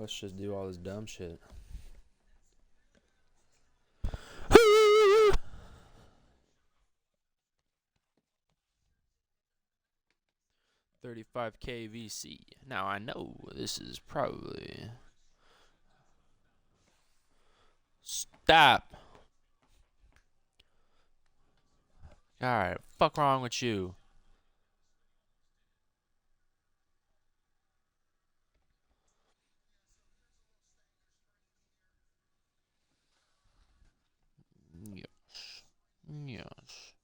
Let's just do all this dumb shit. 35K VC. Now I know this is probably... Stop! Alright, fuck wrong with you? Yes. Yes.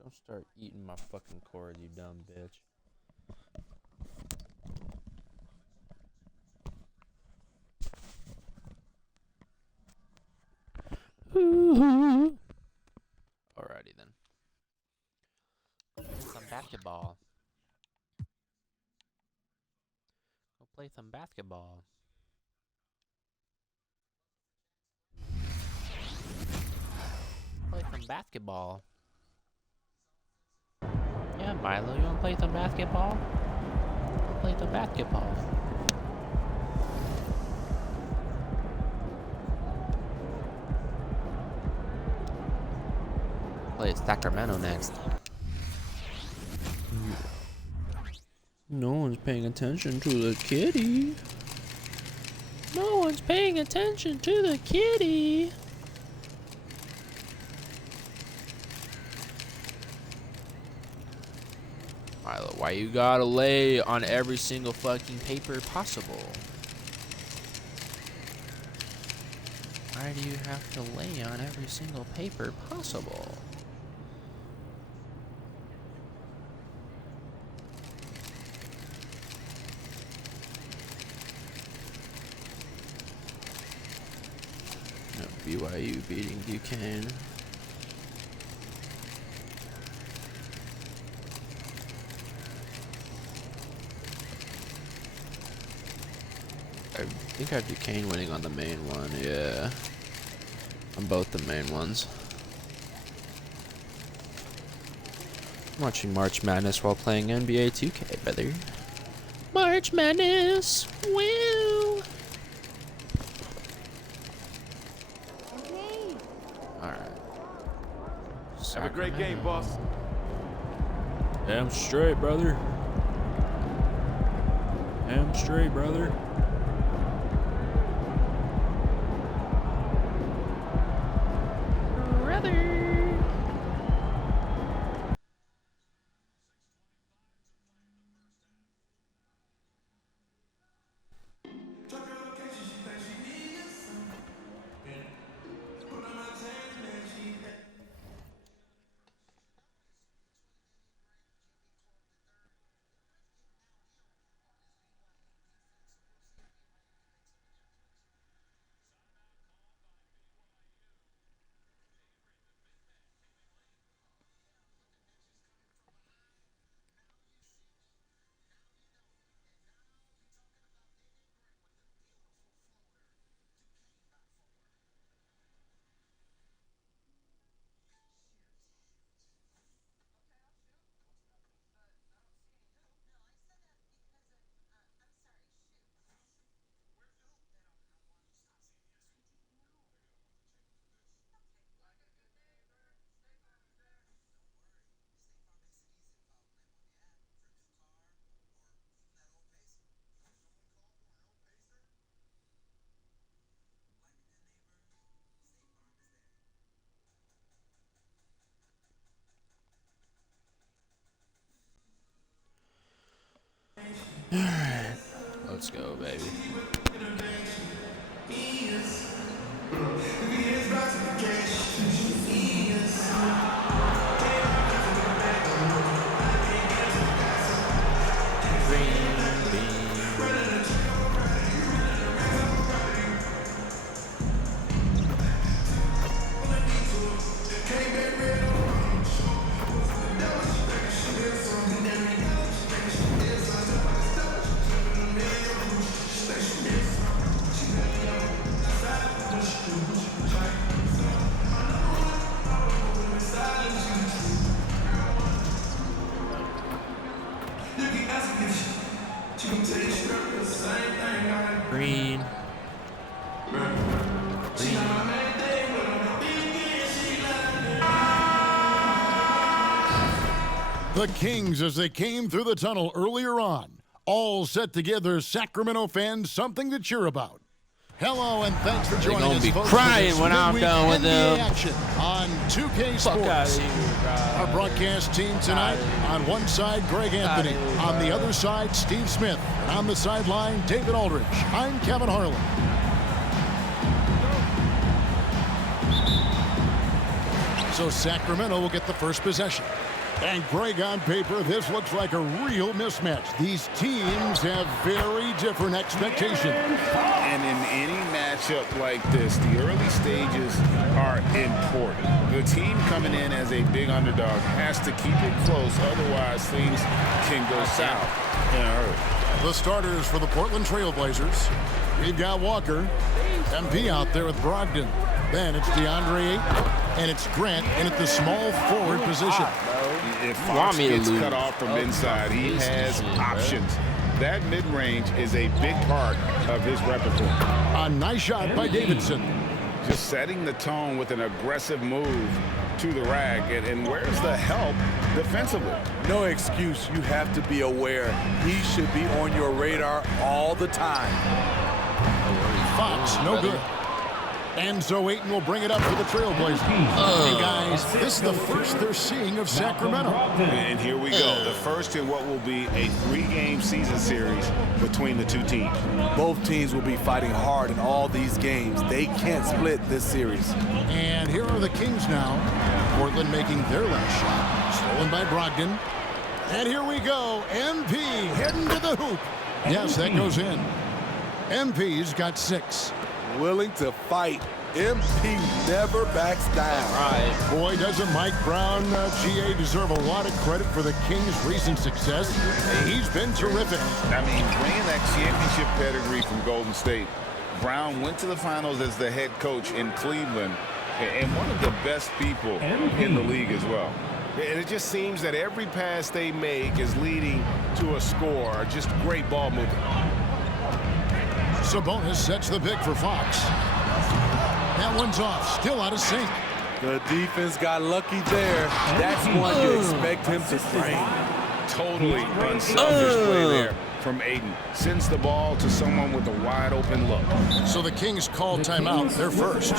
Don't start eating my fucking cord, you dumb bitch. Alrighty then. Play some basketball. Go play some basketball. Play some basketball. Yeah, Milo, you wanna play some basketball? Play some basketball. Play Sacramento next. No one's paying attention to the kitty. No one's paying attention to the kitty. Milo, why you gotta lay on every single fucking paper possible? Why do you have to lay on every single paper possible? No, BYU beating Duquesne. I think I have Duquesne winning on the main one, yeah. On both the main ones. I'm watching March Madness while playing NBA 2K, brother. March Madness! Woo! Alright. Have a great game, boss. Damn straight, brother. Damn straight, brother. Alright. Let's go, baby. The Kings, as they came through the tunnel earlier on, all set to give their Sacramento fans something to cheer about. Hello and thanks for joining us. They're gonna be folks, crying for when this I'm midweek done with NBA them. action on 2K Fuck outta Sports. here, bro. Our broadcast team tonight, on one side, Greg Anthony. Outta here, On the bro. other side, Steve Smith. And on the sideline, David Aldridge. I'm Kevin Harlan. So Sacramento will get the first possession. And Greg, on paper, this looks like a real mismatch. These teams have very different expectations. And in any matchup like this, the early stages are important. The team coming in as a big underdog has to keep it close, otherwise things can go south in a hurry. The starters for the Portland Trailblazers. We've got Walker, MP out there with Brogdon. Then it's DeAndre Ayton, and it's Grant in at the small forward position. If You want Fox me to gets lose. cut off from inside, he Piece of has shit, bro. options. That mid-range is a big part of his repertoire. A nice shot by Davidson. Just setting the tone with an aggressive move to the rack. And where's the help defensively? No excuse. You have to be aware. He should be on your radar all the time. Fox, no good. And so Ayton will bring it up for the Trailblazers. Hey guys, this is the first they're seeing of Sacramento. And here we go. The first in what will be a 3-game season series between the two teams. Both teams will be fighting hard in all these games. They can't split this series. And here are the Kings now. Portland making their last shot. Stolen by Brogdon. And here we go. MP heading to the hoop. Yes, that goes in. MP's got 6. Willing to fight. MP never backs down. Right. Boy, doesn't Mike Brown, GA, deserve a lot of credit for the Kings' recent success. He's been terrific. I mean, bringing that championship pedigree from Golden State, Brown went to the finals as the head coach in Cleveland and one of the best people in the league as well. And it just seems that every pass they make is leading to a score. Just great ball movement. Sabonis sets the pick for Fox. That one's off, still out of sync. The defense got lucky there. That's one you expect him to drain. Totally unselfish play there from Ayton. Sends the ball to someone with a wide open look. So the Kings call timeout. They're first.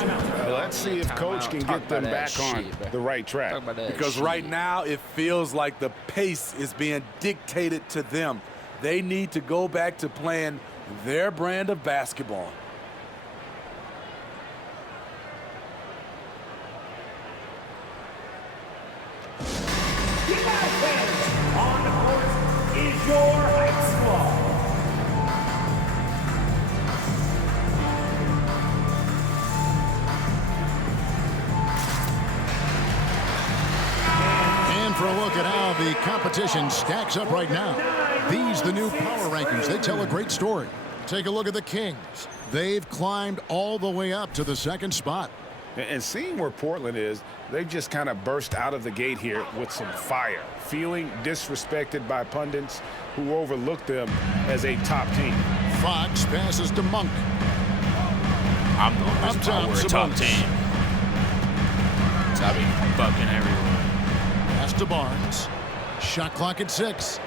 Let's see if Coach can get them back on the right track. Talk about that Because shit. right now it feels like the pace is being dictated to them. They need to go back to playing their brand of basketball. On the court is your high squad. And for a look at how the competition stacks up right now. These, the new power rankings, they tell a great story. Take a look at the Kings. They've climbed all the way up to the second spot. And seeing where Portland is, they've just kind of burst out of the gate here with some fire, feeling disrespected by pundits who overlook them as a top team. Fox passes to Monk. I'm the Up one top, we're a top Sabonis. team. So I be fucking everywhere. Pass to Barnes. Shot clock at 6.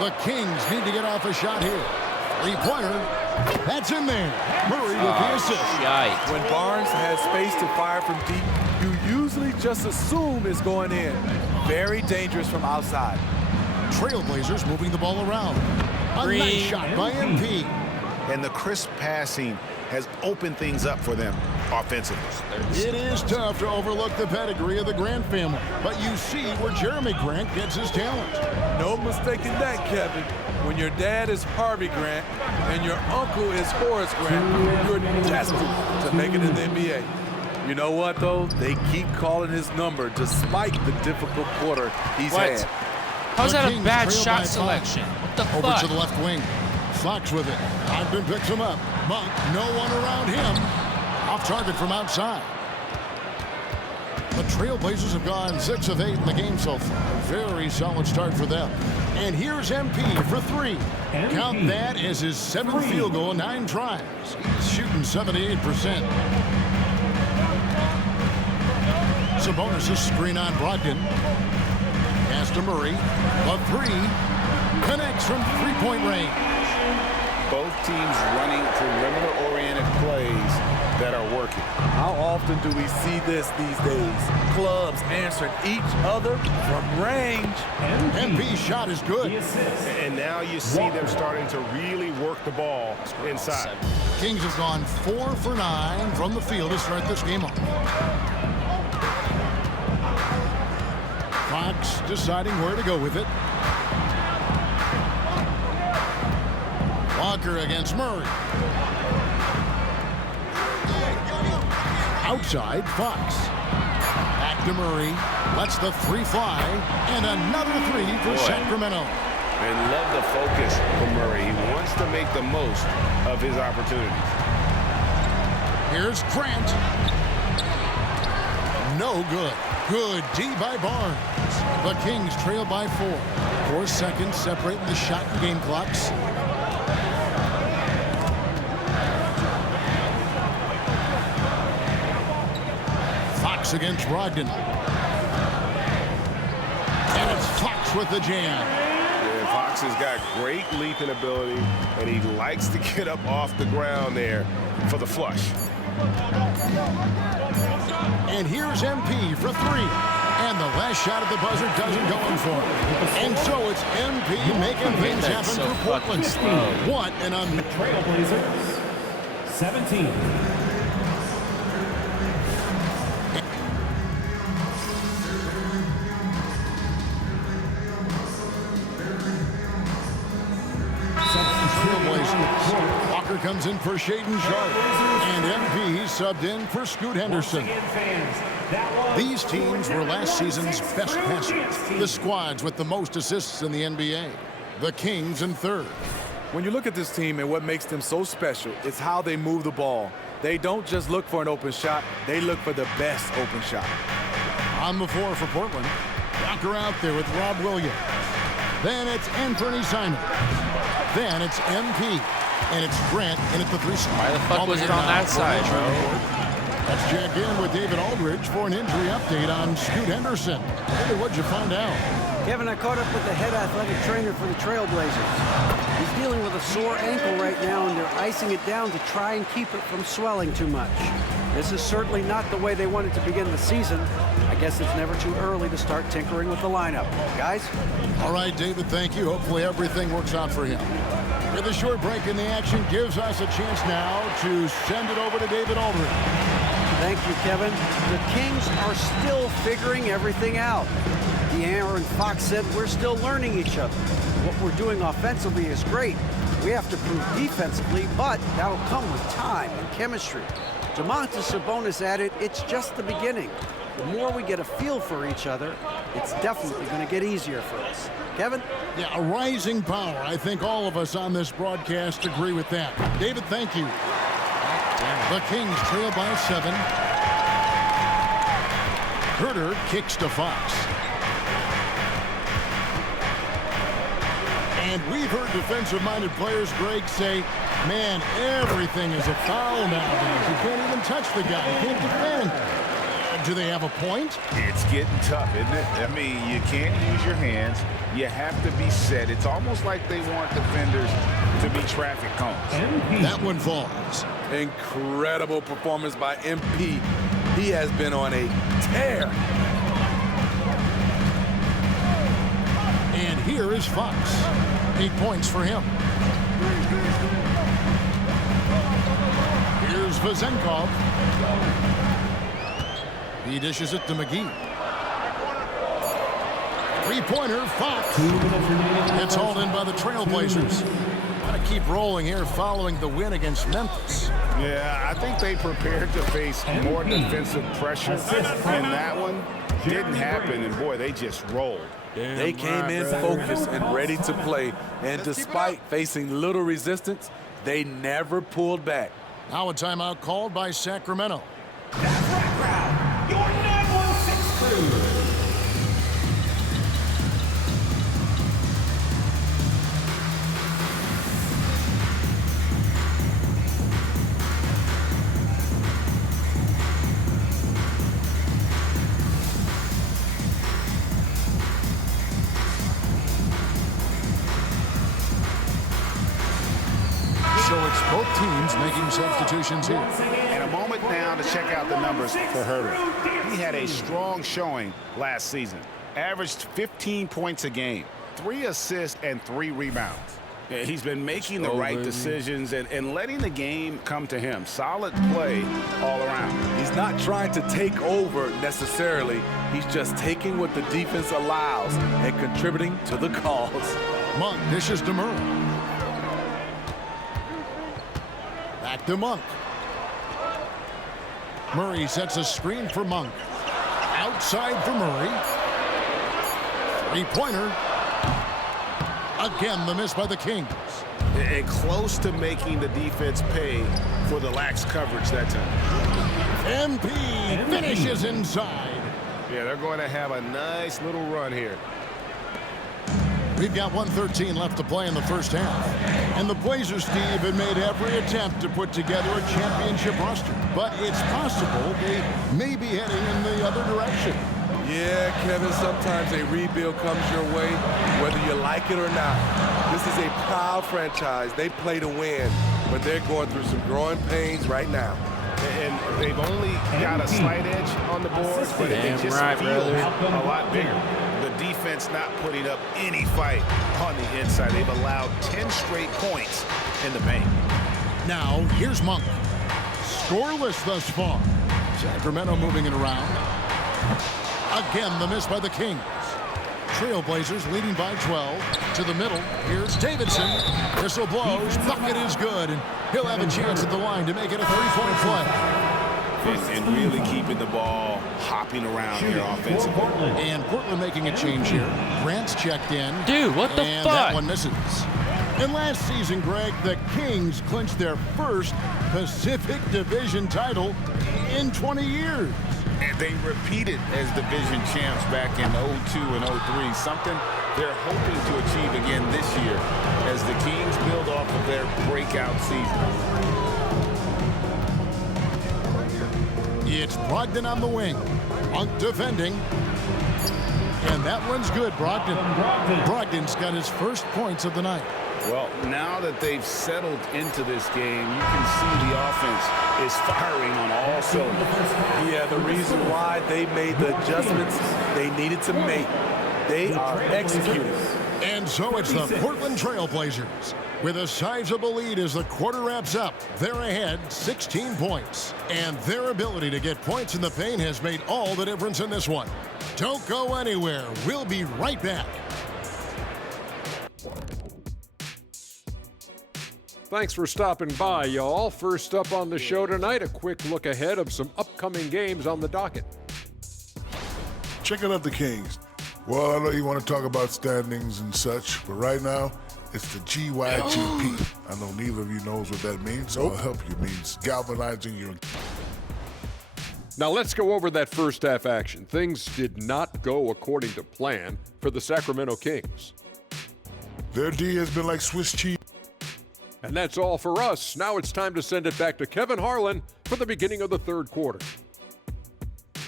The Kings need to get off a shot here. Three-pointer. That's in there. Murray with the assist. Yikes. When Barnes has space to fire from deep, you usually just assume it's going in. Very dangerous from outside. Trailblazers moving the ball around. A Green. nice shot by MP. And the crisp passing has opened things up for them offensively. It is tough to overlook the pedigree of the Grant family, but you see where Jeremy Grant gets his talent. No mistaking that, Kevin. When your dad is Harvey Grant and your uncle is Horace Grant, you're destined to make it in the NBA. You know what, though? They keep calling his number despite the difficult quarter he's What? had. How's The that a Kings bad trail by shot 5. selection? What the Over fuck? to the left wing. Fox with it. Ogden picks him up. Monk, no one around him. Off target from outside. The Trailblazers have gone 6 of 8 in the game so far. Very solid start for them. And here's MP for 3. Count that as his 7th field goal in 9 tries. He's shooting 78%. Sabonis' screen on Brogdon. Pass to Murray. The three. Connects from three-point range. Both teams running perimeter-oriented plays that are working. How often do we see this these days? Clubs answering each other from range. MP's shot is good. And now you see them starting to really work the ball inside. Kings have gone 4 for 9 from the field to start this game off. Fox deciding where to go with it. Walker against Murray. Outside, Fox. Back to Murray. Lets the three fly. And another three for Sacramento. And love the focus from Murray. He wants to make the most of his opportunities. Here's Grant. No good. Good D by Barnes. The Kings trail by 4. 4 seconds separating the shot and game clocks. Fox against Brogdon. And it's Fox with the jam. Yeah, Fox has got great leaping ability, and he likes to get up off the ground there for the flush. And here's MP for 3. And the last shot at the buzzer doesn't go in for him. And so it's MP making things happen for Portland. What an Trailblazers, 17. Trailblazers. Walker comes in for Shaden Sharp. And MP subbed in for Scoot Henderson. These teams were last season's best passers. The squads with the most assists in the NBA. The Kings in third. When you look at this team and what makes them so special, it's how they move the ball. They don't just look for an open shot, they look for the best open shot. On the floor for Portland. Walker out there with Rob Williams. Then it's Anthony Simon. Then it's MP. And it's Grant in at the 3 spot. Why the fuck was it on that side, bro? Let's check in with David Aldridge for an injury update on Scoot Henderson. David, what'd you find out? Kevin, I caught up with the head athletic trainer for the Trailblazers. He's dealing with a sore ankle right now, and they're icing it down to try and keep it from swelling too much. This is certainly not the way they wanted to begin the season. I guess it's never too early to start tinkering with the lineup. Guys? All right, David, thank you. Hopefully everything works out for him. With a short break in the action gives us a chance now to send it over to David Aldridge. Thank you, Kevin. The Kings are still figuring everything out. De'Aaron Fox said we're still learning each other. What we're doing offensively is great. We have to prove defensively, but that'll come with time and chemistry. Domantas Sabonis added, it's just the beginning. The more we get a feel for each other, it's definitely going to get easier for us. Kevin? Yeah, a rising power. I think all of us on this broadcast agree with that. David, thank you. The Kings trail by 7. Herter kicks to Fox. And we've heard defensive-minded players, Greg, say, man, everything is a foul nowadays. You can't even touch the guy. You can't defend. Do they have a point? It's getting tough, isn't it? I mean, you can't use your hands. You have to be set. It's almost like they want defenders to be traffic cones. That one falls. Incredible performance by MP. He has been on a tear. And here is Fox. 8 points for him. Here's Vezenkov. He dishes it to McGee. Three-pointer, Fox. It's hauled in by the Trailblazers. Got to keep rolling here following the win against Memphis. Yeah, I think they prepared to face more defensive pressure, and that one didn't happen, and boy, they just rolled. They came in focused and ready to play, and despite facing little resistance, they never pulled back. Now a timeout called by Sacramento. That's right, crowd. Your 916 crew. substitutions here. And a moment now to check out the numbers for Herbert. He had a strong showing last season. Averaged 15 points a game, 3 assists, and 3 rebounds. Yeah, he's been making the right decisions and letting the game come to him. Solid play all around. He's not trying to take over necessarily. He's just taking what the defense allows and contributing to the cause. Monk dishes to Murray. Back to Monk. Murray sets a screen for Monk. Outside for Murray. Three-pointer. Again, the miss by the Kings. And close to making the defense pay for the lax coverage that time. MP finishes inside. Yeah, they're going to have a nice little run here. We've got 1:13 left to play in the first half. And the Blazers, Steve, have made every attempt to put together a championship roster. But it's possible they may be heading in the other direction. Yeah, Kevin, sometimes a rebuild comes your way, whether you like it or not. This is a proud franchise. They play to win, but they're going through some growing pains right now. And they've only got a slight edge on the board, but it just feels a lot bigger. The defense not putting up any fight on the inside. They've allowed 10 straight points in the paint. Now, here's Monk. Scoreless thus far. Sacramento moving it around. Again, the miss by the Kings. Trailblazers leading by 12. To the middle. Here's Davidson. Whistle blows. Bucket is good. And he'll have a chance at the line to make it a three-point play. And really keeping the ball hopping around here offensively. And Portland making a change here. Grant's checked in. Dude, what the and fuck? That one misses. And last season, Greg, the Kings clinched their first Pacific Division title in 20 years. And they repeated as division champs back in 02 and 03, something they're hoping to achieve again this year as the Kings build off of their breakout season. It's Brogdon on the wing. Monk defending. And that one's good, Brogdon. Brogdon's got his first points of the night. Well, now that they've settled into this game, you can see the offense is firing on all cylinders. Yeah, the reason why they made the adjustments they needed to make. They are executing. And so it's the Portland Trailblazers with a sizable lead as the quarter wraps up. They're ahead 16 points. And their ability to get points in the paint has made all the difference in this one. Don't go anywhere. We'll be right back. Thanks for stopping by, y'all. First up on the show tonight, a quick look ahead of some upcoming games on the docket. Checking out the Kings. Well, I know you want to talk about standings and such, but right now, it's the GYGP. I know neither of you knows what that means, so I'll help you. It means galvanizing your... Now let's go over that first half action. Things did not go according to plan for the Sacramento Kings. Their D has been like Swiss cheese. And that's all for us. Now it's time to send it back to Kevin Harlan for the beginning of the third quarter.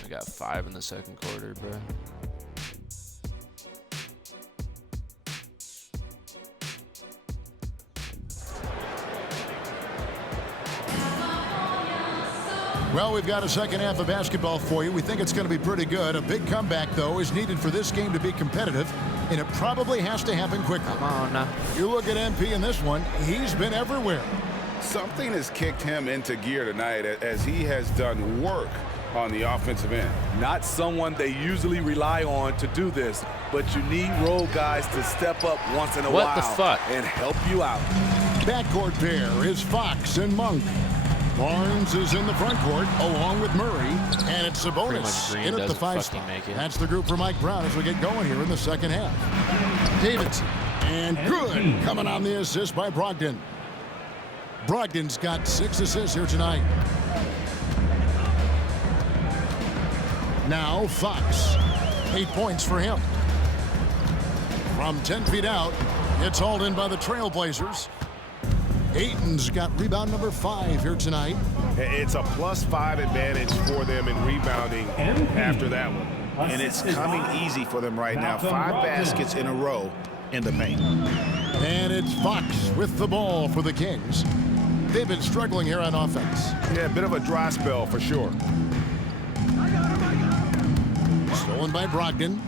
I got 5 in the second quarter, bro. Well, we've got a second half of basketball for you. We think it's going to be pretty good. A big comeback, though, is needed for this game to be competitive, and it probably has to happen quickly. Come on now. You look at MP in this one, he's been everywhere. Something has kicked him into gear tonight as he has done work on the offensive end. Not someone they usually rely on to do this, but you need role guys to step up once in a while. What the fuck? And help you out. Backcourt pair is Fox and Monk. Barnes is in the front court along with Murray, and it's Sabonis Green in at the doesn't 5 fucking spot. make it. That's the group for Mike Brown as we get going here in the second half. Davidson, and good coming on the assist by Brogdon. Brogdon's got 6 assists here tonight. Now Fox, 8 points for him. From 10 feet out, it's hauled in by the Trailblazers. Ayton's got rebound number 5 here tonight. It's a +5 advantage for them in rebounding after that one. And it's coming easy for them right now. 5 baskets in a row in the paint. And it's Fox with the ball for the Kings. They've been struggling here on offense. Yeah, a bit of a dry spell for sure. Stolen by Brogdon.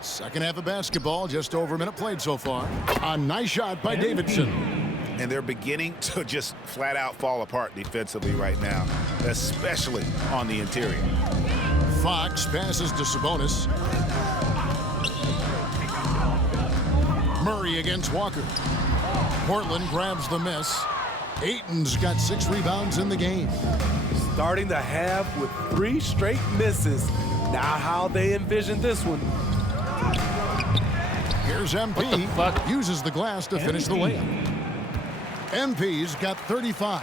Second half of basketball, just over a minute played so far. A nice shot by Davidson. And they're beginning to just flat out fall apart defensively right now, especially on the interior. Fox passes to Sabonis. Murray against Walker. Portland grabs the miss. Ayton's got 6 rebounds in the game. Starting the half with 3 straight misses. Now how they envision this one. Here's MP. Uses the glass to finish the layup. MP's got 35.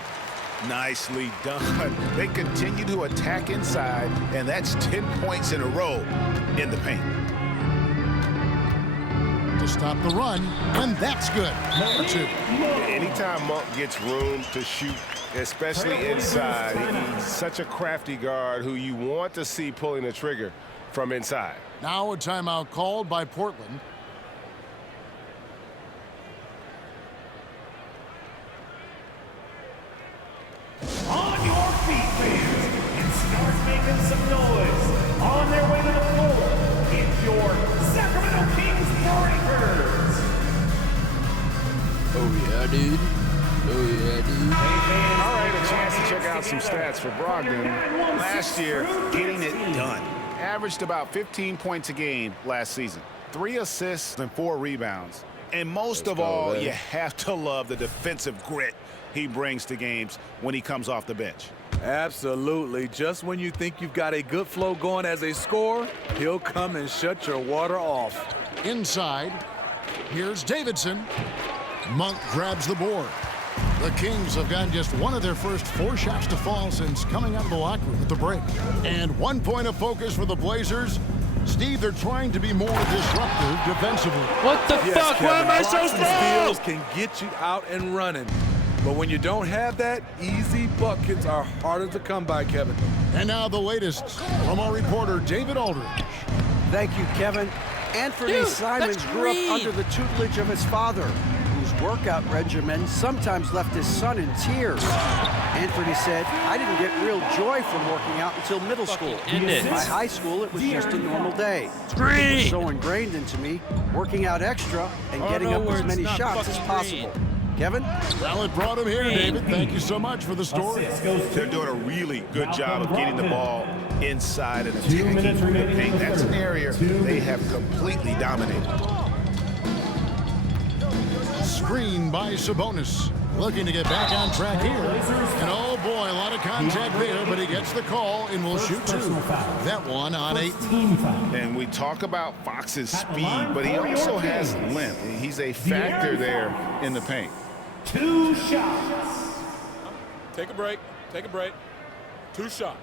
Nicely done. They continue to attack inside, and that's 10 points in a row in the paint. To stop the run, and that's good. Number 2. Anytime Monk gets room to shoot, especially inside, he's such a crafty guard who you want to see pulling the trigger from inside. Now a timeout called by Portland. On your feet, fans, and start making some noise. On their way to the floor, it's your Sacramento Kings Breakers. Oh yeah, dude. Oh yeah, dude. All right, a chance to check out some stats for Brogdon. Last year, getting it done. Averaged about 15 points a game last season. 3 assists and 4 rebounds. And most of all, you have to love the defensive grit he brings to games when he comes off the bench. Absolutely. Just when you think you've got a good flow going as a scorer, he'll come and shut your water off. Inside, here's Davidson. Monk grabs the board. The Kings have gotten just one of their first 4 shots to fall since coming out of the locker room at the break. And 1 point of focus for the Blazers. Steve, they're trying to be more disruptive defensively. What the fuck? Why am I so slow? Steals can get you out and running. But when you don't have that, easy buckets are harder to come by, Kevin. And now the latest from our reporter, David Aldridge. Thank you, Kevin. Anthony Simons grew up under the tutelage of his father, whose workout regimen sometimes left his son in tears. Anthony said, "I didn't get real joy from working out until middle school. By high school, it was just a normal day. It was so ingrained into me, working out extra and getting up as many shots as possible." Kevin? Well, it brought him here, David. Thank you so much for the story. They're doing a really good job of getting the ball inside and attacking the paint. That's an area they have completely dominated. Screen by Sabonis. Looking to get back on track here. And oh boy, a lot of contact there, but he gets the call and will shoot 2. That one on 8. And we talk about Fox's speed, but he also has length. He's a factor there in the paint. 2 shots. Take a break. Take a break. 2 shots.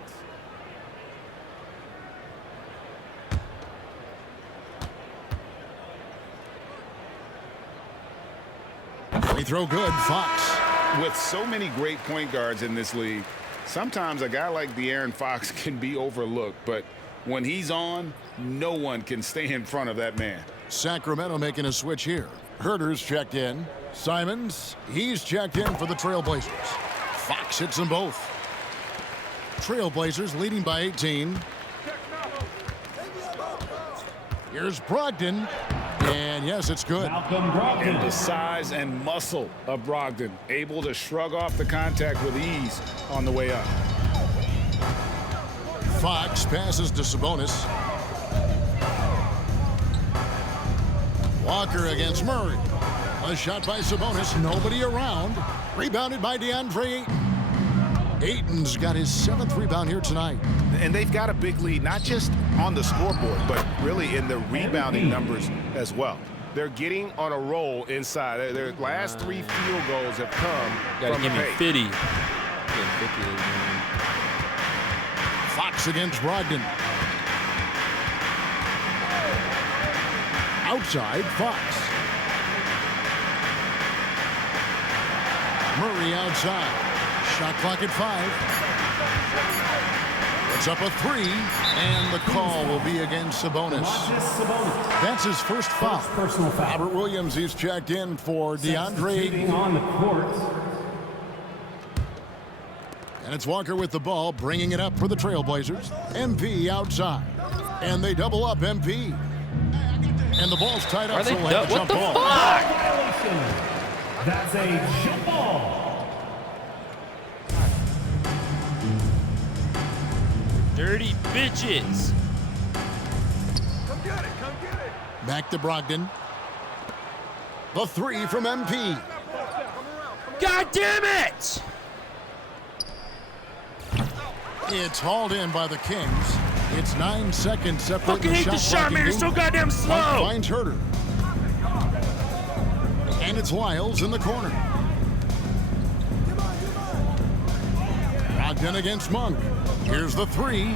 Free throw good, Fox. With so many great point guards in this league, sometimes a guy like De'Aaron Fox can be overlooked, but when he's on, no one can stay in front of that man. Sacramento making a switch here. Herter's checked in. Simons, he's checked in for the Trailblazers. Fox hits them both. Trailblazers leading by 18. Here's Brogdon. And yes, it's good. And the size and muscle of Brogdon, able to shrug off the contact with ease on the way up. Fox passes to Sabonis. Walker against Murray. A shot by Sabonis, nobody around. Rebounded by DeAndre Ayton. Ayton's got his 7th rebound here tonight. And they've got a big lead, not just on the scoreboard, but really in the rebounding numbers as well. They're getting on a roll inside. Their last 3 field goals have come from the paint. 50. Fox against Brogdon. Outside, Fox. Murray outside. Shot clock at 5. It's up a 3, and the call will be against Sabonis. That's his first foul. Personal foul. Robert Williams, he's checked in for DeAndre Ayton. On the court. And it's Walker with the ball, bringing it up for the Trailblazers. MP outside. And they double up MP. And the ball's tied up, so we'll have a jump ball. Violation. That's a jump ball. Dirty bitches. Back to Brogdon. The 3 from MP. God damn it! It's hauled in by the Kings. It's 9 seconds separating Fucking the hate the shot, man. You're so goddamn Monk slow. finds Herter. And it's Lyles in the corner. Brogdon against Monk. Here's the 3.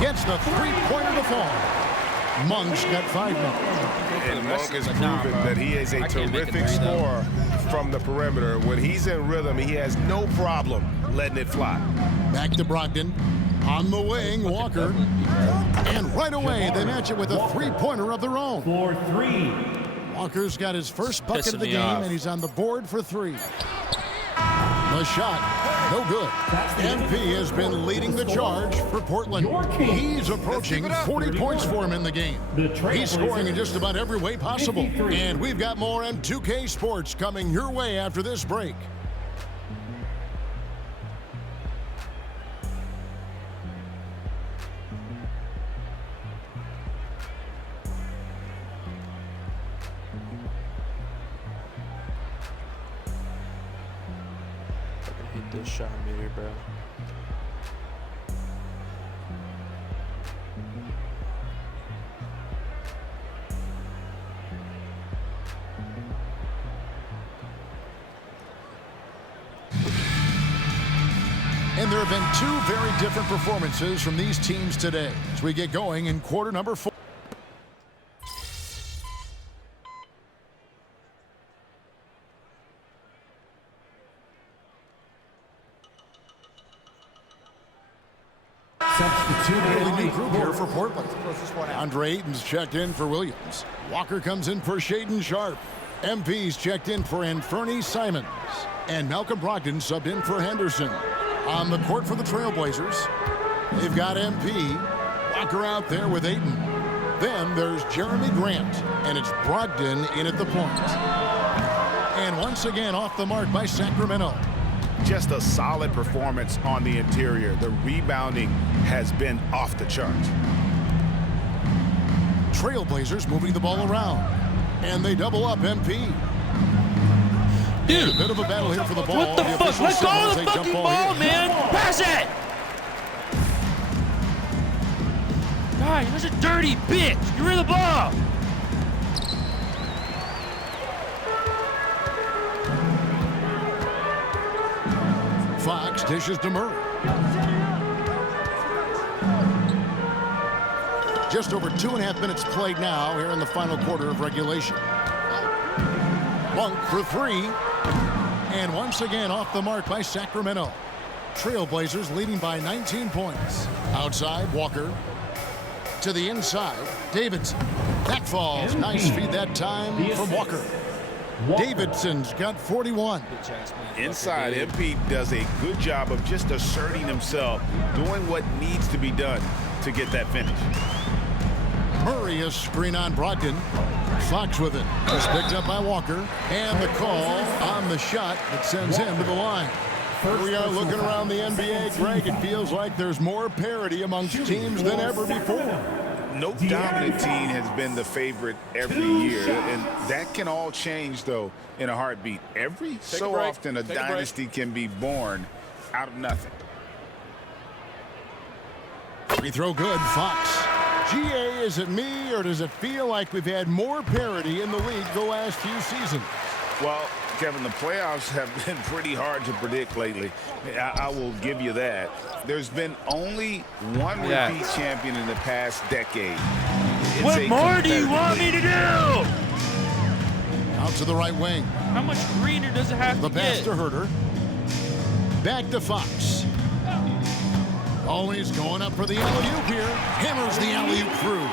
Gets the three-pointer to fall. Monk's got 5 minutes. And Monk has proven that he is a terrific scorer from the perimeter. When he's in rhythm, he has no problem letting it fly. Back to Brogdon. On the wing, Walker. And right away, they match it with a three-pointer of their own. For 3. Walker's got his first bucket Pissing of the me game, off. and he's on the board for 3. The shot, no good. MP has been leading the charge for Portland. He's approaching 40 points for him in the game. He's scoring in just about every way possible. And we've got more M2K Sports coming your way after this break. Hit this shot meter, bro. And there have been 2 very different performances from these teams today as we get going in quarter number 4. Really new group here for Portland. Andre Ayton's checked in for Williams. Walker comes in for Shaden Sharp. MP's checked in for Anferny Simons. And Malcolm Brogdon subbed in for Henderson. On the court for the Trailblazers, they've got MP. Walker out there with Ayton. Then there's Jeremy Grant, and it's Brogdon in at the point. And once again off the mark by Sacramento. Just a solid performance on the interior. The rebounding has been off the charts. Trailblazers moving the ball around. And they double up MP. Dude, A bit of a battle here for the ball. what the fuck? Let go of the fucking ball, man! Pass it! God, you're such a dirty bitch! You're in the ball! Fox dishes to Murray. Just over 2.5 minutes played now here in the final quarter of regulation. Monk for 3. And once again off the mark by Sacramento. Trailblazers leading by 19 points. Outside, Walker. To the inside, Davidson. That falls. Nice feed that time from Walker. Davidson's got 41. Inside, MP does a good job of just asserting himself, doing what needs to be done to get that finish. Murray a screen on Brogdon. Fox with it. It's picked up by Walker. And the call on the shot that sends him to the line. Here we are looking around the NBA, Greg. It feels like there's more parity amongst teams than ever before. No dominant team has been the favorite every year, and that can all change, though, in a heartbeat. Every so often a dynasty can be born out of nothing. Free throw good, Fox. GA, is it me, or does it feel like we've had more parity in the league the last few seasons? Well, Kevin, the playoffs have been pretty hard to predict lately. I will give you that. There's been only one repeat champion in the past decade. What more do you want me to do? Out to the right wing. How much greener does it have The to pass get? to Herter. Back to Fox. Always going up for the alley-oop here. Hammers the alley-oop through.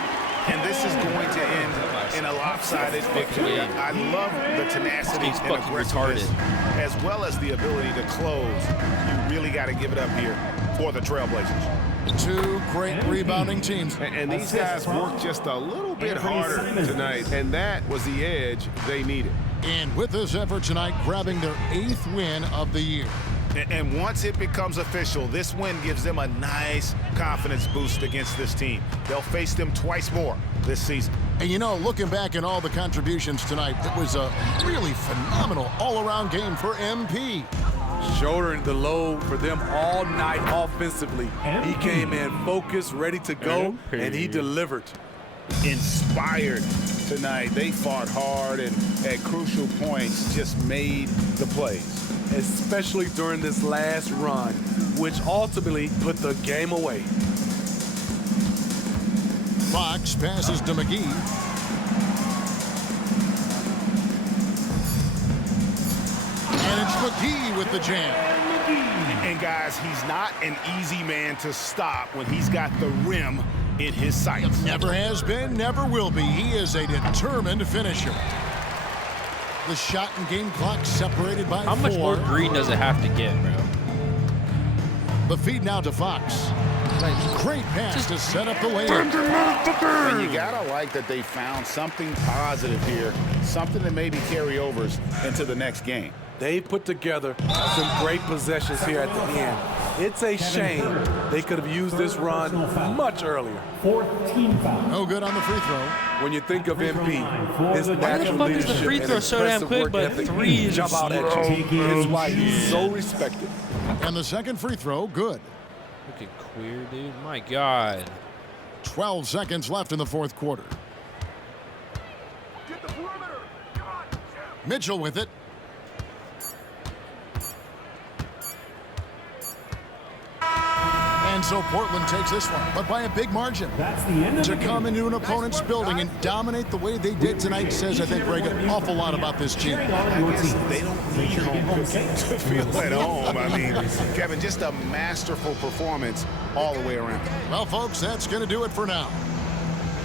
And this is going to end in a lopsided victory. I love the tenacity and aggressiveness, as well as the ability to close. You really got to give it up here for the Trailblazers. Two great rebounding teams. And these guys worked just a little bit harder tonight, and that was the edge they needed. And with this effort tonight, grabbing their 8th win of the year. And once it becomes official, this win gives them a nice confidence boost against this team. They'll face them twice more this season. And you know, looking back at all the contributions tonight, it was a really phenomenal all-around game for MP. Shouldering the load for them all night offensively. He came in focused, ready to go, and he delivered. Inspired tonight. They fought hard and at crucial points just made the plays. Especially during this last run, which ultimately put the game away. Fox passes to McGee. And it's McGee with the jam. And guys, he's not an easy man to stop when he's got the rim in his sights. Never has been, never will be. He is a determined finisher. The shot and game clock separated by 4. How much more green does it have to get, bro? The feed now to Fox. Great pass to set up the layup. And you gotta like that they found something positive here, something that maybe carry overs into the next game. They put together some great possessions here at the end. It's a shame they could have used this run much earlier. No good on the free throw. When you think of MP, his Why the natural fuck is the leadership free and throw so damn impressive quick, work but ethic threes jump out at you. It's why he's so respected. And the second free throw, good. Looking queer, dude. My God. 12 seconds left in the 4th quarter. Mitchell with it. And so Portland takes this one, but by a big margin. To come into an opponent's building and dominate the way they did tonight says, I think, Greg, an awful lot about this team. I guess they don't need home cooking to feel at home. I mean, Kevin, just a masterful performance all the way around. Well, folks, that's going to do it for now.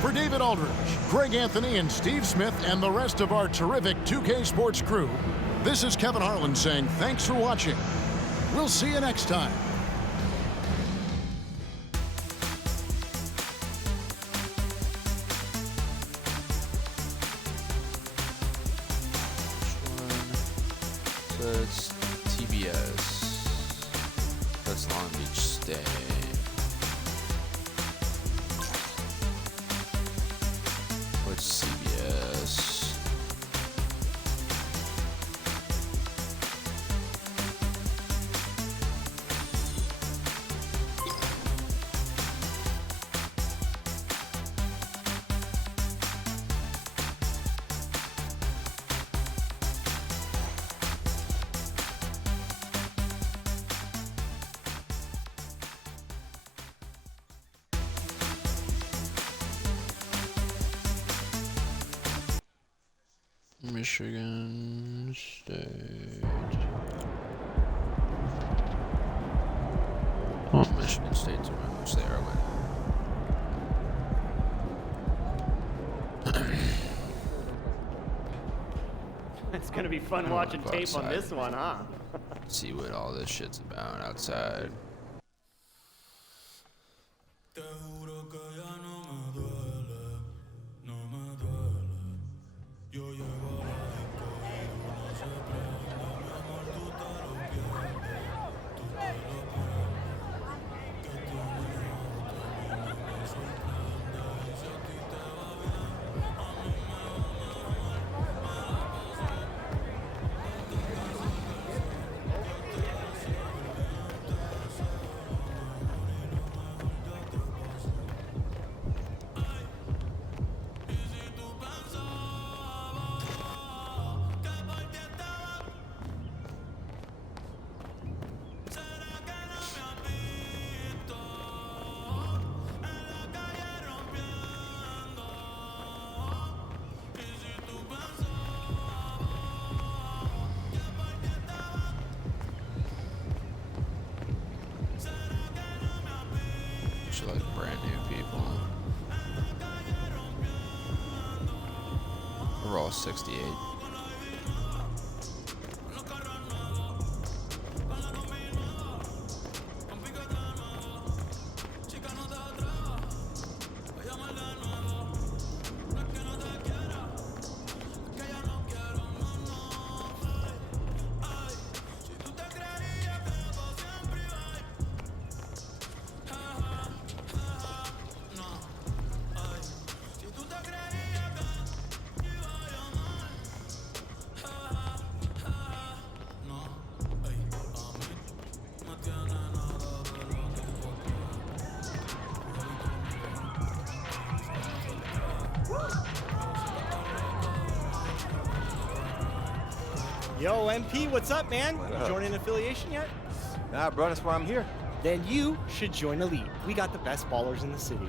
For David Aldridge, Greg Anthony, and Steve Smith, and the rest of our terrific 2K Sports crew, this is Kevin Harlan saying thanks for watching. We'll see you next time. That's TBS. That's Long Beach State. What's CBS? Michigan State. Oh, Michigan State's around, which they are winning. It's gonna be fun watching tape on this one, huh? See what all this shit's about outside. people. We're all 68. Yo, MP, what's up, man? You joining an affiliation yet? Nah, bro, that's why I'm here. Then you should join Elite. We got the best ballers in the city.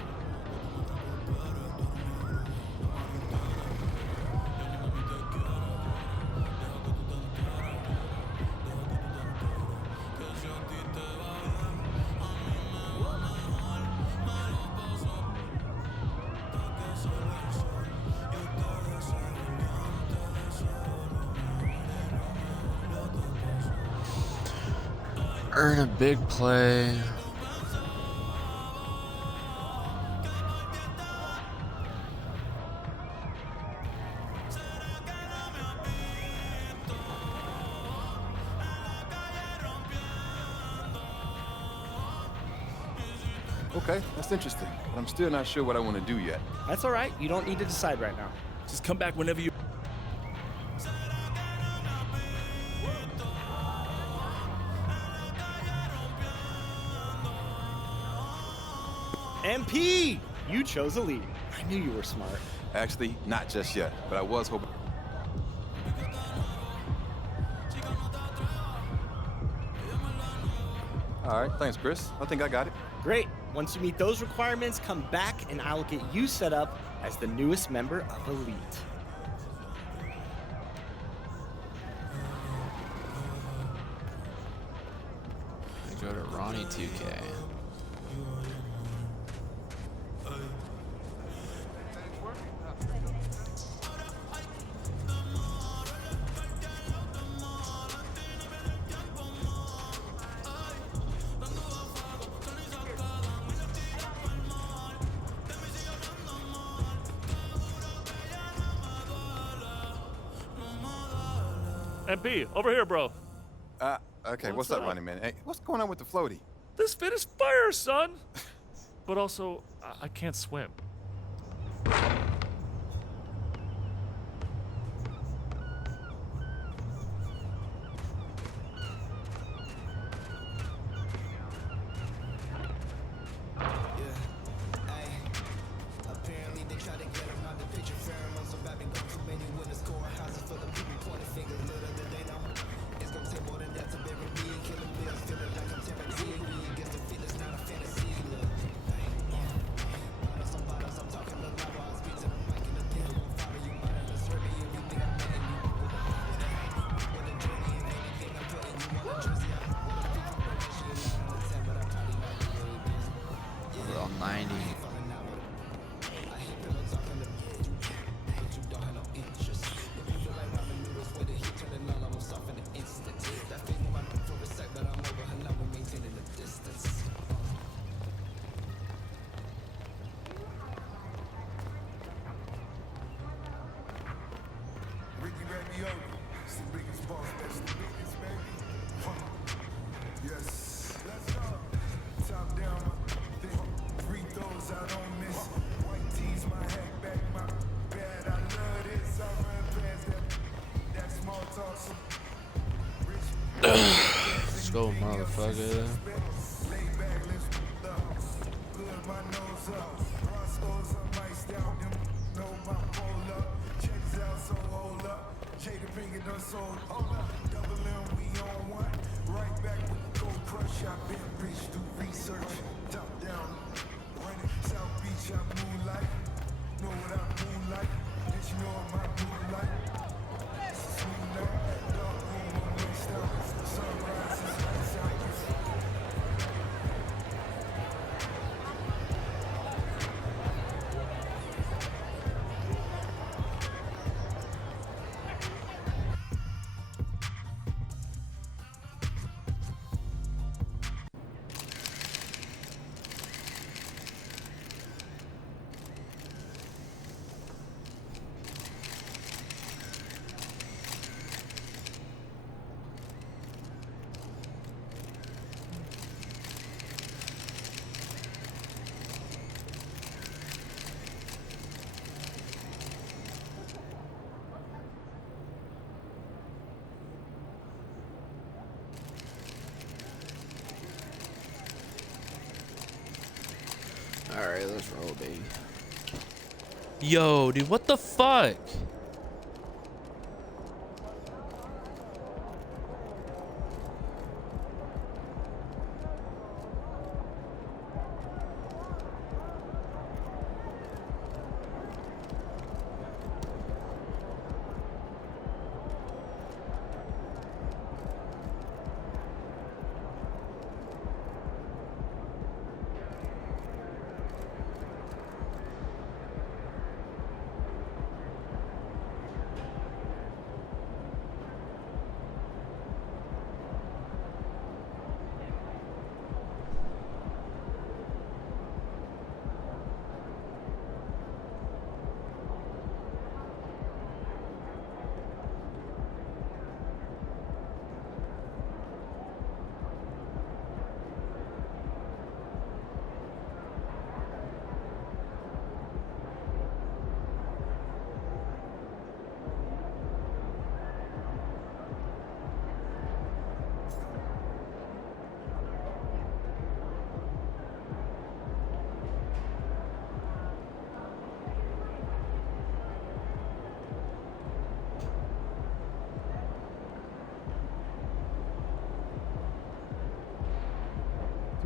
Earn a big play. Okay, that's interesting. But I'm still not sure what I want to do yet. That's all right. You don't need to decide right now. Just come back whenever you... MP! You chose Elite. I knew you were smart. Actually, not just yet, but I was hoping. All right, thanks, Chris. I think I got it. Great. Once you meet those requirements, come back and I'll get you set up as the newest member of Elite. I go to Ronnie 2K. MP, over here, bro. Okay, what's up, Ronnie, man? Hey, what's going on with the floaty? This fit is fire, son. But also, I can't swim. We're all 90. Let's go, motherfucker. Alright, let's roll, baby. Yo, dude, what the fuck?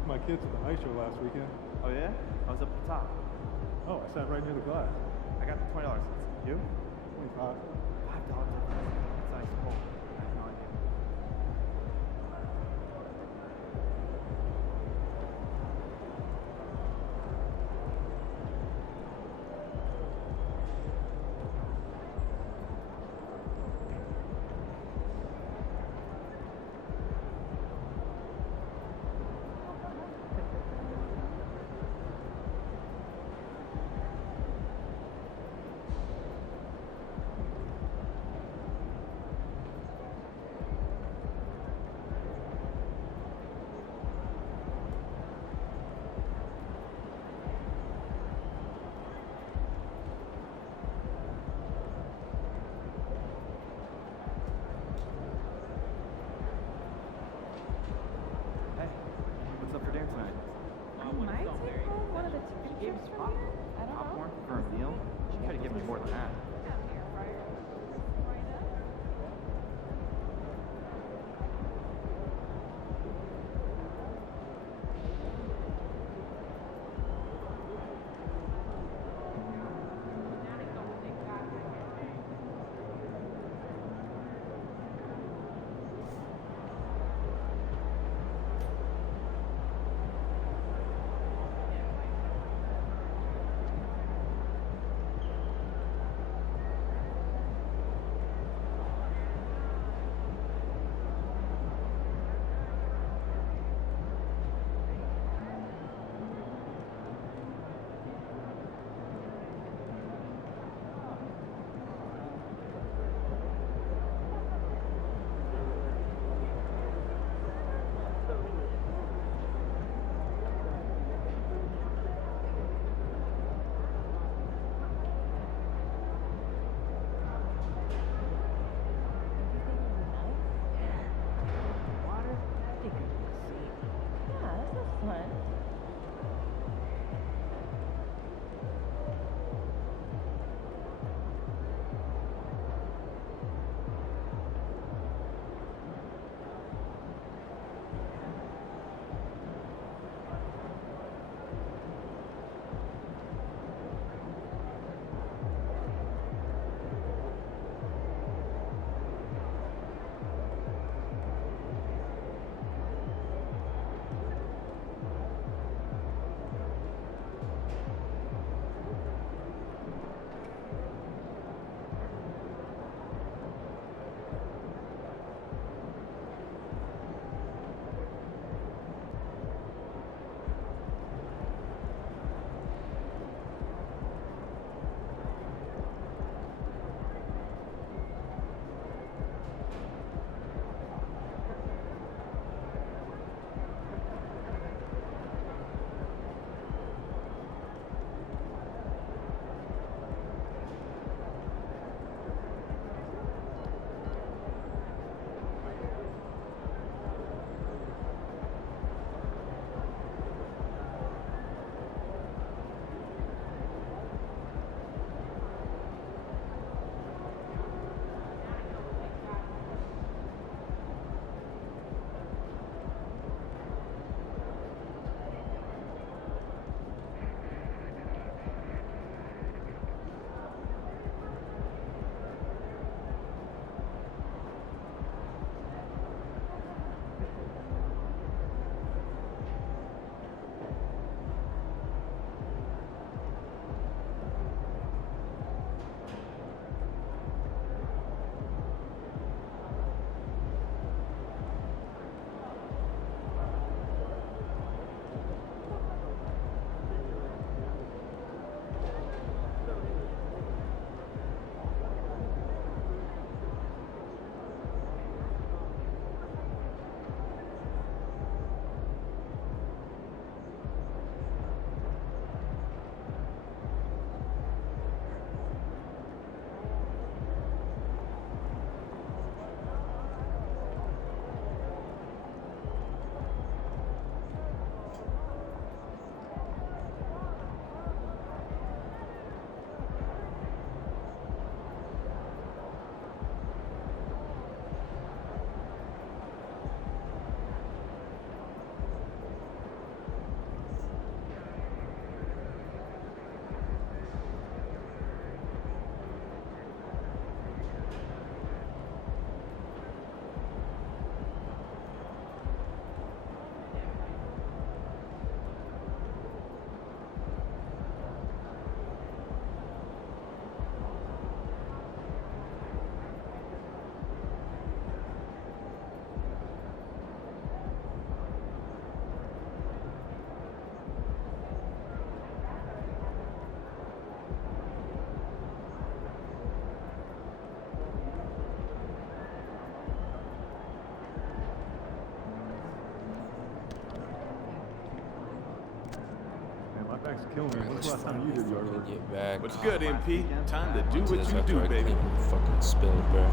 My kids at the ice show last weekend. Oh yeah? I was up at the top. Oh, I sat right near the glass. I got the $20. You? 25. $5. It's ice cold. I have no idea. Facts kill me. When's the last time you did yard work? Get back. What's good, MP? Time to do to what this you after do, I baby. clean my fucking spill, bro.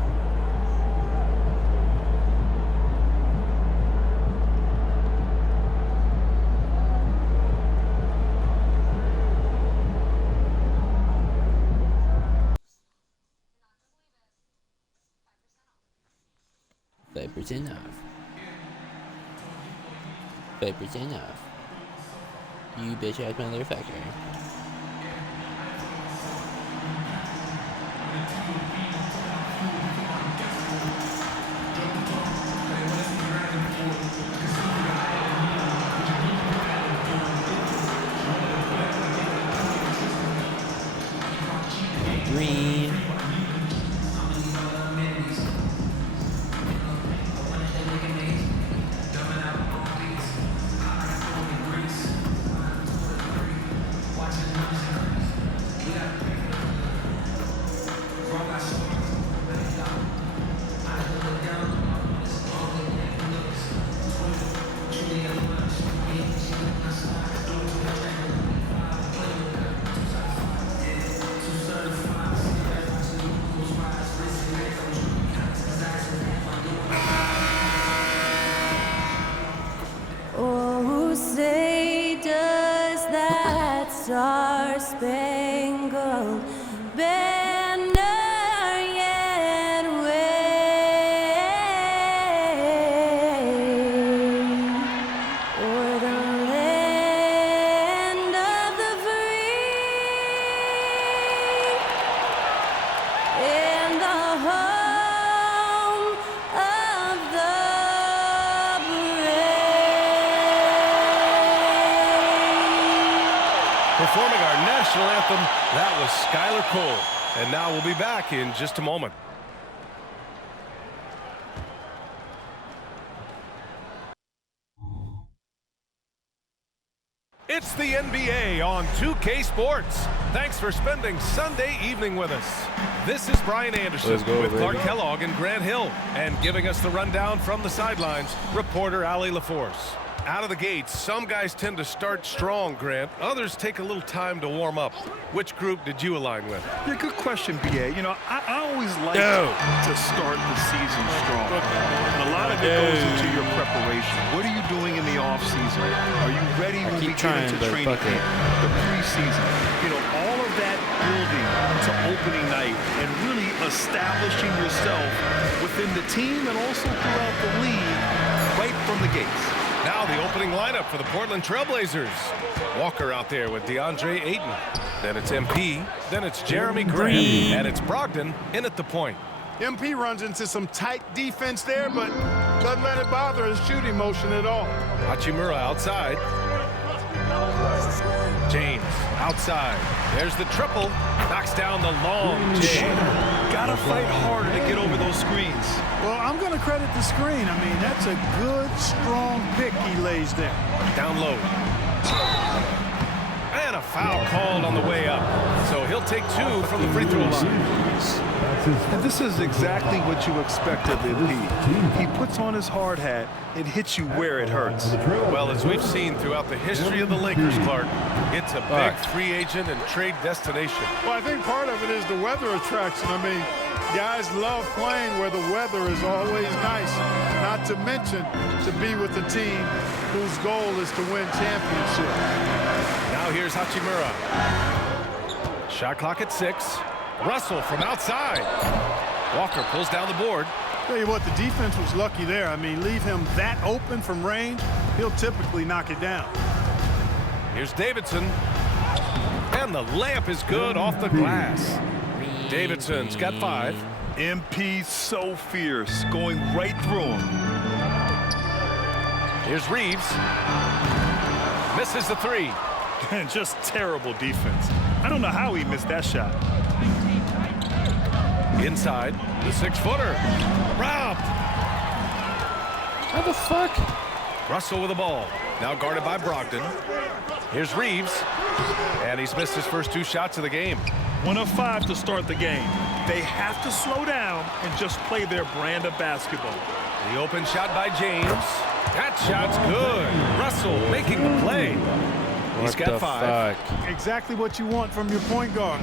$5% off. 5% off. You bitch ass motherfucker. Green. Oh, say does that star-spangled banner yet wave o'er the land of the free and the home of the Performing our national anthem, that was Skylar Cole. And now we'll be back in just a moment. It's the NBA on 2K Sports. Thanks for spending Sunday evening with us. This is Brian Anderson Let's go, with baby. Clark Kellogg and Grant Hill. And giving us the rundown from the sidelines, reporter Ali LaForce. Out of the gates, some guys tend to start strong, Grant. Others take a little time to warm up. Which group did you align with? Yeah, good question, BA. You know, I always like to start the season strong. And a lot of it goes into your preparation. What are you doing in the offseason? Are you ready when we get into training camp, the preseason? You know, all of that building to opening night and really establishing yourself within the team and also throughout the league right from the gates. Now the opening lineup for the Portland Trailblazers. Walker out there with DeAndre Ayton. Then it's MP. Then it's Jeremy Green. And it's Brogdon in at the point. MP runs into some tight defense there, but doesn't let it bother his shooting motion at all. Hachimura outside. James outside. There's the triple. Knocks down the long jam. Gotta fight harder to get over those screens. Well, I'm going to credit the screen. I mean, that's a good, strong pick he lays there. Down low. And a foul called on the way up. So he'll take two from the free throw line. And this is exactly what you expect of MP. He puts on his hard hat and hits you where it hurts. Well, as we've seen throughout the history of the Lakers, Clark, it's a big free agent and trade destination. Well, I think part of it is the weather attraction. I mean, guys love playing where the weather is always nice, not to mention to be with a team whose goal is to win championship. Now here's Hachimura. Shot clock at 6. Russell from outside. Walker pulls down the board. Tell you what, the defense was lucky there. I mean, leave him that open from range, he'll typically knock it down. Here's Davidson. And the layup is good off the glass. Davidson's got 5. MP's so fierce, going right through him. Here's Reeves. Misses the 3. Just terrible defense. I don't know how he missed that shot. Inside, the 6-footer. Robbed. How the fuck? Russell with the ball. Now guarded by Brogdon. Here's Reeves. And he's missed his first 2 shots of the game. 1 of 5 to start the game. They have to slow down and just play their brand of basketball. The open shot by James. That shot's good. Russell making the play. He's got 5. Exactly what you want from your point guard.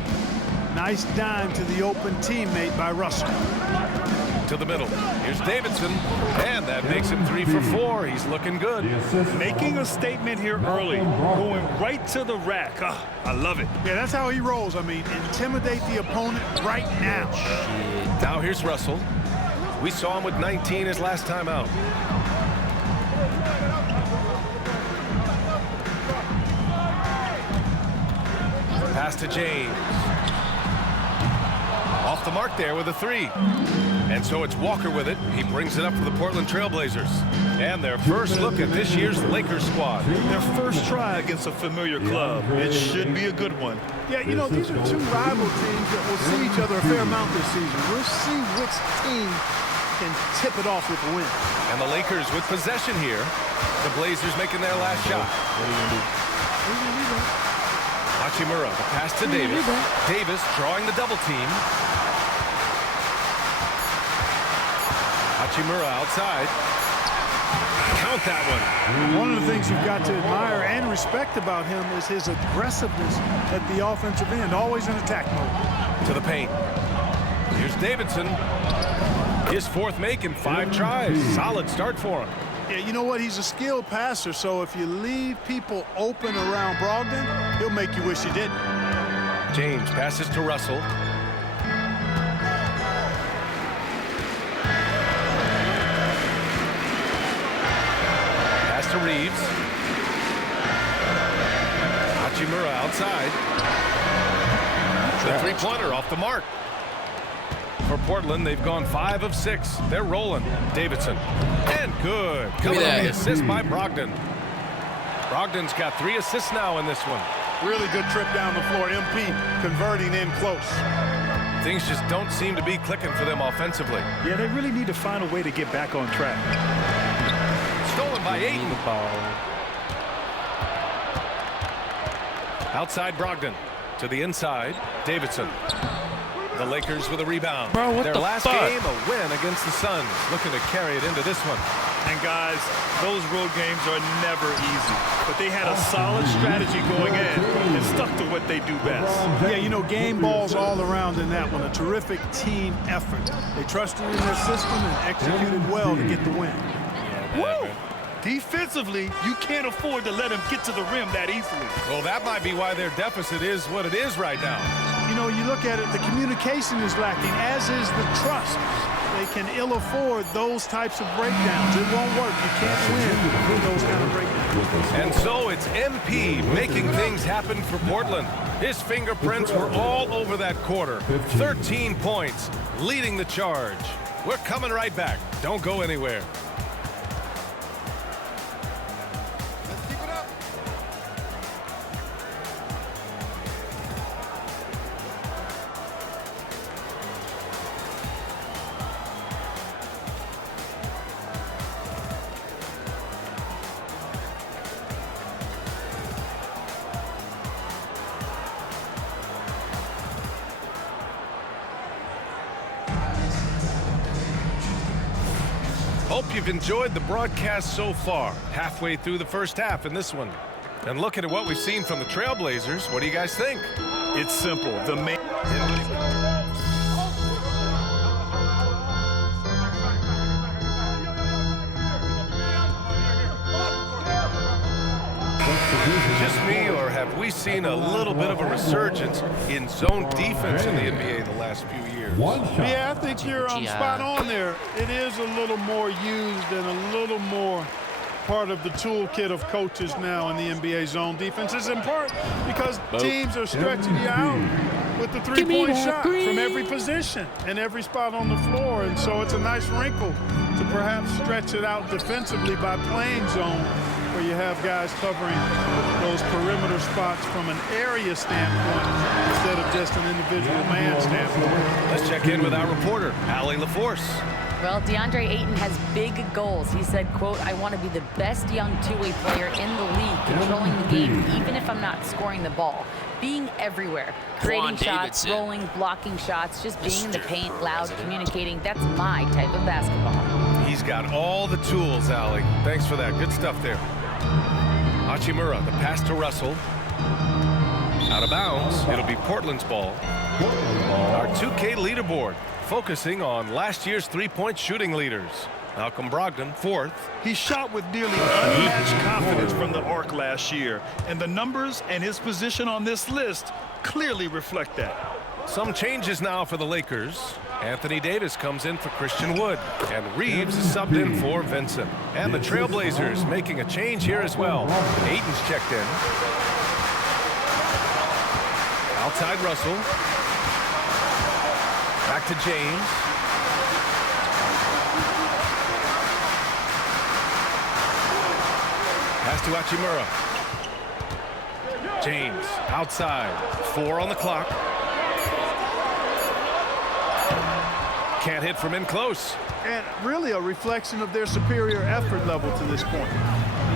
Nice dime to the open teammate by Russell. To the middle. Here's Davidson, and that makes him 3 for 4. He's looking good. Making a statement here early, going right to the rack. Oh, I love it. Yeah, that's how he rolls. I mean, intimidate the opponent right now. Now here's Russell. We saw him with 19 his last time out. Pass to James. Off the mark there with a 3. And so it's Walker with it. He brings it up for the Portland Trailblazers. And their first look at this year's Lakers squad. Their first try against a familiar club. It should be a good one. Yeah, you know, these are two rival teams that will see each other a fair amount this season. We'll see which team can tip it off with a win. And the Lakers with possession here. The Blazers making their last shot. Hachimura, the pass to Davis. Davis drawing the double team. Hachimura outside. Count that one. One of the things you've got to admire and respect about him is his aggressiveness at the offensive end, always in attack mode. To the paint. Here's Davidson. His 4th make in 5 tries. Solid start for him. Yeah, you know what? He's a skilled passer, so if you leave people open around Brogdon, he'll make you wish you didn't. James passes to Russell. To Reeves. Hachimura outside. The 3-pointer off the mark. For Portland, they've gone 5 of 6. They're rolling. Davidson. And good. Coming on the assist by Brogdon. Brogdon's got 3 assists now in this one. Really good trip down the floor. MP converting in close. Things just don't seem to be clicking for them offensively. Yeah, they really need to find a way to get back on track. Stolen by Ayton. Outside Brogdon. To the inside, Davidson. The Lakers with a rebound. Bro, what Their the last fuck? game, a win against the Suns. Looking to carry it into this one. And guys, those road games are never easy. But they had a solid strategy going in and stuck to what they do best. Yeah, you know, game balls all around in that one. A terrific team effort. They trusted in their system and executed well to get the win. Woo! Defensively, you can't afford to let him get to the rim that easily. Well, that might be why their deficit is what it is right now. You know, you look at it, the communication is lacking, as is the trust. They can ill afford those types of breakdowns. It won't work. You can't win with those kind of breakdowns. And so it's MP making things happen for Portland. His fingerprints were all over that quarter. 13 points, leading the charge. We're coming right back. Don't go anywhere. Hope you've enjoyed the broadcast so far. Halfway through the first half in this one. And looking at what we've seen from the Trailblazers, what do you guys think? It's simple. The main... Just me, or have we seen a little bit of a resurgence in zone defense in the NBA the last few years? Yeah, I think you're spot on there. It is a little more used and a little more part of the toolkit of coaches now in the NBA zone defense. It's in part because teams are stretching you out with the three-point shot from every position and every spot on the floor. And so it's a nice wrinkle to perhaps stretch it out defensively by playing zone, where you have guys covering those perimeter spots from an area standpoint instead of just an individual man standpoint. Let's check in with our reporter, Allie LaForce. Well, DeAndre Ayton has big goals. He said, quote, "I want to be the best young two-way player in the league, controlling the game even if I'm not scoring the ball. Being everywhere, creating shots, rolling, blocking shots, just being in the paint, loud, communicating. That's my type of basketball." He's got all the tools, Allie. Thanks for that. Good stuff there. Hachimura, the pass to Russell. Out of bounds. It'll be Portland's ball. Our 2K leaderboard, focusing on last year's three-point shooting leaders. Malcolm Brogdon, 4th. He shot with nearly unmatched confidence from the arc last year, and the numbers and his position on this list clearly reflect that. Some changes now for the Lakers. Anthony Davis comes in for Christian Wood, and Reeves is subbed in for Vincent. And the Trailblazers making a change here as well. Ayton's checked in. Outside Russell. Back to James. Pass to Hachimura. James outside. 4 on the clock. Can't hit from in close. And really a reflection of their superior effort level to this point.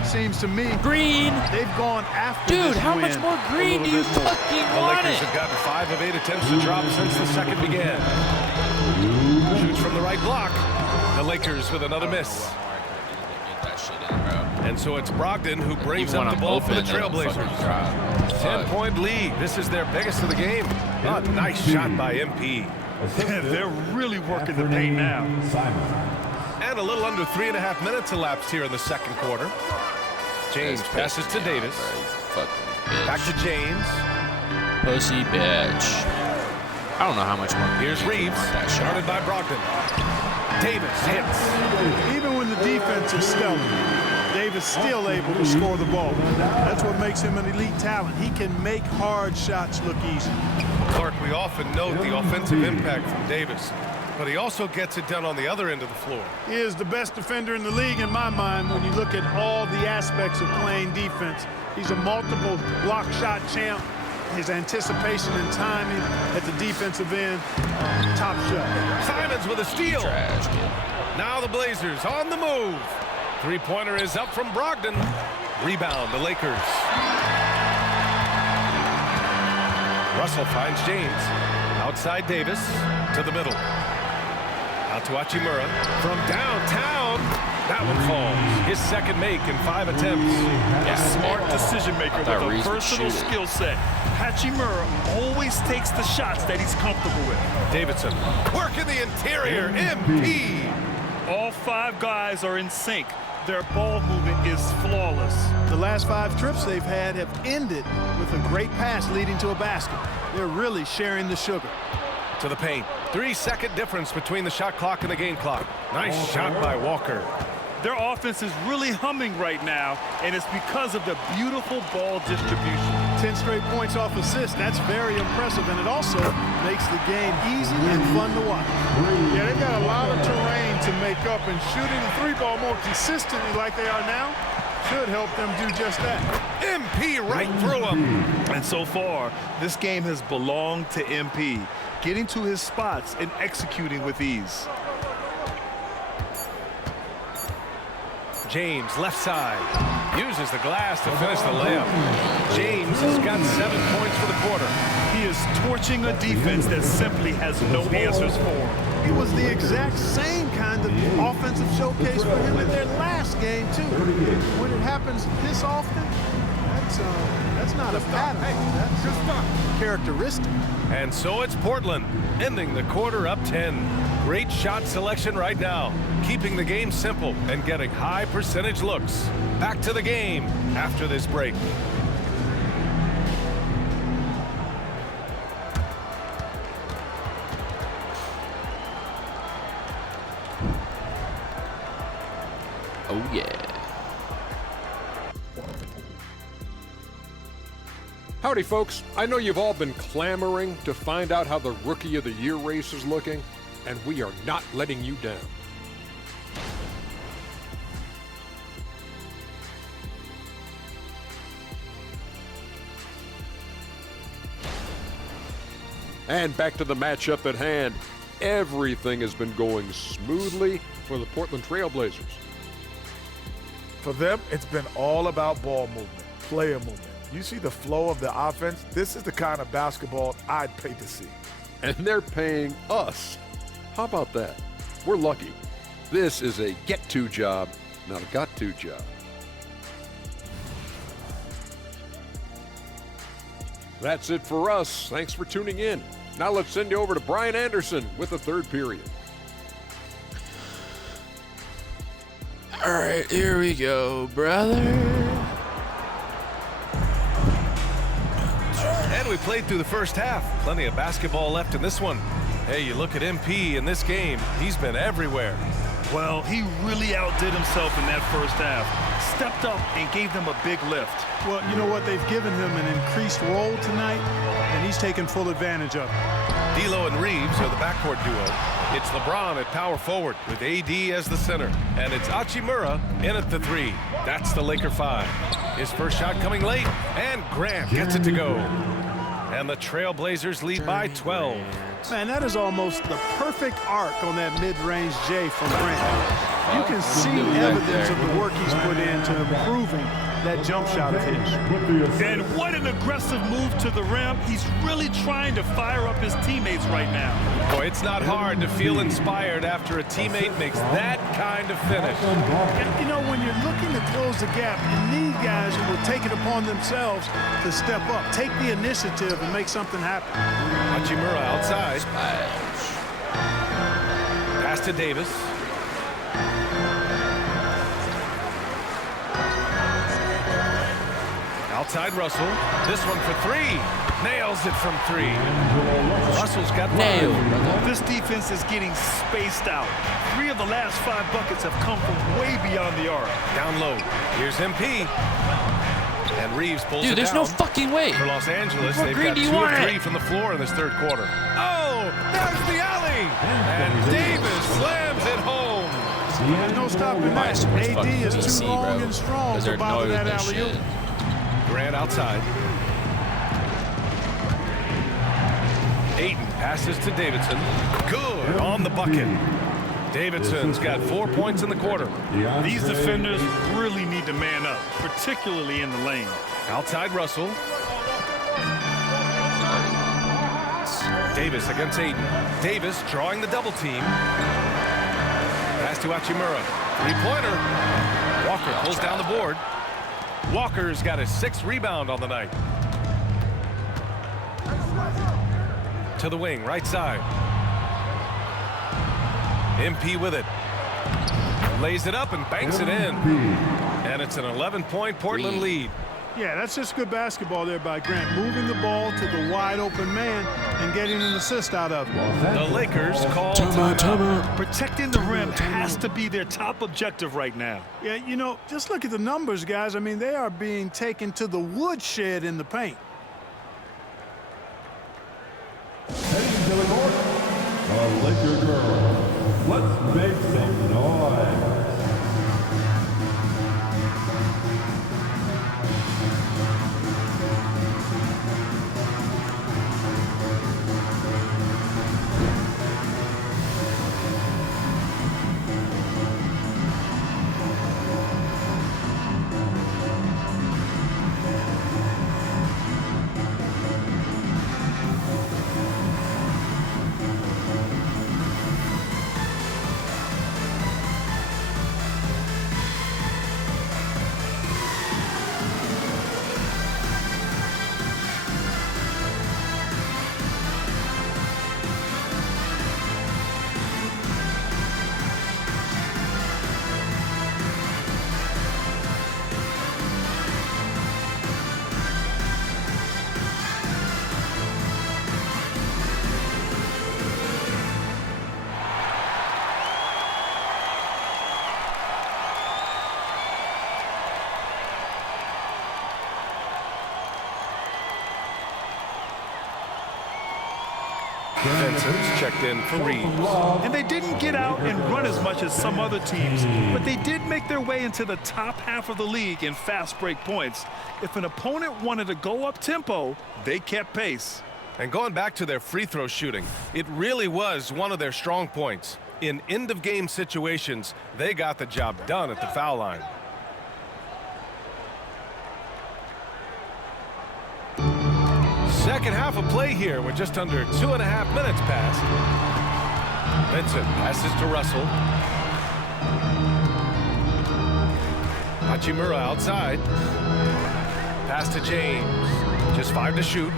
It seems to me Green. They've gone after Dude, this how win much more green do you fucking The want Lakers it? have gotten 5 of 8 attempts to drop since the second began. Shoots from the right block. The Lakers with another miss. And so it's Brogdon who brings up the ball for the Trailblazers. 10-point lead. This is their biggest of the game. A nice shot by MP. They're really working the paint now. And a little under 3.5 minutes elapsed here in the second quarter. James passes to Davis. Back to James. Pussy bitch. I don't know how much more. Here's Reeves, started by Brogdon. Davis hits. Even when the defense is stellar, Davis still able to score the ball. That's what makes him an elite talent. He can make hard shots look easy. Clark, we often note the offensive impact from Davis, but he also gets it done on the other end of the floor. He is the best defender in the league in my mind when you look at all the aspects of playing defense. He's a multiple block shot champ. His anticipation and timing at the defensive end, top shot. Simons with a steal. Trash, kid. Now the Blazers on the move. Three-pointer is up from Brogdon. Rebound, the Lakers. Russell finds James. Outside Davis to the middle. Out to Hachimura. From downtown. That one falls. His second make in 5 attempts. A smart decision maker with a versatile skill set. Hachimura always takes the shots that he's comfortable with. Davidson. Work in the interior. MP. All 5 guys are in sync. Their ball movement is flawless. The last 5 trips they've had have ended with a great pass leading to a basket. They're really sharing the sugar. To the paint. 3-second difference between the shot clock and the game clock. Nice shot by Walker. Their offense is really humming right now, and it's because of the beautiful ball distribution. 10 straight points off assists. That's very impressive, and it also makes the game easy and fun to watch. Yeah, they've got a lot of terrain to make up, and shooting the 3-ball more consistently like they are now should help them do just that. MP right through him. And so far, this game has belonged to MP, getting to his spots and executing with ease. James, left side, uses the glass to finish the layup. James has got 7 points for the quarter. He is torching a defense that simply has no answers for him. It was the exact same kind of offensive showcase for him in their last game, too. When it happens this often, that's not a pattern. That's just characteristic. And so it's Portland, ending the quarter up 10. Great shot selection right now, keeping the game simple and getting high percentage looks. Back to the game after this break. Oh, yeah. Howdy, folks. I know you've all been clamoring to find out how the Rookie of the Year race is looking, and we are not letting you down. And back to the matchup at hand. Everything has been going smoothly for the Portland Trailblazers. For them, it's been all about ball movement, player movement. You see the flow of the offense? This is the kind of basketball I'd pay to see. And they're paying us. How about that? We're lucky. This is a get-to job, not a got-to job. That's it for us. Thanks for tuning in. Now let's send you over to Brian Anderson with the third period. All right, here we go, brother. And we played through the first half. Plenty of basketball left in this one. Hey, you look at MP in this game, he's been everywhere. Well, he really outdid himself in that first half. Stepped up and gave them a big lift. Well, you know what? They've given him an increased role tonight, and he's taken full advantage of it. D'Lo and Reeves are the backcourt duo. It's LeBron at power forward with AD as the center. And it's Hachimura in at the 3. That's the Laker 5. His first shot coming late, and Grant gets it to go. And the Trailblazers lead by 12. Man, that is almost the perfect arc on that mid-range J from Grant. You can see evidence of the work he's put into improving that jump shot of his. And what an aggressive move to the rim. He's really trying to fire up his teammates right now. Boy, it's not hard to feel inspired after a teammate makes that kind of finish. And, you know, when you're looking to close the gap, you need guys who will take it upon themselves to step up, take the initiative, and make something happen. Hachimura outside. Pass to Davis. Outside Russell. This one for 3. Nails it from 3. Russell's got 5. This defense is getting spaced out. 3 of the last 5 buckets have come from way beyond the arc. Down low. Here's MP. And Reeves pulls it down. Dude, there's no fucking way. For Los Angeles, What they've green got do you 2 want of it? 3 from the floor in this third quarter. Oh, there's the alley. And Davis slams it home. There's no stopping that. AD is too long and strong to bother that alley-oop. Grant outside. Ayton passes to Davidson. Good on the bucket. Davidson's got 4 points in the quarter. These defenders really need to man up, particularly in the lane. Outside Russell. Davis against Ayton. Davis drawing the double team. Pass to Hachimura. 3-pointer. Walker pulls down the board. Walker's got his 6th rebound on the night. To the wing, right side. MP with it. Lays it up and banks it in. And it's an 11-point Portland lead. Yeah, that's just good basketball there by Grant. Moving the ball to the wide open man and getting an assist out of it. The Lakers call timeout. Protecting the rim has to be their top objective right now. Yeah, you know, just look at the numbers, guys. I mean, they are being taken to the woodshed in the paint. Heading to the court, the Laker girls. Let's make some noise. Benson's checked in for Reeves. And they didn't get out and run as much as some other teams, but they did make their way into the top half of the league in fast break points. If an opponent wanted to go up tempo, they kept pace. And going back to their free throw shooting, it really was one of their strong points. In end-of-game situations, they got the job done at the foul line. Second half of play here with just under 2.5 minutes passed. Vincent passes to Russell. Hachimura outside. Pass to James. Just 5 to shoot.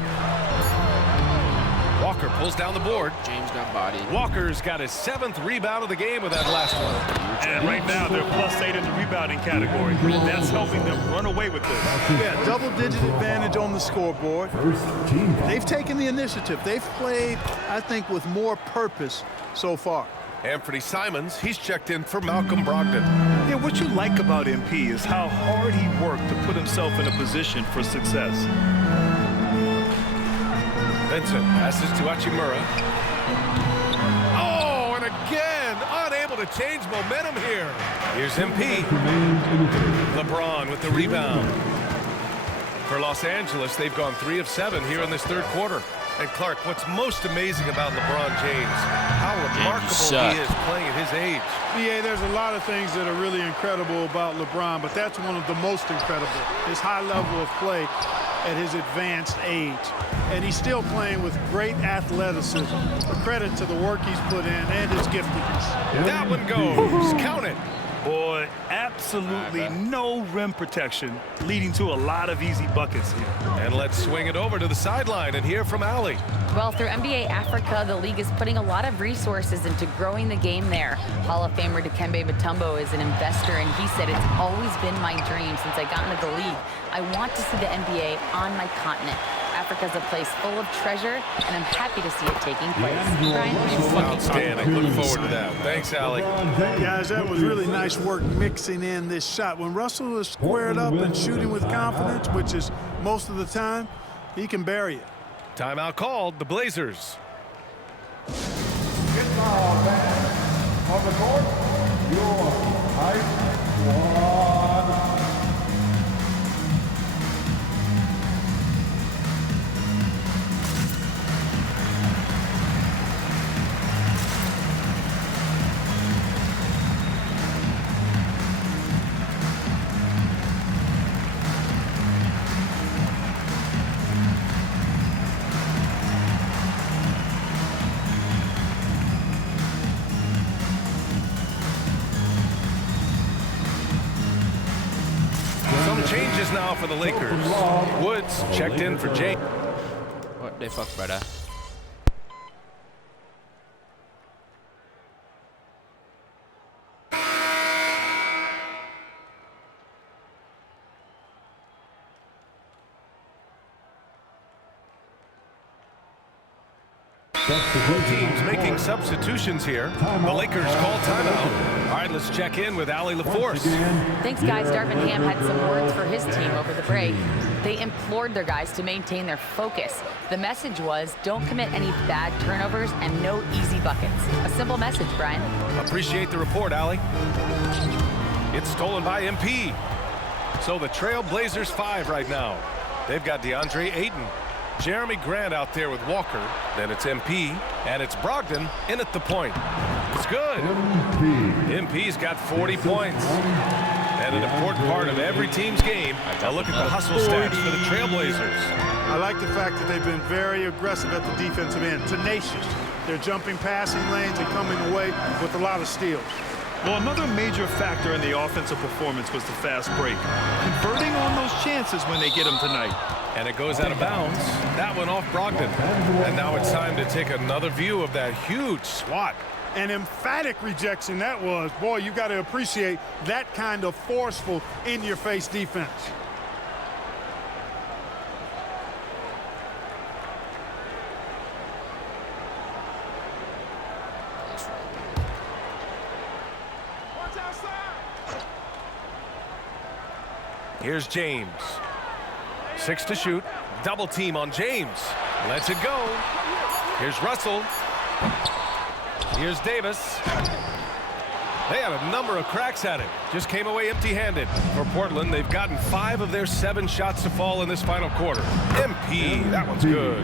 Walker pulls down the board. James got bodied. Walker's got his 7th rebound of the game with that last one. And right now, they're +8 in the rebounding category. That's helping them run away with this. Yeah, double-digit advantage on the scoreboard. They've taken the initiative. They've played, I think, with more purpose so far. Anthony Simons, he's checked in for Malcolm Brogdon. Yeah, what you like about MP is how hard he worked to put himself in a position for success. Vincent passes to Hachimura. Oh, and again, unable to change momentum here. Here's MP. LeBron with the rebound. For Los Angeles, they've gone 3 of 7 here in this 3rd quarter. And Clark, what's most amazing about LeBron James, how remarkable he is playing at his age. Yeah, there's a lot of things that are really incredible about LeBron, but that's one of the most incredible. His high level of play at his advanced age. And he's still playing with great athleticism. A credit to the work he's put in and his giftedness. That one goes. Count it. Boy, absolutely no rim protection, leading to a lot of easy buckets here. And let's swing it over to the sideline and hear from Ali. Well, through NBA Africa, the league is putting a lot of resources into growing the game there. Hall of Famer Dikembe Mutombo is an investor, and he said, "It's always been my dream since I got into the league. I want to see the NBA on my continent. Africa's a place full of treasure, and I'm happy to see it taking place." Brian? Outstanding. Look forward to that. Thanks, Ali. Guys, that was really nice work mixing in this shot. When Russell is squared up and shooting with confidence, which is most of the time, he can bury it. Timeout called. The Blazers. It's now back on the court, your Hype Squad. Changes now for the Lakers. Woods checked in for James. What the fuck, brother? Both teams making substitutions here. The Lakers call timeout. All right, let's check in with Ali LaForce. Thanks, guys. Darvin Ham had some words for his team over the break. They implored their guys to maintain their focus. The message was, don't commit any bad turnovers and no easy buckets. A simple message, Brian. Appreciate the report, Ali. It's stolen by MP. So the Trail Blazers 5 right now. They've got DeAndre Ayton. Jeremy Grant out there with Walker. Then it's MP, and it's Brogdon in at the point. It's good. MP's got 40 points. And an important part of every team's game, a look at the hustle stats for the Trailblazers. I like the fact that they've been very aggressive at the defensive end, tenacious. They're jumping passing lanes and coming away with a lot of steals. Well, another major factor in the offensive performance was the fast break. Converting on those chances when they get them tonight. And it goes out of bounds. That one off Brogdon. And now it's time to take another view of that huge swat. An emphatic rejection that was. Boy, you got to appreciate that kind of forceful, in-your-face defense. Here's James. 6 to shoot. Double team on James. Lets it go. Here's Russell. Here's Davis. They had a number of cracks at it. Just came away empty-handed. For Portland, they've gotten 5 of their 7 shots to fall in this final quarter. MP, that one's good.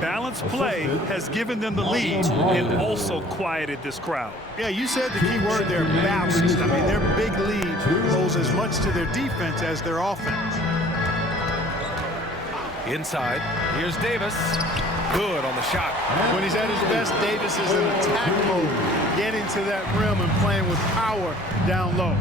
Balanced play has given them the lead and also quieted this crowd. Yeah, you said the key word there, balanced. I mean, their big lead owes as much to their defense as their offense. Inside, here's Davis. Good on the shot. When he's at his best, Davis is in attack mode, getting to that rim and playing with power down low.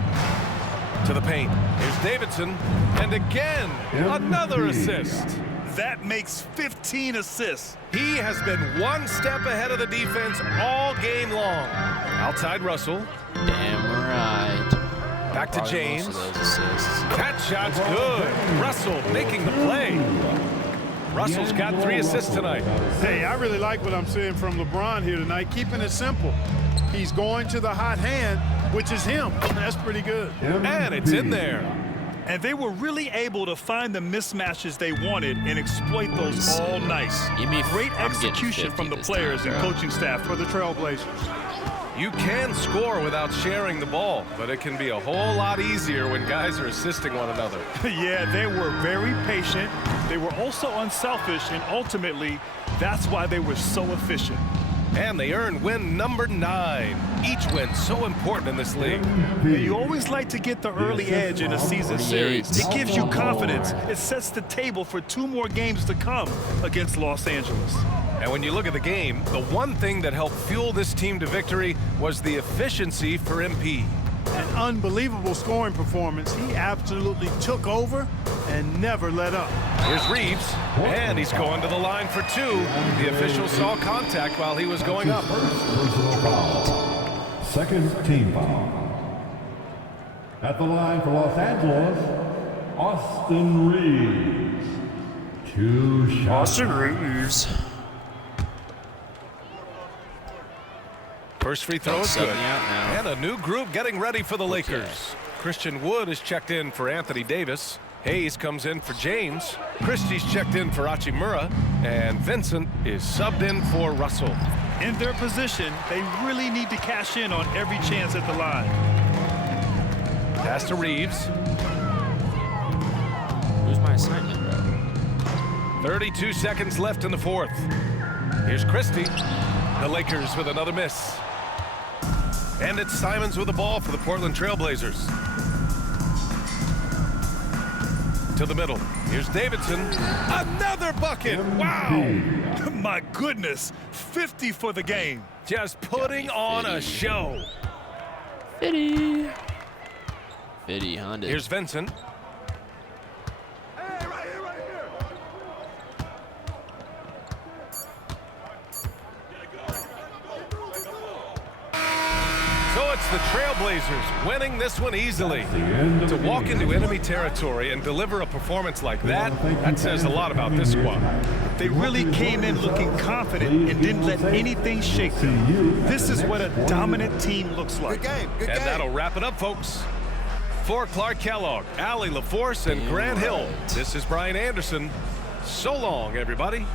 To the paint. Here's Davidson. And again, another assist. That makes 15 assists. He has been one step ahead of the defense all game long. Outside Russell. Damn right. Back to Probably James. most of those assists. That shot's good. Russell making the play. Russell's got 3 assists tonight. Hey, I really like what I'm seeing from LeBron here tonight, keeping it simple. He's going to the hot hand, which is him. That's pretty good. And it's in there. And they were really able to find the mismatches they wanted and exploit those all night. Great execution from the players and coaching staff for the Trailblazers. You can score without sharing the ball, but it can be a whole lot easier when guys are assisting one another. Yeah, they were very patient. They were also unselfish, and ultimately, that's why they were so efficient. And they earned win number 9. Each win so important in this league. You always like to get the early edge in a season series. It gives you confidence. It sets the table for 2 more games to come against Los Angeles. And when you look at the game, the one thing that helped fuel this team to victory was the efficiency for MP. An unbelievable scoring performance. He absolutely took over and never let up. Here's Reeves, and he's going to the line for 2. The official saw contact while he was going up. Second team foul. At the line for Los Angeles, Austin Reeves. 2 shots. Austin Reeves. First free throw is good. And a new group getting ready for the Lakers. Christian Wood is checked in for Anthony Davis. Hayes comes in for James. Christie's checked in for Hachimura. And Vincent is subbed in for Russell. In their position, they really need to cash in on every chance at the line. Pass to Reeves. Who's my assignment, bro? 32 seconds left in the 4th. Here's Christie. The Lakers with another miss. And it's Simons with the ball for the Portland Trailblazers. To the middle. Here's Davidson. Another bucket. Wow. My goodness. 50 for the game. Just putting on a show. Fitty. Fitty, Honda. Here's Vincent. The Trailblazers winning this one easily. To walk into enemy territory and deliver a performance like that, that says a lot about this squad. They really came in looking confident and didn't let anything shake them. This is what a dominant team looks like. Good game. That'll wrap it up, folks. For Clark Kellogg, Allie LaForce, and Grant Hill, this is Brian Anderson. So long, everybody.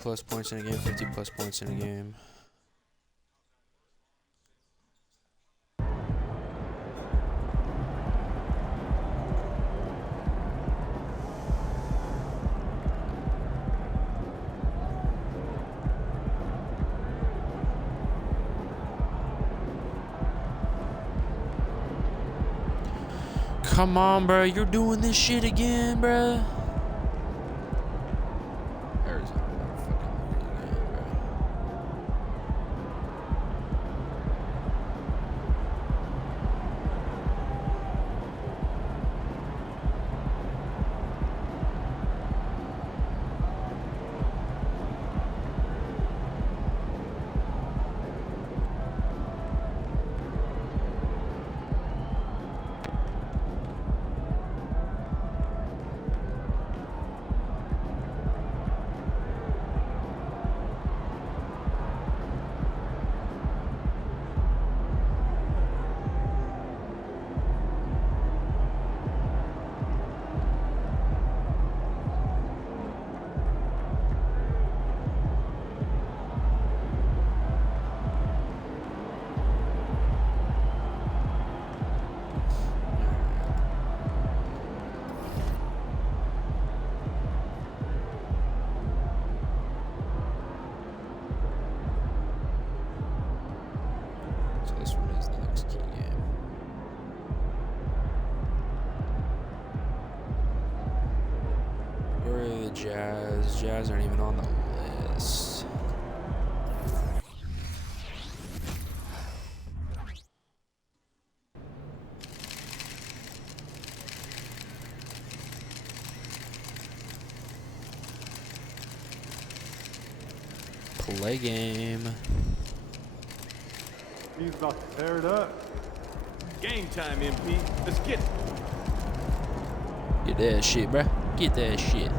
Plus points in a game, 50 plus points in a game. Come on, bro. You're doing this shit again, bro. Jazz. Jazz aren't even on the list. Play game. He's about to tear it up. Game time, MP. Let's get it. Get that shit, bruh. Get that shit.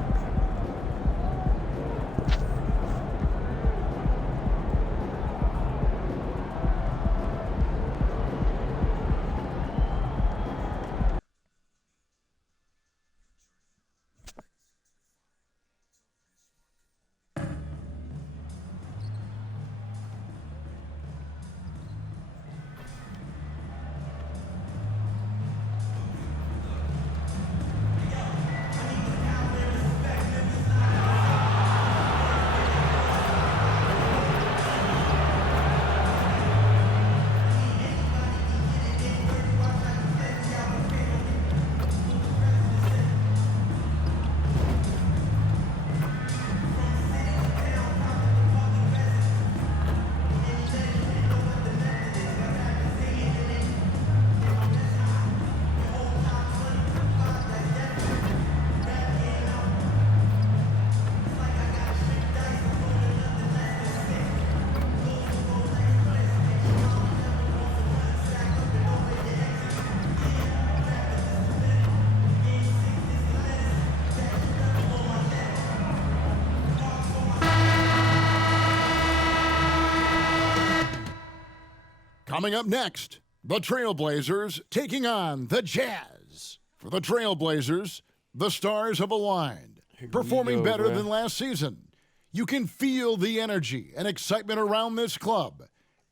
Coming up next, the Trailblazers taking on the Jazz. For the Trailblazers, the stars have aligned, performing better than last season. You can feel the energy and excitement around this club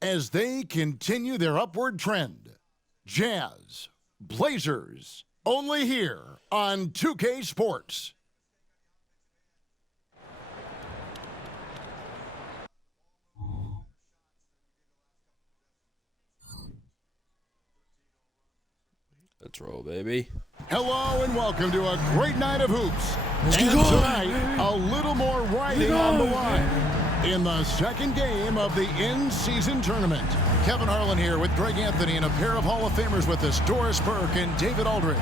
as they continue their upward trend. Jazz, Blazers, only here on 2K Sports. Let's roll, baby. Hello and welcome to a great night of hoops. And tonight, a little more riding on the line. In the second game of the in-season tournament. Kevin Harlan here with Greg Anthony and a pair of Hall of Famers with us, Doris Burke and David Aldridge.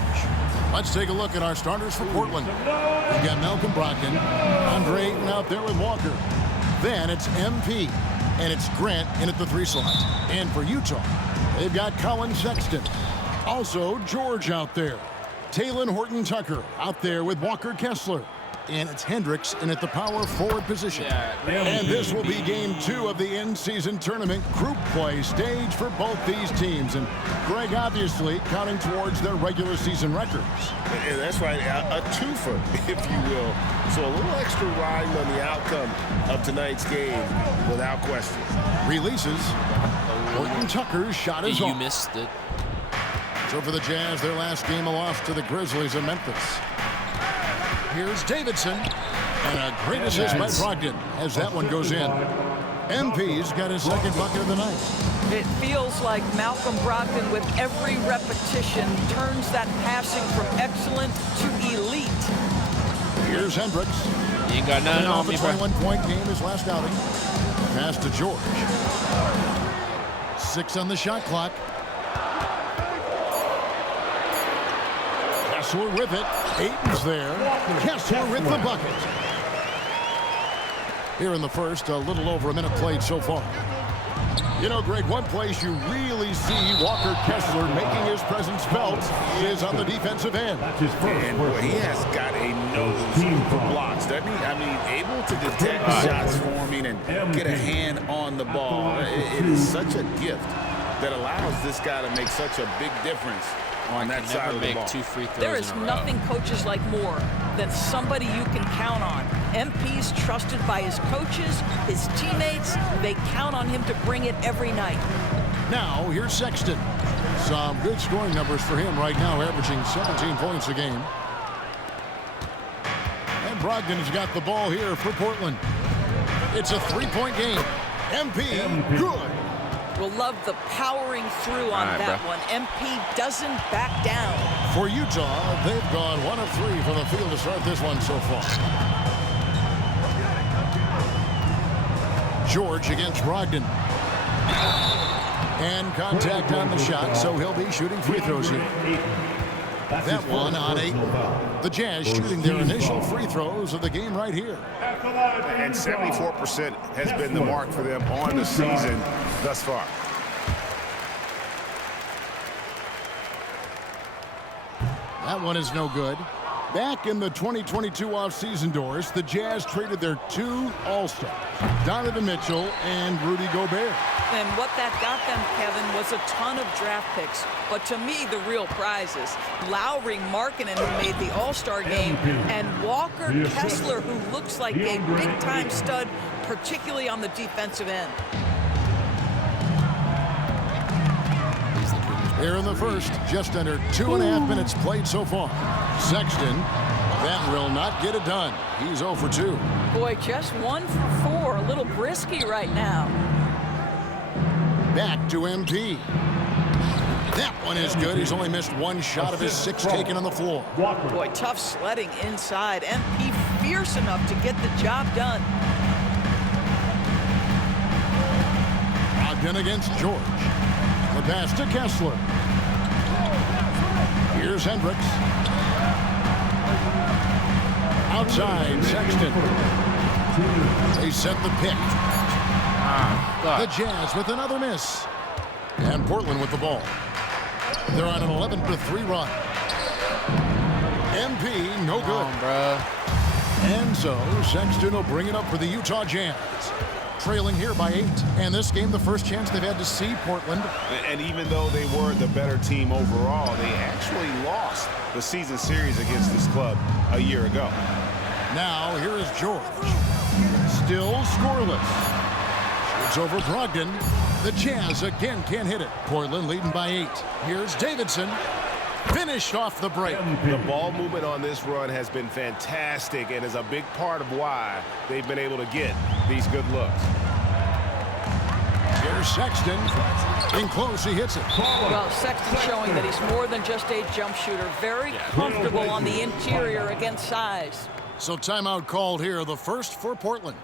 Let's take a look at our starters for Portland. We've got Malcolm Brogdon, Andre Ayton out there with Walker. Then it's MP, and it's Grant in at the 3 slot. And for Utah, they've got Colin Sexton. Also, George out there. Talen Horton-Tucker out there with Walker Kessler. And it's Hendricks in at the power forward position. And this will be game 2 of the in-season tournament group play stage for both these teams. And Greg obviously counting towards their regular season records. Yeah, that's right, a twofer, if you will. So a little extra riding on the outcome of tonight's game, without question. Releases. Horton-Tucker's shot is off. You missed it. So for the Jazz, their last game a loss to the Grizzlies in Memphis. Here's Davidson, and a great assist by Brogdon as that one goes in. MP's got his second bucket of the night. It feels like Malcolm Brogdon, with every repetition, turns that passing from excellent to elite. Here's Hendricks. You ain't got nothing on me, bro. 21-point game his last outing. Pass to George. 6 on the shot clock. Kessler with it. Ayton's there. Kessler with the bucket. Here in the first, a little over a minute played so far. You know, Greg, one place you really see Walker Kessler making his presence felt is on the defensive end. And boy, he has got a nose for blocks, doesn't he? I mean, able to detect shots forming and get a hand on the ball. It is such a gift that allows this guy to make such a big difference on that side of the ball. 2 free throws There is nothing coaches like more than somebody you can count on. MP's trusted by his coaches, his teammates. They count on him to bring it every night. Now, here's Sexton. Some good scoring numbers for him right now, averaging 17 points a game. And Brogdon has got the ball here for Portland. It's a 3-point game. MP, good. We'll love the powering through on that one. MP doesn't back down. For Utah, they've gone 1 of 3 from the field to start this one so far. George against Brogdon. And contact on the shot, so he'll be shooting free throws here. That one on 8. The Jazz shooting their initial free throws of the game right here. And 74% has been the mark for them on the season thus far. That one is no good. Back in the 2022 offseason doors, the Jazz traded their 2 All-Stars, Donovan Mitchell and Rudy Gobert. And what that got them, Kevin, was a ton of draft picks. But to me, the real prize is Lauri Markkanen, who made the All-Star game, and Walker Kessler, who looks like a big-time stud, particularly on the defensive end. Here in the first, just under 2.5 minutes played so far. Sexton, that will not get it done. He's 0 for 2. Boy, just 1 for 4. A little brisky right now. Back to MP. That one is good. He's only missed 1 shot of his 6 taken on the floor. Boy, tough sledding inside. MP fierce enough to get the job done. Brogdon against George. The pass to Kessler. Here's Hendricks. Outside, Sexton. They set the pick. The Jazz with another miss. And Portland with the ball. They're on an 11-3 run. MP, no good. And so, Sexton will bring it up for the Utah Jazz. Trailing here by 8. And this game, the first chance they've had to see Portland. And even though they were the better team overall, they actually lost the season series against this club a year ago. Now, here is George. Still scoreless. Shoots over Brogdon. The Jazz again can't hit it. Portland leading by 8. Here's Davidson. Finished off the break. The ball movement on this run has been fantastic and is a big part of why they've been able to get these good looks. Here's Sexton. In close, he hits it. Well, Sexton showing that he's more than just a jump shooter. Very comfortable on the interior against size. So timeout called here, the first for Portland.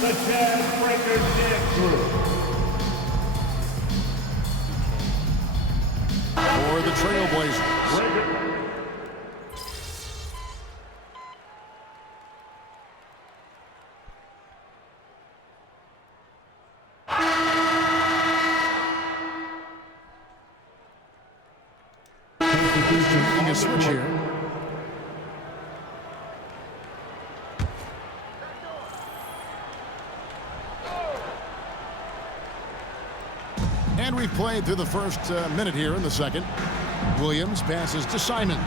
The Jazz Breakers dance group. For the Trailblazers. Taking a switch here. And we've played through the first minute here in the second. Williams passes to Simons.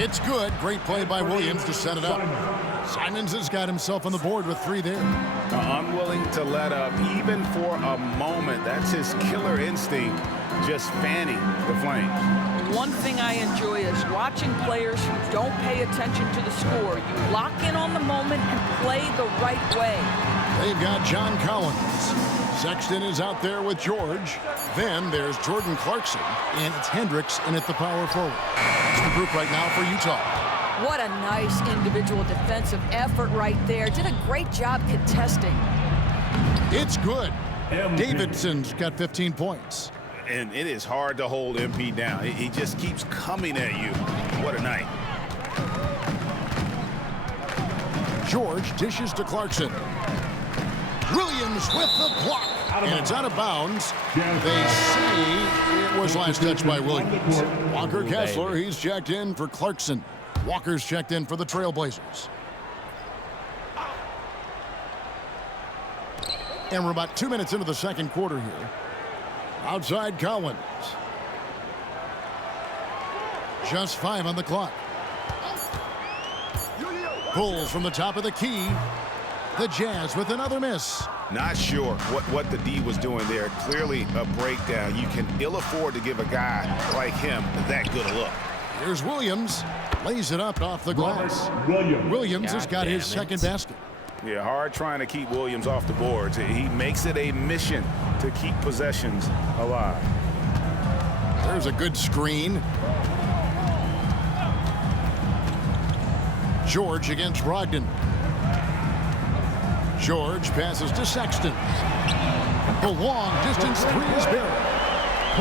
It's good. Great play by Williams to set it up. Simons has got himself on the board with 3 there. Unwilling to let up even for a moment. That's his killer instinct, just fanning the flames. One thing I enjoy is watching players who don't pay attention to the score. You lock in on the moment and play the right way. They've got John Collins. Sexton is out there with George. Then there's Jordan Clarkson, and it's Hendricks in at the power forward. It's the group right now for Utah. What a nice individual defensive effort right there. Did a great job contesting. It's good. Davidson's got 15 points. And it is hard to hold MP down. He just keeps coming at you. What a night. George dishes to Clarkson. Williams with the block. And it's out of bounds. They say it was last touched by Williams. Walker Kessler, he's checked in for Clarkson. Walker's checked in for the Trailblazers. And we're about 2 minutes into the second quarter here. Outside Collins. Just 5 on the clock. Pulls from the top of the key. The Jazz with another miss. Not sure what the D was doing there. Clearly a breakdown. You can ill afford to give a guy like him that good a look. Here's Williams. Lays it up off the glass. Williams has got his second basket. Yeah, hard trying to keep Williams off the boards. He makes it a mission to keep possessions alive. There's a good screen. George against Brogdon. George passes to Sexton. The long distance three is buried.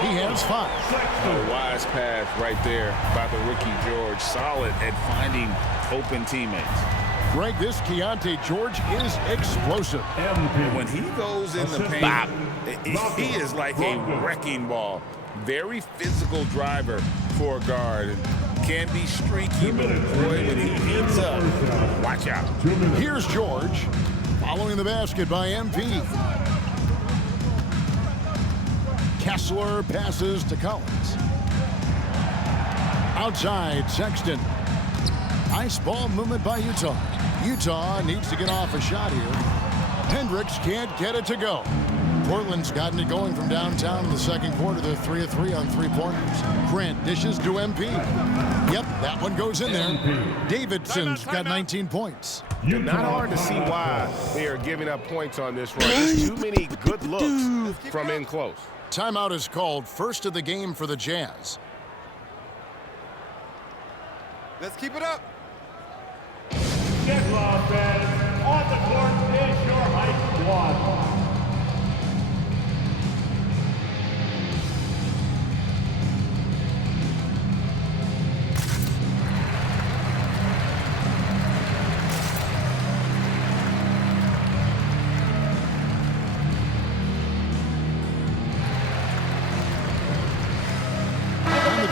He has 5. A wise pass right there by the rookie George. Solid at finding open teammates. Greg, this Keontae George is explosive. When he goes in the paint, he is like a wrecking ball. Very physical driver for a guard. Can be streaky, but boy, when he ends up, watch out. Here's George following the basket by MP. Kessler passes to Collins. Outside, Sexton. Nice ball movement by Utah. Utah needs to get off a shot here. Hendricks can't get it to go. Portland's gotten it going from downtown in the second quarter. They're 3 of 3 on three-pointers. Grant dishes to MP. Yep, that one goes in there. Davidson's got 19 points. Not hard to see why they are giving up points on this run. Just too many good looks from in close. Timeout is called, first of the game for the Jazz. Let's keep it up. Get love, fans. On the court is your hype squad.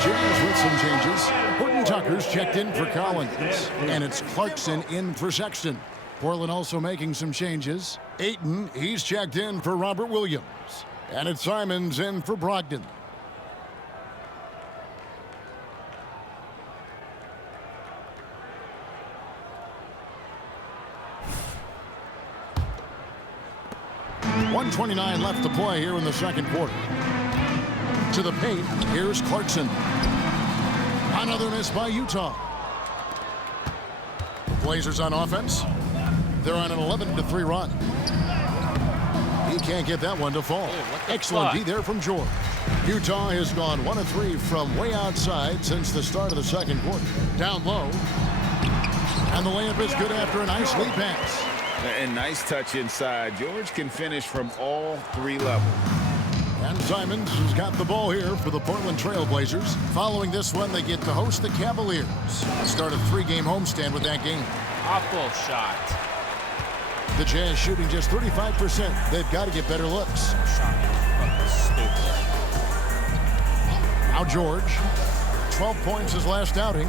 Jazz with some changes. Horton Tucker's checked in for Collins, and it's Clarkson in for Sexton. Portland also making some changes. Ayton, he's checked in for Robert Williams, and it's Simons in for Brogdon. .129 left to play here in the second quarter. To the paint, here's Clarkson. Another miss by Utah. Blazers on offense. They're on an 11-3 run. He can't get that one to fall. Excellent D there from George. Utah has gone 1 of 3 from way outside since the start of the second quarter. Down low. And the layup is good after a nice lead pass. And nice touch inside. George can finish from all 3 levels. And Simons has got the ball here for the Portland Trail Blazers. Following this one, they get to host the Cavaliers. Start a 3-game homestand with that game. Awful shot. The Jazz shooting just 35%. They've got to get better looks. Now George. 12 points his last outing.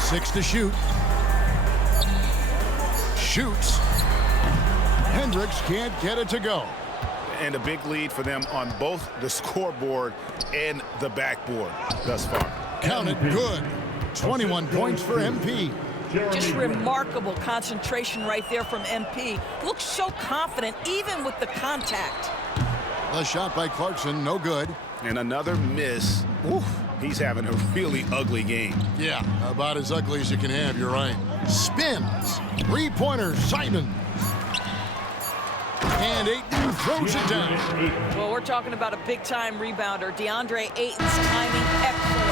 6 to shoot. Shoots. Hendricks can't get it to go. And a big lead for them on both the scoreboard and the backboard thus far. Counted good. 21 points for MP. Just remarkable concentration right there from MP. Looks so confident even with the contact. The shot by Clarkson, no good. And another miss. Oof, he's having a really ugly game. Yeah, about as ugly as you can have, you're right. Spins. 3-pointer, Simon. And Ayton throws it down. Well, we're talking about a big-time rebounder. DeAndre Ayton's timing excellent.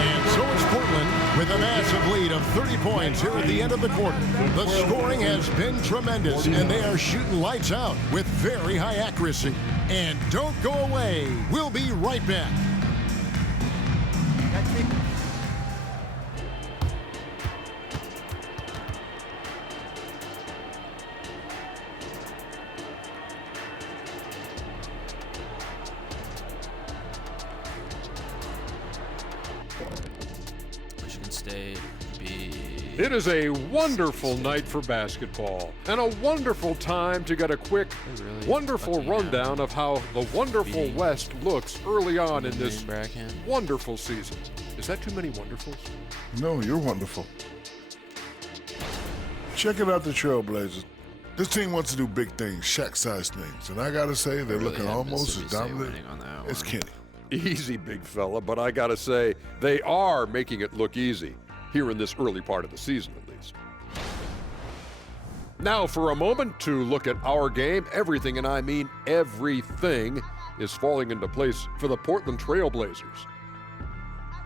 And so is Portland with a massive lead of 30 points here at the end of the quarter. The scoring has been tremendous, and they are shooting lights out with very high accuracy. And don't go away. We'll be right back. It is a wonderful night for basketball and a wonderful time to get a quick, wonderful rundown of how the wonderful West looks early on in this wonderful season. Is that too many wonderfuls? No, you're wonderful. Check it out, the Trailblazers. This team wants to do big things, Shaq-sized things, and I gotta say they're looking almost as dominant as Kenny. Easy, big fella, but I gotta say, they are making it look easy. here in this early part of the season, at least. Now for a moment to look at our game. Everything, and I mean everything, is falling into place for the Portland Trail Blazers.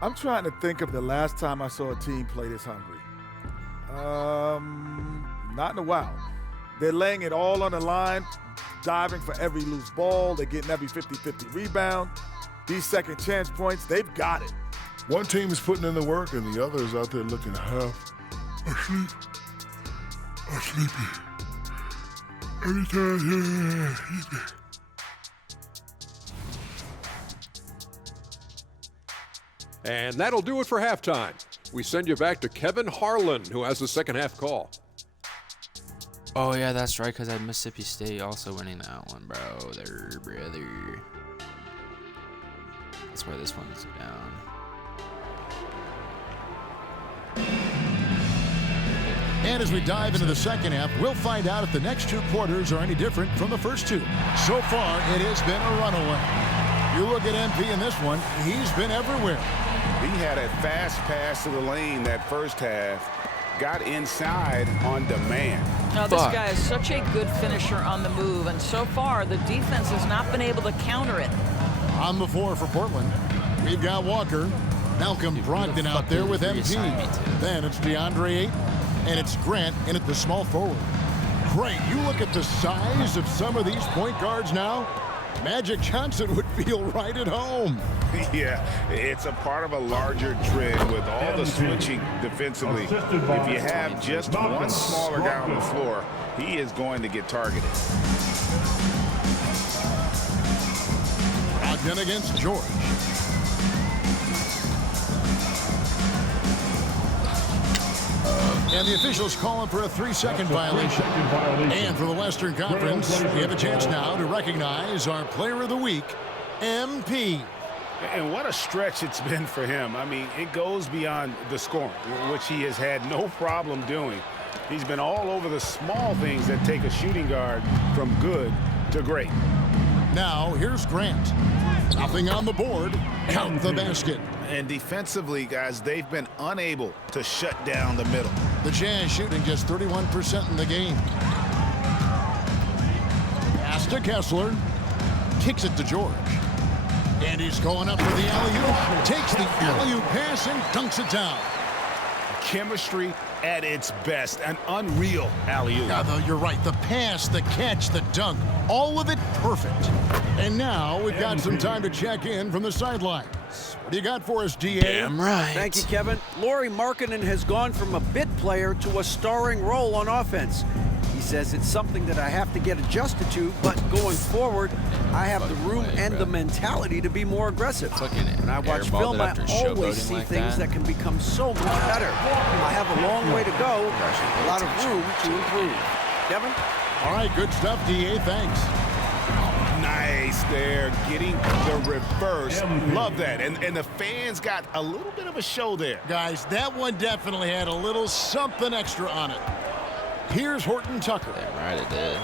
I'm trying to think of the last time I saw a team play this hungry. Not in a while. They're laying it all on the line, diving for every loose ball. They're getting every 50-50 rebound. These second chance points, they've got it. One team is putting in the work and the other is out there looking half asleep. Sleepy. Every time, sleepy. And that'll do it for halftime. We send you back to Kevin Harlan, who has the second half call. Oh, yeah, that's right, because I had Mississippi State also winning that one, brother. That's why this one's down. And as we dive into the second half, we'll find out if the next two quarters are any different from the first two. So far, it has been a runaway. You look at MP in this one, he's been everywhere. He had a fast pass to the lane that first half, got inside on demand. Now, this guy is such a good finisher on the move, and so far, the defense has not been able to counter it. On the floor for Portland, we've got Walker, Malcolm Brogdon out there with MP. Then it's DeAndre Ayton, and it's Grant in at the small forward. Great, you look at the size of some of these point guards now, Magic Johnson would feel right at home. Yeah, it's a part of a larger trend with all the switching defensively. If you have just one smaller guy on the floor, he is going to get targeted. Brogdon against George. And the officials calling for a 3-second violation. And for the Western Conference, we have a chance now to recognize our Player of the Week, MP. And what a stretch it's been for him. I mean, it goes beyond the scoring, which he has had no problem doing. He's been all over the small things that take a shooting guard from good to great. Now, here's Grant. Nothing on the board. Count the basket. And defensively, guys, they've been unable to shut down the middle. The Jazz shooting just 31% in the game. Pass to Kessler. Kicks it to George. And he's going up for the alley-oop. Takes the alley-oop pass and dunks it down. Chemistry at its best. An unreal alley-oop. Yeah, though, you're right. The pass, the catch, the dunk, all of it perfect. And now we've got some time to check in from the sideline. What do you got for us, DA? Damn right. Thank you, Kevin. Lauri Markkanen has gone from a bit player to a starring role on offense. He says it's something that I have to get adjusted to, but going forward, I have the room and the mentality to be more aggressive. When I watch film, I always see things that can become so much better. I have a long way to go, a lot of room to improve. Kevin? All right, good stuff, DA. Thanks. Nice there, getting the reverse. Love that. And the fans got a little bit of a show there. Guys, that one definitely had a little something extra on it. Here's Horton Tucker. Damn right it did.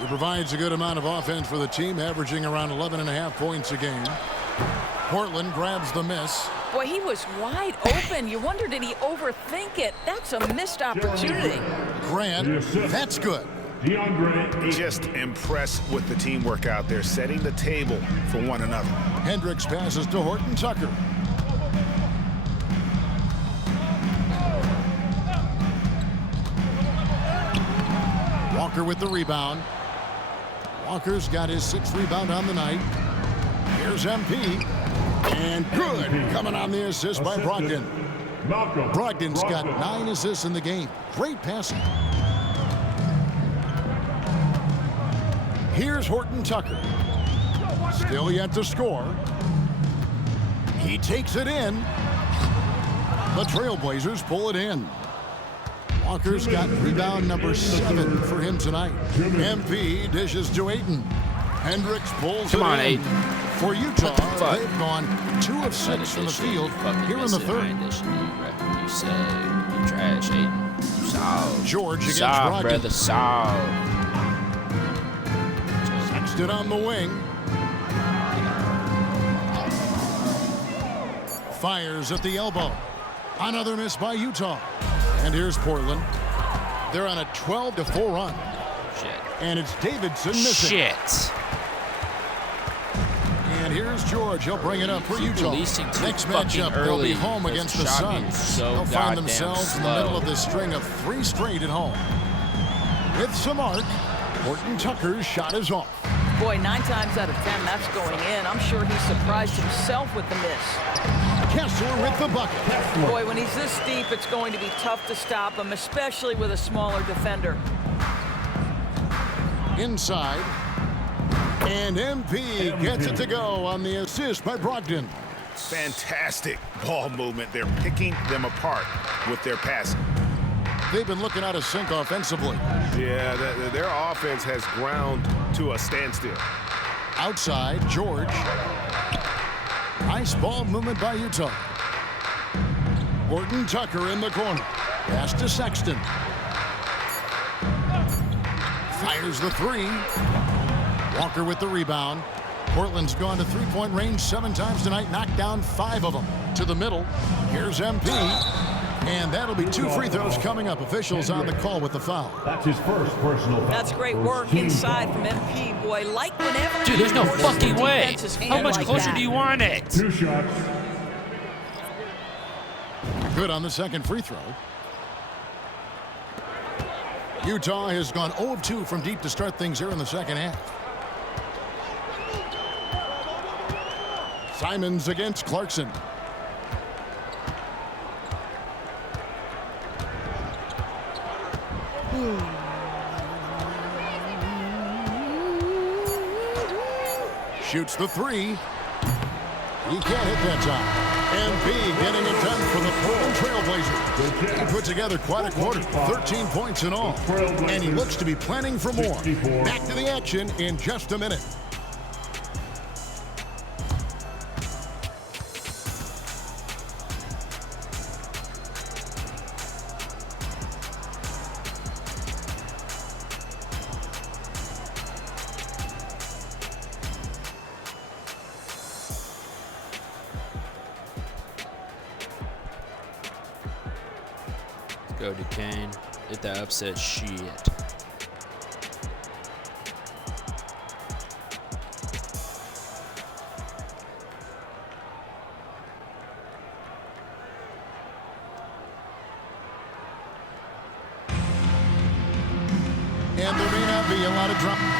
He provides a good amount of offense for the team, averaging around 11.5 points a game. Portland grabs the miss. Boy, he was wide open. You wonder, did he overthink it? That's a missed opportunity. Grant, that's good. Just impressed with the teamwork out there, setting the table for one another. Hendricks passes to Horton Tucker. Walker with the rebound. Walker's got his 6th rebound on the night. Here's MP. And good. Coming on the assist by Brogdon. Brogdon's got 9 assists in the game. Great passing. Here's Horton Tucker. Still yet to score. He takes it in. The Trailblazers pull it in. Walker's got rebound number 7 for him tonight. MP dishes to Ayton. Hendricks pulls Come it on, in. Ayton. For Utah, they've gone 2 of 6 from the field here in the third. You said you trash, Ayton. You saw. George against Brogdon. Brogdon. Brother, saw. Sexton on the wing. Fires at the elbow. Another miss by Utah. And here's Portland. They're on a 12-4 run. Shit. And it's Davidson missing. Shit. And here's George. He'll bring it up for Utah. Next matchup, they'll be home against the Suns. They'll find themselves in the middle of this string of 3 straight at home. With some arc, Horton Tucker's shot is off. Boy, 9 times out of 10, that's going in. I'm sure he surprised himself with the miss. Kessler with the bucket. Boy, when he's this deep, it's going to be tough to stop him, especially with a smaller defender. Inside. And MP gets it to go on the assist by Brogdon. Fantastic ball movement. They're picking them apart with their passing. They've been looking out of sync offensively. Yeah, their offense has ground to a standstill. Outside, George. Nice ball movement by Utah. Horton Tucker in the corner. Pass to Sexton. Fires the 3. Walker with the rebound. Portland's gone to 3-point range 7 times tonight, knocked down 5 of them. To the middle, here's MP. And that'll be 2 free throws coming up. Officials on the call with the foul. That's his first personal foul. That's great work inside from MP, boy. Like whenever... Dude, there's no fucking way. How much closer do you want it? 2 shots. Good on the second free throw. Utah has gone 0 of 2 from deep to start things here in the second half. Simons against Clarkson. Shoots the 3. He can't hit that time. MP getting it done for the Portland Trailblazers. He put together quite a quarter, 13 points in all. And he looks to be planning for more. Back to the action in just a minute. Go Duquesne. Hit that upset shit. And there may not be a lot of drama.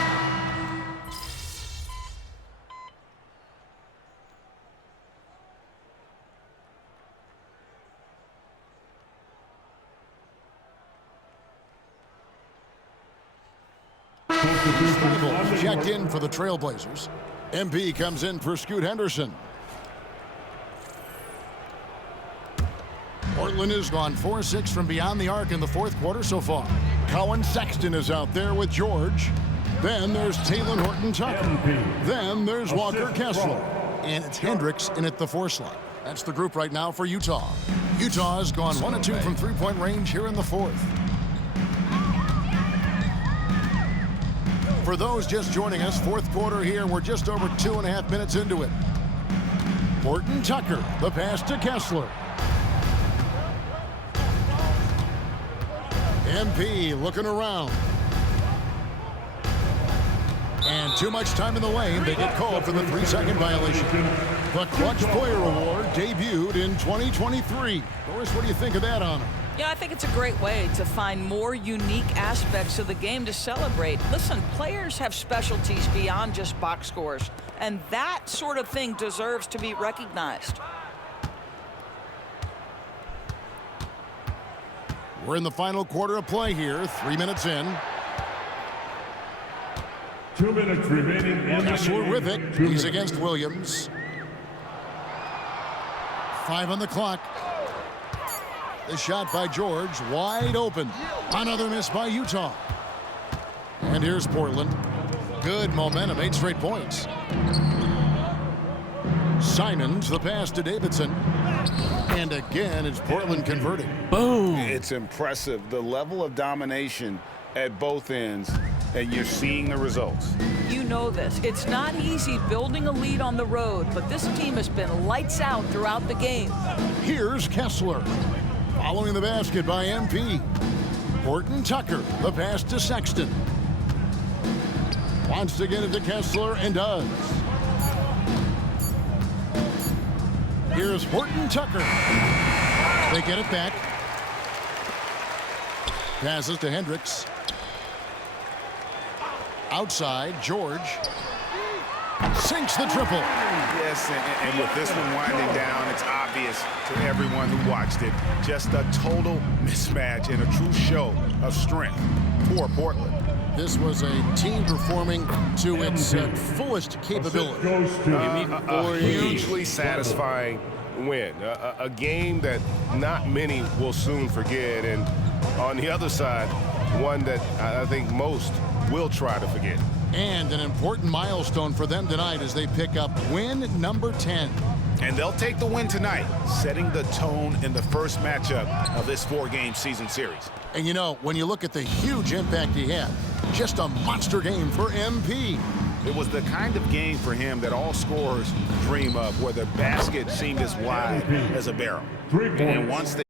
Checked in for the Trailblazers. MP comes in for Scoot Henderson. Portland has gone 4-6 from beyond the arc in the 4th quarter so far. Colin Sexton is out there with George. Then there's Talen Horton Tucker. Then there's Walker Kessler. And it's Hendricks in at the 4 slot. That's the group right now for Utah. Utah has gone 1 of 2 from 3-point range here in the 4th. For those just joining us, 4th quarter here. We're just over 2.5 minutes into it. Horton Tucker, the pass to Kessler. MP looking around. And too much time in the lane. They get called for the 3-second violation. The Clutch Player Award debuted in 2023. Doris, what do you think of that honor? Yeah, I think it's a great way to find more unique aspects of the game to celebrate. Listen, players have specialties beyond just box scores, and that sort of thing deserves to be recognized. We're in the final quarter of play here, 3 minutes in. 2 minutes remaining in the Kessler game. with it. He's against Williams. 5 on the clock. The shot by George, wide open. Another miss by Utah. And here's Portland. Good momentum, 8 straight points. Simons, the pass to Davidson. And again, it's Portland converting. Boom. It's impressive. The level of domination at both ends and you're seeing the results. You know this. It's not easy building a lead on the road, but this team has been lights out throughout the game. Here's Kessler. Following the basket by MP. Horton Tucker, the pass to Sexton. Wants to get it to Kessler and does. Here's Horton Tucker. They get it back. Passes to Hendricks. Outside, George. Sinks the triple. Yes, and with this one winding down, it's obvious to everyone who watched it. Just a total mismatch and a true show of strength for Portland. This was a team performing to its fullest capability. A hugely satisfying win. A game that not many will soon forget. And on the other side, one that I think most will try to forget. And an important milestone for them tonight as they pick up win number 10. And they'll take the win tonight, setting the tone in the first matchup of this 4-game season series. And you know, when you look at the huge impact he had, just a monster game for MP. It was the kind of game for him that all scorers dream of, where the basket seemed as wide as a barrel. And once they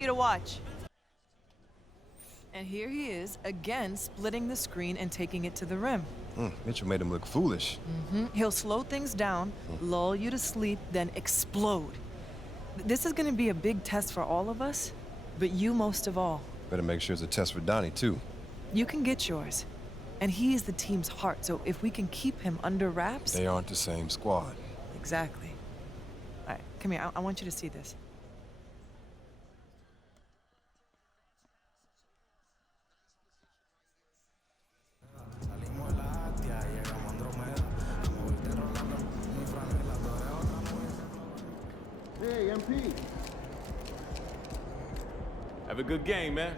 To watch. And here he is, again splitting the screen and taking it to the rim. Mitchell made him look foolish. He'll slow things down, lull you to sleep, then explode. This is going to be a big test for all of us, but you most of all. Better make sure it's a test for Donnie, too. You can get yours. And he is the team's heart, so if we can keep him under wraps... They aren't the same squad. Exactly. All right, come here. I want you to see this. Hey, MP. Have a good game, man.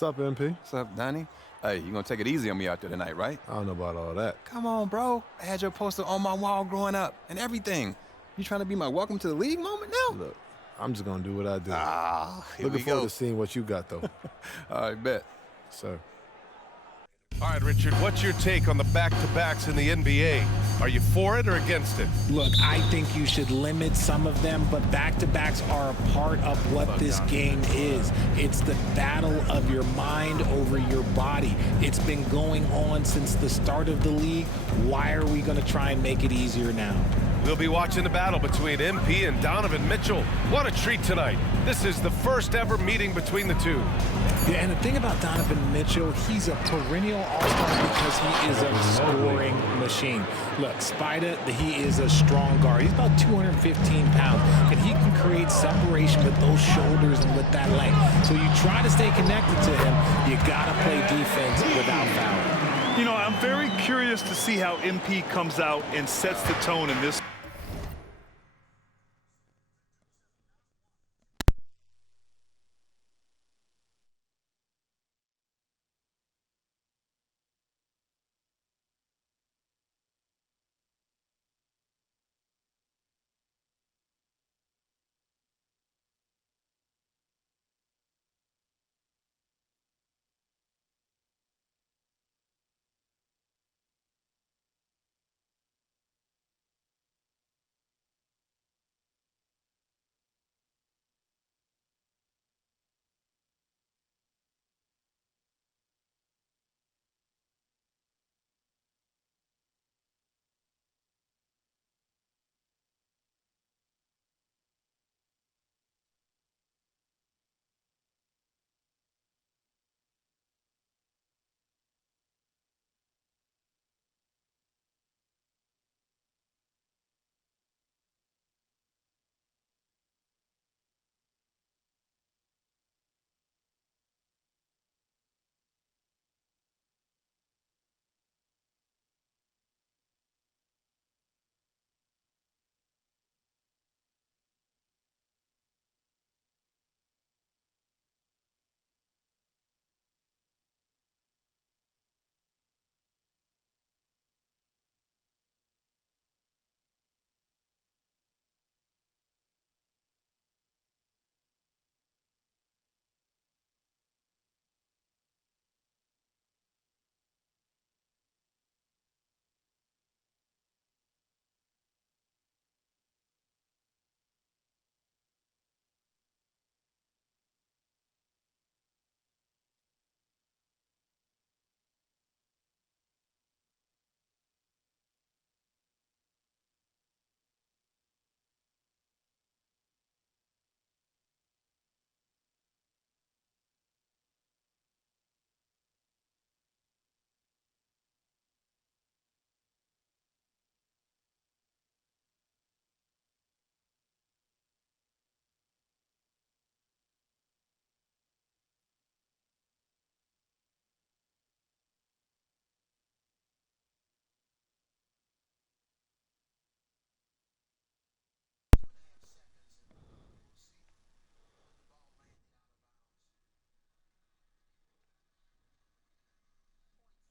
What's up, MP? What's up, Donnie? Hey, you gonna take it easy on me out there tonight, right? I don't know about all that. Come on, bro. I had your poster on my wall growing up and everything. You trying to be my welcome to the league moment now? Look, I'm just gonna do what I do. Looking forward to seeing what you got, though. All right, bet. Sir. All right, Richard, what's your take on the back-to-backs in the NBA? Are you for it or against it? Look, I think you should limit some of them, but back-to-backs are a part of what this game is. It's the battle of your mind over your body. It's been going on since the start of the league. Why are we going to try and make it easier now? We'll be watching the battle between MP and Donovan Mitchell. What a treat tonight. This is the first ever meeting between the two. Yeah, and the thing about Donovan Mitchell, he's a perennial all-star because he is a scoring machine. Look, Spider, he is a strong guard. He's about 215 pounds, and he can create separation with those shoulders and with that length. So you try to stay connected to him, you got to play defense without fouling. You know, I'm very curious to see how MP comes out and sets the tone in this.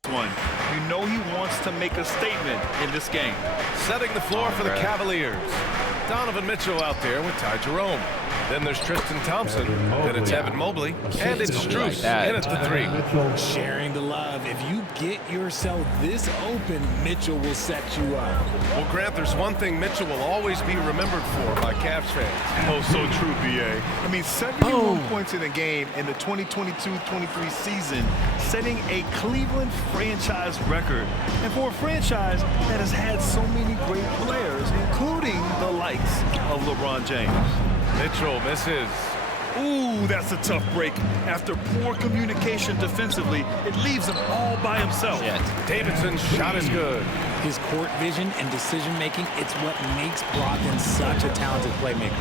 One. You know he wants to make a statement in this game. Setting the floor for the Cavaliers. Donovan Mitchell out there with Ty Jerome. Then there's Tristan Thompson. Then it's Evan Mobley. And it's Strus in at the 3. Sharing the love. If you get yourself this open, Mitchell will set you up. Well, Grant, there's one thing Mitchell will always be remembered for by Cavs fans. Oh, so true, B.A. I mean, 71 points in a game in the 2022-23 season, setting a Cleveland franchise record. And for a franchise that has had so many great players, including the likes of LeBron James. Mitchell misses. Ooh, that's a tough break. After poor communication defensively, it leaves him all by himself. Davidson's shot is good. His court vision and decision-making, it's what makes Brogdon such a talented playmaker.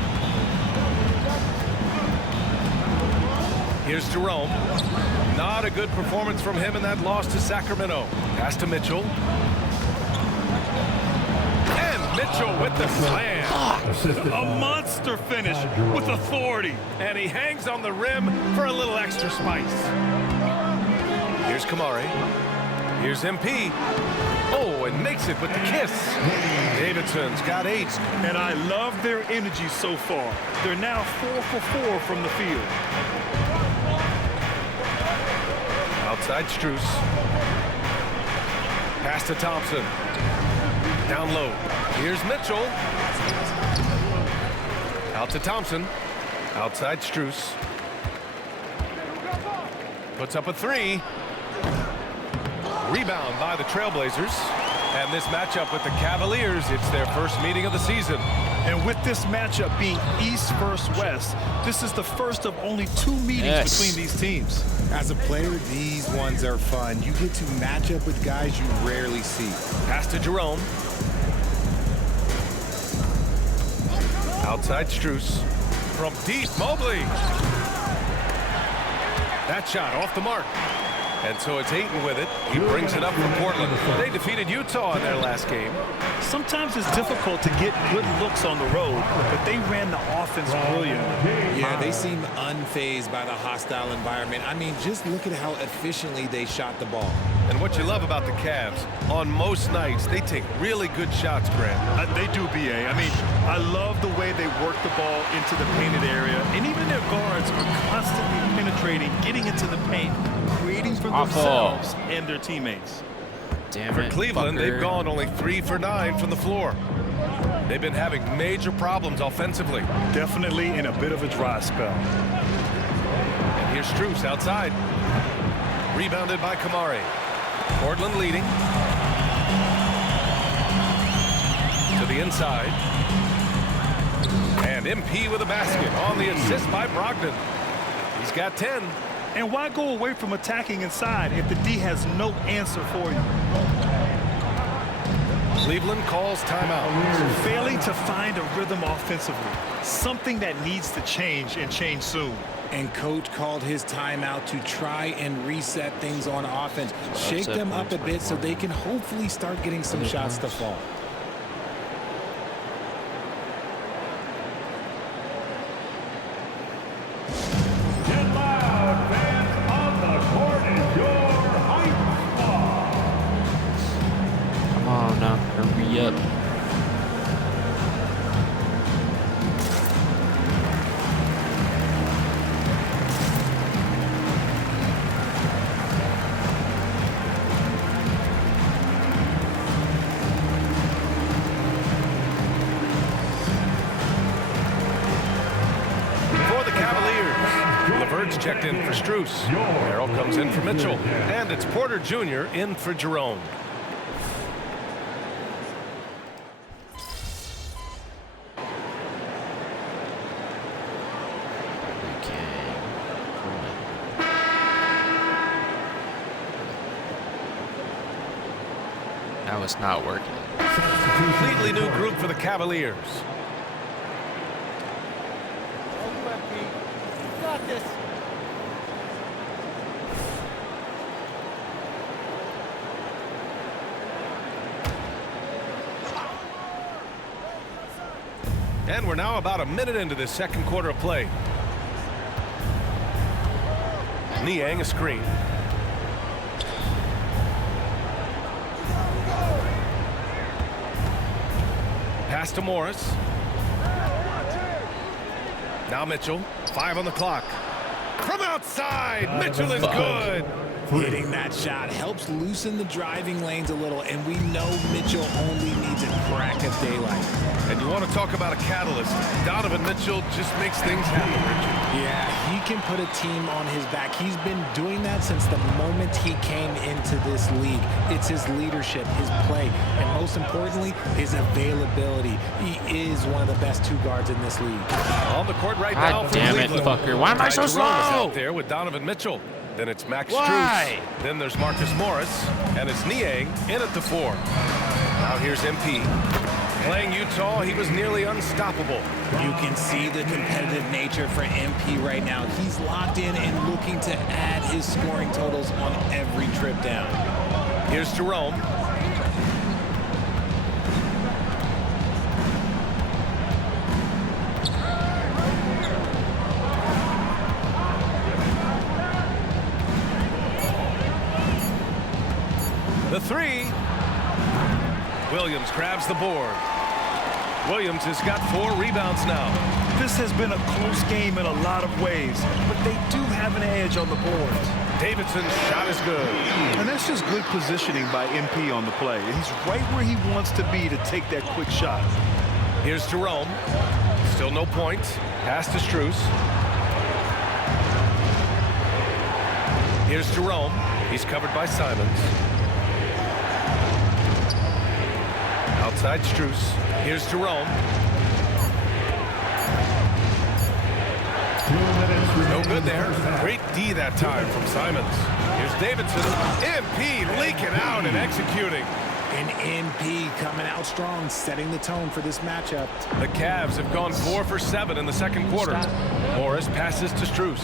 Here's Jerome. Not a good performance from him in that loss to Sacramento. Pass to Mitchell. And Mitchell with the slam. A monster finish with authority. And he hangs on the rim for a little extra spice. Here's Kamari. Here's MP. Oh, and makes it with the kiss. Davidson's got 8. And I love their energy so far. They're now 4 for 4 from the field. Outside Strus. Pass to Thompson. Down low. Here's Mitchell. Out to Thompson. Outside Strus. Puts up a 3. Rebound by the Trailblazers. And this matchup with the Cavaliers, it's their first meeting of the season. And with this matchup being East versus West, this is the first of only 2 meetings between these teams. As a player, these ones are fun. You get to match up with guys you rarely see. Pass to Jerome. Outside Strus. From deep, Mobley. That shot off the mark. And so it's Ayton with it. He brings it up for Portland. They defeated Utah in their last game. Sometimes it's difficult to get good looks on the road, but they ran the offense brilliantly. Yeah, they seem unfazed by the hostile environment. I mean, just look at how efficiently they shot the ball. And what you love about the Cavs, on most nights, they take really good shots, Grant. They do, B.A. I mean, I love the way they work the ball into the painted area. And even their guards are constantly penetrating, getting into the paint, creating for themselves and their teammates. Damn For it, Cleveland, fucker. they've gone only 3 for 9 from the floor. They've been having major problems offensively. Definitely in a bit of a dry spell. And here's Strus outside. Rebounded by Kamari. Portland leading. To the inside. And MP with a basket on the assist by Brogdon. He's got 10. And why go away from attacking inside if the D has no answer for you? Cleveland calls timeout. Failing to find a rhythm offensively. Something that needs to change and change soon. And coach called his timeout to try and reset things on offense. Shake them up a bit so they can hopefully start getting some shots to fall. Get loud, fans on the court is your hype squad. Come on now, hurry up. Checked in for Strus. Merrill comes in for Mitchell. And it's Porter Jr. in for Jerome. Now it's not working. Completely new group for the Cavaliers. Got this. And we're now about a minute into this second quarter of play. Niang a screen. Pass to Morris. Now Mitchell, 5 on the clock. From outside, Mitchell is good. Hitting that shot helps loosen the driving lanes a little, and we know Mitchell only needs a crack of daylight. And you want to talk about a catalyst. Donovan Mitchell just makes things happen, Richard. Yeah, he can put a team on his back. He's been doing that since the moment he came into this league. It's his leadership, his play, and most importantly, his availability. He is one of the best 2 guards in this league. On the court right now for damn it, Cleveland. fucker. Why am I so slow? Out there with Donovan Mitchell. Then it's Max Strus. Then there's Marcus Morris. And it's Niang in at the 4. Now here's MP. Playing Utah, he was nearly unstoppable. You can see the competitive nature for MP right now. He's locked in and looking to add his scoring totals on every trip down. Here's Jerome. The 3. Williams grabs the board. Williams has got 4 rebounds now. This has been a close game in a lot of ways, but they do have an edge on the boards. Davidson's shot is good. And that's just good positioning by MP on the play. He's right where he wants to be to take that quick shot. Here's Jerome. Still no points. Pass to Strus. Here's Jerome. He's covered by Simons. Outside Strus. Here's Jerome. No good there. Great D that time from Simons. Here's Davidson. MP leaking out and executing. And MP coming out strong, setting the tone for this matchup. The Cavs have gone 4 for 7 in the second quarter. Morris passes to Strus.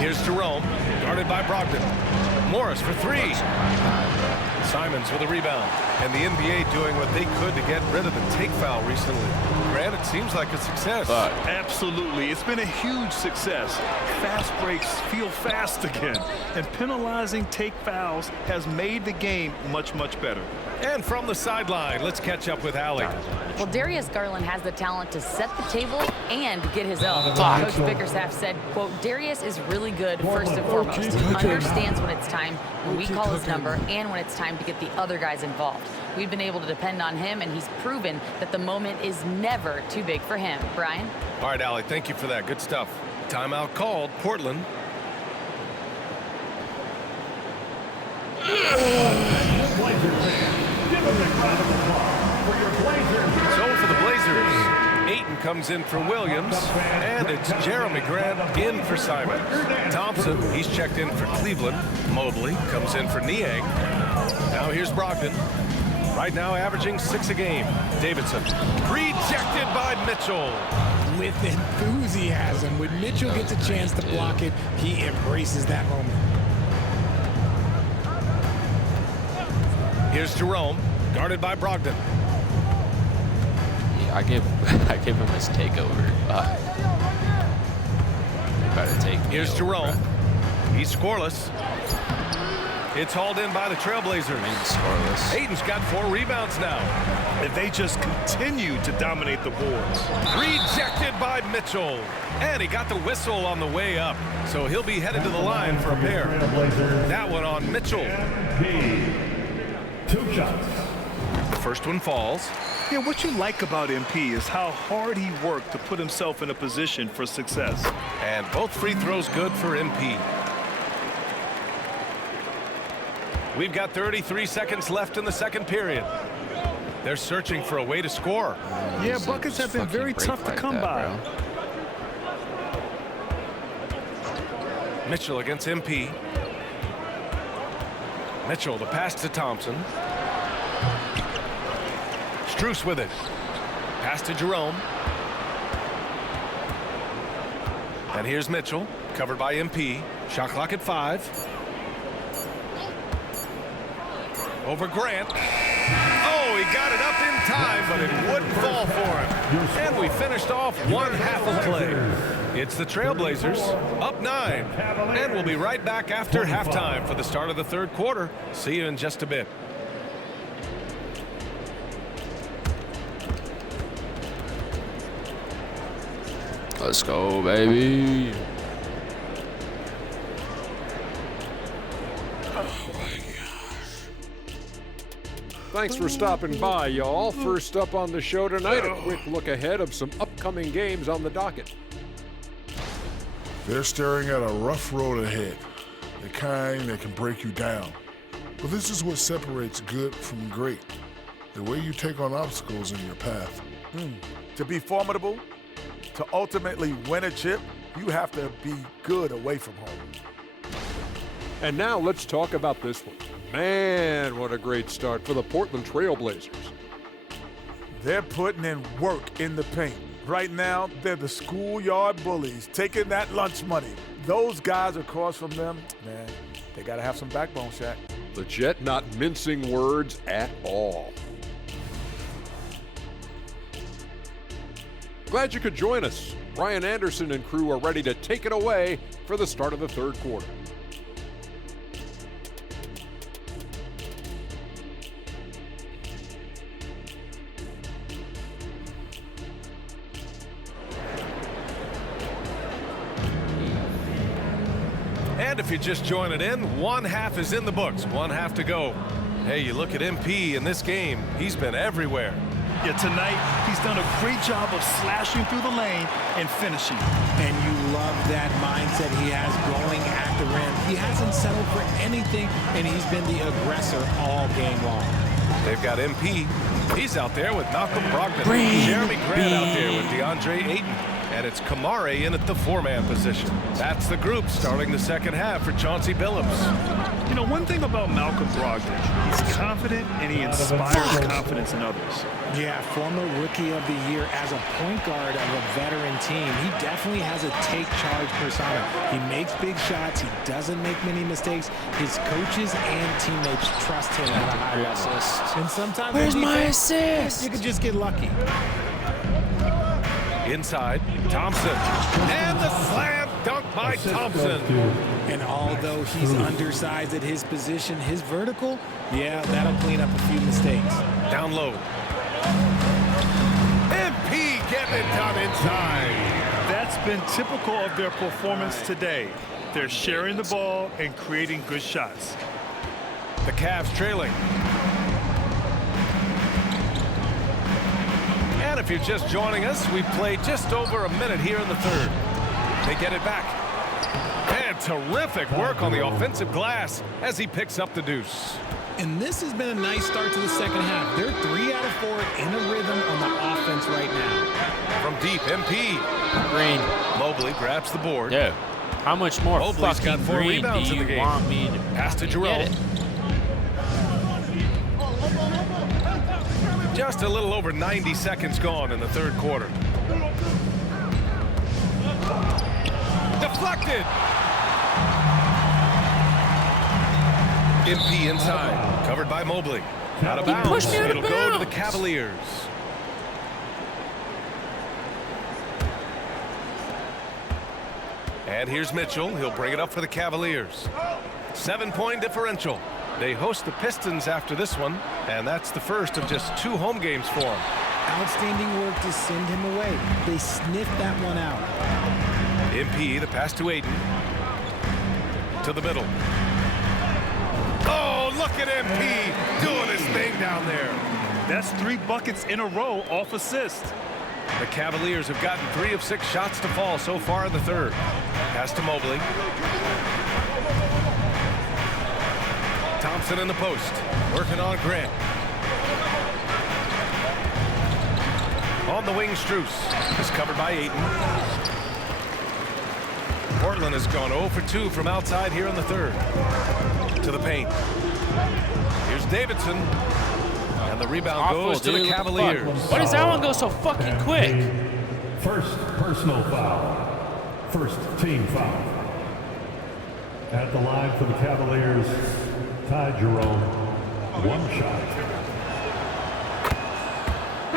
Here's Jerome, guarded by Brogdon. Morris for 3. Simons with a rebound. And the NBA doing what they could to get rid of the take foul recently. Grant, it seems like a success. Absolutely. It's been a huge success. Fast breaks feel fast again. And penalizing take fouls has made the game much, much better. And from the sideline, let's catch up with Allie. Well, Darius Garland has the talent to set the table and get his own. Coach Bickerstaff said, quote, Darius is really good first and foremost. Understands when it's time, when we call his number, and when it's time to get the other guys involved. We've been able to depend on him, and he's proven that the moment is never too big for him. Brian? All right, Allie, thank you for that. Good stuff. Timeout called. Portland. So for the Blazers, Ayton comes in for Williams, and it's Jeremy Grant in for Simons. Thompson, he's checked in for Cleveland. Mobley comes in for Niang. Now here's Brogdon. Right now averaging 6 a game. Davidson, rejected by Mitchell. With enthusiasm, when Mitchell gets a chance to block it, he embraces that moment. Here's Jerome, guarded by Brogdon. Yeah, I give him his takeover. Better take. Here's Jerome. He's scoreless. It's hauled in by the Trailblazers. Scoreless. Ayton's got 4 rebounds now. And they just continue to dominate the boards. Rejected by Mitchell. And he got the whistle on the way up. So he'll be headed to the line for a pair. That one on Mitchell. 2 shots. The first one falls. Yeah, what you like about MP is how hard he worked to put himself in a position for success. And both free throws good for MP. We've got 33 seconds left in the second period. They're searching for a way to score. Yeah, buckets have been very tough to come by. Mitchell against MP. Mitchell, the pass to Thompson. Strus with it. Pass to Jerome. And here's Mitchell, covered by MP. Shot clock at 5. Over Grant. Oh, he got it up in time, but it wouldn't fall for him. And we finished off one half of play. It's the Trailblazers up 9. And we'll be right back after halftime for the start of the third quarter. See you in just a bit. Let's go, baby. Thanks for stopping by, y'all. First up on the show tonight, a quick look ahead of some upcoming games on the docket. They're staring at a rough road ahead, the kind that can break you down. But this is what separates good from great, the way you take on obstacles in your path. To be formidable, to ultimately win a chip, you have to be good away from home. And now let's talk about this one. Man, what a great start for the Portland Trail Blazers. They're putting in work in the paint. Right now, they're the schoolyard bullies, taking that lunch money. Those guys across from them, man, they got to have some backbone, Shaq. The Jet not mincing words at all. Glad you could join us. Ryan Anderson and crew are ready to take it away for the start of the third quarter. And if you're just joining in, one half is in the books, one half to go. Hey, you look at MP in this game, he's been everywhere. Yeah, tonight he's done a great job of slashing through the lane and finishing. And you love that mindset he has going at the rim. He hasn't settled for anything, and he's been the aggressor all game long. They've got MP. He's out there with Malcolm Brogdon. Jeremy Grant out there with DeAndre Ayton. And it's Kamare in at the four-man position. That's the group starting the second half for Chauncey Billups. You know, one thing about Malcolm Brogdon, he's confident and he inspires confidence in others. Yeah, former Rookie of the Year as a point guard of a veteran team. He definitely has a take-charge persona. He makes big shots. He doesn't make many mistakes. His coaches and teammates trust him at a high level. And sometimes where's my assist? You could just get lucky. Inside, Thompson. And the slam dunk by Thompson. And although he's undersized at his position, his vertical, yeah, that'll clean up a few mistakes. Down low. MP getting it done inside. That's been typical of their performance today. They're sharing the ball and creating good shots. The Cavs trailing. And if you're just joining us, we've played just over a minute here in the third. They get it back. And terrific work on the offensive glass as he picks up the deuce. And this has been a nice start to the second half. They're 3 out of 4 in a rhythm on the offense right now. From deep, MP. Green. Mobley grabs the board. Yeah. How much more Mobley's fucking got 4 green rebounds do in the you game. want me to pass to Jerome? Just a little over 90 seconds gone in the third quarter. Deflected. MP inside, covered by Mobley. Out of bounds. It'll go to the Cavaliers. And here's Mitchell. He'll bring it up for the Cavaliers. 7-point differential. They host the Pistons after this one, and that's the first of just 2 home games for them. Outstanding work to send him away. They sniffed that one out. MP, the pass to Ayton. To the middle. Oh, look at MP doing his thing down there. That's 3 buckets in a row off assist. The Cavaliers have gotten 3 of 6 shots to fall so far in the third. Pass to Mobley. Thompson in the post, working on Grant. On the wing, Strus is covered by Ayton. Portland has gone 0 for 2 from outside here in the third. To the paint. Here's Davidson. And the rebound goes to the Cavaliers. Why does that one go so fucking quick? First personal foul. First team foul. At the line for the Cavaliers, Ty Jerome, 1 shot.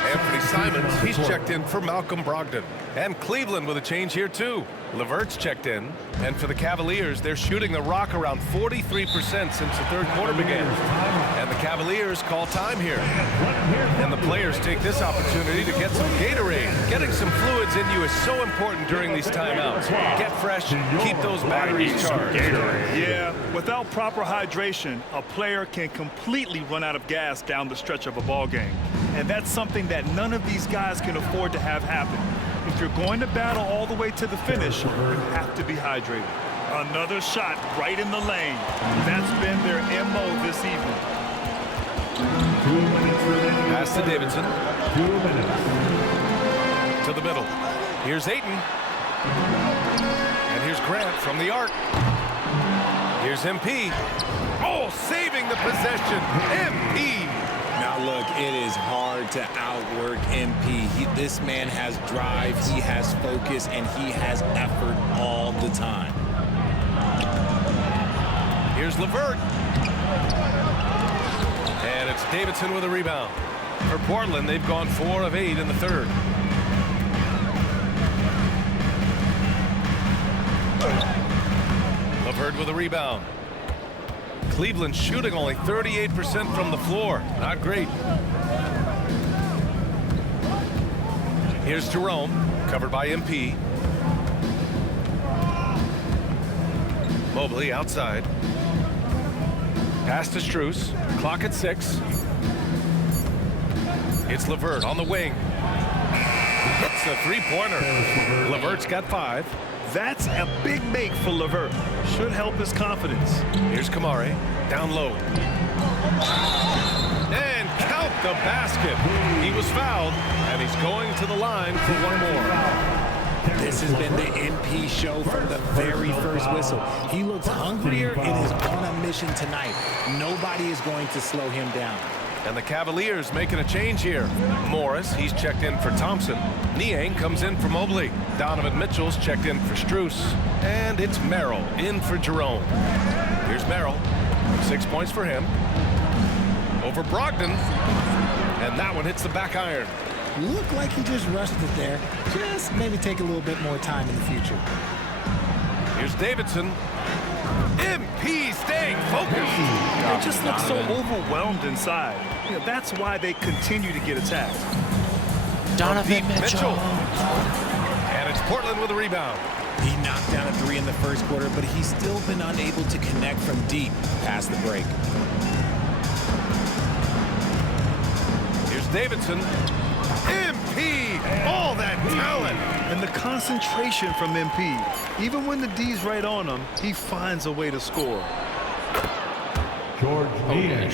Anthony Simons, he's checked in for Malcolm Brogdon. And Cleveland with a change here too. LeVert's checked in. And for the Cavaliers, they're shooting the rock around 43% since the third quarter began. And And the Cavaliers call time here. And the players take this opportunity to get some Gatorade. Getting some fluids in you is so important during these timeouts. Get fresh, keep those batteries charged. Yeah, without proper hydration, a player can completely run out of gas down the stretch of a ball game. And that's something that none of these guys can afford to have happen. If you're going to battle all the way to the finish, you have to be hydrated. Another shot right in the lane. That's been their MO this evening. Pass to Davidson. 2 minutes. To the middle. Here's Ayton. And here's Grant from the arc. Here's MP. Oh, saving the possession. MP. Now, look, it is hard to outwork MP. This man has drive, he has focus, and he has effort all the time. Here's LeVert. And it's Davidson with a rebound. For Portland, they've gone 4 of 8 in the third. LeVert with a rebound. Cleveland shooting only 38% from the floor. Not great. Here's Jerome, covered by MP. Mobley outside. Pass to Strus. Clock at 6. It's LeVert on the wing. Hits a three-pointer. LeVert's got 5. That's a big make for LeVert. Should help his confidence. Here's Kamari, down low. And count the basket. He was fouled, and he's going to the line for one more. This has been the MP show from the very first whistle. He looks hungrier and is on a mission tonight. Nobody is going to slow him down. And the Cavaliers making a change here. Morris, he's checked in for Thompson. Niang comes in for Mobley. Donovan Mitchell's checked in for Strus. And it's Merrill in for Jerome. Here's Merrill. 6 points for him. Over Brogdon. And that one hits the back iron. Looked like he just rushed it there. Just maybe take a little bit more time in the future. Here's Davidson. MP staying focused. They just look so overwhelmed inside. You know, that's why they continue to get attacked. Donovan Mitchell. And it's Portland with a rebound. He knocked down a 3 in the first quarter, but he's still been unable to connect from deep past the break. Here's Davidson. MP, all that talent. And the concentration from MP. Even when the D's right on him, he finds a way to score. George Niang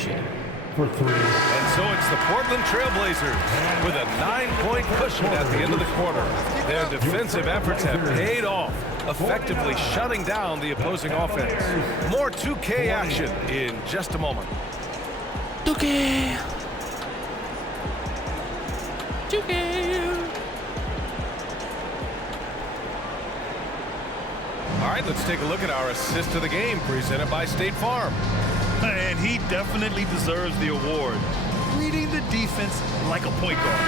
for 3. And so it's the Portland Trailblazers with a 9-point cushion at the end of the quarter. Their defensive efforts have paid off, effectively shutting down the opposing offense. More 2K action in just a moment. 2K. 2K. All right, let's take a look at our assist of the game presented by State Farm. And he definitely deserves the award. Reading the defense like a point guard.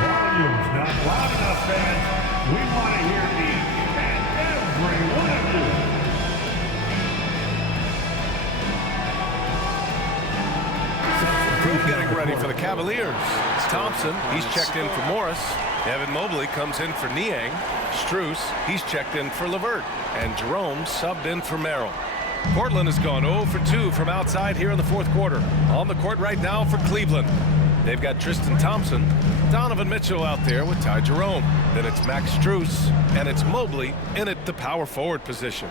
Volume's not loud enough, fans. We want to hear each and every one of you. Crew getting ready for the Cavaliers. Thompson, he's checked in for Morris. Evan Mobley comes in for Niang. Strus, he's checked in for LeVert. And Jerome subbed in for Merrill. Portland has gone 0 for 2 from outside here in the fourth quarter. On the court right now for Cleveland. They've got Tristan Thompson, Donovan Mitchell out there with Ty Jerome. Then it's Max Strus, and it's Mobley in at the power forward position.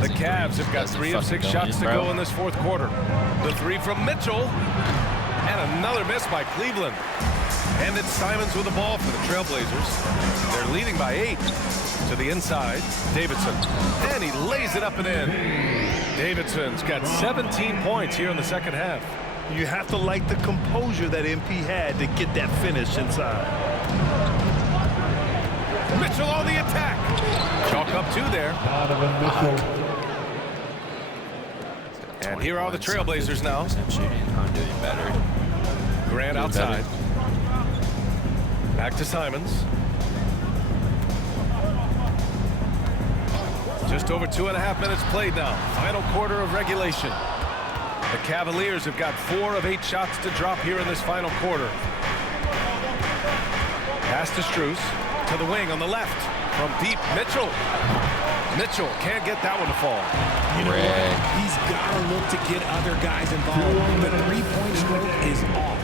The Cavs have got 3 of 6 shots to go in this fourth quarter. The 3 from Mitchell, and another miss by Cleveland. And it's Simons with the ball for the Trailblazers. They're leading by 8. To the inside, Davidson. And he lays it up and in. Davidson's got 17 points here in the second half. You have to like the composure that MP had to get that finish inside. Mitchell on the attack. Chalk up 2 there. And here are the Trailblazers now. I'm doing better. Grant outside. Back to Simons. Just over 2.5 minutes played now. Final quarter of regulation. The Cavaliers have got 4 of 8 shots to drop here in this final quarter. Pass to Strus, to the wing on the left. From deep, Mitchell. Mitchell can't get that one to fall. You know what? He's got to look to get other guys involved. The three-point stroke is off.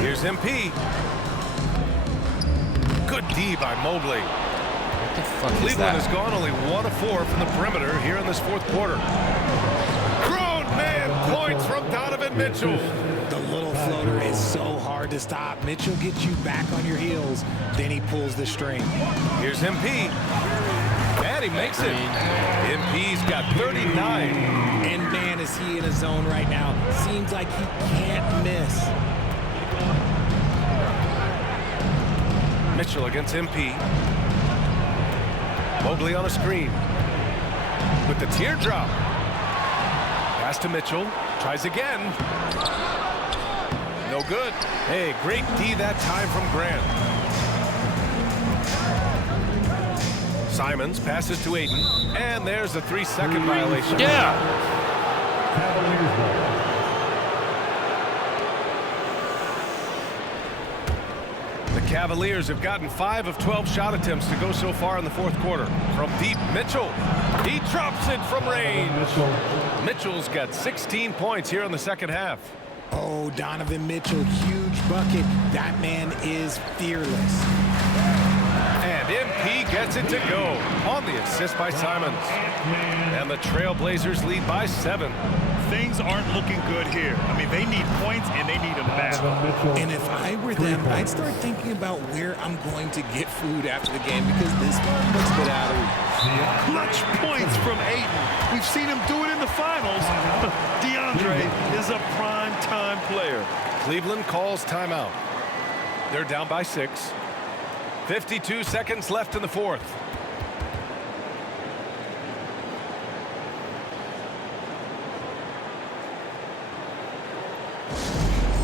Here's MP. Good D by Mobley. What the fuck is Cleveland that? has gone only 1 of 4 from the perimeter here in this fourth quarter. Grown man points from Donovan Mitchell. The little floater is so hard to stop. Mitchell gets you back on your heels, then he pulls the string. Here's MP. And he makes it. MP's got 39. And man, is he in a zone right now. Seems like he can't miss. Mitchell against MP. Mobley on a screen. With the teardrop. Pass to Mitchell. Tries again. No good. Hey, great D that time from Grant. Simons passes to Ayton. And there's a 3-second violation. Yeah. Cavaliers ball. The Cavaliers have gotten 5 of 12 shot attempts to go so far in the fourth quarter. From deep, Mitchell. He drops it from range. Mitchell's got 16 points here in the second half. Oh, Donovan Mitchell, huge bucket. That man is fearless. And MP gets it to go on the assist by Simons. And the Trailblazers lead by 7. Things aren't looking good here. I mean, they need points, and they need them bad. And if I were them, I'd start thinking about where I'm going to get food after the game because this one looks a bit out of reach. Clutch points from Ayton. We've seen him do it in the finals. DeAndre is a prime-time player. Cleveland calls timeout. They're down by 6. 52 seconds left in the fourth.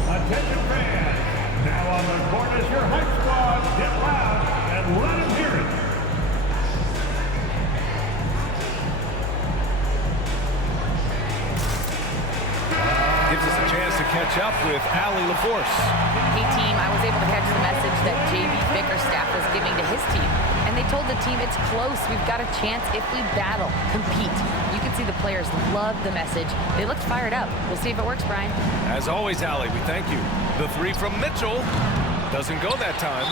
Attention fans, now on the court is your hype squad. Get loud and let them hear it. Gives us a chance to catch up with Allie LaForce. Hey team, I was able to catch the message that JB Bickerstaff was giving to his team. And they told the team it's close. We've got a chance if we battle, compete. You can see the players love the message. They looked fired up. We'll see if it works, Brian. As always, Allie, we thank you. The 3 from Mitchell doesn't go that time.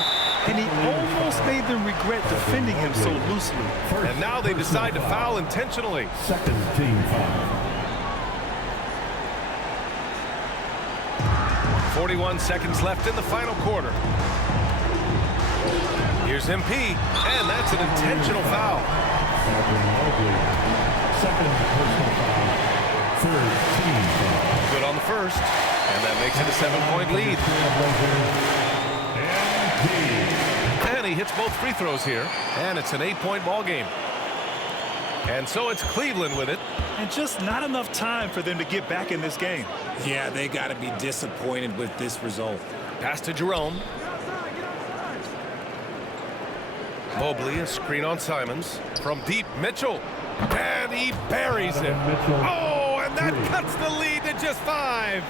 And he almost made them regret defending him so loosely. And now they decide to foul intentionally. Second team foul. 41 seconds left in the final quarter. Here's MP, and that's an intentional foul. Second personal foul. Third team foul. Good on the first, and that makes it a 7-point lead. And he hits both free throws here, and it's an 8-point ball game. And so it's Cleveland with it. And just not enough time for them to get back in this game. Yeah, they got to be disappointed with this result. Pass to Jerome. Mobley, a screen on Simons. From deep, Mitchell. And he buries it. Oh, and that cuts the lead to just 5.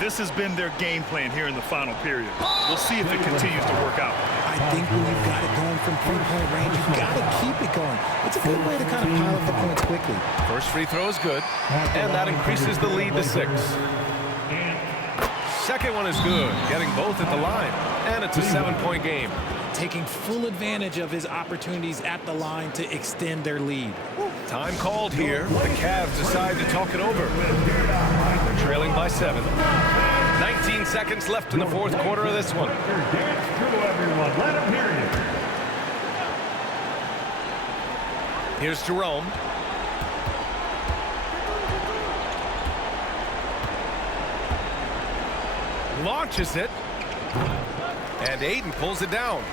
This has been their game plan here in the final period. We'll see if it continues to work out. I think when you've got it going from three-point range, you've got to keep it going. It's a good way to kind of pile up the points quickly. First free throw is good, and that increases the lead to 6. Second one is good, getting both at the line, and it's a 7-point game. Taking full advantage of his opportunities at the line to extend their lead. Time called here. The Cavs decide to talk it over. They're trailing by 7. 19 seconds left in the fourth quarter of this one. Dance through, everyone. Let them hear you. Here's Jerome. Launches it. And Ayton pulls it down.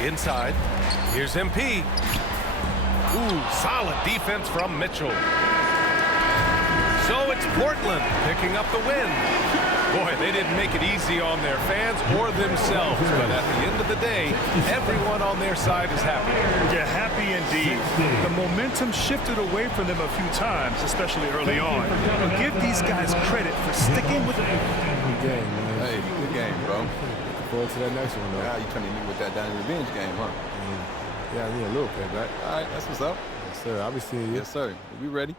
Inside. Here's MP. Ooh, solid defense from Mitchell. So it's Portland picking up the win. Boy, they didn't make it easy on their fans or themselves, but at the end of the day, everyone on their side is happy. Yeah, happy indeed. The momentum shifted away from them a few times, especially early on. But give these guys credit for sticking with it. Good game, man. Hey, good game, bro. Looking forward to that next one, though. Now you trying to meet with that Donnie Revenge game, huh? Yeah, I need a little payback. All right, that's what's up. Yes, sir. I'll be seeing you. Yes, sir. We ready.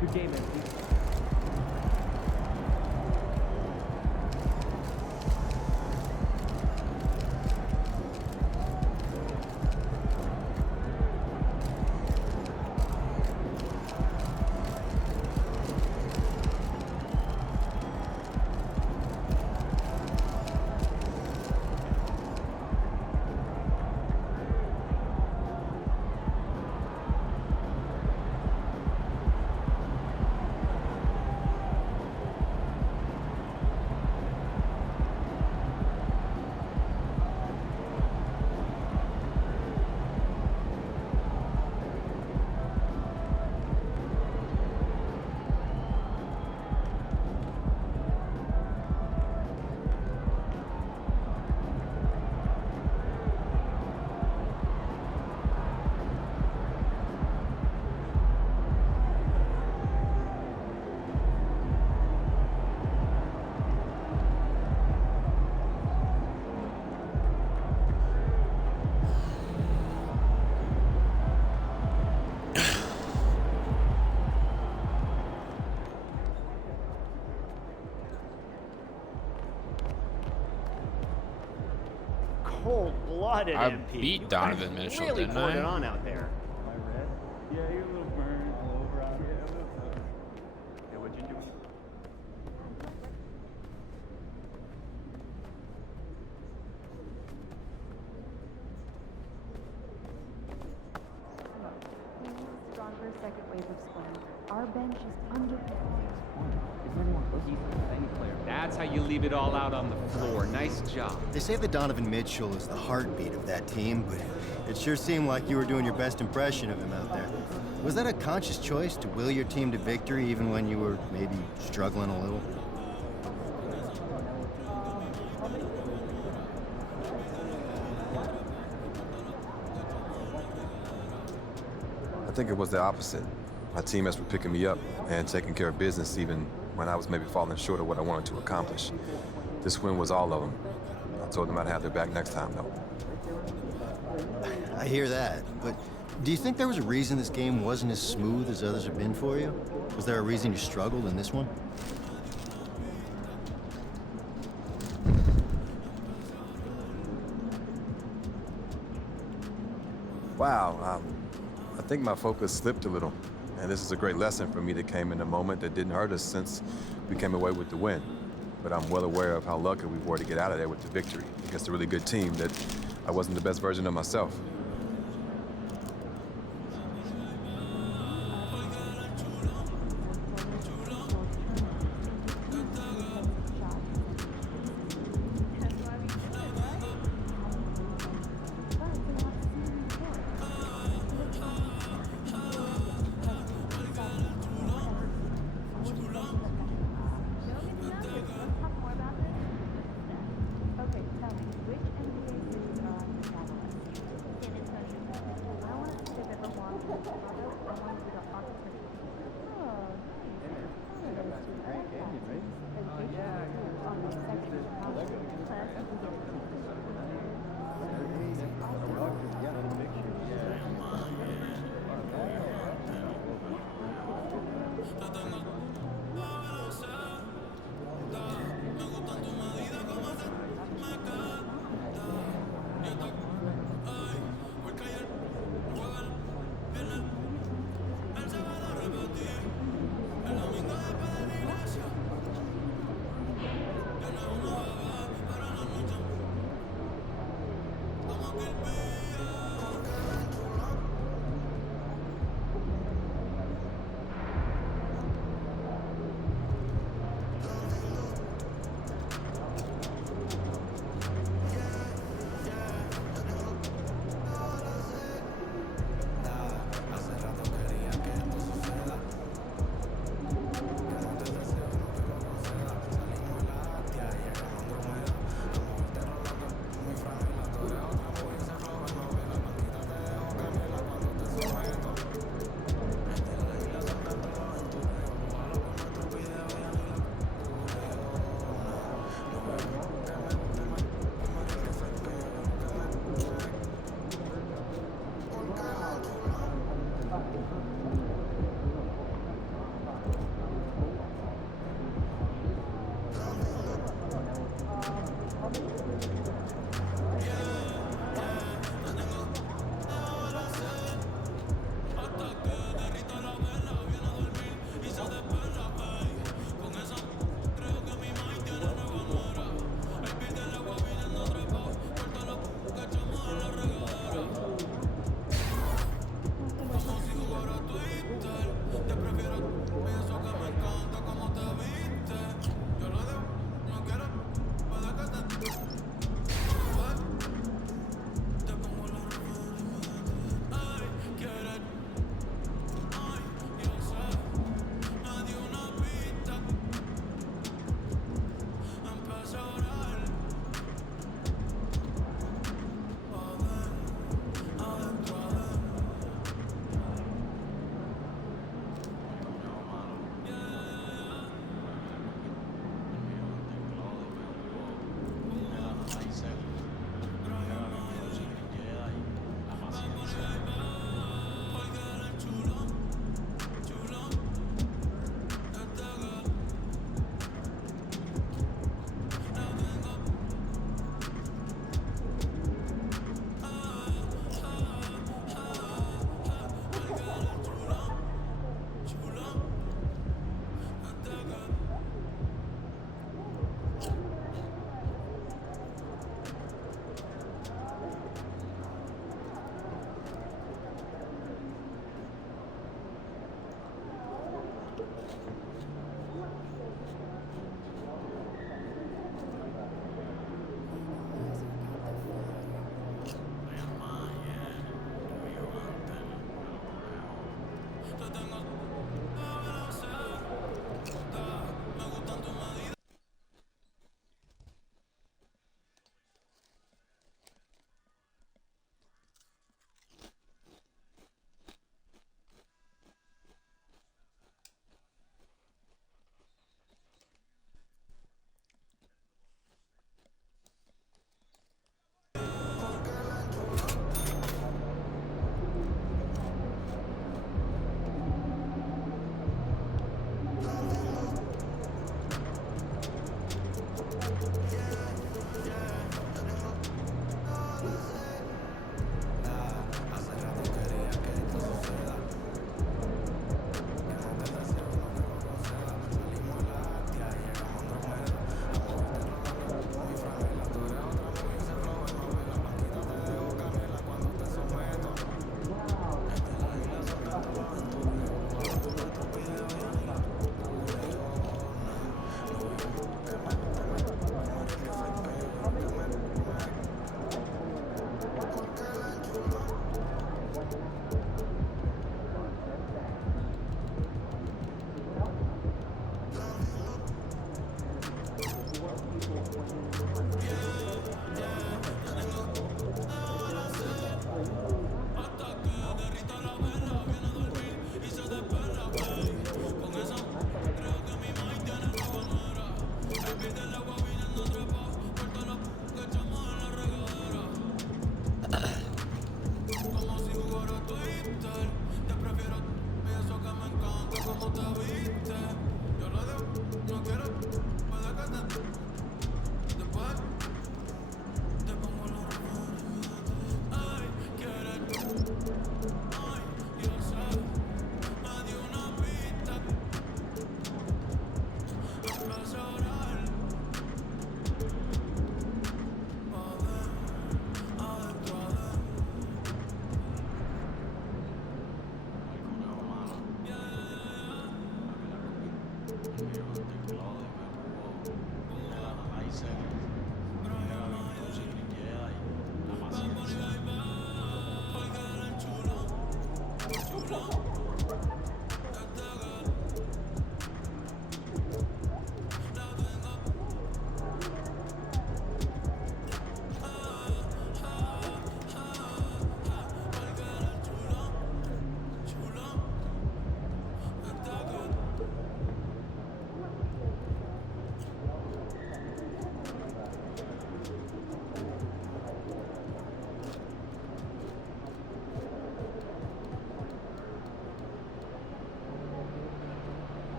Good game, man. Cold-blooded I MP. beat Donovan Mitchell, really didn't poured I? it on out there. Yeah, you're a little burned all over out here. Yeah, what'd you do? Stronger second wave of swing. Our bench is underperformed. That's how you leave it all out on the floor. Nice job. They say that Donovan Mitchell is the heartbeat of that team, but it sure seemed like you were doing your best impression of him out there. Was that a conscious choice to will your team to victory even when you were maybe struggling a little? I think it was the opposite. My teammates were picking me up and taking care of business even when I was maybe falling short of what I wanted to accomplish. This win was all of them. I told them I'd have their back next time, though. I hear that, but do you think there was a reason this game wasn't as smooth as others have been for you? Was there a reason you struggled in this one? Wow, I think my focus slipped a little. And this is a great lesson for me that came in a moment that didn't hurt us since we came away with the win. But I'm well aware of how lucky we were to get out of there with the victory against a really good team that I wasn't the best version of myself.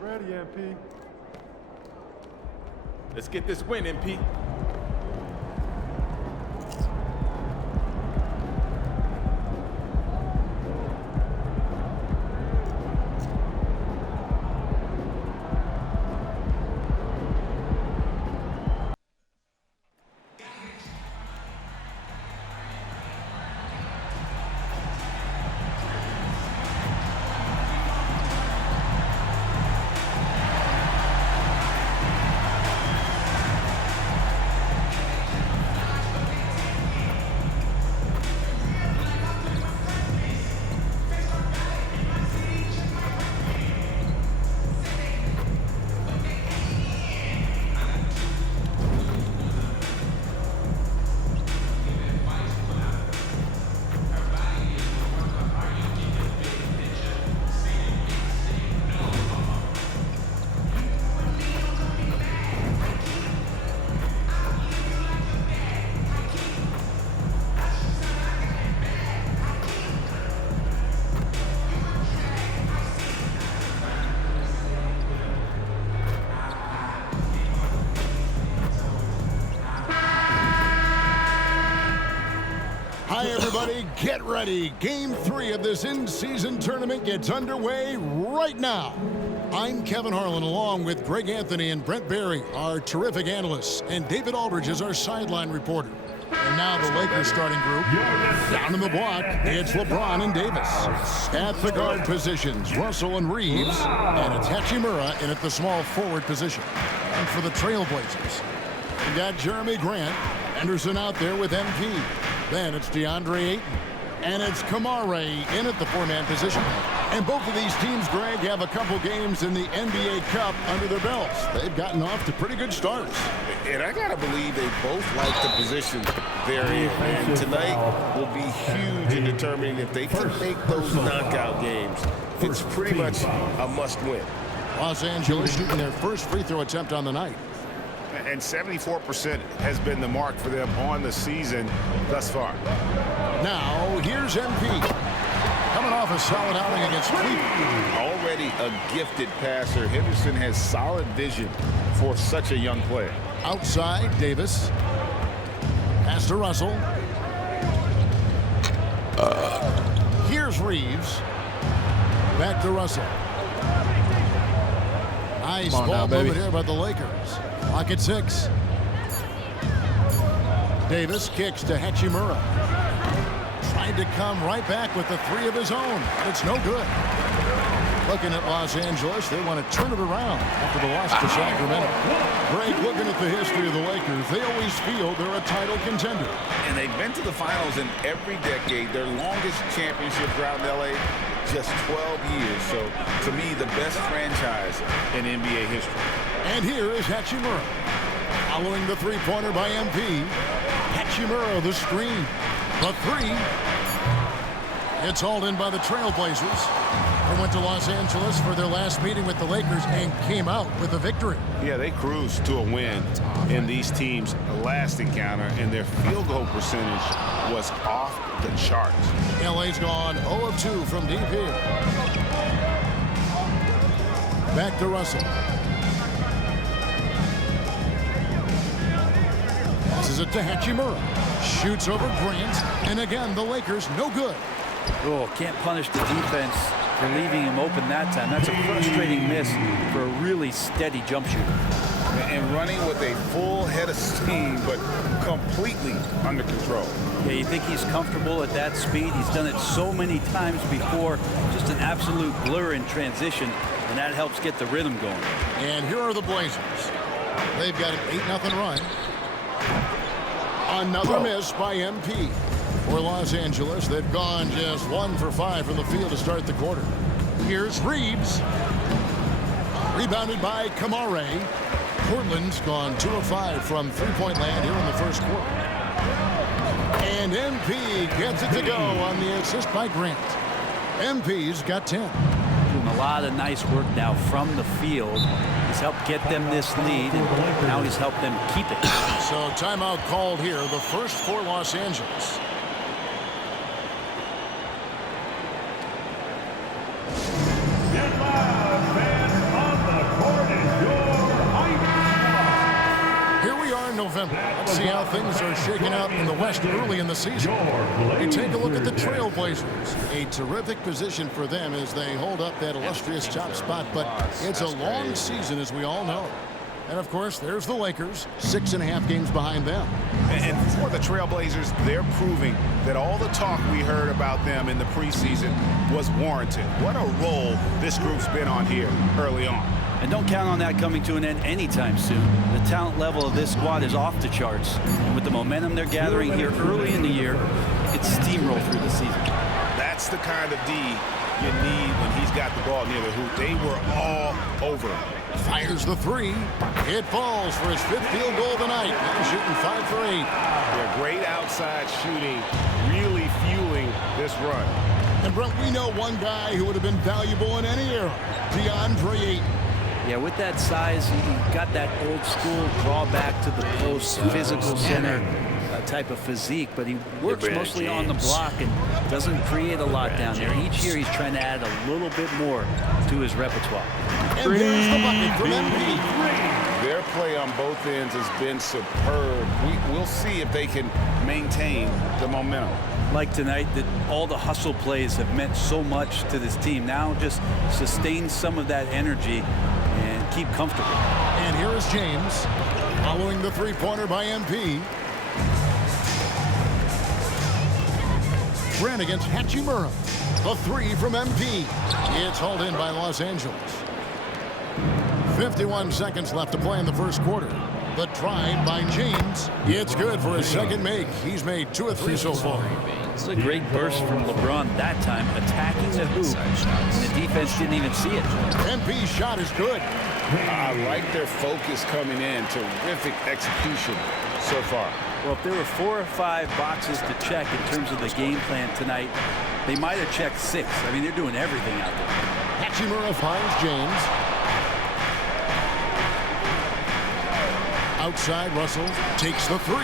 Ready, MP. Let's get this win, MP. Hi, everybody. Get ready. Game 3 of this in-season tournament gets underway right now. I'm Kevin Harlan, along with Greg Anthony and Brent Barry, our terrific analysts, and David Aldridge is our sideline reporter. And now the Lakers starting group. Down in the block, it's LeBron and Davis. At the guard positions, Russell and Reeves. And it's Hachimura in at the small forward position. And for the Trailblazers, we got Jeremy Grant, Anderson out there with MP. Then it's DeAndre Ayton. And it's Kamare in at the 4-man position. And both of these teams, Greg, have a couple games in the NBA Cup under their belts. They've gotten off to pretty good starts. And I got to believe they both like the position they're in. And tonight will be huge in determining if they can make those knockout games. It's pretty much a must-win. Los Angeles shooting their first free throw attempt on the night. And 74% has been the mark for them on the season thus far. Now, here's MP. Coming off a solid outing against Cleveland. Already a gifted passer, Henderson has solid vision for such a young player. Outside, Davis. Pass to Russell. Here's Reeves. Back to Russell. Nice ball movement here by the Lakers. Clock at 6. Davis kicks to Hachimura. Tried to come right back with the 3 of his own, but it's no good. Looking at Los Angeles, they want to turn it around after the loss to Sacramento. Greg, looking at the history of the Lakers, they always feel they're a title contender. And they've been to the finals in every decade. Their longest championship drought in L.A., just 12 years. So, to me, the best franchise in NBA history. And here is Hachimura. Following the three-pointer by MP. Hachimura, the screen. The 3. It's hauled in by the Trailblazers. They went to Los Angeles for their last meeting with the Lakers and came out with a victory. Yeah, they cruised to a win in these teams' last encounter, and their field goal percentage was off the charts. LA's gone 0 of 2 from deep here. Back to Russell. Passes it to Hachimura. Shoots over Grant, and again, the Lakers no good. Oh, can't punish the defense for leaving him open that time. That's a frustrating miss for a really steady jump shooter. And running with a full head of steam, but completely under control. Yeah, you think he's comfortable at that speed. He's done it so many times before. Just an absolute blur in transition, and that helps get the rhythm going. And here are the Blazers. They've got an 8-0 run. Another miss by MP. For Los Angeles, they've gone just 1 for 5 from the field to start the quarter. Here's Reeves. Rebounded by Kamare. Portland's gone 2 of 5 from three-point land here in the first quarter. And MP gets it to go on the assist by Grant. MP's got 10. Doing a lot of nice work now from the field. He's helped get them this lead, and now he's helped them keep it. So timeout called here, the first for Los Angeles. November. Let's see how things are shaking out in the West early in the season. We take a look at the Trailblazers. A terrific position for them as they hold up that illustrious top spot, but it's a long season, as we all know. And, of course, there's the Lakers, 6.5 games behind them. And for the Trailblazers, they're proving that all the talk we heard about them in the preseason was warranted. What a role this group's been on here early on. And don't count on that coming to an end anytime soon. The talent level of this squad is off the charts. And with the momentum they're gathering here early in the year, it could steamroll through the season. That's the kind of D you need when he's got the ball near the hoop. They were all over him. Fires the 3. It falls for his 5th field goal of the night. Now shooting 5 for 8. They're great outside shooting, really fueling this run. And, Brent, we know one guy who would have been valuable in any era, DeAndre Ayton. Yeah, with that size, he got that old school drawback to the post, physical center type of physique, but he works mostly on the block and doesn't create a lot down there. Each year he's trying to add a little bit more to his repertoire. And there's the bucket from MP. Their play on both ends has been superb. We'll see if they can maintain the momentum. Like tonight, that all the hustle plays have meant so much to this team. Now just sustain some of that energy and keep comfortable. And here is James following the three-pointer by MP. Grant against Hachimura. The 3 from MP. It's hauled in by Los Angeles. 51 seconds left to play in the first quarter. The drive by James. It's good for his second make. He's made 2 of 3 so far. It's a great burst from LeBron that time, attacking the hoop, and the defense didn't even see it. MP's shot is good. I like their focus coming in. Terrific execution so far. Well, if there were 4 or 5 boxes to check in terms of the game plan tonight, they might have checked 6. I mean, they're doing everything out there. Hachimura finds James. Outside, Russell takes the 3.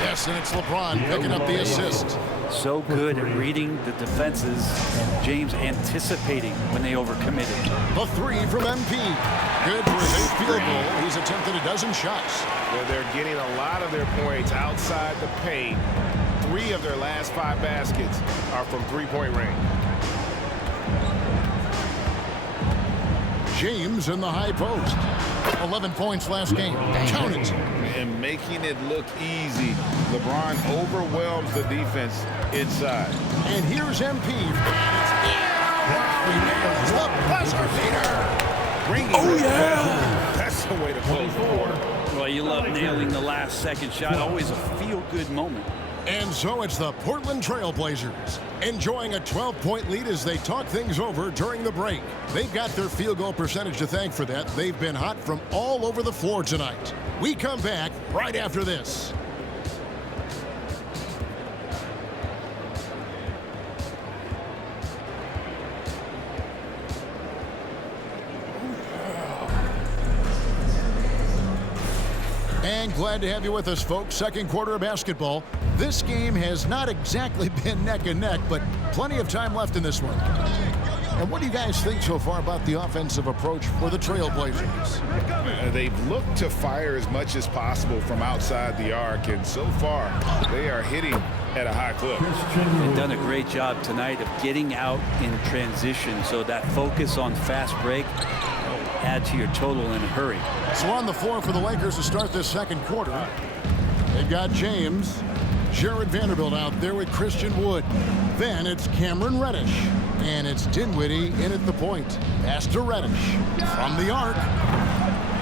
Yes, and it's LeBron picking up the assist. So good at reading the defenses, and James anticipating when they overcommitted. The 3 from MP. Good for his 8th field goal. He's attempted a dozen shots. Well, they're getting a lot of their points outside the paint. 3 of their last 5 baskets are from three-point range. James in the high post. 11 points last game. Count it. And making it look easy. LeBron overwhelms the defense inside. And here's MP. The buzzer beater. Oh, yeah. That's the way to close the quarter. Well, you love nailing the last second shot. Always a feel-good moment. And so it's the Portland Trail Blazers enjoying a 12-point lead as they talk things over during the break. They've got their field goal percentage to thank for that. They've been hot from all over the floor tonight. We come back right after this. And glad to have you with us, folks. Second quarter of basketball. This game has not exactly been neck and neck, but plenty of time left in this one. And what do you guys think so far about the offensive approach for the Trailblazers? They've looked to fire as much as possible from outside the arc, and so far they are hitting at a high clip. They've done a great job tonight of getting out in transition, so that focus on fast break will add to your total in a hurry. So on the floor for the Lakers to start this second quarter, they've got James, Jared Vanderbilt out there with Christian Wood. Then it's Cameron Reddish. And it's Dinwiddie in at the point. Pass to Reddish. From the arc.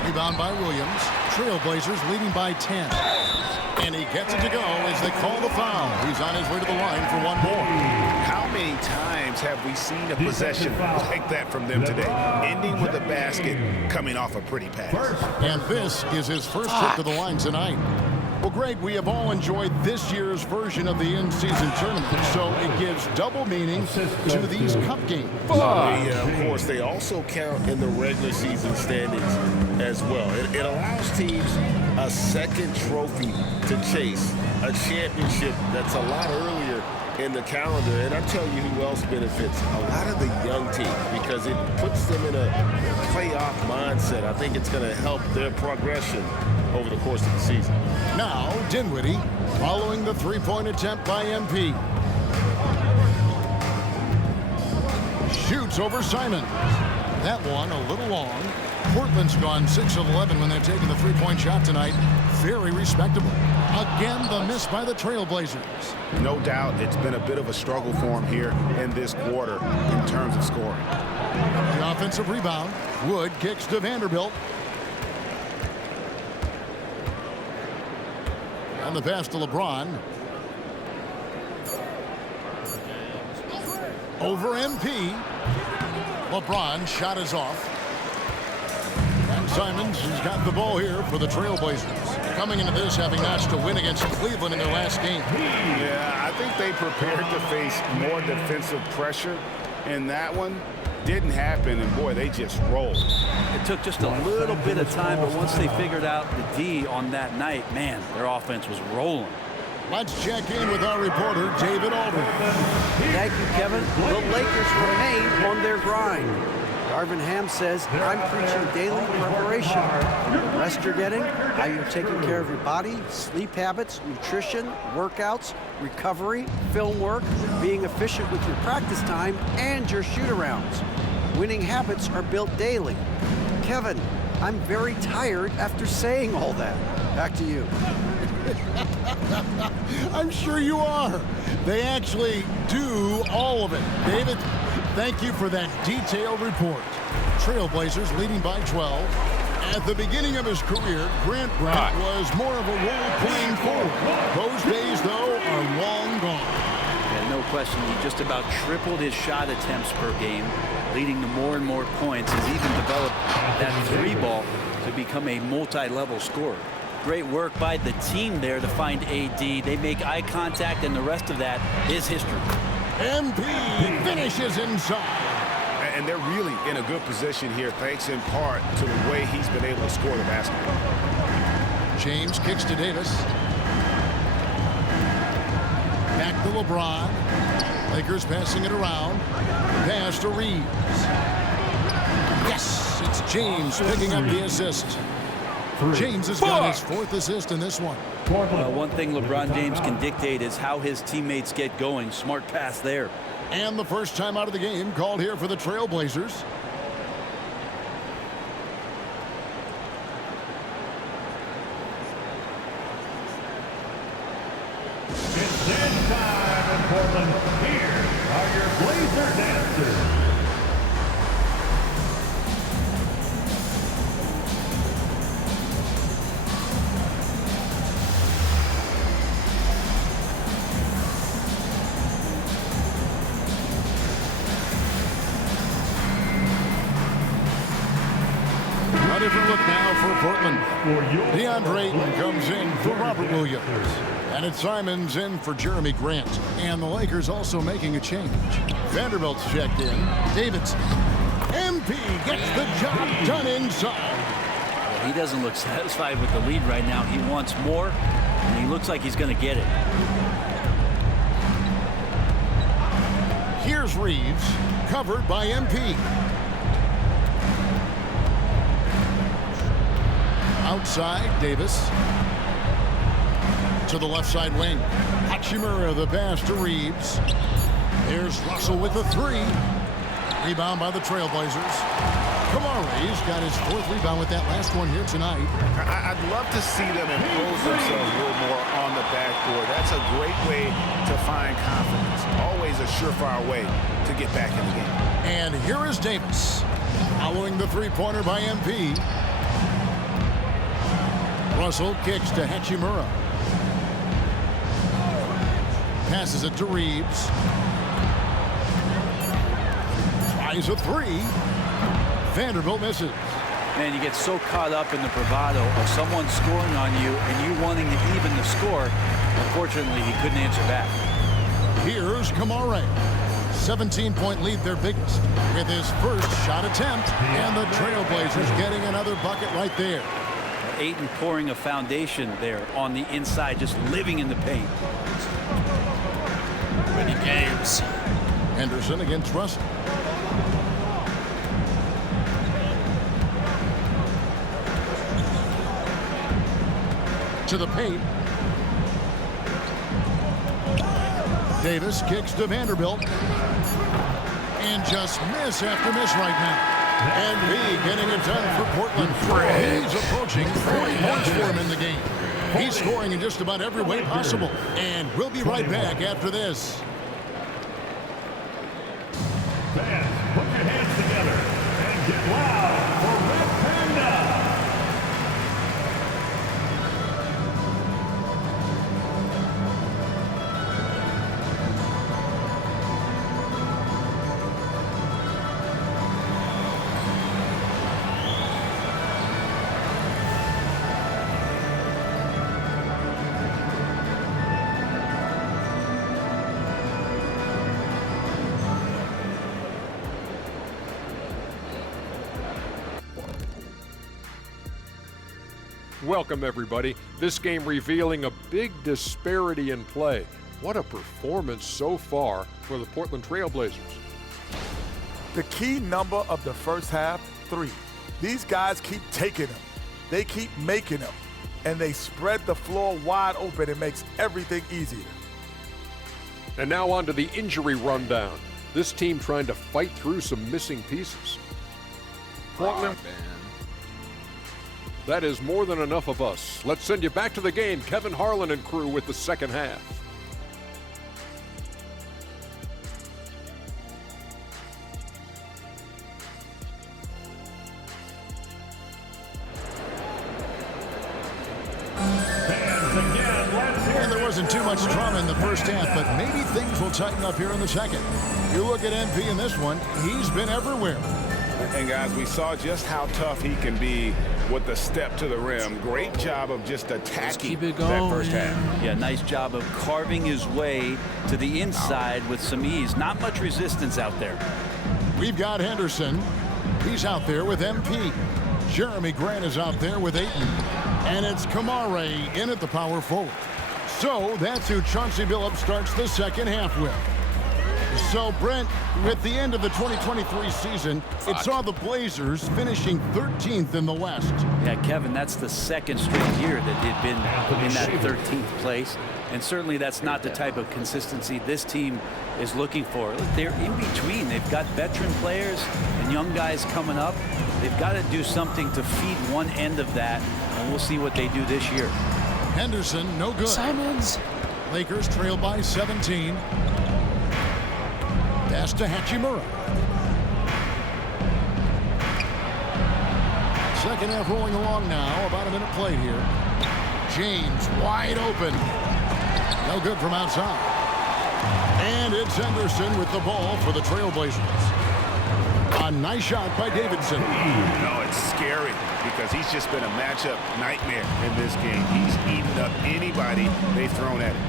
Rebound by Williams. Trailblazers leading by 10. And he gets it to go as they call the foul. He's on his way to the line for one more. How many times have we seen a possession like that from them today? Ending with a basket, coming off a pretty pass. And this is his first trip to the line tonight. Well, Greg, we have all enjoyed this year's version of the in-season tournament, so it gives double meaning to these cup games. Of course, they also count in the regular season standings as well. It allows teams a second trophy to chase, a championship that's a lot earlier in the calendar. And I'll tell you who else benefits. A lot of the young teams, because it puts them in a playoff mindset. I think it's going to help their progression over the course of the season. Now, Dinwiddie following the three-point attempt by MP. Shoots over Simon. That one a little long. Portland's gone 6 of 11 when they're taking the three-point shot tonight. Very respectable. Again, the miss by the Trailblazers. No doubt it's been a bit of a struggle for him here in this quarter in terms of scoring. The offensive rebound. Wood kicks to Vanderbilt. And the pass to LeBron. Over MP. LeBron shot is off. And Simons has got the ball here for the Trailblazers. Coming into this having notched a win against Cleveland in their last game. Yeah, I think they prepared to face more defensive pressure, and that one didn't happen, and boy, they just rolled. It took just a little bit of time, but once they figured out the D on that night, man, their offense was rolling. Let's check in with our reporter, David Aldridge. Thank you, Kevin. The Lakers remain on their grind. Darvin Ham says, I'm preaching daily preparation. The rest you're getting, how you're taking care of your body, sleep habits, nutrition, workouts, recovery, film work, being efficient with your practice time, and your shoot-arounds. Winning habits are built daily. Kevin, I'm very tired after saying all that. Back to you. I'm sure you are. They actually do all of it. David, thank you for that detailed report. Trailblazers leading by 12. At the beginning of his career, Grant Brett was more of a role-playing forward. Those days, though, are long gone. Yeah, no question. He just about tripled his shot attempts per game, leading to more and more points. He's even developed that three ball to become a multi-level scorer. Great work by the team there to find AD. They make eye contact, and the rest of that is history. MP finishes inside. And they're really in a good position here, thanks in part to the way he's been able to score the basketball. James kicks to Davis. Back to LeBron. Lakers passing it around. Pass to Reeves. Yes, it's James picking up the assist. James has got his 4th assist in this one. One thing LeBron James can dictate is how his teammates get going. Smart pass there. And the first time out of the game called here for the Trailblazers. It's dance time in Portland. Here are your Blazer dancers. A different look now for Portland. DeAndre Ayton comes in for Robert Williams. And it's Simons in for Jeremy Grant. And the Lakers also making a change. Vanderbilt's checked in. Davidson. MP gets the job done inside. Well, he doesn't look satisfied with the lead right now. He wants more, and he looks like he's going to get it. Here's Reeves, covered by MP. Outside, Davis. To the left side wing. Hachimura, the pass to Reeves. There's Russell with the 3. Rebound by the Trailblazers. Kamari's got his 4th rebound with that last one here tonight. I'd love to see them impose themselves a little more on the backboard. That's a great way to find confidence. Always a surefire way to get back in the game. And here is Davis. Following the three-pointer by MP. Russell kicks to Hachimura. Passes it to Reeves. Tries a 3. Vanderbilt misses. Man, you get so caught up in the bravado of someone scoring on you and you wanting to even the score. Unfortunately, he couldn't answer back. Here's Kamari. 17-point lead, their biggest, with his first shot attempt. And the Trailblazers getting another bucket right there. Ayton pouring a foundation there on the inside, just living in the paint. Winning games. Henderson against Russell. To the paint. Davis kicks to Vanderbilt. And just miss after miss right now. And B getting it done for Portland. He's approaching 40 points for him in the game. He's scoring in just about every way possible. And we'll be right back after this. Fans, put your hands together and get loud for Red Panda. Welcome, everybody. This game revealing a big disparity in play. What a performance so far for the Portland Trailblazers. The key number of the first half, 3. These guys keep taking them. They keep making them. And they spread the floor wide open. It makes everything easier. And now on to the injury rundown. This team trying to fight through some missing pieces. Portland. That is more than enough of us. Let's send you back to the game. Kevin Harlan and crew with the second half. wasn't too much drama in the first half, but maybe things will tighten up here in the second. You look at MP in this one, he's been everywhere. And guys, we saw just how tough he can be with the step to the rim. Great job of just attacking that first half. Yeah, nice job of carving his way to the inside with some ease. Not much resistance out there. We've got Henderson. He's out there with MP. Jeremy Grant is out there with Ayton. And it's Kamare in at the power forward. So that's who Chauncey Billups starts the second half with. So, Brent, with the end of the 2023 season, it saw the Blazers finishing 13th in the West. Yeah, Kevin, that's the second straight year that they've been in that 13th place. And certainly that's not the type of consistency this team is looking for. They're in between. They've got veteran players and young guys coming up. They've got to do something to feed one end of that, and we'll see what they do this year. Henderson, no good. Simons. Lakers trail by 17. Pass to Hachimura. Second half rolling along now. About a minute played here. James wide open. No good from outside. And it's Henderson with the ball for the Trailblazers. A nice shot by Davidson. No, it's scary because he's just been a matchup nightmare in this game. He's eaten up anybody they've thrown at him.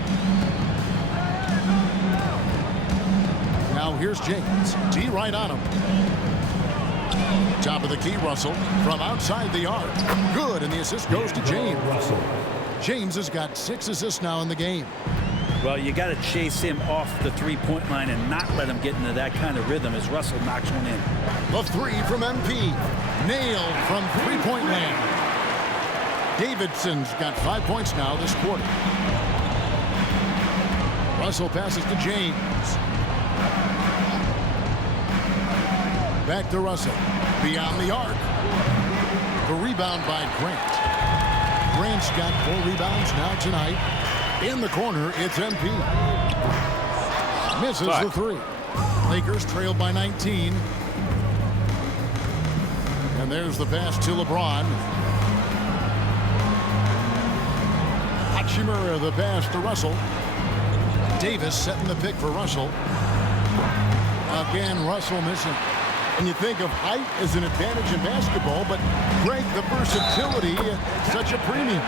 Now here's James. D right on him. Top of the key, Russell. From outside the arc. Good, and the assist goes to James. James has got 6 assists now in the game. Well, you got to chase him off the three-point line and not let him get into that kind of rhythm as Russell knocks one in. The three from MP. Nailed from three-point land. Davidson's got 5 points now this quarter. Russell passes to James. Back to Russell. Beyond the arc. The rebound by Grant. Grant's got 4 rebounds now tonight. In the corner, it's MP. Misses the three. Lakers trail by 19. And there's the pass to LeBron. Hachimura, the pass to Russell. Davis setting the pick for Russell. Again, Russell missing. And you think of height as an advantage in basketball, but Greg, the versatility, such a premium.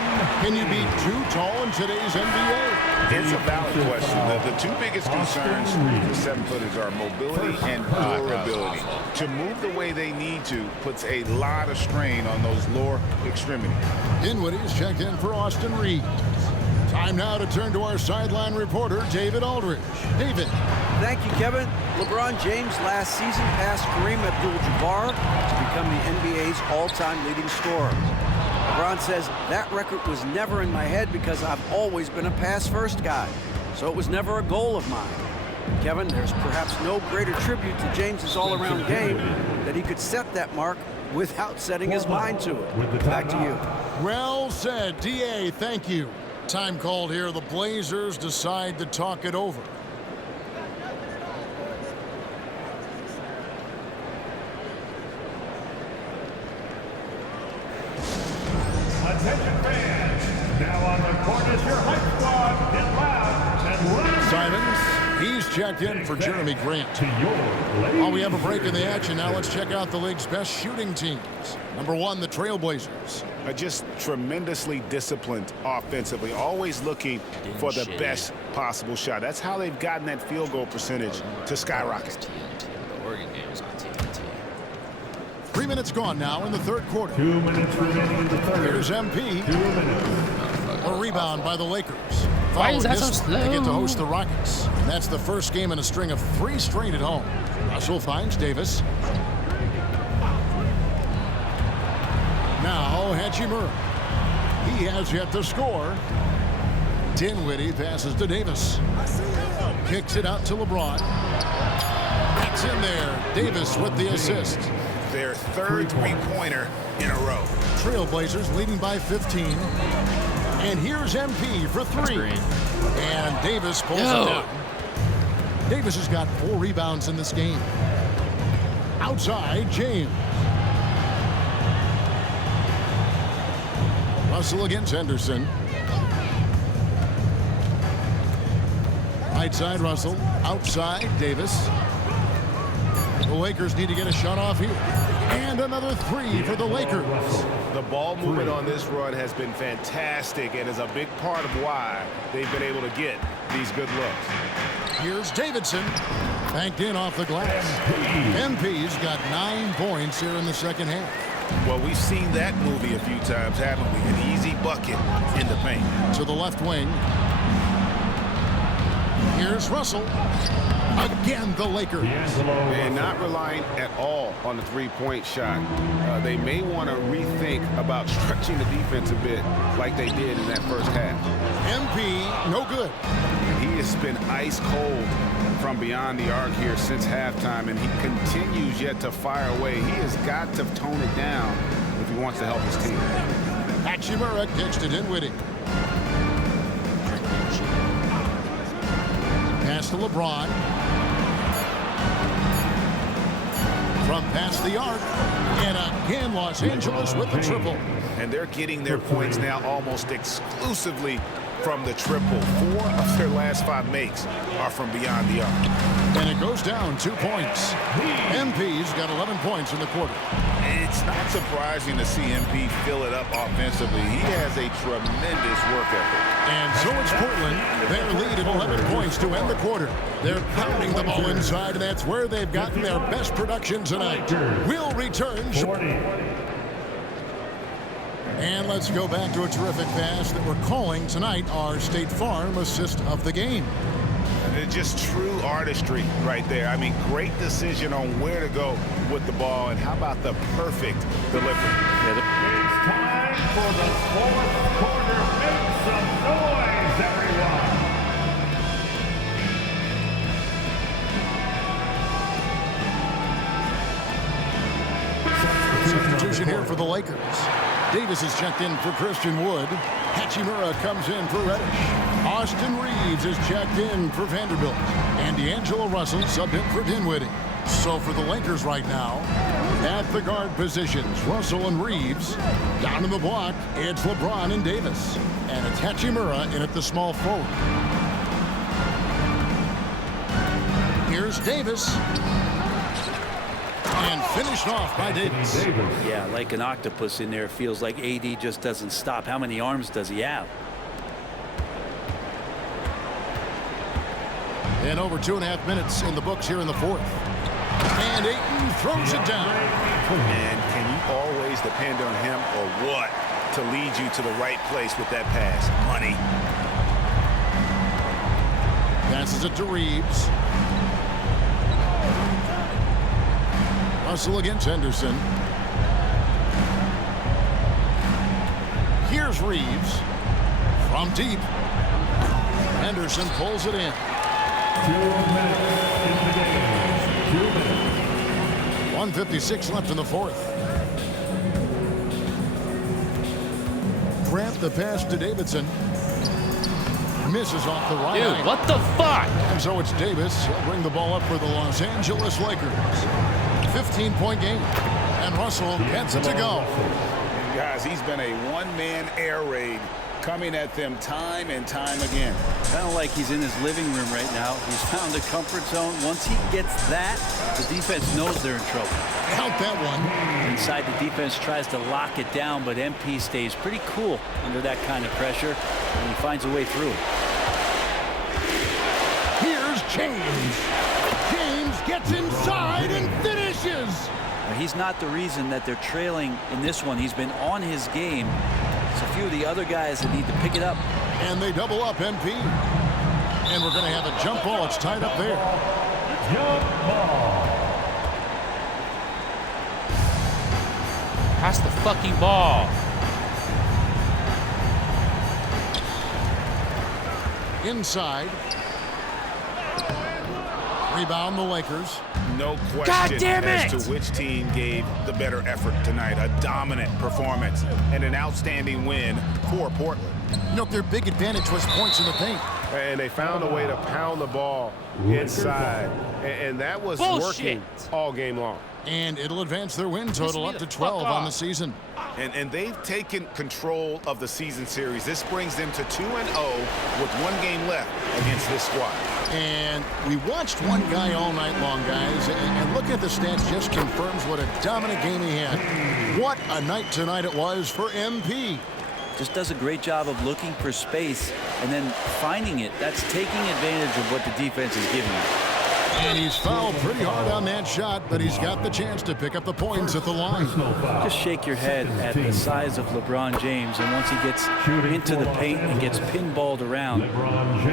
Can you be too tall in today's NBA? It's a valid question. The two biggest concerns for 7-footers are mobility and durability. To move the way they need to puts a lot of strain on those lower extremities. Dinwiddie's checked in for Austin Reed. Time now to turn to our sideline reporter, David Aldridge. David. Thank you, Kevin. LeBron James last season passed Kareem Abdul-Jabbar to become the NBA's all-time leading scorer. LeBron says, that record was never in my head because I've always been a pass-first guy, so it was never a goal of mine. Kevin, there's perhaps no greater tribute to James's all-around game that he could set that mark without setting his mind to it. Back to you. Well said, D.A., thank you. Time called here. The Blazers decide to talk it over. Attention fans, now on the court is your hype squad. Get loud and loud. Simons, he's checked in for Jeremy Grant. While we have a break in the action, now let's check out the league's best shooting teams. Number 1, the Trailblazers. Just tremendously disciplined offensively, always looking for the best possible shot. That's how they've gotten that field goal percentage to skyrocket. The Oregon game was on TNT. 3 minutes gone now in the third quarter. 2 minutes remaining in the third. Here's MP. 2 minutes. A rebound by the Lakers. Why is that so slow? They get to host the Rockets. And that's the first game in a string of 3 straight at home. Russell finds Davis. Now Hachimura. He has yet to score. Dinwiddie passes to Davis. Kicks it out to LeBron. It's in there. Davis with the assist. Their third three-pointer in a row. Trailblazers leading by 15. And here's MP for 3. And Davis pulls it down. Davis has got 4 rebounds in this game. Outside, James. Russell against Henderson. Right side, Russell. Outside, Davis. The Lakers need to get a shot off here. And another three for the Lakers. The ball movement on this run has been fantastic and is a big part of why they've been able to get these good looks. Here's Davidson. Banked in off the glass. MP's got 9 points here in the second half. Well, we've seen that movie a few times, haven't we? An easy bucket in the paint. To the left wing. Here's Russell. Again, the Lakers. They're not relying at all on the three-point shot. They may want to rethink about stretching the defense a bit like they did in that first half. MP, no good. And he has been ice cold from beyond the arc here since halftime, and he continues yet to fire away. He has got to tone it down if he wants to help his team. Hachimura pitched it Dinwiddie. Pass to LeBron. From past the arc. And again, Los Angeles with the triple. And they're getting their points now almost exclusively from the triple. 4 of their last 5 makes are from beyond the arc. And it goes down 2 points. MP's got 11 points in the quarter. It's not surprising to see MP fill it up offensively. He has a tremendous work ethic. And so it's Portland. Their lead at 11 points to end the quarter. They're pounding the ball inside, and that's where they've gotten their best production tonight. We'll return. And let's go back to a terrific pass that we're calling tonight our State Farm assist of the game. It's just true artistry right there. I mean, great decision on where to go with the ball, and how about the perfect delivery. It's time for the fourth quarter. Make some noise, everyone. Substitution here for the Lakers. Davis is checked in for Christian Wood. Hachimura comes in for Reddish. Austin Reeves is checked in for Vanderbilt. And D'Angelo Russell subbed in for Dinwiddie. So for the Lakers right now, at the guard positions, Russell and Reeves. Down in the block, it's LeBron and Davis. And it's Hachimura in at the small forward. Here's Davis. And finished off by Davis. Yeah, like an octopus in there. Feels like AD just doesn't stop. How many arms does he have? And over 2.5 minutes in the books here in the fourth. And Ayton throws it down. And can you always depend on him or what to lead you to the right place with that pass? Money. Passes it to Reeves. Russell against Henderson. Here's Reeves. From deep. Henderson pulls it in. 2 minutes in the game. 2 minutes. 1:56 left in the fourth. Grant the pass to Davidson. Misses off the right. Dude, what the fuck? And so it's Davis. He'll bring the ball up for the Los Angeles Lakers. 15-point game. And Russell gets it to go. And guys, he's been a one-man air raid coming at them time and time again. Kind of like he's in his living room right now. He's found a comfort zone. Once he gets that, the defense knows they're in trouble. Count that one. Inside, the defense tries to lock it down, but MP stays pretty cool under that kind of pressure, and he finds a way through. Here's James. James gets inside and finishes. Now, he's not the reason that they're trailing in this one. He's been on his game. It's a few of the other guys that need to pick it up. And they double up MP. And we're going to have a jump ball. It's tied up there. Jump ball. Pass the fucking ball. Inside. Rebound the Lakers. No God question damn as it! to which team gave the better effort tonight. A dominant performance and an outstanding win for Portland. You know, their big advantage was points in the paint. And they found a way to pound the ball inside. And that was Bullshit. working all game long. And it'll advance their win total up to 12 on the season. And they've taken control of the season series. This brings them to 2-0 with 1 game left against this squad. And we watched one guy all night long, guys, and looking at the stats just confirms what a dominant game he had. What a night tonight it was for MP. Just does a great job of looking for space and then finding it. That's taking advantage of what the defense is giving him. And he's fouled pretty hard on that shot, but he's got the chance to pick up the points at the line. Just shake your head at the size of LeBron James, and once he gets into the paint and gets pinballed around,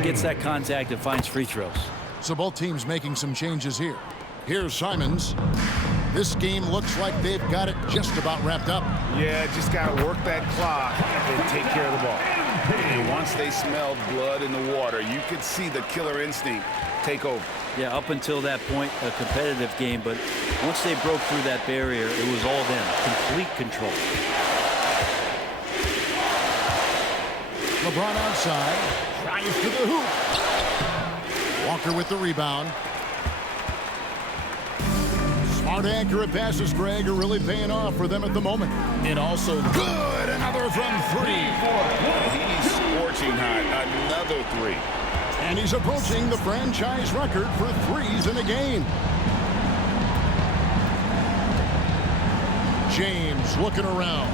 gets that contact and finds free throws. So both teams making some changes here. Here's Simons. This game looks like they've got it just about wrapped up. Yeah, just got to work that clock and take care of the ball. And once they smelled blood in the water, you could see the killer instinct take over. Yeah, up until that point, a competitive game, but once they broke through that barrier, it was all them. Complete control. LeBron outside, drives to the hoop. Walker with the rebound. Smart, accurate passes, Greg, are really paying off for them at the moment. And also good. Another from 3. He's scorching hot. Another 3. And he's approaching the franchise record for 3s in a game. James looking around.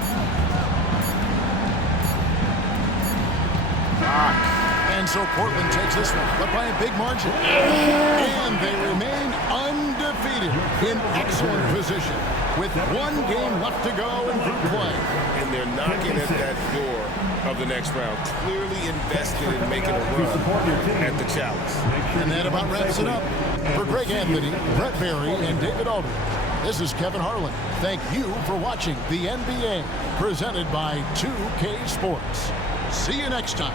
And so Portland takes this one, but by a big margin. And they remain undefeated in excellent position with 1 game left to go in group play. And they're knocking at that door of the next round, clearly invested in making a run at the challenge. And that about wraps it up. For Greg Anthony, Brett Barry, and David Aldridge, this is Kevin Harlan. Thank you for watching the NBA, presented by 2K Sports. See you next time.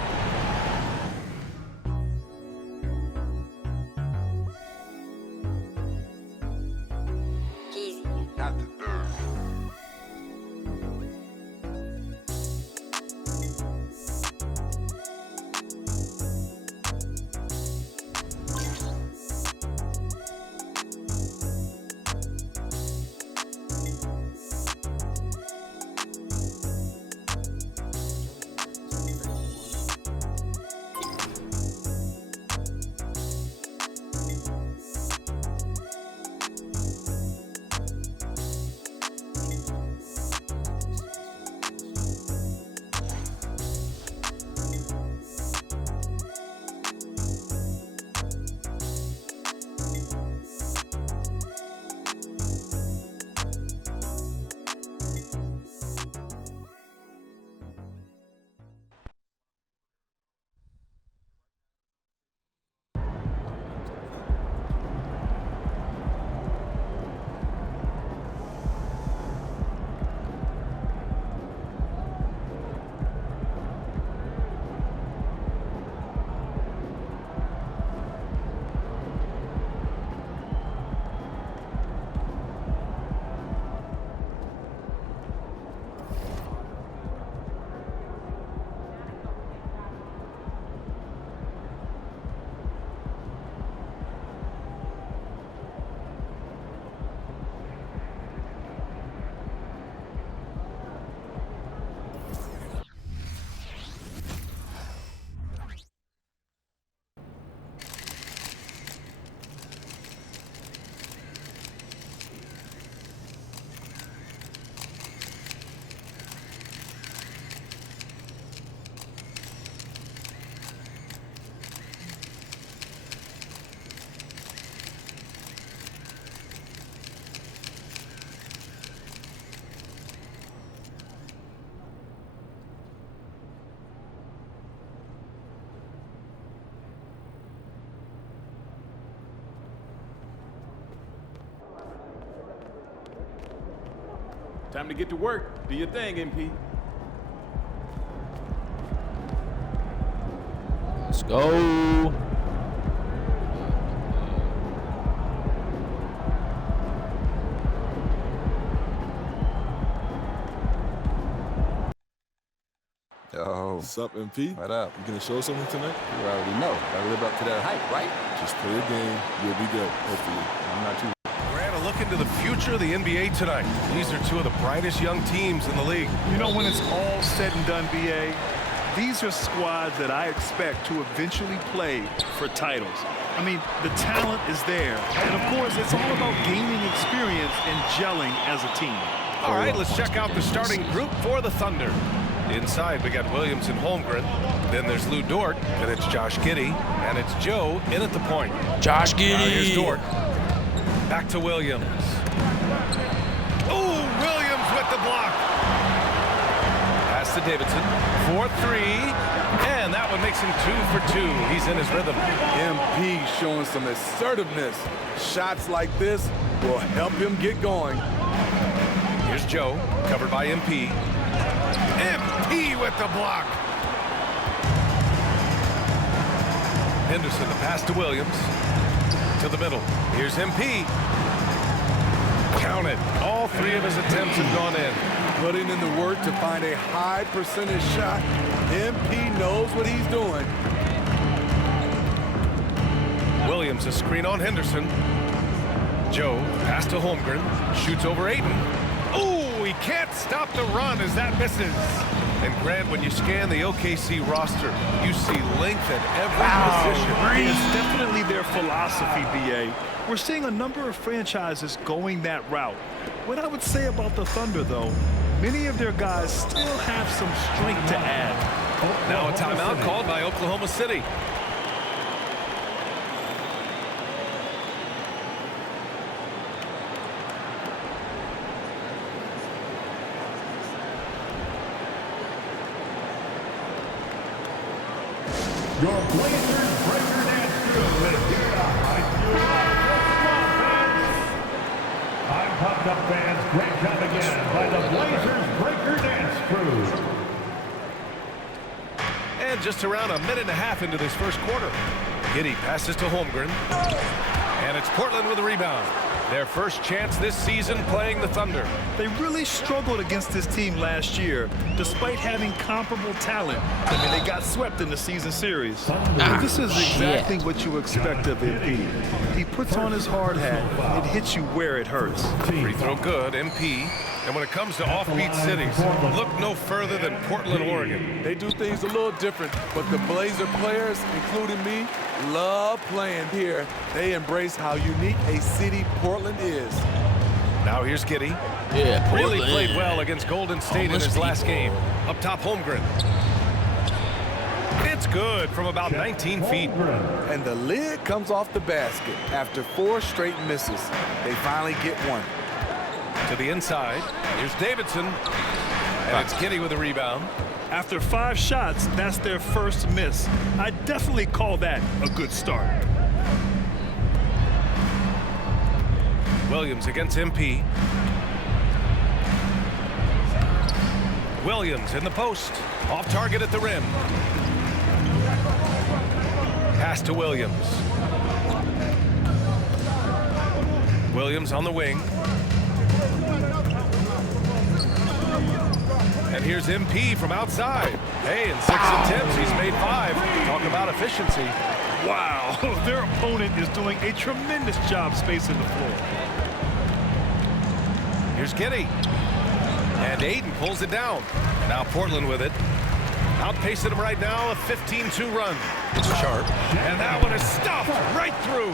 Time to get to work. Do your thing, MP. Let's go. Yo. What's up, MP? What up? You gonna show something tonight? You already know. Gotta live up to that hype, right? Just play the game. You'll be good, hopefully. I'm not too. Grant, a look into the future of the NBA tonight. These are two of the brightest young teams in the league. You know, when it's all said and done, BA, these are squads that I expect to eventually play for titles. I mean, the talent is there. And, of course, it's all about gaining experience and gelling as a team. All right, let's check out the starting group for the Thunder. Inside, we got Williams and Holmgren. Then there's Lou Dort, and it's Josh Giddey, and it's Joe in at the point. Josh Giddey. Here's Dort. Back to Williams. Oh, Williams with the block. Pass to Davidson. 4-3, and that one makes him 2 for 2. He's in his rhythm. MP showing some assertiveness. Shots like this will help him get going. Here's Joe, covered by MP. MP with the block. Henderson, the pass to Williams. To the middle. Here's MP. Count it. All 3 of his attempts have gone in. Putting in the work to find a high percentage shot. MP knows what he's doing. Williams, a screen on Henderson. Joe, pass to Holmgren. Shoots over Ayton. Oh, he can't stop the run as that misses. And Grant, when you scan the OKC roster, you see length at every position. It's definitely their philosophy, BA. We're seeing a number of franchises going that route. What I would say about the Thunder, though, many of their guys still have some strength to add. Now a timeout called by Oklahoma City. Your Blazers breaker dance crew is here to hype you up. I'm pumped up, fans. Great job again by the Blazers breaker dance crew. And just around a minute and a half into this first quarter. Giddey passes to Holmgren. And it's Portland with a rebound. Their first chance this season playing the Thunder. They really struggled against this team last year, despite having comparable talent. I mean, they got swept in the season series. But this is exactly what you expect of MP. He puts on his hard hat and hits you where it hurts. Free throw good, MP. And when it comes to offbeat cities, look no further than Portland, Oregon. They do things a little different, but the Blazer players, including me, love playing here. They embrace how unique a city Portland is. Now here's Giddey. Yeah, really played well against Golden State in his last game. Up top, Holmgren. It's good from about 19 feet. And the lid comes off the basket after 4 straight misses. They finally get one. To the inside. Here's Davidson. And it's Giddey with a rebound. After 5 shots, that's their first miss. I definitely call that a good start. Williams against MP. Williams in the post. Off target at the rim. Pass to Williams. Williams on the wing. And here's MP from outside. Hey, in 6 attempts, he's made 5. Talk about efficiency. Wow, their opponent is doing a tremendous job spacing the floor. Here's Giddey. And Ayton pulls it down. Now Portland with it. Outpacing him right now, a 15-2 run. Sharp. And that one is stuffed right through.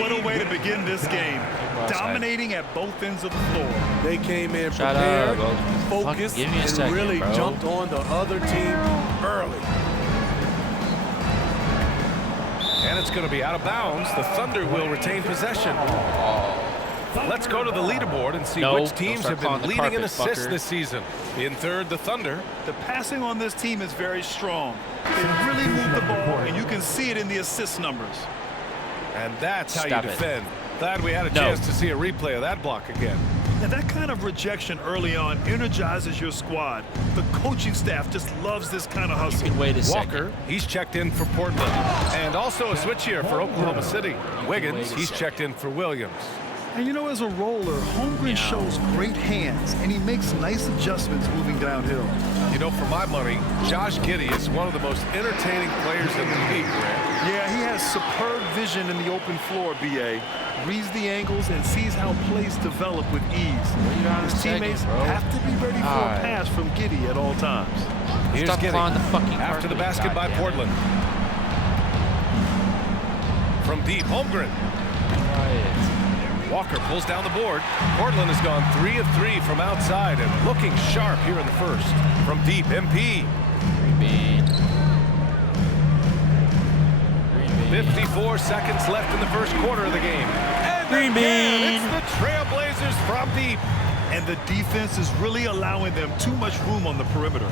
What a way to begin this game. Dominating at both ends of the floor. They came in prepared, focused, and really jumped on the other team early. And it's going to be out of bounds. The Thunder will retain possession. Let's go to the leaderboard and see which teams have been leading in assists this season. In third, the Thunder. The passing on this team is very strong. They really move the ball, and you can see it in the assist numbers. And that's how you defend. Glad we had a chance to see a replay of that block again. And that kind of rejection early on energizes your squad. The coaching staff just loves this kind of hustle. Walker, he's checked in for Portland. And also a switch here for Oklahoma City. Wiggins, he's checked in for Williams. And you know, as a roller, Holmgren shows great hands, and he makes nice adjustments moving downhill. You know, for my money, Josh Giddey is one of the most entertaining players in the league, Grant. Yeah, he has superb vision in the open floor, B.A. Reads the angles and sees how plays develop with ease. His teammates have to be ready for a pass from Giddey at all times. Here's Giddey after the basket by Portland. From deep, Holmgren. Walker pulls down the board. Portland has gone 3 of 3 from outside and looking sharp here in the first. From deep, MP. 54 seconds left in the first quarter of the game. And again, it's the Trailblazers from deep. And the defense is really allowing them too much room on the perimeter.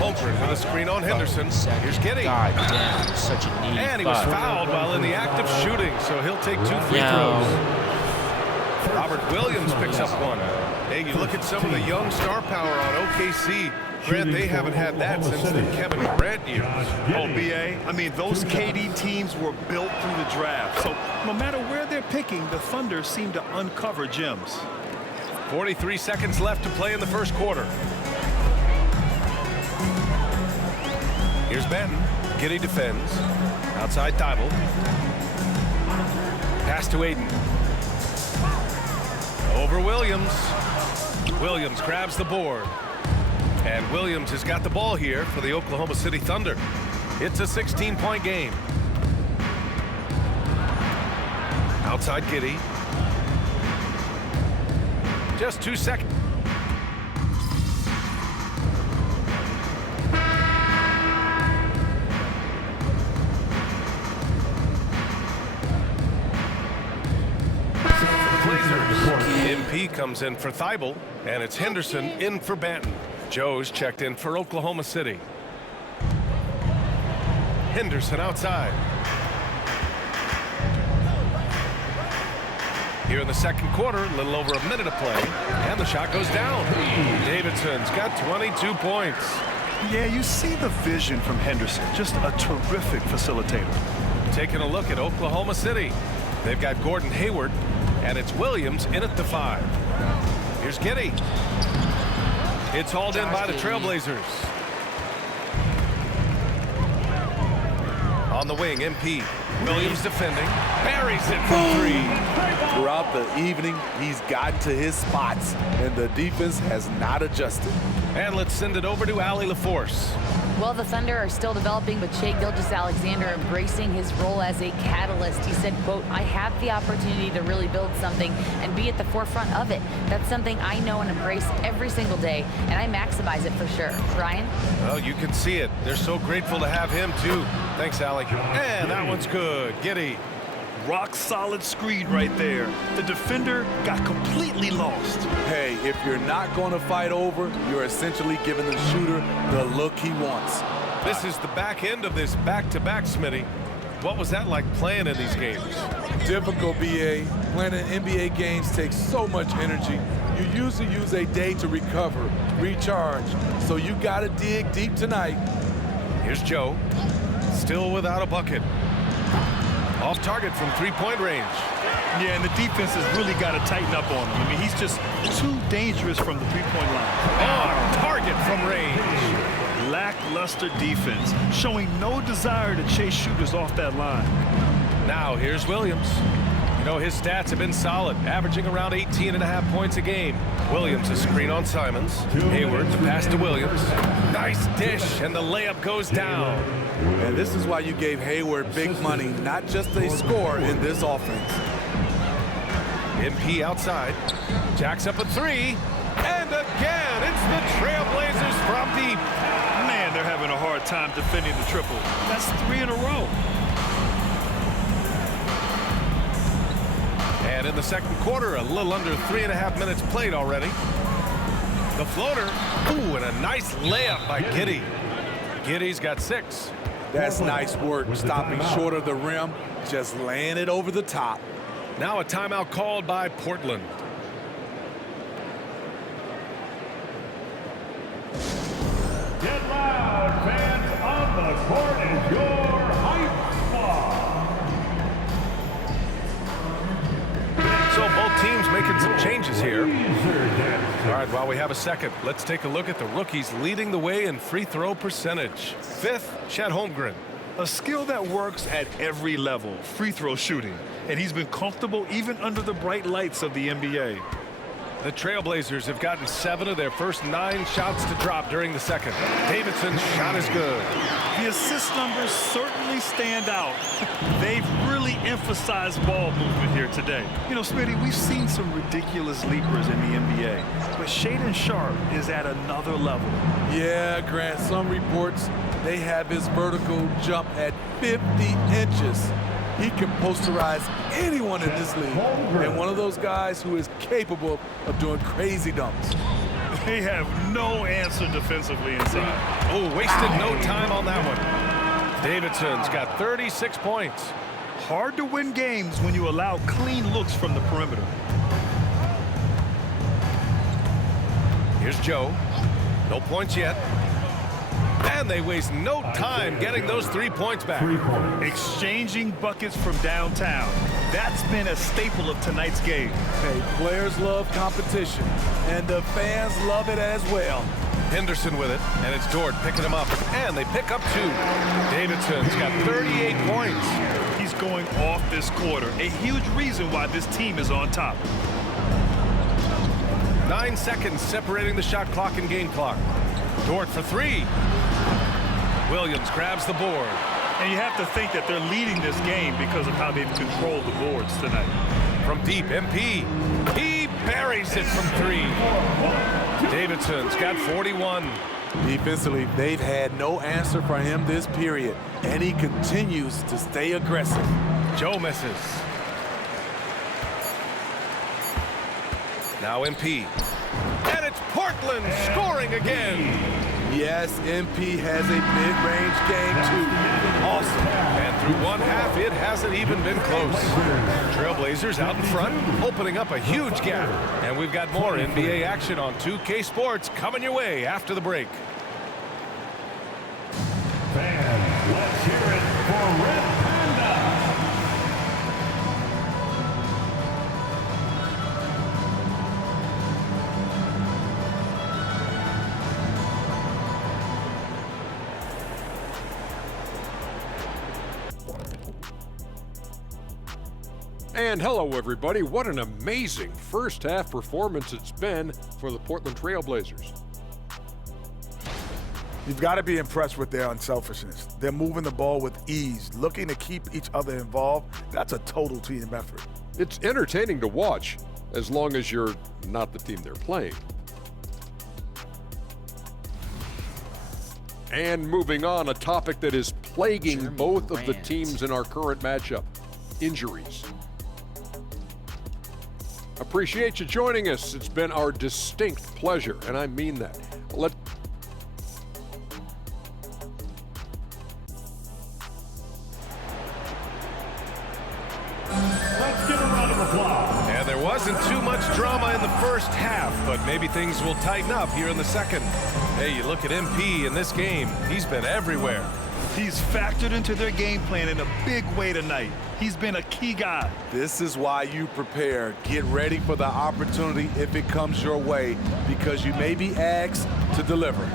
Holmgren with a screen on Henderson. Here's Giddey. God damn, such a needy And he was fouled while in the act of shooting, so he'll take 2 free throws. Robert Williams picks up one. Hey, you look at some of the young star power on OKC. Grant, they haven't had that since the Kevin Durant years. Oh, B.A., I mean, those KD teams were built through the draft. So no matter where they're picking, the Thunder seem to uncover gems. 43 seconds left to play in the first quarter. Here's Benton. Giddey defends. Outside Thibault. Pass to Aiden. Over Williams. Williams grabs the board. And Williams has got the ball here for the Oklahoma City Thunder. It's a 16-point game. Outside Giddey. Just 2 seconds. MP comes in for Thibault, and it's Henderson in for Banton. Joe's checked in for Oklahoma City. Henderson outside. Here in the second quarter, a little over a minute of play, and the shot goes down. Davidson's got 22 points. Yeah, you see the vision from Henderson. Just a terrific facilitator. Taking a look at Oklahoma City. They've got Gordon Hayward, and it's Williams in at the 5. Here's Giddey. It's hauled in by the Trailblazers. On the wing, MP. Williams defending. Buries it from 3. Throughout the evening, he's gotten to his spots, and the defense has not adjusted. And let's send it over to Allie LaForce. Well, the Thunder are still developing, but Shai Gilgeous-Alexander embracing his role as a catalyst. He said, quote, I have the opportunity to really build something and be at the forefront of it. That's something I know and embrace every single day, and I maximize it for sure. Ryan? Well, you can see it. They're so grateful to have him, too. Thanks, Allie. And that one's good. Giddey. Rock solid screen right there. The defender got completely lost. Hey, if you're not going to fight over, you're essentially giving the shooter the look he wants. This is the back end of this back-to-back, Smitty. What was that like playing in these games? Difficult, BA. Playing in NBA games takes so much energy. You usually use a day to recover, recharge. So you got to dig deep tonight. Here's Joe. Still without a bucket. Off target from 3-point range. Yeah, and the defense has really got to tighten up on him. I mean, he's just too dangerous from the 3-point line. On target from range. Lackluster defense, showing no desire to chase shooters off that line. Now here's Williams. You know, his stats have been solid, averaging around 18.5 points a game. Williams, a screen on Simons. Hayward, the pass to Williams. Nice dish, and the layup goes down. And this is why you gave Hayward big money, not just a score in this offense. MP outside. Jacks up a 3. And again, it's the Trailblazers from deep. Man, they're having a hard time defending the triple. That's 3 in a row. And in the second quarter, a little under 3.5 minutes played already. The floater. Ooh, and a nice layup by Giddey. Giddey's got 6. That's nice work, stopping short of the rim, just laying it over the top. Now a timeout called by Portland. Get loud, fans. On the court is your hype squad. Both teams making some changes here. All right, while we have a second, let's take a look at the rookies leading the way in free throw percentage. Fifth, Chet Holmgren. A skill that works at every level, free throw shooting. And he's been comfortable even under the bright lights of the NBA. The Trailblazers have gotten 7 of their first 9 shots to drop during the second. Davidson's shot is good. The assist numbers certainly stand out. They've really emphasized ball movement here today. You know, Smitty, we've seen some ridiculous leapers in the NBA, but Shaedon Sharpe is at another level. Yeah, Grant, some reports they have his vertical jump at 50 inches. He can posterize anyone in this league, and one of those guys who is capable of doing crazy dunks. They have no answer defensively inside. Oh, wasted no time on that one. Davidson's got 36 points. Hard to win games when you allow clean looks from the perimeter. Here's Joe. No points yet. And they waste no time getting those 3 points back. Exchanging buckets from downtown. That's been a staple of tonight's game. Hey, players love competition, and the fans love it as well. Henderson with it, and it's Dort picking him up, and they pick up 2. Davidson's got 38 points. He's going off this quarter, a huge reason why this team is on top. 9 seconds separating the shot clock and game clock. Dort for 3. Williams grabs the board. And you have to think that they're leading this game because of how they've controlled the boards tonight. From deep, MP. He buries it from 3. Davidson's got 41. Defensively, they've had no answer for him this period, and he continues to stay aggressive. Joe misses. Now MP. And it's Portland scoring again. Yes, MP has a mid-range game, too. Awesome. And through one half, it hasn't even been close. Trailblazers out in front, opening up a huge gap. And we've got more NBA action on 2K Sports coming your way after the break. Fans, let's hear it for Red Panda. And hello, everybody. What an amazing first half performance it's been for the Portland Trailblazers. You've got to be impressed with their unselfishness. They're moving the ball with ease, looking to keep each other involved. That's a total team effort. It's entertaining to watch, as long as you're not the team they're playing. And moving on, a topic that is plaguing both of the teams in our current matchup: injuries. Appreciate you joining us. It's been our distinct pleasure, and I mean that. Let's give a round of applause. And there wasn't too much drama in the first half, but maybe things will tighten up here in the second. Hey, you look at MP in this game, he's been everywhere. He's factored into their game plan in a big way tonight. He's been a key guy. This is why you prepare. Get ready for the opportunity if it comes your way, because you may be asked to deliver.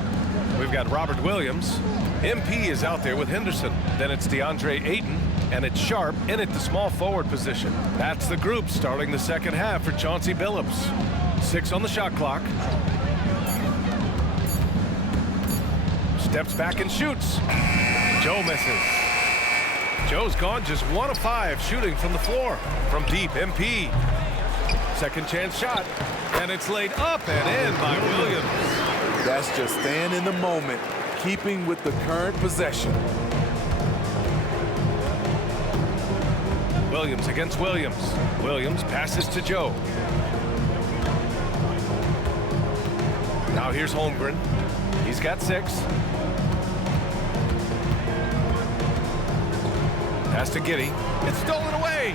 We've got Robert Williams. MP is out there with Henderson. Then it's DeAndre Ayton, and it's Sharpe in at the small forward position. That's the group starting the second half for Chauncey Billups. 6 on the shot clock. Steps back and shoots. Joe misses. Joe's gone just 1 of 5 shooting from the floor. From deep, MP. Second chance shot. And it's laid up and in by Williams. That's just staying in the moment, keeping with the current possession. Williams against Williams. Williams passes to Joe. Now here's Holmgren. He's got 6. Pass to Giddey. It's stolen away.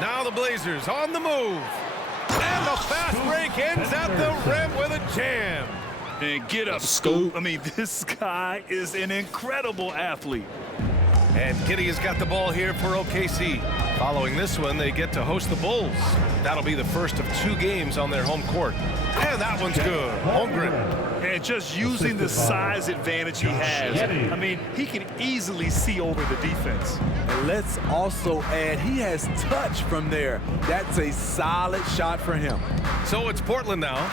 Now the Blazers on the move. And the fast break ends at the rim with a jam. And get up, Scoop. I mean, this guy is an incredible athlete. And Giddey has got the ball here for OKC. Following this one, they get to host the Bulls. That'll be the first of 2 games on their home court. And that one's good. Holmgren. And just using the size advantage he has. I mean, he can easily see over the defense. And let's also add, he has touch from there. That's a solid shot for him. So it's Portland now.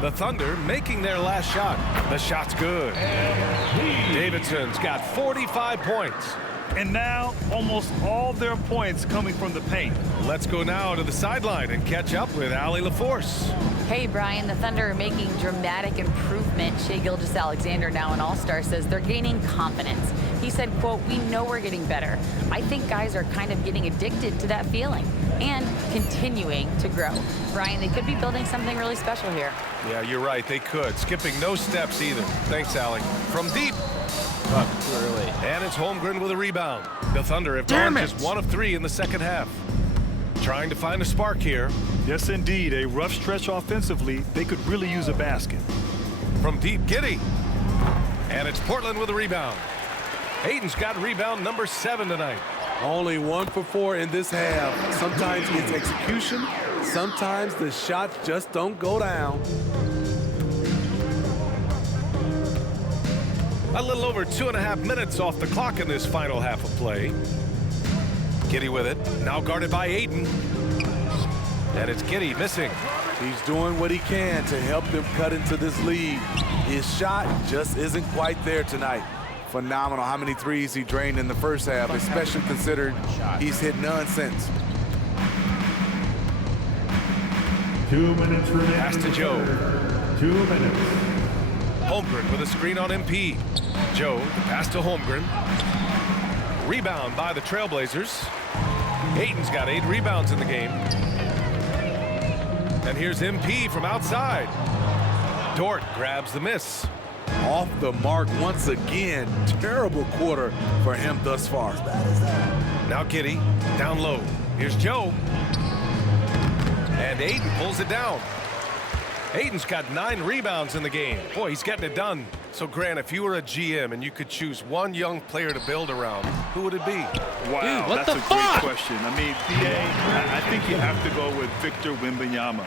The Thunder making their last shot. The shot's good. Davidson's got 45 points. And now almost all their points coming from the paint. Let's go now to the sideline and catch up with Allie LaForce. Hey, Brian, the Thunder are making dramatic improvement. Shai Gilgeous-Alexander, now an all-star, says they're gaining confidence. He said, quote, "We know we're getting better. I think guys are kind of getting addicted to that feeling and continuing to grow." Brian, they could be building something really special here. Yeah, you're right. They could. Skipping no steps either. Thanks, Allie. From deep. Too early. And it's Holmgren with a rebound. The Thunder have gone just 1 of 3 in the second half. Trying to find a spark here. Yes, indeed. A rough stretch offensively. They could really use a basket. From deep, Giddey. And it's Portland with a rebound. Hayden's got rebound number 7 tonight. Only 1 for 4 in this half. Sometimes it's execution. Sometimes the shots just don't go down. A little over 2.5 minutes off the clock in this final half of play. Giddey with it. Now guarded by Ayton. And it's Giddey missing. He's doing what he can to help them cut into this lead. His shot just isn't quite there tonight. Phenomenal how many threes he drained in the first half, especially considered he's hit none since. 2 minutes remaining. Pass to Joe. 2 minutes. Holmgren with a screen on MP. Joe, the pass to Holmgren. Rebound by the Trailblazers. Ayton's got 8 rebounds in the game. And here's MP from outside. Dort grabs the miss. Off the mark once again. Terrible quarter for him thus far. Now Giddey down low. Here's Joe. And Ayton pulls it down. Ayton's got 9 rebounds in the game. Boy, he's getting it done. So, Grant, if you were a GM and you could choose one young player to build around, who would it be? Wow, dude, that's a great question. I mean, BA, I think you have to go with Victor Wembanyama.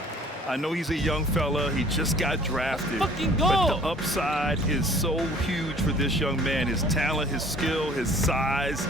I know he's a young fella. He just got drafted. But the upside is so huge for this young man. His talent, his skill, his size.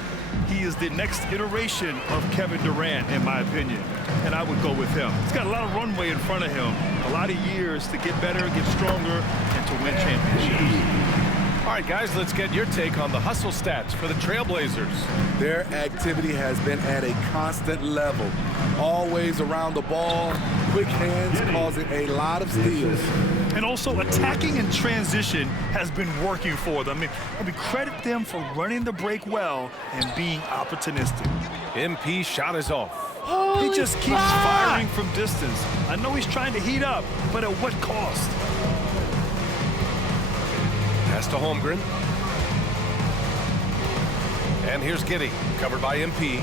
He is the next iteration of Kevin Durant, in my opinion. And I would go with him. He's got a lot of runway in front of him. A lot of years to get better, get stronger, and to win championships. All right, guys, let's get your take on the hustle stats for the Trailblazers. Their activity has been at a constant level. Always around the ball, quick hands causing a lot of steals. And also attacking in transition has been working for them. I mean, credit them for running the break well and being opportunistic. MP shot is off. He just keeps firing from distance. I know he's trying to heat up, but at what cost? Pass to Holmgren. And here's Giddey, covered by MP.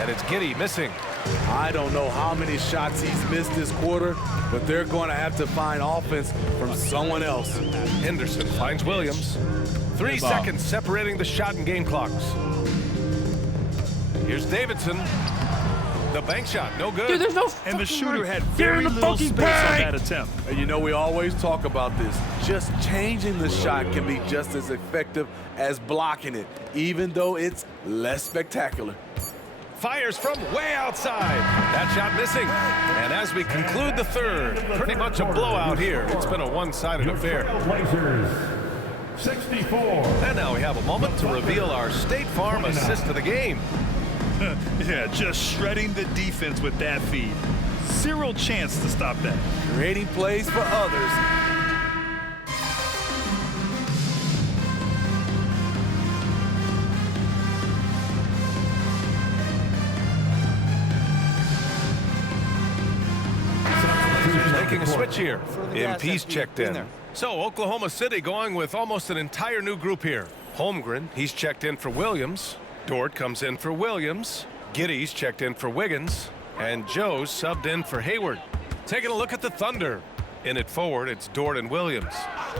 And it's Giddey missing. I don't know how many shots he's missed this quarter, but they're going to have to find offense from someone else. Henderson finds Williams. 3 seconds separating the shot and game clocks. Here's Davidson. The bank shot, no good. Dude, there's no and the shooter had very little space on that attempt. And you know, we always talk about this. Just changing the shot can be just as effective as blocking it, even though it's less spectacular. Fires from way outside. That shot missing. And as we conclude the third, pretty much a blowout here. It's been a one-sided affair. Blazers, 64. And now we have a moment to reveal our State Farm assist of the game. Yeah, just shredding the defense with that feed. Zero chance to stop that. Creating plays for others. Making a switch here. MP's checked in. So Oklahoma City going with almost an entire new group here. Holmgren, he's checked in for Williams. Dort comes in for Williams. Giddey's checked in for Wiggins. And Joe's subbed in for Hayward. Taking a look at the Thunder. In at forward, it's Jordan Williams.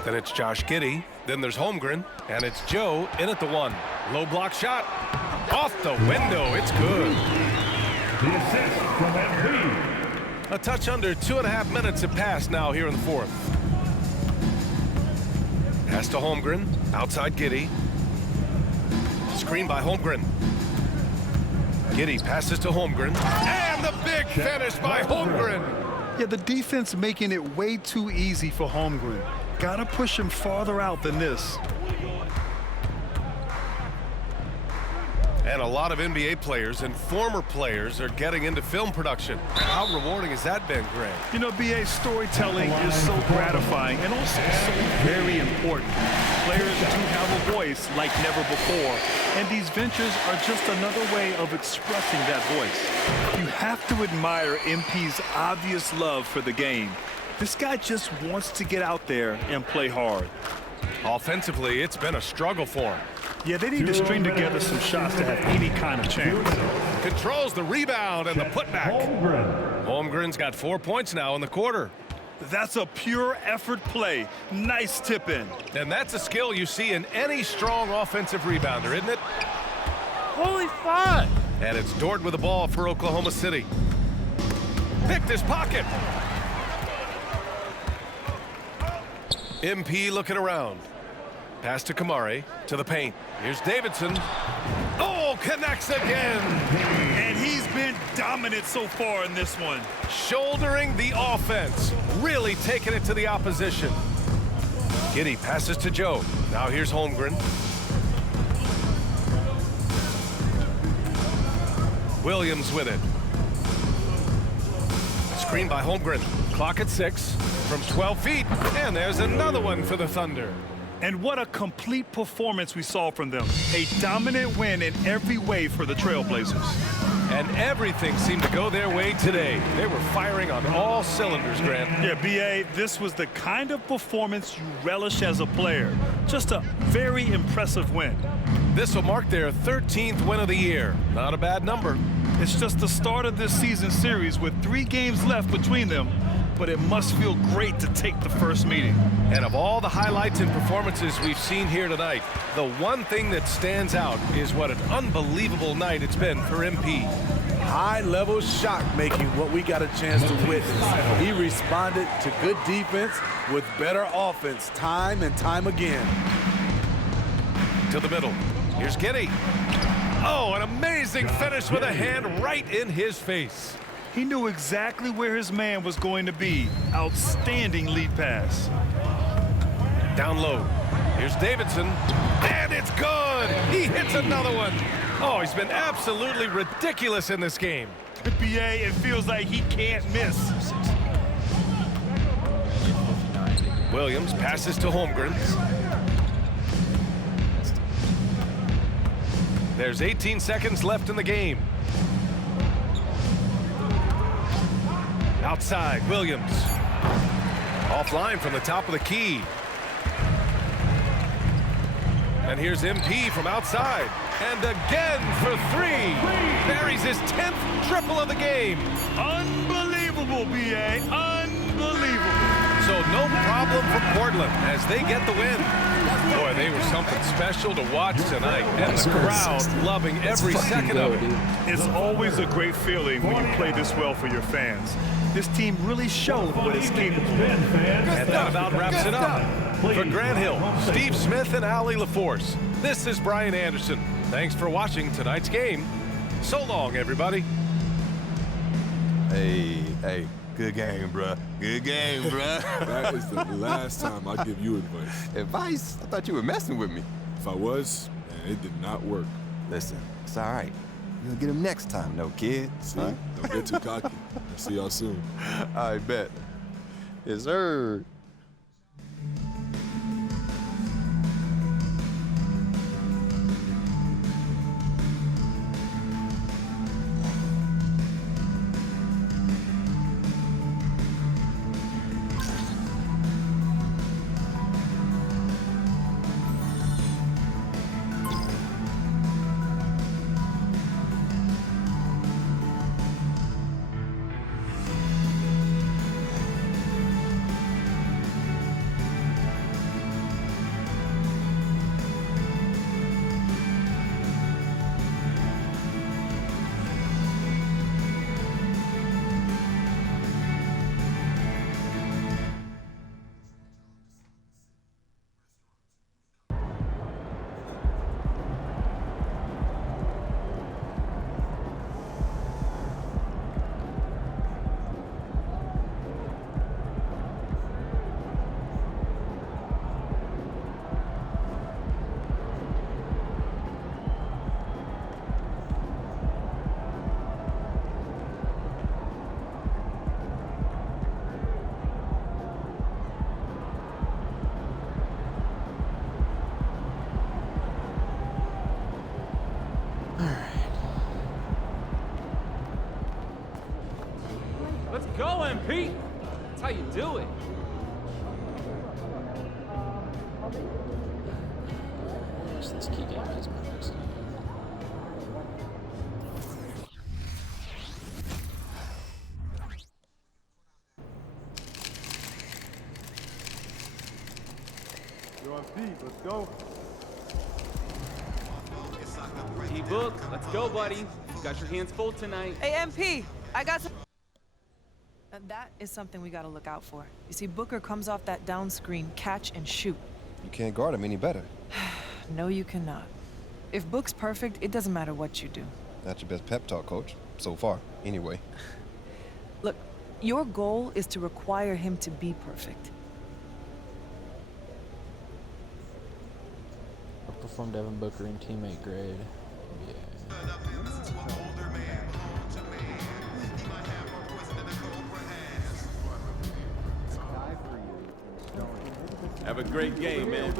Then it's Josh Giddey. Then there's Holmgren. And it's Joe in at the 1. Low block shot. Off the window. It's good. The assist from MP. A touch under 2.5 minutes have passed now here in the 4th. Pass to Holmgren. Outside Giddey. Screen by Holmgren. Giddey passes to Holmgren. And the big finish by Holmgren. Yeah, the defense making it way too easy for Holmgren. Gotta push him farther out than this. And a lot of NBA players and former players are getting into film production. How rewarding has that been, Greg? You know, BA, storytelling is so gratifying and also so very important. Players do have a voice like never before, and these ventures are just another way of expressing that voice. You have to admire MP's obvious love for the game. This guy just wants to get out there and play hard. Offensively, it's been a struggle for him. Yeah, they need to string together some shots to have any kind of chance. Controls the rebound and the putback. Holmgren's got 4 points now in the quarter. That's a pure effort play. Nice tip in. And that's a skill you see in any strong offensive rebounder, isn't it? Holy fuck! And it's Dort with the ball for Oklahoma City. Picked his pocket. MP looking around. Pass to Kamari, to the paint. Here's Davidson. Oh, connects again. And he's been dominant so far in this one. Shouldering the offense. Really taking it to the opposition. Giddey passes to Joe. Now here's Holmgren. Williams with it. Screen by Holmgren. Clock at 6 from 12 feet. And there's another one for the Thunder. And what a complete performance we saw from them. A dominant win in every way for the Trailblazers. And everything seemed to go their way today. They were firing on all cylinders, Grant. Yeah, BA, this was the kind of performance you relish as a player. Just a very impressive win. This will mark their 13th win of the year. Not a bad number. It's just the start of this season series with 3 games left between them, but it must feel great to take the first meeting. And of all the highlights and performances we've seen here tonight, the one thing that stands out is what an unbelievable night it's been for MP. High-level shot making, what we got a chance to witness. He responded to good defense with better offense time and time again. To the middle. Here's Giddey. Oh, an amazing finish with a hand right in his face. He knew exactly where his man was going to be. Outstanding lead pass. Down low. Here's Davidson. And it's good. He hits another one. Oh, he's been absolutely ridiculous in this game. BA, it feels like he can't miss. Williams passes to Holmgren. There's 18 seconds left in the game. Outside, Williams. Offline from the top of the key. And here's MP from outside. And again for 3. Buries his 10th triple of the game. Unbelievable, BA. Unbelievable. So no problem for Portland as they get the win. Boy, they were something special to watch tonight. And the crowd loving every second of it. It's always a great feeling when you play this well for your fans. This team really showed what it's capable of. And that about wraps it up. For Grant Hill, Steve Smith, and Allie LaForce, this is Brian Anderson. Thanks for watching tonight's game. So long, everybody. Hey, good game, bruh. Good game, bruh. That is the last time I give you advice. Advice? I thought you were messing with me. If I was, man, it did not work. Listen, it's all right. You'll get him next time, no kid. See? Huh? Don't get too cocky. I'll see y'all soon. I bet. Yes, sir. Let's go, MP. That's how you do it. This key game is my next game. You're on P. Let's go. E-Book, let's go, buddy. You got your hands full tonight. Hey, MP, I got some... That is something we gotta look out for. You see, Booker comes off that down screen, catch and shoot. You can't guard him any better. No, you cannot. If Book's perfect, it doesn't matter what you do. That's your best pep talk, Coach. So far, anyway. Look, your goal is to require him to be perfect. Outperformed Devin Booker in teammate grade. Yeah. Have a great game, man.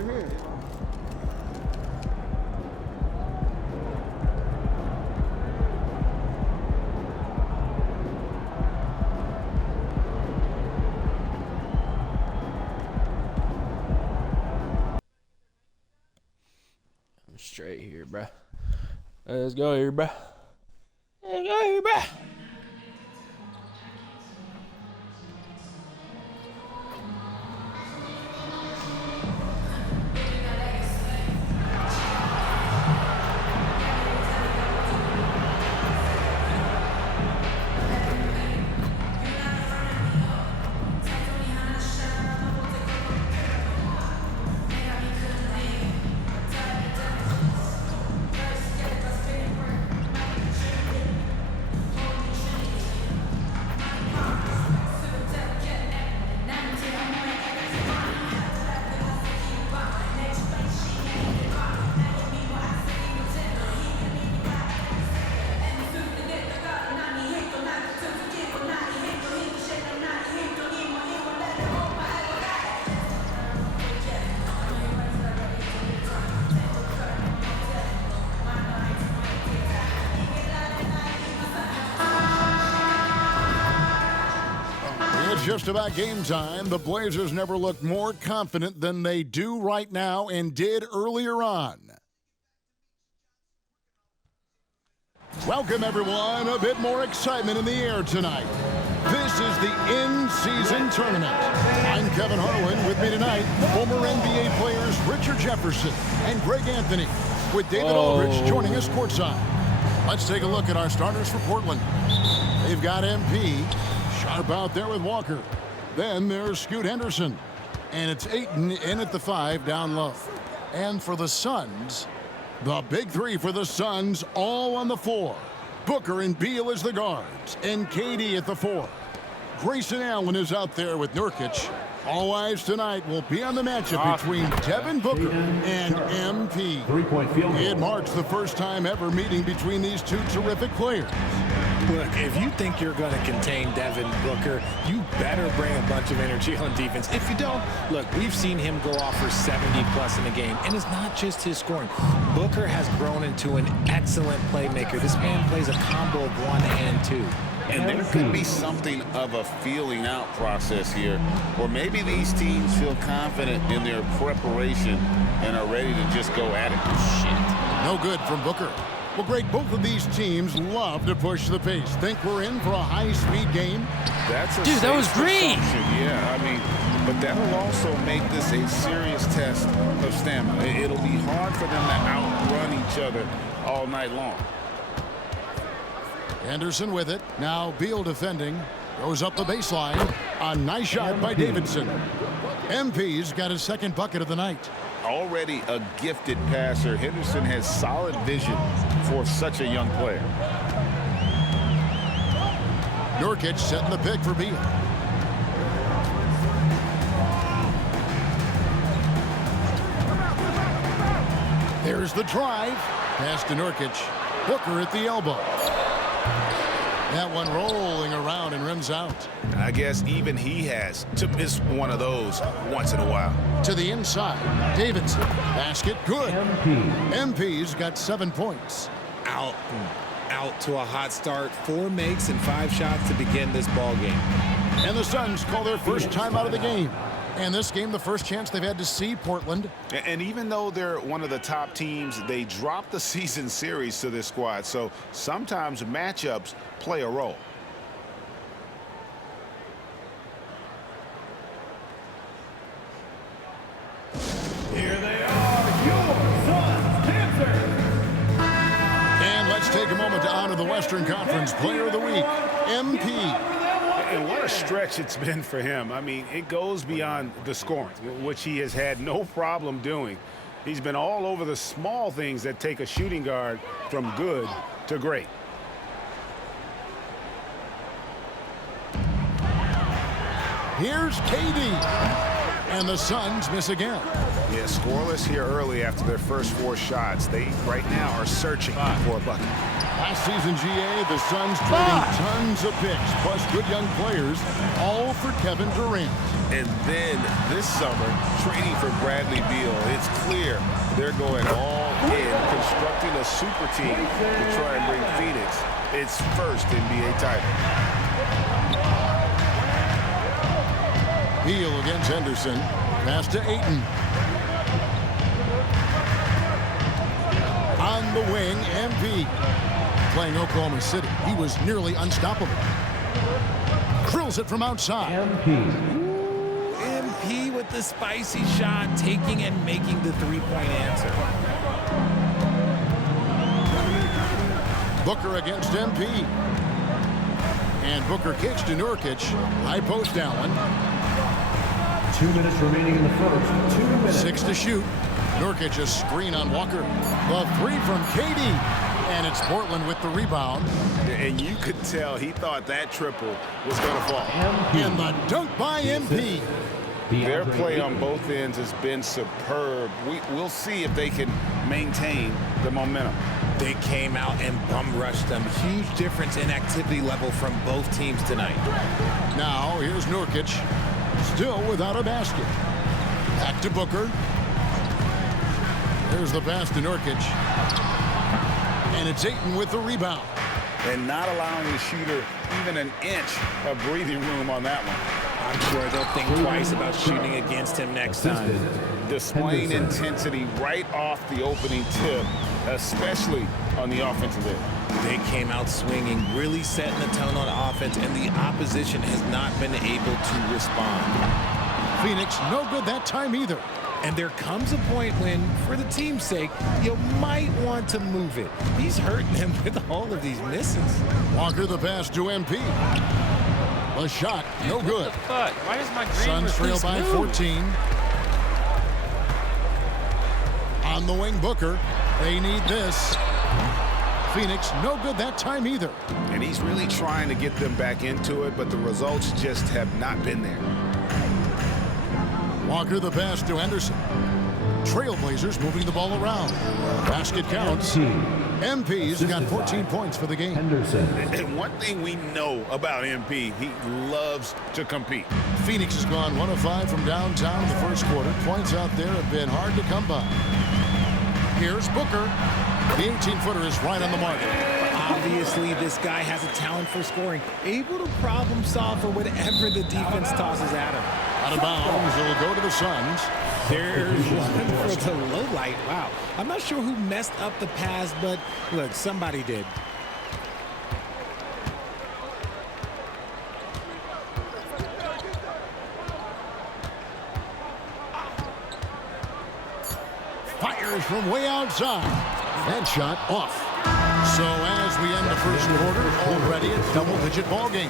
I'm straight here, bruh. Let's go here, bruh. Let's go here, bruh. Just about game time. The Blazers never looked more confident than they do right now and did earlier on. Welcome, everyone. A bit more excitement in the air tonight. This is the in-season tournament. I'm Kevin Harlan. With me tonight, former NBA players Richard Jefferson and Greg Anthony, with David Aldridge joining us courtside. Let's take a look at our starters for Portland. They've got MP. Sharp out there with Walker. Then there's Scoot Henderson. And it's Ayton in at the 5 down low. And for the Suns, the big three for the Suns all on the floor. Booker and Beal as the guards. And KD at the 4. Grayson Allen is out there with Nurkic. All eyes tonight will be on the matchup between Devin Booker and MP. It marks the first time ever meeting between these two terrific players. Look, if you think you're going to contain Devin Booker, you better bring a bunch of energy on defense. If you don't, look, we've seen him go off for 70+ in a game, and it's not just his scoring. Booker has grown into an excellent playmaker. This man plays a combo of 1 and 2. And there could be something of a feeling out process here, or maybe these teams feel confident in their preparation and are ready to just go at it. Shit. No good from Booker. Well, Greg, both of these teams love to push the pace. Think we're in for a high-speed game? That's a Dude, that was green. Yeah, I mean, but that'll also make this a serious test of stamina. It'll be hard for them to outrun each other all night long. Anderson with it. Now Beal defending. Goes up the baseline. A nice shot by Davidson. MP's got his second bucket of the night. Already a gifted passer, Henderson has solid vision for such a young player. Nurkic setting the pick for Beal. There's the drive. Pass to Nurkic. Booker at the elbow. That one rolling around and rims out. I guess even he has to miss one of those once in a while. To the inside. Davidson. Basket good. MP's got 7 points. Out. out to a hot start. 4 makes and 5 shots to begin this ball game. And the Suns call their first time out of the game. And this game, the first chance they've had to see Portland. And even though they're one of the top teams, they dropped the season series to this squad. So sometimes matchups play a role. Here they are, your Suns Panthers. And let's take a moment to honor the Western Conference Player of the Week, MP. And what a stretch it's been for him. I mean, it goes beyond the scoring, which he has had no problem doing. He's been all over the small things that take a shooting guard from good to great. Here's KD. And the Suns miss again. Yeah, scoreless here early after their first 4 shots. They right now are searching for a bucket. Last season, GA, the Suns trading tons of picks, plus good young players, all for Kevin Durant. And then this summer, trading for Bradley Beal. It's clear they're going all in, constructing a super team to try and bring Phoenix its first NBA title. Beal against Henderson. Pass to Ayton. On the wing, MP. Playing Oklahoma City, he was nearly unstoppable. Drills it from outside. MP with the spicy shot, taking and making the three-point answer. Booker against MP. And Booker kicks to Nurkic. High post Allen. 2 minutes remaining in the first. 2 minutes. 6 to shoot. Nurkic a screen on Walker. The 3 from KD. And it's Portland with the rebound. And you could tell he thought that triple was going to fall. And the dunk by MP. Their play on both ends has been superb. We'll see if they can maintain the momentum. They came out and bum rushed them. Huge difference in activity level from both teams tonight. Now here's Nurkic. Still without a basket. Back to Booker. There's the pass to Nurkic. And it's Ayton with the rebound. And not allowing the shooter even an inch of breathing room on that one. I'm sure they'll think twice about shooting against him next time. Displaying intensity right off the opening tip, especially on the offensive end. They came out swinging, really setting the tone on offense, and the opposition has not been able to respond. Phoenix no good that time either. And there comes a point when, for the team's sake, you might want to move it. He's hurting them with all of these misses. Walker the pass to MP. A shot, no good. What the fuck? Why does my green Suns trail by 14. On the wing, Booker. They need this. Phoenix no good that time either. And he's really trying to get them back into it, but the results just have not been there. Walker the pass to Henderson. Trailblazers moving the ball around. Basket counts. MP's got 14 points for the game. And one thing we know about MP, he loves to compete. Phoenix has gone 1 of 5 from downtown in the first quarter. Points out there have been hard to come by. Here's Booker. The 18-footer is right on the mark. Obviously, this guy has a talent for scoring, able to problem solve for whatever the defense tosses at him. Out of bounds, it'll go to the Suns. There's one for the low light. Wow. I'm not sure who messed up the pass, but look, somebody did. Fires from way outside. That shot off. So as we end the first quarter, already a double-digit ball game.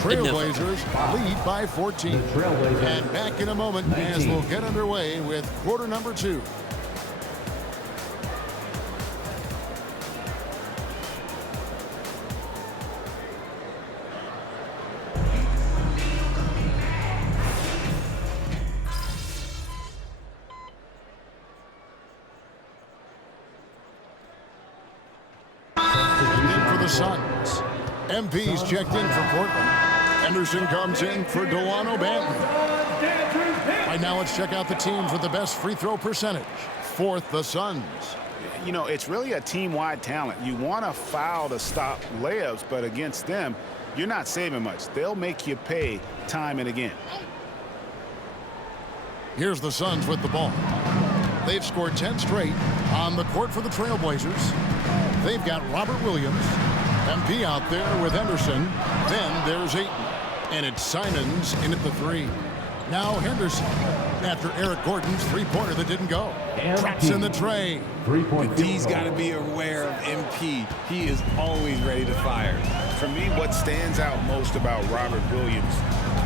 Trailblazers lead by 14. And back in a moment as we'll get underway with quarter number 2. Suns. MP's checked in for Portland. Henderson comes in for Delano Banton. Right now, let's check out the teams with the best free throw percentage. Fourth, the Suns. You know, it's really a team-wide talent. You want to foul to stop layups, but against them, you're not saving much. They'll make you pay time and again. Here's the Suns with the ball. They've scored 10 straight on the court for the Trailblazers. They've got Robert Williams, MP out there with Henderson. Then there's Ayton. And it's Simons in at the 3. Now Henderson after Eric Gordon's three-pointer that didn't go. Drops in the tray. D's got to be aware of MP. He is always ready to fire. For me, what stands out most about Robert Williams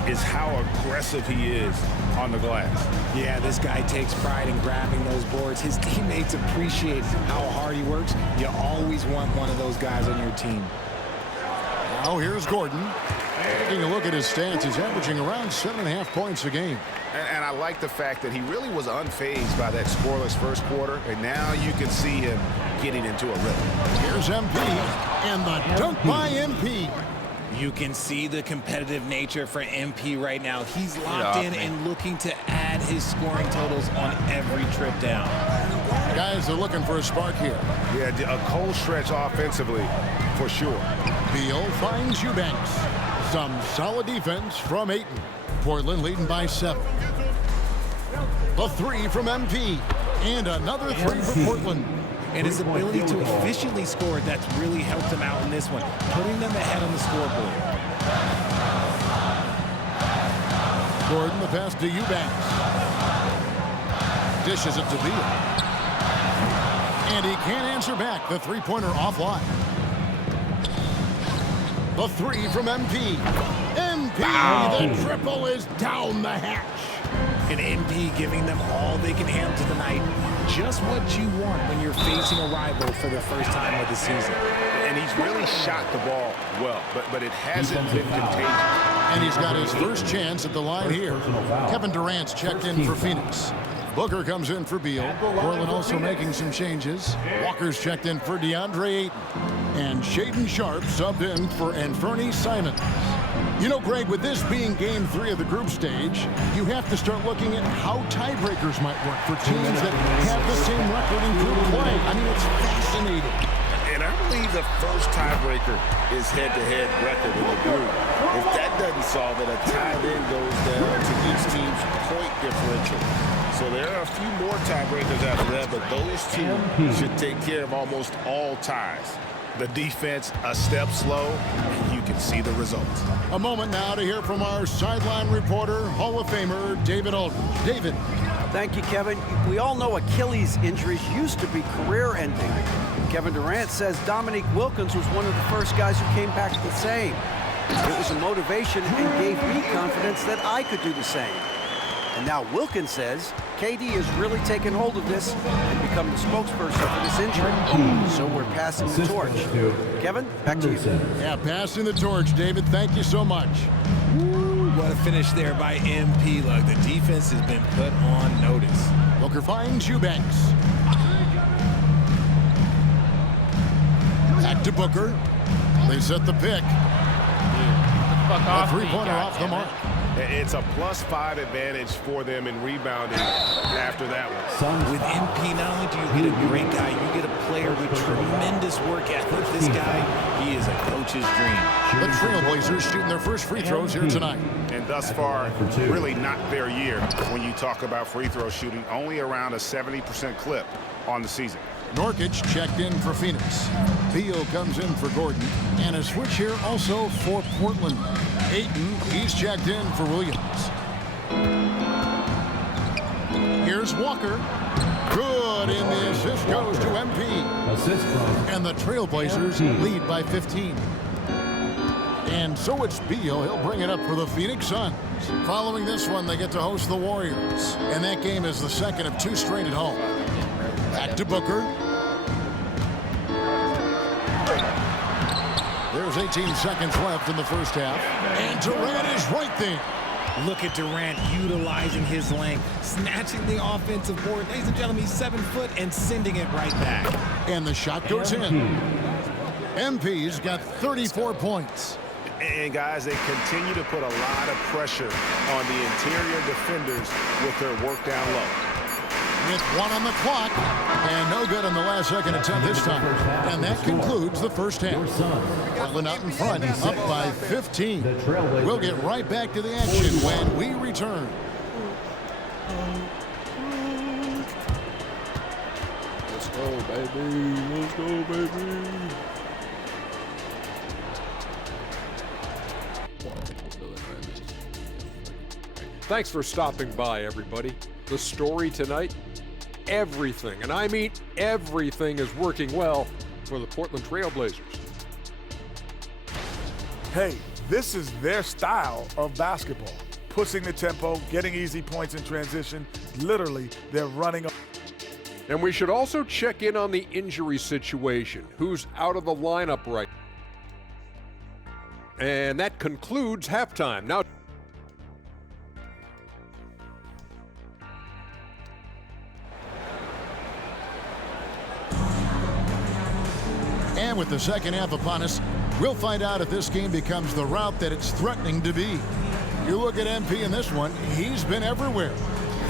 is how aggressive he is on the glass. Yeah, this guy takes pride in grabbing those boards. His teammates appreciate how hard he works. You always want one of those guys on your team. Now here's Gordon. Taking a look at his stats, he's averaging around 7.5 points a game. And I like the fact that he really was unfazed by that scoreless first quarter, and now you can see him getting into a rhythm. Here's MP, and the dunk by MP. You can see the competitive nature for MP right now. He's locked in and looking to add his scoring totals on every trip down. Guys are looking for a spark here. Yeah, a cold stretch offensively, for sure. Beal finds Eubanks. Some solid defense from Ayton. Portland leading by 7. The 3 from MP. And another 3 for Portland. And his ability to efficiently score, that's really helped him out in this one, putting them ahead on the scoreboard. Gordon, the pass to Eubanks. Dishes it to Beal. And he can't answer back. The three-pointer offline. The 3 from MP. MP, the triple is down the hatch. And MP giving them all they can handle tonight. Just what you want when you're facing a rival for the first time of the season. And he's really shot the ball well, but it hasn't been contagious. And he's got his first chance at the line here. Kevin Durant's checked in for Phoenix. Booker comes in for Beal. Portland also making some changes. Walker's checked in for DeAndre Ayton. And Shaedon Sharpe subbed in for Anfernee Simons. You know, Greg, with this being game 3 of the group stage, you have to start looking at how tiebreakers might work for teams that have the same record in group play. I mean, it's fascinating. And I believe the first tiebreaker is head-to-head record in the group. If that doesn't solve it, a tie then goes down to each team's point differential. So there are a few more tiebreakers after that, but those two should take care of almost all ties. The defense a step slow, and you can see the results. A moment now to hear from our sideline reporter, Hall of Famer David Aldridge. David. Thank you, Kevin. We all know Achilles injuries used to be career-ending. Kevin Durant says Dominique Wilkins was one of the first guys who came back the same. It was a motivation and gave me confidence that I could do the same. And now Wilkins says KD has really taken hold of this and become the spokesperson for this injury. So we're passing the torch. Kevin, back to you. Yeah, passing the torch, David. Thank you so much. Ooh, what a finish there by MP. Look, the defense has been put on notice. Booker finds Eubanks. Back to Booker. They set the pick. A three-pointer off the mark. It's a +5 advantage for them in rebounding after that one. With MP, not only do you get a great guy, you get a player with tremendous work ethic. This guy, he is a coach's dream. The Trailblazers shooting their first free throws here tonight. And thus far, really not their year when you talk about free throw shooting. Only around a 70% clip on the season. Nurkic checked in for Phoenix. Beal comes in for Gordon. And a switch here also for Portland. Ayton, he's checked in for Williams. Here's Walker. Good, and the assist goes to MP. And the Trailblazers lead by 15. And so it's Beal. He'll bring it up for the Phoenix Suns. Following this one, they get to host the Warriors. And that game is the second of 2 straight at home. Back to Booker. There's 18 seconds left in the first half. And Durant is right there. Look at Durant utilizing his length, snatching the offensive board. Ladies and gentlemen, he's 7 foot and sending it right back. And the shot goes in. MP's got 34 points. And guys, they continue to put a lot of pressure on the interior defenders with their work down low. with 1 on the clock. And no good on the last second attempt this time. And that concludes the first half. Portland out in front, up by 15. We'll get right back to the action when we return. Let's go, baby. Let's go, baby. Thanks for stopping by, everybody. The story tonight, everything, and I mean everything, is working well for the Portland Trail Blazers. Hey, this is their style of basketball. Pushing the tempo, getting easy points in transition. Literally, they're running. And we should also check in on the injury situation. Who's out of the lineup right now? And that concludes halftime. Now, and with the second half upon us, we'll find out if this game becomes the route that it's threatening to be. You look at MP in this one, he's been everywhere.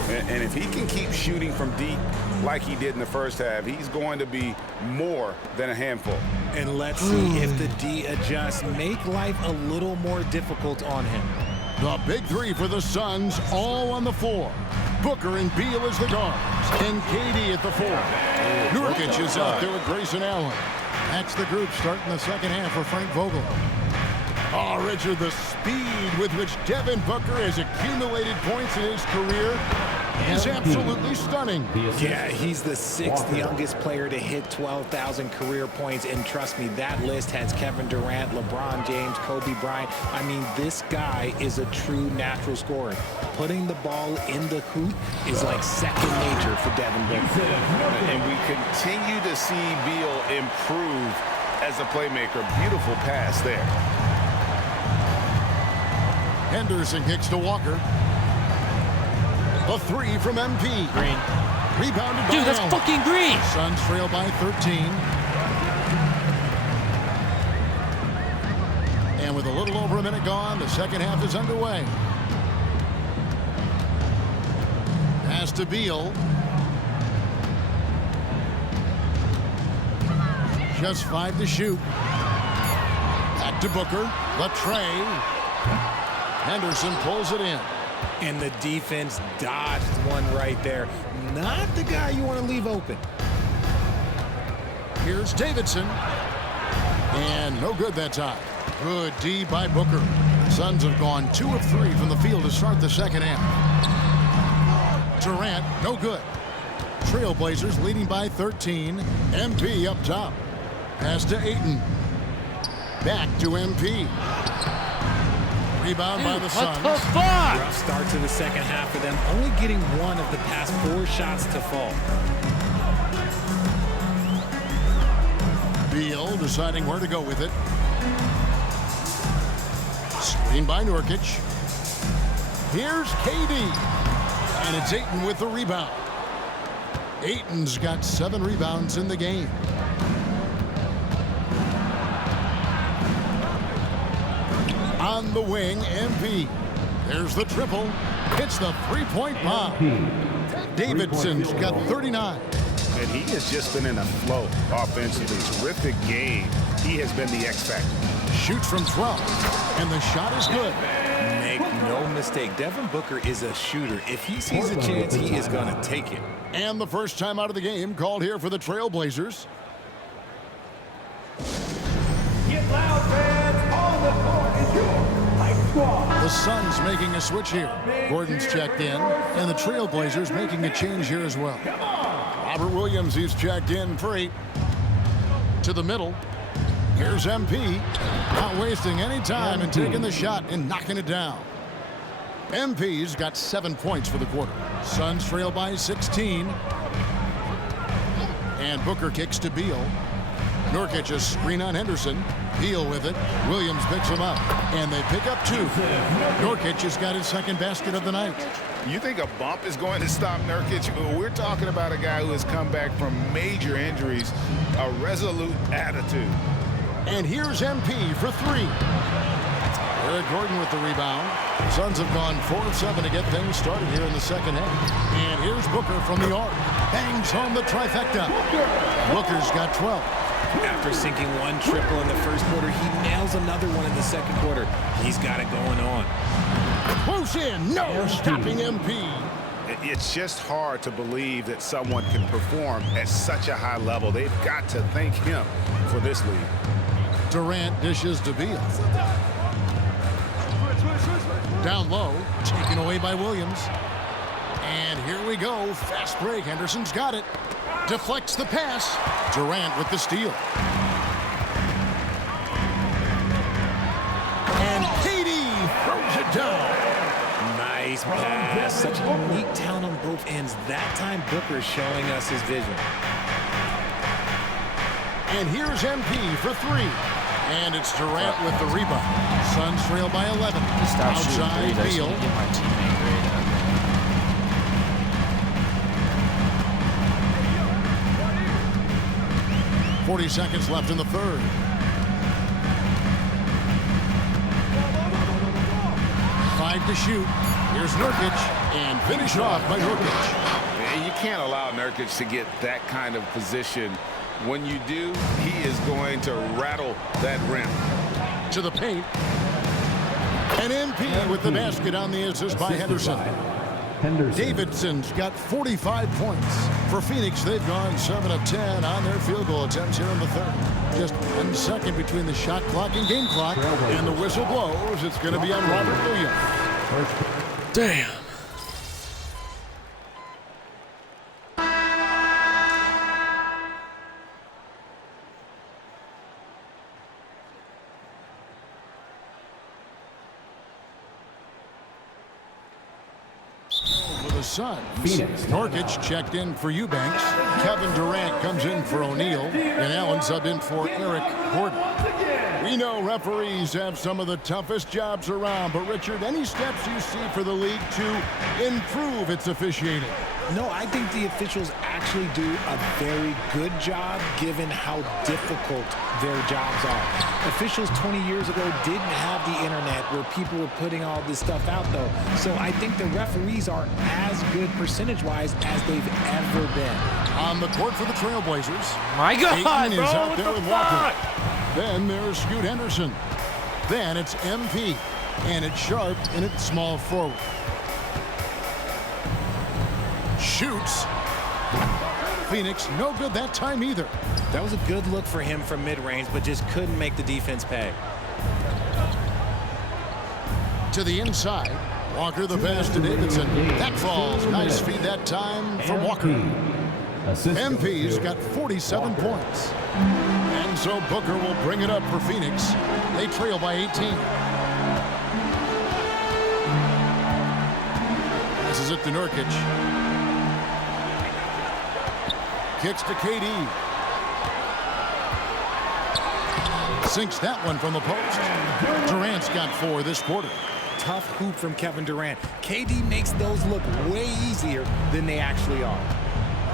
And if he can keep shooting from deep like he did in the first half, he's going to be more than a handful. And let's see if the D adjusts, make life a little more difficult on him. The big three for the Suns, all on the floor. Booker and Beal as the guards, and KD at the 4. Nurkic is out there with Grayson Allen. That's the group starting the second half for Frank Vogel. Oh, Richard, the speed with which Devin Booker has accumulated points in his career is absolutely stunning. Yeah, he's the 6th youngest player to hit 12,000 career points, and trust me, that list has Kevin Durant, LeBron James, Kobe Bryant. I mean, this guy is a true natural scorer. Putting the ball in the hoop is like second nature for Devin Booker. And we continue to see Beal improve as a playmaker. Beautiful pass there. Henderson kicks to Walker. A 3 from MP. Green. Rebounded by Dude, that's Allen. fucking green. Suns trail by 13. And with a little over a minute gone, the second half is underway. Pass to Beal. Just 5 to shoot. Back to Booker. Latrey. Henderson pulls it in. And the defense dodged one right there. Not the guy you want to leave open. Here's Davidson. And no good that time. Good D by Booker. Suns have gone 2 of 3 from the field to start the second half. Durant, no good. Trailblazers leading by 13. MP up top. Pass to Ayton. Back to MP. Rebound by the Suns. What the fuck? Rough start to the second half for them, only getting 1 of the past 4 shots to fall. Beal deciding where to go with it. Screen by Nurkic. Here's KD. And it's Ayton with the rebound. Ayton's got 7 rebounds in the game. On the wing, MP. There's the triple. Hits the three-point bomb. Davidson's got 39. And he has just been in a flow offensively. Terrific game. He has been the X factor. Shoots from 12. And the shot is good. Make no mistake, Devin Booker is a shooter. If he sees a chance, he is going to take it. And the first time out of the game called here for the Trailblazers. Get loud, fans. On the court is your Hype Squad. The Suns making a switch here. Gordon's checked in, and the Trailblazers making a change here as well. Robert Williams, he's checked in for 8. To the middle. Here's MP. Not wasting any time and taking the shot and knocking it down. MP's got 7 points for the quarter. Suns trail by 16. And Booker kicks to Beal. Nurkic a screen on Henderson. Beal with it. Williams picks him up. And they pick up 2. Nurkic has got his second basket of the night. You think a bump is going to stop Nurkic? We're talking about a guy who has come back from major injuries. A resolute attitude. And here's MP for 3. Eric Gordon with the rebound. Suns have gone 4 of 7 to get things started here in the second half. And here's Booker from the arc. Bangs home the trifecta. Booker's got 12. After sinking one triple in the first quarter, he nails another one in the second quarter. He's got it going on. Close in, no stopping MP. It's just hard to believe that someone can perform at such a high level. They've got to thank him for this lead. Durant dishes to Beal. Down low, taken away by Williams. And here we go, fast break. Henderson's got it. Deflects the pass. Durant with the steal. And KD throws it down. Nice pass. Such unique talent on both ends. That time, Booker showing us his vision. And here's MP for 3. And it's Durant with the rebound. Suns trail by 11. Outside Beal. 40 seconds left in the third. Five to shoot. Here's Nurkic, and finish off by Nurkic. You can't allow Nurkic to get that kind of position. When you do, he is going to rattle that rim. To the paint. And MP with the basket on the assist by Henderson. Davidson's got 45 points. For Phoenix, they've gone 7 of 10 on their field goal attempts here in the third. Just 1 second between the shot clock and game clock. And the whistle blows. It's going to be on Robert Williams. Damn. Suns. Nurkic checked in for Eubanks. Kevin Durant comes in for O'Neal. And Allen subbed in for Eric Gordon. We know referees have some of the toughest jobs around, but Richard, any steps you see for the league to improve its officiating? No, I think the officials actually do a very good job given how difficult their jobs are. Officials 20 years ago didn't have the internet where people were putting all this stuff out, though. So I think the referees are as good percentage-wise as they've ever been. On the court for the Trailblazers. My God, Ayton is out there with Walker. Then there's Scoot Henderson. Then it's MP. And it's Sharp, and it's small forward. Shoots. Phoenix, no good that time either. That was a good look for him from mid-range, but just couldn't make the defense pay. To the inside. Walker the pass to Davidson. That falls. Nice feed that time from Walker. MP's got 47 points. And so Booker will bring it up for Phoenix. They trail by 18. Passes it to Nurkic. Kicks to KD. Sinks that one from the post. Durant's got 4 this quarter. Tough hoop from Kevin Durant. KD makes those look way easier than they actually are.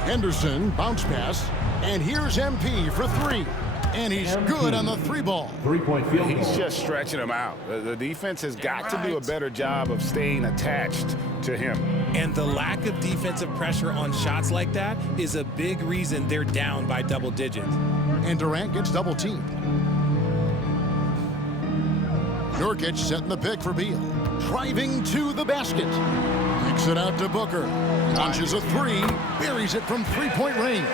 Henderson, bounce pass. And here's MP for 3. And he's good on the 3-ball. 3-point field goal. He's just stretching him out. The defense has got to do a better job of staying attached to him. And the lack of defensive pressure on shots like that is a big reason they're down by double digits. And Durant gets double teamed. Nurkic setting the pick for Beal. Driving to the basket. Kicks it out to Booker. Launches a 3. Buries it from 3-point range.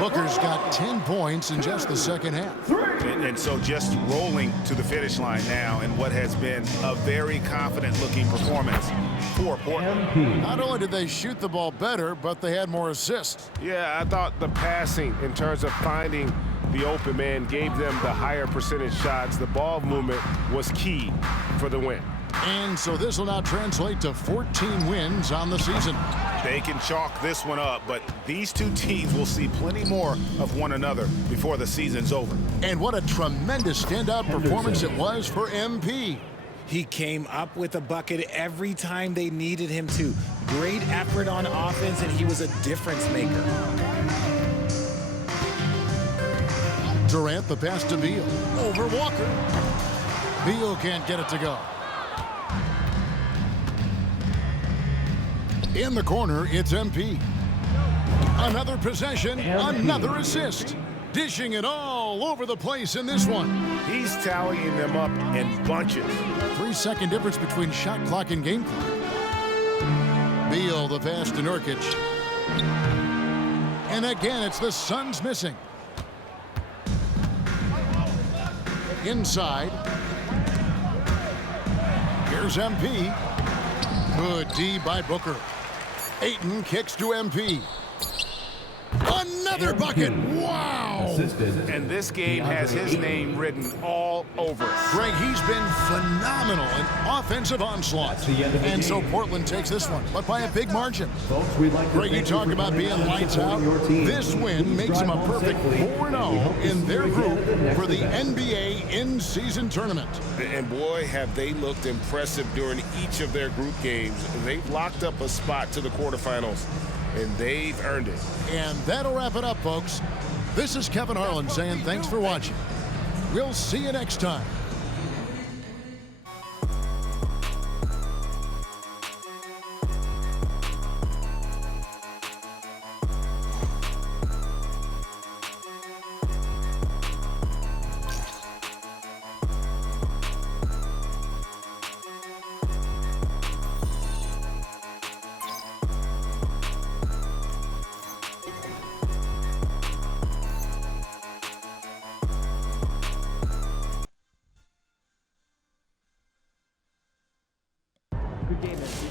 Booker's got 10 points in just the second half. And so just rolling to the finish line now in what has been a very confident-looking performance for Portland. Not only did they shoot the ball better, but they had more assists. Yeah, I thought the passing in terms of finding the open man gave them the higher percentage shots. The ball movement was key for the win. And so this will now translate to 14 wins on the season. They can chalk this one up, but these two teams will see plenty more of one another before the season's over. And what a tremendous standout performance it was for MP. He came up with a bucket every time they needed him to. Great effort on offense, and he was a difference maker. Durant the pass to Beal. Over Walker. Beal can't get it to go. In the corner, it's MP. Another possession, another assist. Dishing it all over the place in this one. He's tallying them up in bunches. 3-second difference between shot clock and game clock. Beal, the pass to Nurkic. And again, it's the Suns missing. Inside. Here's MP. Good D by Booker. Ayton kicks to MP. Another bucket. Wow. And this game has his name written all over it. Greg, he's been phenomenal in offensive onslaught. And so Portland takes this one, but by a big margin. Greg, you talk about being lights out. This win makes them a perfect 4-0 in their group for the NBA in-season tournament. And boy, have they looked impressive during each of their group games. They've locked up a spot to the quarterfinals, and they've earned it. And that'll wrap it up, folks. This is Kevin Harlan saying thanks for watching. We'll see you next time. Good game, MP.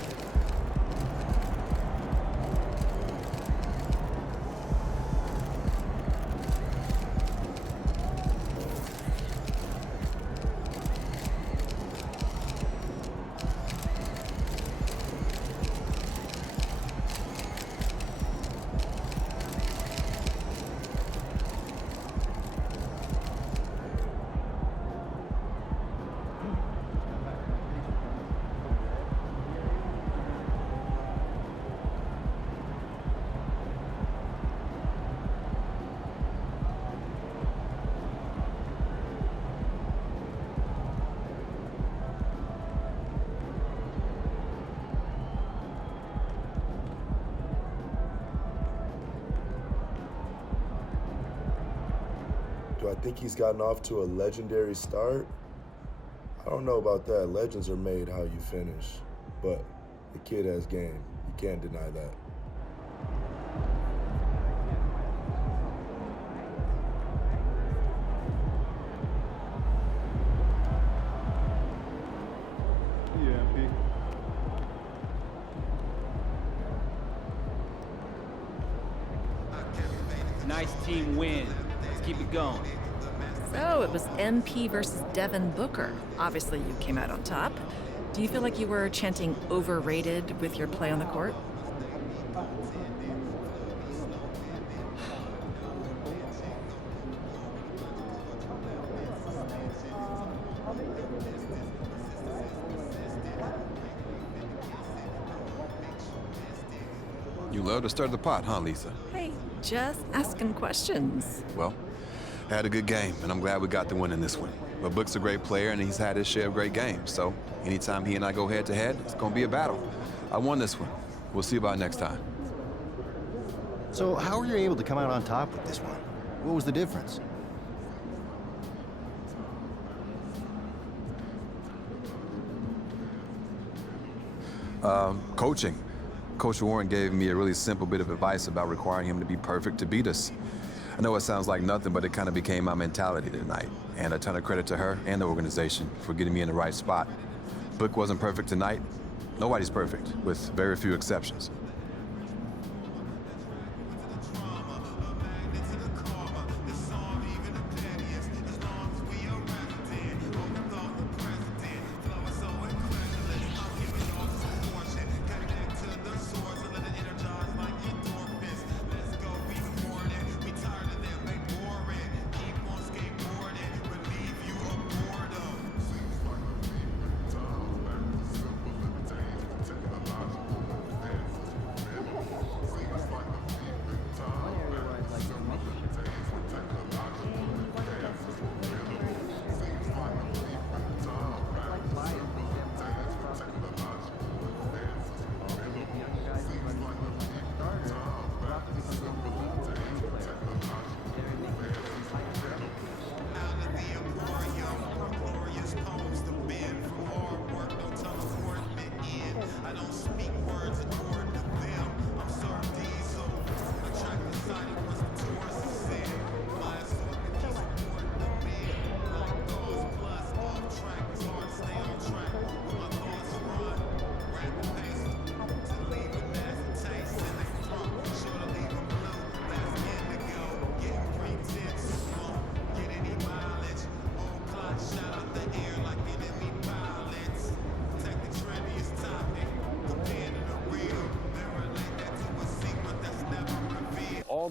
Do I think he's gotten off to a legendary start? I don't know about that. Legends are made how you finish. But the kid has game. You can't deny that. Nice team win. Let's keep it going. So it was MP versus Devin Booker. Obviously, you came out on top. Do you feel like you were chanting overrated with your play on the court? You love to stir the pot, huh, Lisa? Hey, just asking questions. Well, I had a good game, and I'm glad we got the win in this one. But Book's a great player, and he's had his share of great games. So anytime he and I go head-to-head, it's going to be a battle. I won this one. We'll see about next time. So how were you able to come out on top with this one? What was the difference? Coaching. Coach Warren gave me a really simple bit of advice about requiring him to be perfect to beat us. I know it sounds like nothing, but it kind of became my mentality tonight. And a ton of credit to her and the organization for getting me in the right spot. Book wasn't perfect tonight. Nobody's perfect, with very few exceptions.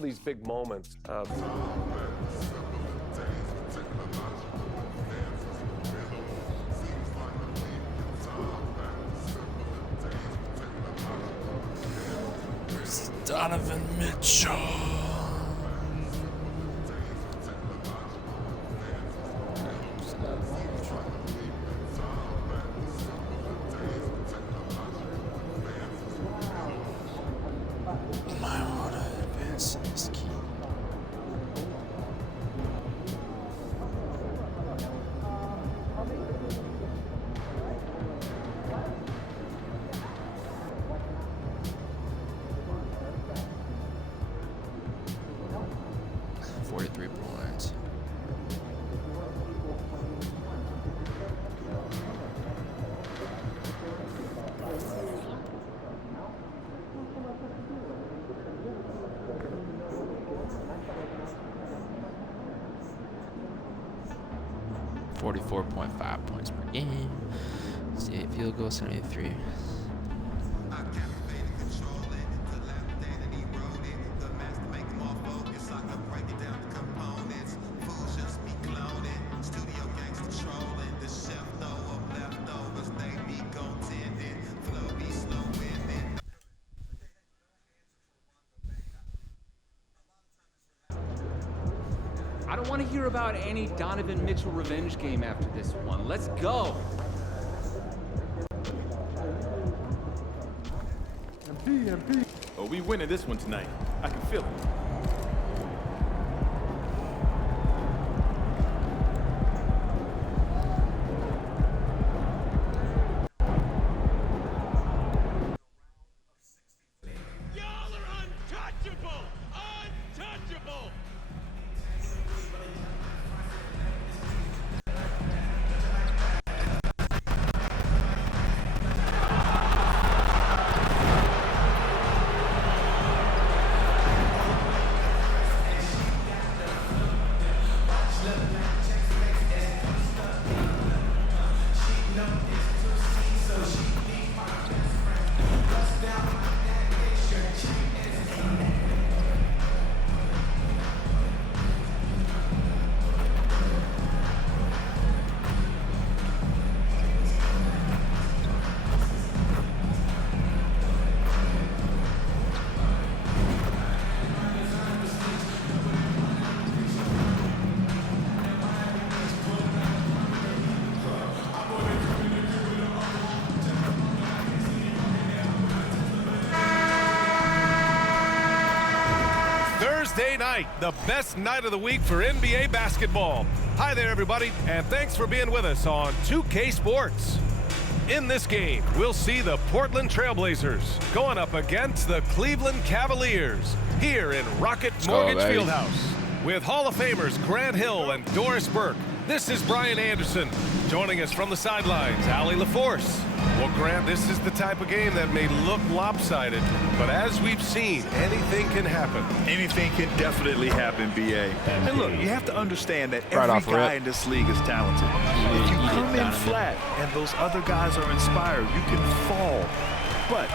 these big moments. Donovan Mitchell. .5 points per game. 68 field goal, 73. I don't want to hear about any Donovan Mitchell revenge game after this one. Let's go. MP. Oh, we winning this one tonight. I can feel it. Thursday night, the best night of the week for NBA basketball. Hi there, everybody, and thanks for being with us on 2K Sports. In this game, we'll see the Portland Trailblazers going up against the Cleveland Cavaliers here in Rocket Mortgage Fieldhouse. With Hall of Famers Grant Hill and Doris Burke, this is Brian Anderson. Joining us from the sidelines, Allie LaForce. Well, Grant, this is the type of game that may look lopsided, but as we've seen, anything can happen. Anything can definitely happen, BA. And look, you have to understand that every guy in this league is talented. If you come in flat and those other guys are inspired, you can fall. But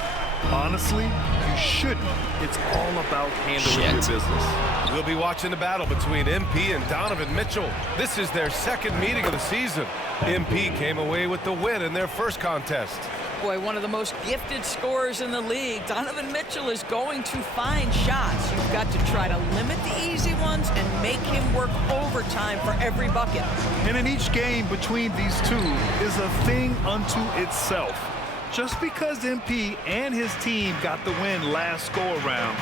honestly, you shouldn't. It's all about handling your business. We'll be watching the battle between MP and Donovan Mitchell. This is their second meeting of the season. MP came away with the win in their first contest. Boy, one of the most gifted scorers in the league. Donovan Mitchell is going to find shots. You've got to try to limit the easy ones and make him work overtime for every bucket. And in each game between these two is a thing unto itself. Just because MP and his team got the win last go-around,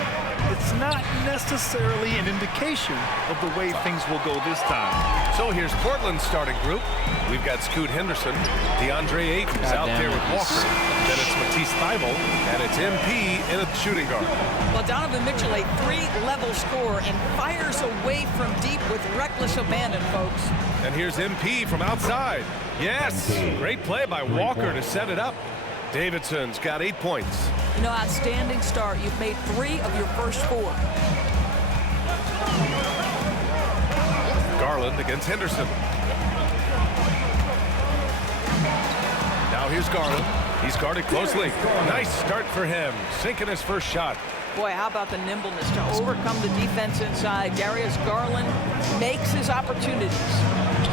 it's not necessarily an indication of the way things will go this time. So here's Portland's starting group. We've got Scoot Henderson, DeAndre Ayton's out there with Walker. Then it's Matisse Thybulle, and it's MP in a shooting guard. Well, Donovan Mitchell, a three-level scorer, and fires away from deep with reckless abandon, folks. And here's MP from outside. Yes, great play by Walker to set it up. Davidson's got 8 points. You know, outstanding start. You've made 3 of your first 4. Garland against Henderson. Now here's Garland. He's guarded closely. Nice start for him, sinking his first shot. Boy, how about the nimbleness to overcome the defense inside. Darius Garland makes his opportunities.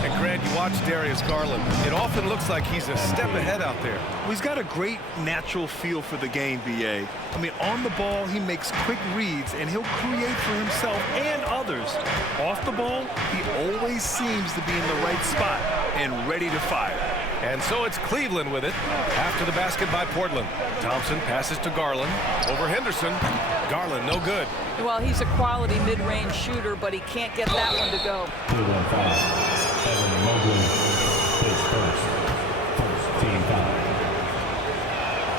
And Grant, you watch Darius Garland. It often looks like he's a step ahead out there. Well, he's got a great natural feel for the game, B.A. I mean, on the ball, he makes quick reads, and he'll create for himself and others. Off the ball, he always seems to be in the right spot and ready to fire. And so it's Cleveland with it after the basket by Portland. Thompson passes to Garland over Henderson. Garland, no good. Well, he's a quality mid-range shooter, but he can't get that one to go. Cleveland foul. Evan Mobley plays first team foul.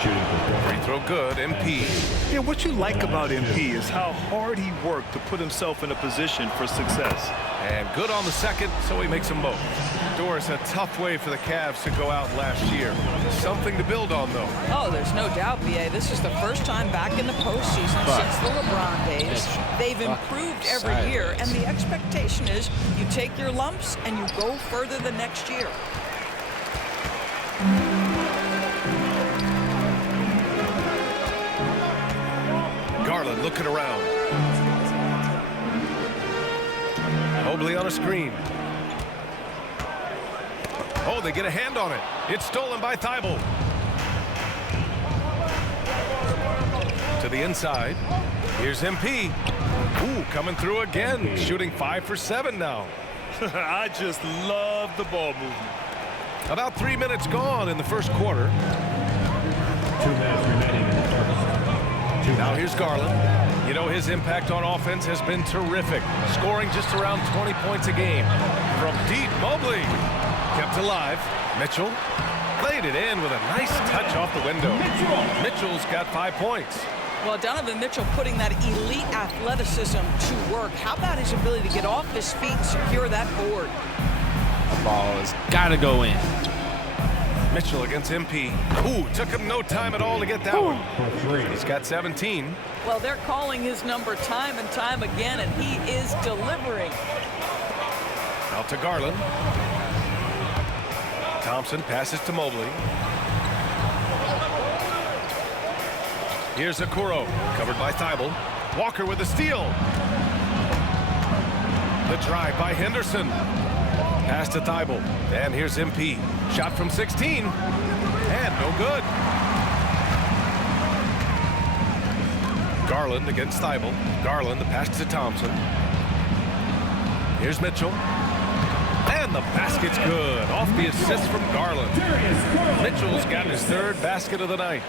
Shooting for free throw good, MP. Yeah, what you like about MP is how hard he worked to put himself in a position for success. And good on the second, so he makes them both. Doris, a tough way for the Cavs to go out last year. Something to build on, though. Oh, there's no doubt, B.A. This is the first time back in the postseason since the LeBron days. They've improved every year, and the expectation is you take your lumps and you go further the next year. Garland looking around. Mobley on a screen. Oh, they get a hand on it. It's stolen by Thibault. To the inside. Here's MP. Ooh, coming through again. Shooting 5 for 7 now. I just love the ball movement. About 3 minutes gone in the first quarter. 2 minutes remaining in the first. Now here's Garland. You know, his impact on offense has been terrific. Scoring just around 20 points a game. From deep, Mobley. Kept alive. Mitchell played it in with a nice touch off the window. Mitchell's got 5 points. Well, Donovan Mitchell putting that elite athleticism to work. How about his ability to get off his feet and secure that board? The ball has got to go in. Mitchell against MP. Ooh, took him no time at all to get that one. He's got 17. Well, they're calling his number time and time again, and he is delivering. Out to Garland. Thompson passes to Mobley. Here's Okoro, covered by Thibault. Walker with a steal. The drive by Henderson. Pass to Thibault. And here's MP. Shot from 16. And no good. Garland against Thibault. Garland, the pass to Thompson. Here's Mitchell. And the basket's good. Off the assist from Garland. Mitchell's got his 3rd basket of the night.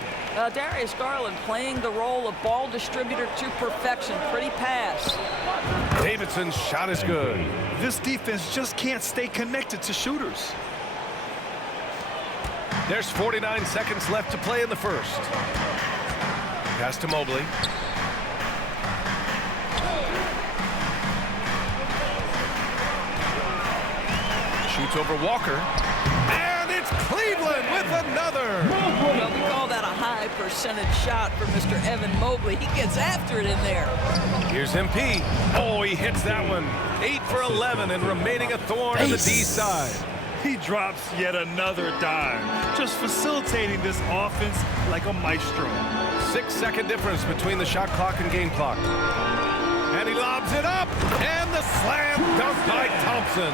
Darius Garland playing the role of ball distributor to perfection. Pretty pass. Davidson's shot is good. This defense just can't stay connected to shooters. There's 49 seconds left to play in the first. Pass to Mobley. Shoots over Walker. And it's Cleveland with another. Well, we call that a high percentage shot for Mr. Evan Mobley. He gets after it in there. Here's MP. Oh, he hits that one. 8 for 11 and remaining a thorn on the D side. He drops yet another dime, just facilitating this offense like a maestro. 6-second difference between the shot clock and game clock. And he lobs it up. And the slam dunk by Thompson.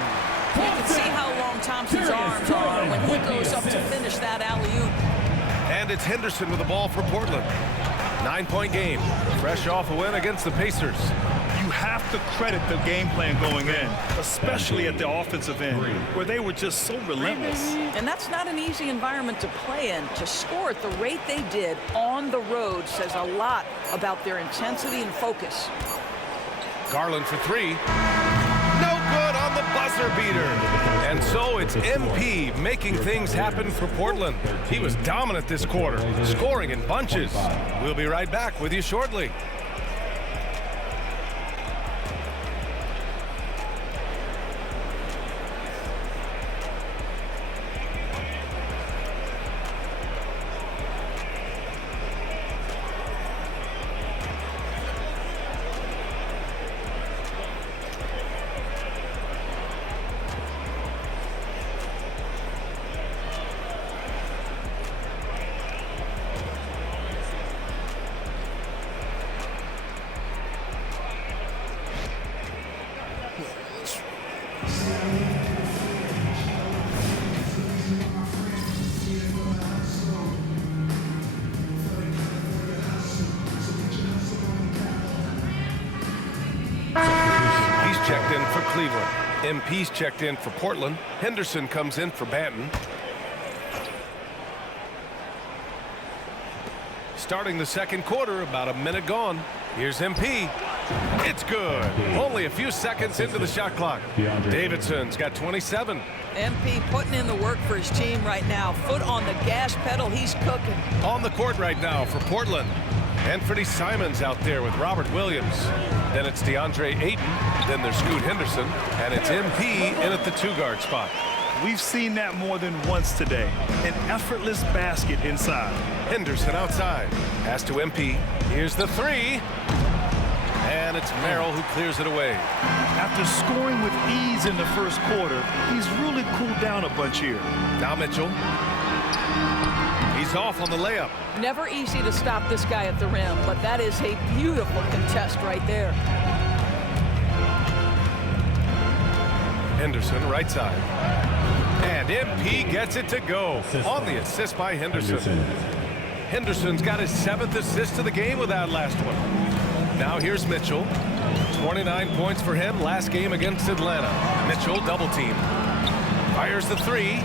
You can see how long Thompson's arms are when he goes up to finish that alley-oop. And it's Henderson with the ball for Portland. 9-point game. Fresh off a win against the Pacers. You have to credit the game plan going in, especially at the offensive end, where they were just so relentless. And that's not an easy environment to play in. To score at the rate they did on the road says a lot about their intensity and focus. Garland for 3. No good on the buzzer beater. And so it's MP making things happen for Portland. He was dominant this quarter, scoring in bunches. We'll be right back with you shortly. Cleveland. MP's checked in for Portland. Henderson comes in for Banton. Starting the second quarter, about a minute gone. Here's MP. It's good. Only a few seconds into the shot clock. Davidson's got 27. MP putting in the work for his team right now. Foot on the gas pedal. He's cooking. On the court right now for Portland. Anthony Simons out there with Robert Williams. Then it's DeAndre Ayton. Then there's Scoot Henderson. And it's MP in at the 2-guard spot. We've seen that more than once today. An effortless basket inside. Henderson outside. Pass to MP. Here's the 3. And it's Merrill who clears it away. After scoring with ease in the first quarter, he's really cooled down a bunch here. Now Mitchell. He's off on the layup. Never easy to stop this guy at the rim, but that is a beautiful contest right there. Henderson right side. And MP gets it to go on the assist by Henderson. Henderson's got his 7th assist of the game with that last one. Now here's Mitchell. 29 points for him last game against Atlanta. Mitchell double team. Fires the 3.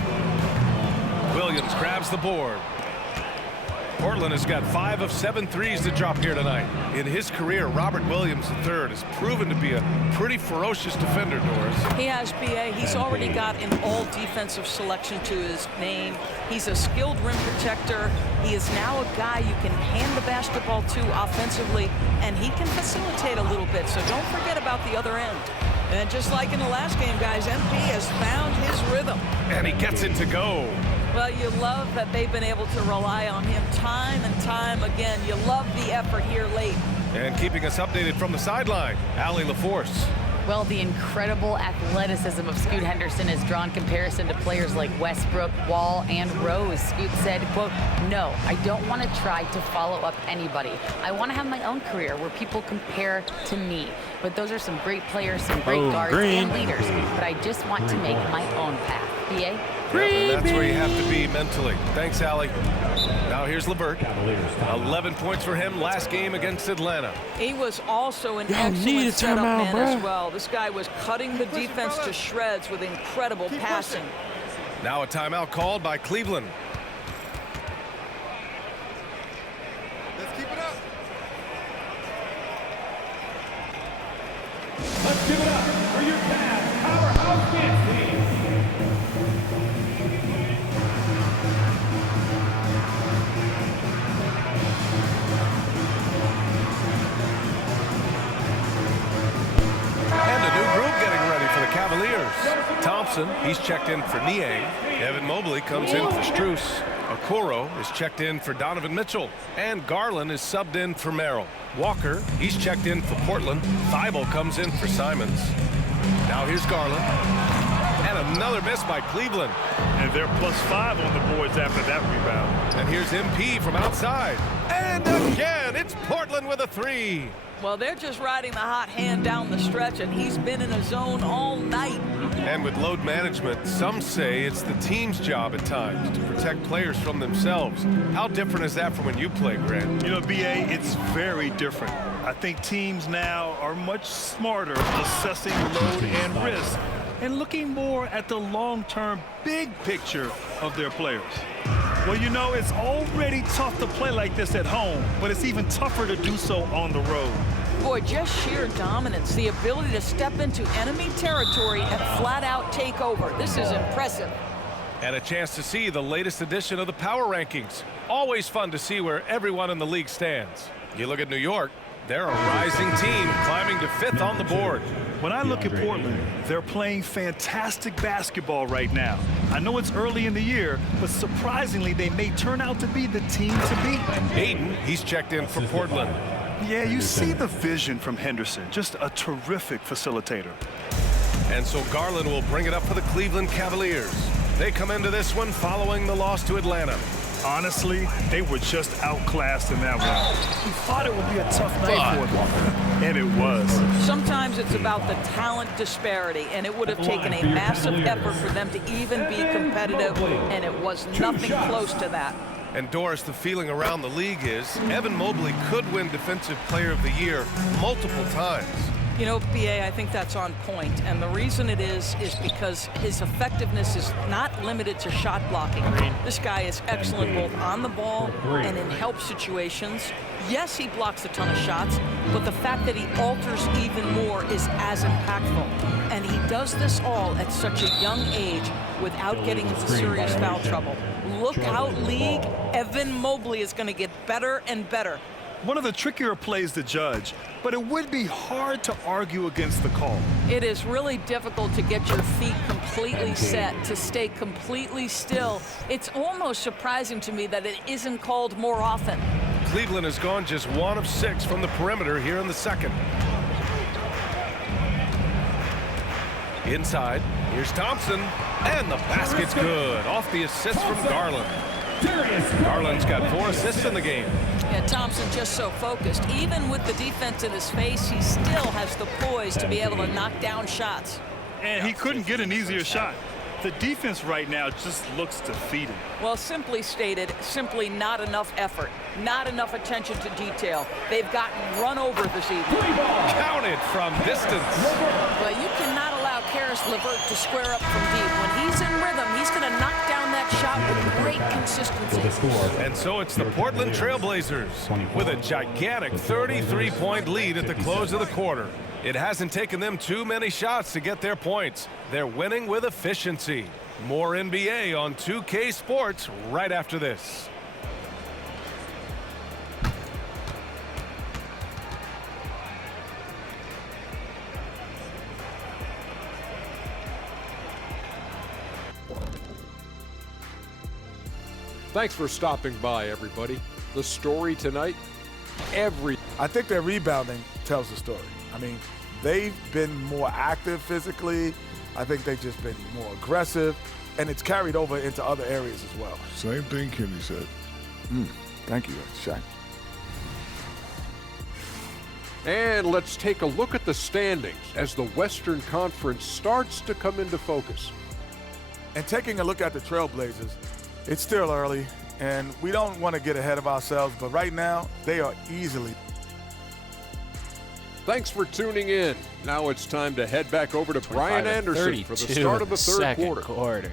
Williams grabs the board. Portland has got 5 of 7 threes to drop here tonight. In his career, Robert Williams III has proven to be a pretty ferocious defender, Doris. He has, B.A. He's already got an all-defensive selection to his name. He's a skilled rim protector. He is now a guy you can hand the basketball to offensively, and he can facilitate a little bit, so don't forget about the other end. And just like in the last game, guys, MP has found his rhythm. And he gets it to go. Well, you love that they've been able to rely on him time and time again. You love the effort here late. And keeping us updated from the sideline, Allie LaForce. Well, the incredible athleticism of Scoot Henderson has drawn comparison to players like Westbrook, Wall, and Rose. Scoot said, quote, "No, I don't want to try to follow up anybody. I want to have my own career where people compare to me. But those are some great players, some great guards and leaders. But I just want to make my own path." B.A.? And that's where you have to be mentally. Thanks, Allie. Now here's LeVert. 11 points for him last game against Atlanta. He was also an excellent setup man as well. This guy was cutting the defense to shreds with incredible passing. Now a timeout called by Cleveland. Let's keep it up. Let's give it up for your Cavs powerhouse dance team. And a new group getting ready for the Cavaliers. Thompson, he's checked in for Niang. Evan Mobley comes in for Strus. Okoro is checked in for Donovan Mitchell. And Garland is subbed in for Merrill. Walker, he's checked in for Portland. Thibault comes in for Simons. Now here's Garland. And another miss by Cleveland. And they're +5 on the boards after that rebound. And here's MP from outside. And again, it's Portland with a 3. Well, they're just riding the hot hand down the stretch, and he's been in a zone all night. And with load management, some say it's the team's job at times to protect players from themselves. How different is that from when you play, Grant? You know, B.A., it's very different. I think teams now are much smarter assessing load and risk and looking more at the long-term big picture of their players. Well, you know, it's already tough to play like this at home, but it's even tougher to do so on the road. Boy, just sheer dominance, the ability to step into enemy territory and flat out take over. This is impressive. And a chance to see the latest edition of the Power Rankings. Always fun to see where everyone in the league stands. You look at New York, they're a rising team climbing to 5th on the board. When I look at Portland, they're playing fantastic basketball right now. I know it's early in the year, but surprisingly, they may turn out to be the team to beat. Ayton, he's checked in for Portland. Yeah, you see the vision from Henderson. Just a terrific facilitator. And so Garland will bring it up for the Cleveland Cavaliers. They come into this one following the loss to Atlanta. Honestly, they were just outclassed in that one. We thought it would be a tough night for them, and it was. Sometimes it's about the talent disparity, and it would have taken a massive effort for them to even be competitive, and it was nothing close to that. And Doris, the feeling around the league is Evan Mobley could win Defensive Player of the Year multiple times. You know, BA, I think that's on point. And the reason it is because his effectiveness is not limited to shot blocking. This guy is excellent both on the ball and in help situations. Yes, he blocks a ton of shots, but the fact that he alters even more is as impactful. And he does this all at such a young age without getting into serious foul trouble. Look out, league. Evan Mobley is going to get better and better. One of the trickier plays to judge, but it would be hard to argue against the call. It is really difficult to get your feet completely set, to stay completely still. It's almost surprising to me that it isn't called more often. Cleveland has gone just 1 of 6 from the perimeter here in the second. Inside, here's Thompson, and the basket's good. Off the assist from Garland. Garland's got 4 assists in the game. Yeah, Thompson just so focused. Even with the defense in his face, he still has the poise to be able to knock down shots. And he couldn't get an easier shot. The defense right now just looks defeated. Well, simply stated, simply not enough effort, not enough attention to detail. They've gotten run over this evening. Counted from distance. But you cannot allow Caris LeVert to square up from deep. When he's in rhythm, he's going to knock down that shot with great consistency. And so it's the Portland Trailblazers with a gigantic 33-point lead at the close of the quarter. It hasn't taken them too many shots to get their points. They're winning with efficiency. More NBA on 2K Sports right after this. Thanks for stopping by, everybody. The story tonight, I think their rebounding tells the story. I mean, they've been more active physically. I think they've just been more aggressive, and it's carried over into other areas as well. Same thing Kenny said. Thank you, Shaq. And let's take a look at the standings as the Western Conference starts to come into focus. And taking a look at the Trailblazers, it's still early, and we don't want to get ahead of ourselves, but right now, they are easily. Thanks for tuning in. Now it's time to head back over to Brian Anderson for the start of the third quarter.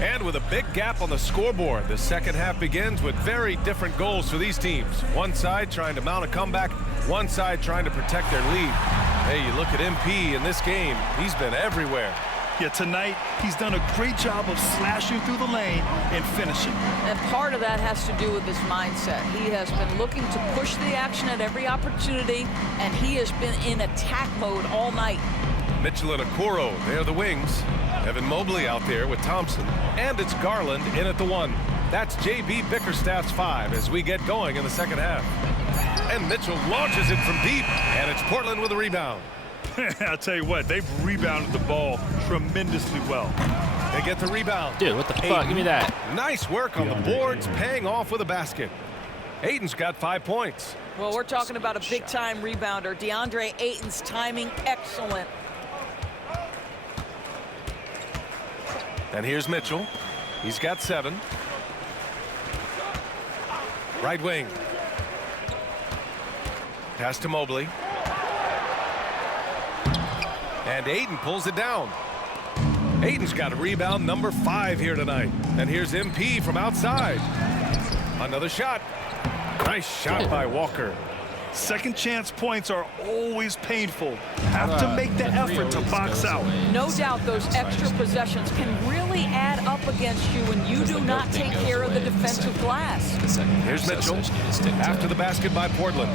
And with a big gap on the scoreboard, the second half begins with very different goals for these teams. One side trying to mount a comeback, one side trying to protect their lead. Hey, you look at MP in this game, he's been everywhere. Yeah, tonight, he's done a great job of slashing through the lane and finishing. And part of that has to do with his mindset. He has been looking to push the action at every opportunity, and he has been in attack mode all night. Mitchell and Okoro, they're the wings. Evan Mobley out there with Thompson. And it's Garland in at the 1. That's J.B. Bickerstaff's 5 as we get going in the second half. And Mitchell launches it from deep, and it's Portland with a rebound. I'll tell you what, they've rebounded the ball tremendously well. They get the rebound. Dude, what the fuck? Give me that. Nice work on the boards, paying off with a basket. Ayton's got 5 points. Well, we're talking about a big-time rebounder. DeAndre Ayton's timing, excellent. And here's Mitchell. He's got 7. Right wing. Pass to Mobley. And Ayton pulls it down. Ayton's got a rebound number 5 here tonight. And here's MP from outside. Another shot. Nice shot by Walker. Second chance points are always painful. Have to make the effort to box out. No doubt those extra possessions can really add up against you when you do not take care of the defensive glass. Here's Mitchell. After the basket by Portland.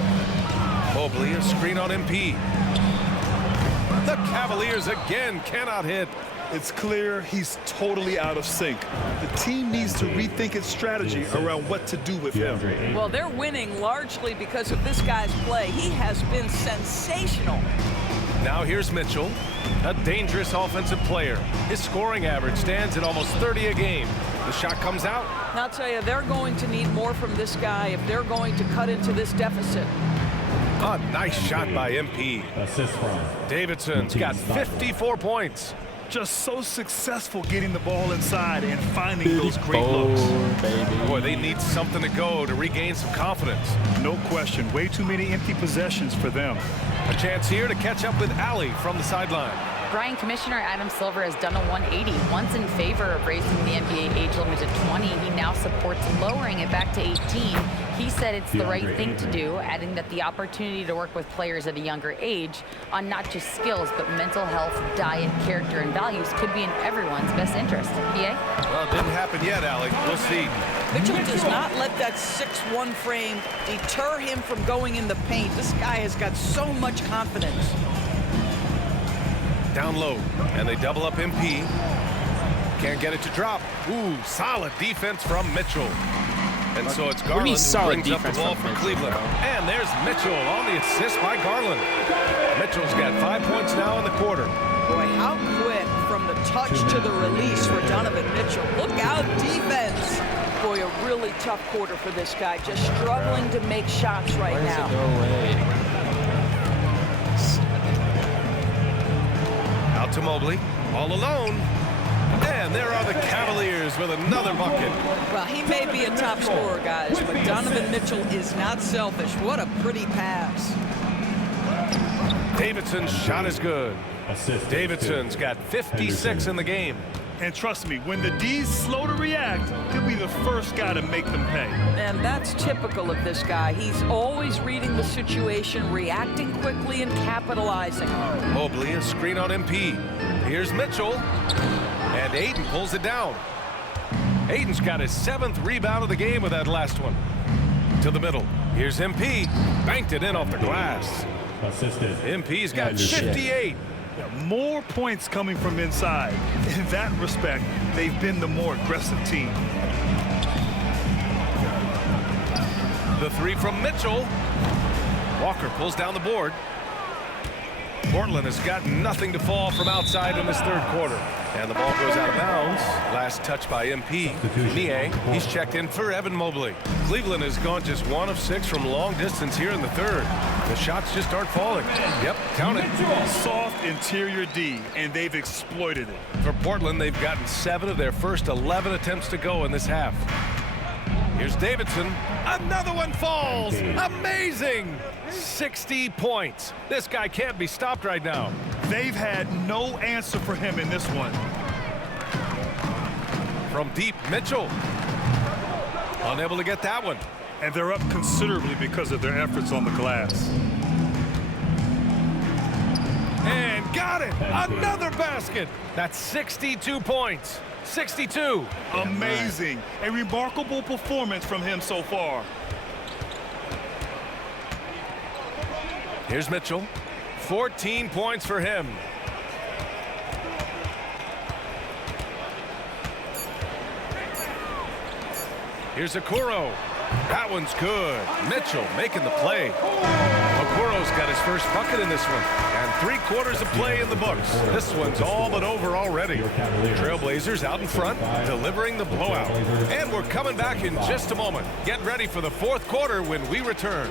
Mobley, a screen on MP. The Cavaliers again cannot hit. It's clear he's totally out of sync. The team needs to rethink its strategy around what to do with him. Well, they're winning largely because of this guy's play. He has been sensational. Now here's Mitchell, a dangerous offensive player. His scoring average stands at almost 30 a game. The shot comes out. And I'll tell you, they're going to need more from this guy if they're going to cut into this deficit. A nice shot by MP. Davidson's got 54 points. just so successful getting the ball inside and finding those great looks. Boy, they need something to go to regain some confidence. No question. Way too many empty possessions for them. A chance here to catch up with Allie from the sideline. Brian, Commissioner Adam Silver has done a 180. Once in favor of raising the NBA age limit to 20, he now supports lowering it back to 18. He said it's the right thing to do, adding that the opportunity to work with players at a younger age on not just skills, but mental health, diet, character, and values could be in everyone's best interest. PA? Well, it didn't happen yet, Allie. We'll see. Mitchell does not let that 6'1" frame deter him from going in the paint. This guy has got so much confidence. Down low, and they double up MP. Can't get it to drop. Ooh, solid defense from Mitchell. And so it's Garland who brings up the ball for Cleveland. And there's Mitchell on the assist by Garland. Mitchell's got 5 points now in the quarter. Boy, how quick from the touch to the release for Donovan Mitchell. Look out, defense. Boy, a really tough quarter for this guy. Just struggling to make shots right now. Out to Mobley, all alone. And there are the Cavaliers with another bucket. Well, he may be a top scorer, guys, but Donovan Mitchell is not selfish. What a pretty pass. Davidson's shot is good. Davidson's got 56 in the game. And trust me, when the D's slow to react, he'll be the first guy to make them pay. And that's typical of this guy. He's always reading the situation, reacting quickly, and capitalizing. Mobley, a screen on MP. Here's Mitchell. And Ayton pulls it down. Ayton's got his 7th rebound of the game with that last one. To the middle. Here's MP. Banked it in off the glass. MP's got 58. More points coming from inside. In that respect, they've been the more aggressive team. The three from Mitchell. Walker pulls down the board. Portland has got nothing to fall from outside in this third quarter. And the ball goes out of bounds. Last touch by MP. Niang, he's checked in for Evan Mobley. Cleveland has gone just 1 of 6 from long distance here in the third. The shots just aren't falling. Yep, count it. Soft interior D, and they've exploited it. For Portland, they've gotten 7 of their first 11 attempts to go in this half. Here's Davidson. Another one falls. Amazing. 60 points. This guy can't be stopped right now. They've had no answer for him in this one. From deep, Mitchell. Unable to get that one. And they're up considerably because of their efforts on the glass. And got it. Another basket. That's 62 points. 62. Amazing. A remarkable performance from him so far. Here's Mitchell. 14 points for him. Here's Okoro. That one's good. Mitchell making the play. Okoro's got his first bucket in this one. And 3/4 of play in the books. This one's all but over already. Trailblazers out in front, delivering the blowout. And we're coming back in just a moment. Get ready for the fourth quarter when we return.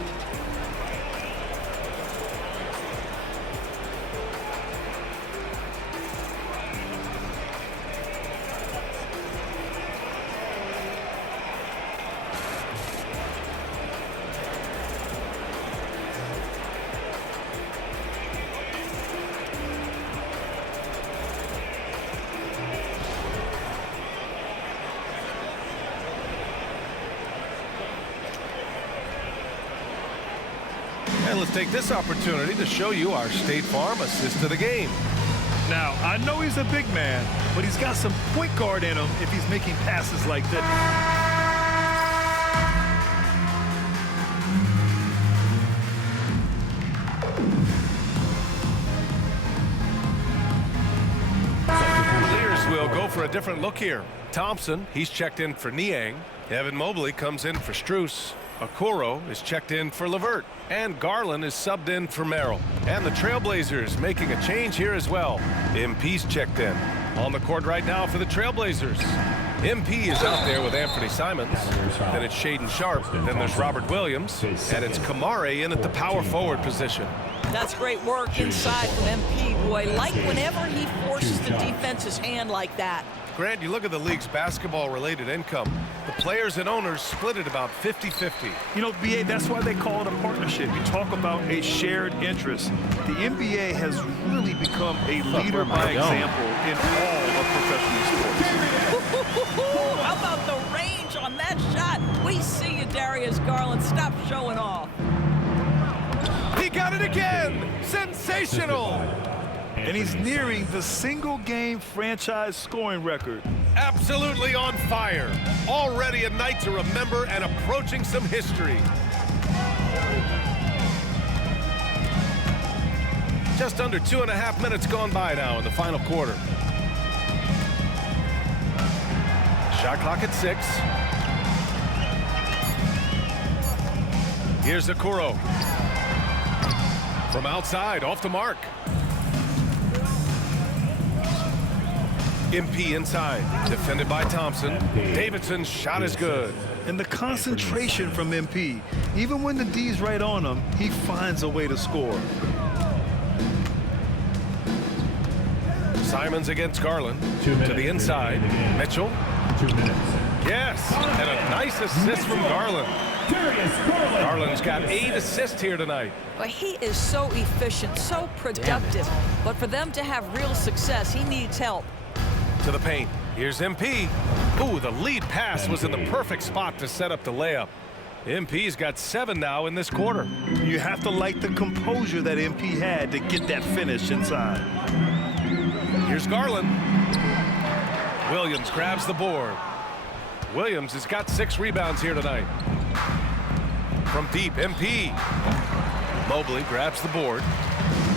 And let's take this opportunity to show you our State Farm assist to the game. Now, I know he's a big man, but he's got some point guard in him if he's making passes like this. Cavaliers will go for a different look here. Thompson, he's checked in for Niang. Evan Mobley comes in for Strus. Okoro is checked in for LeVert. And Garland is subbed in for Merrill. And the Trailblazers making a change here as well. MP's checked in. On the court right now for the Trailblazers. MP is out there with Anthony Simons. Then it's Shaden Sharp. Then there's Robert Williams. And it's Kamare in at the power forward position. That's great work inside from MP, boy. Like whenever he forces the defense's hand like that. Grant, you look at the league's basketball-related income. The players and owners split it about 50-50. You know, BA, that's why they call it a partnership. You talk about a shared interest. The NBA has really become a leader by example in all of professional sports. How about the range on that shot? We see you, Darius Garland. Stop showing off. He got it again! Sensational! And he's nearing the single-game franchise scoring record. Absolutely on fire. Already a night to remember and approaching some history. Just under 2.5 minutes gone by now in the final quarter. Shot clock at 6. Here's Okoro. From outside, off the mark. MP inside, defended by Thompson. Davidson's shot is good. And the concentration from MP, even when the D's right on him, he finds a way to score. Simons against Garland. To the inside. Mitchell. 2 minutes. Yes, and a nice assist from Garland. Garland's got 8 assists here tonight. But he is so efficient, so productive. But for them to have real success, he needs help. To the paint. Here's MP. Ooh, the lead pass was in the perfect spot to set up the layup. MP's got 7 now in this quarter. You have to like the composure that MP had to get that finish inside. Here's Garland. Williams grabs the board. Williams has got 6 rebounds here tonight. From deep, MP. Mobley grabs the board.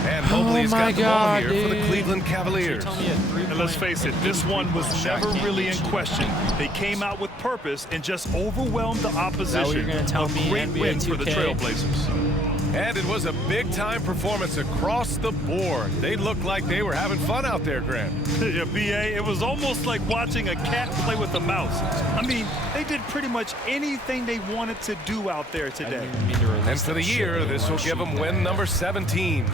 And Mobley's got the ball here for the Cleveland Cavaliers. And let's face it, this one was never really in question. They came out with purpose and just overwhelmed the opposition. A great win for the Trailblazers. And it was a big-time performance across the board. They looked like they were having fun out there, Grant. Yeah, BA, it was almost like watching a cat play with a mouse. I mean, they did pretty much anything they wanted to do out there today. And for the year, this will give them win number 17.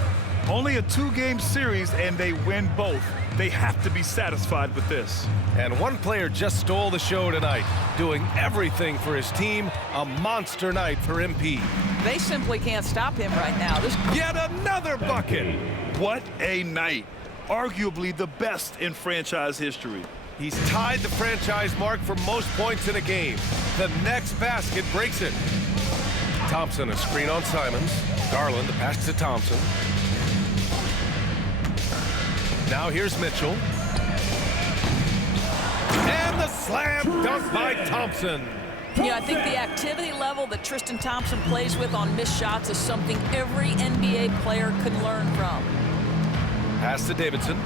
Only a 2-game series, and they win both. They have to be satisfied with this. And one player just stole the show tonight, doing everything for his team. A monster night for MP. They simply can't stop him right now. Yet another bucket. What a night. Arguably the best in franchise history. He's tied the franchise mark for most points in a game. The next basket breaks it. Thompson, a screen on Simons. Garland, the pass to Thompson. Now here's Mitchell. And the slam dunk by Thompson. Yeah, I think the activity level that Tristan Thompson plays with on missed shots is something every NBA player could learn from. Pass to Davidson.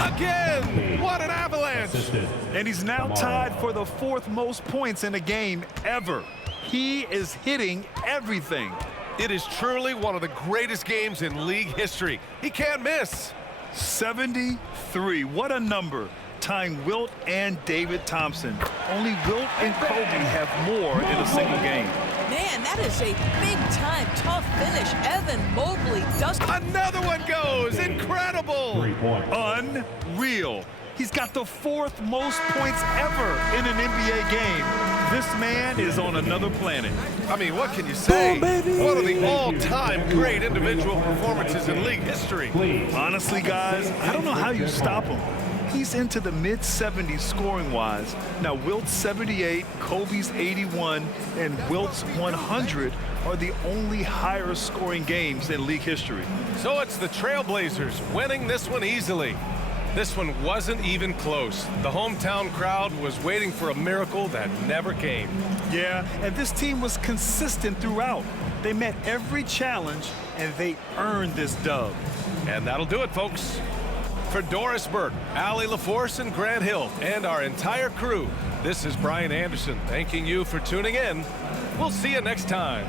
Again! What an avalanche! And he's now tied for the 4th most points in a game ever. He is hitting everything. It is truly one of the greatest games in league history. He can't miss. 73. What a number. Tying Wilt and David Thompson. Only Wilt and Kobe have more in a single game. Man, that is a big-time, tough finish. Evan Mobley does. Another one goes. Incredible. Unreal. He's got the 4th most points ever in an NBA game. This man is on another planet. I mean, what can you say? One of the all-time great individual performances in league history. Honestly, guys, I don't know how you stop him. He's into the mid-70s scoring-wise. Now, Wilt's 78, Kobe's 81, and Wilt's 100 are the only higher-scoring games in league history. So it's the Trailblazers winning this one easily. This one wasn't even close. The hometown crowd was waiting for a miracle that never came. Yeah, and this team was consistent throughout. They met every challenge, and they earned this dub. And that'll do it, folks. For Doris Burke, Allie LaForce, and Grant Hill, and our entire crew, this is Brian Anderson thanking you for tuning in. We'll see you next time.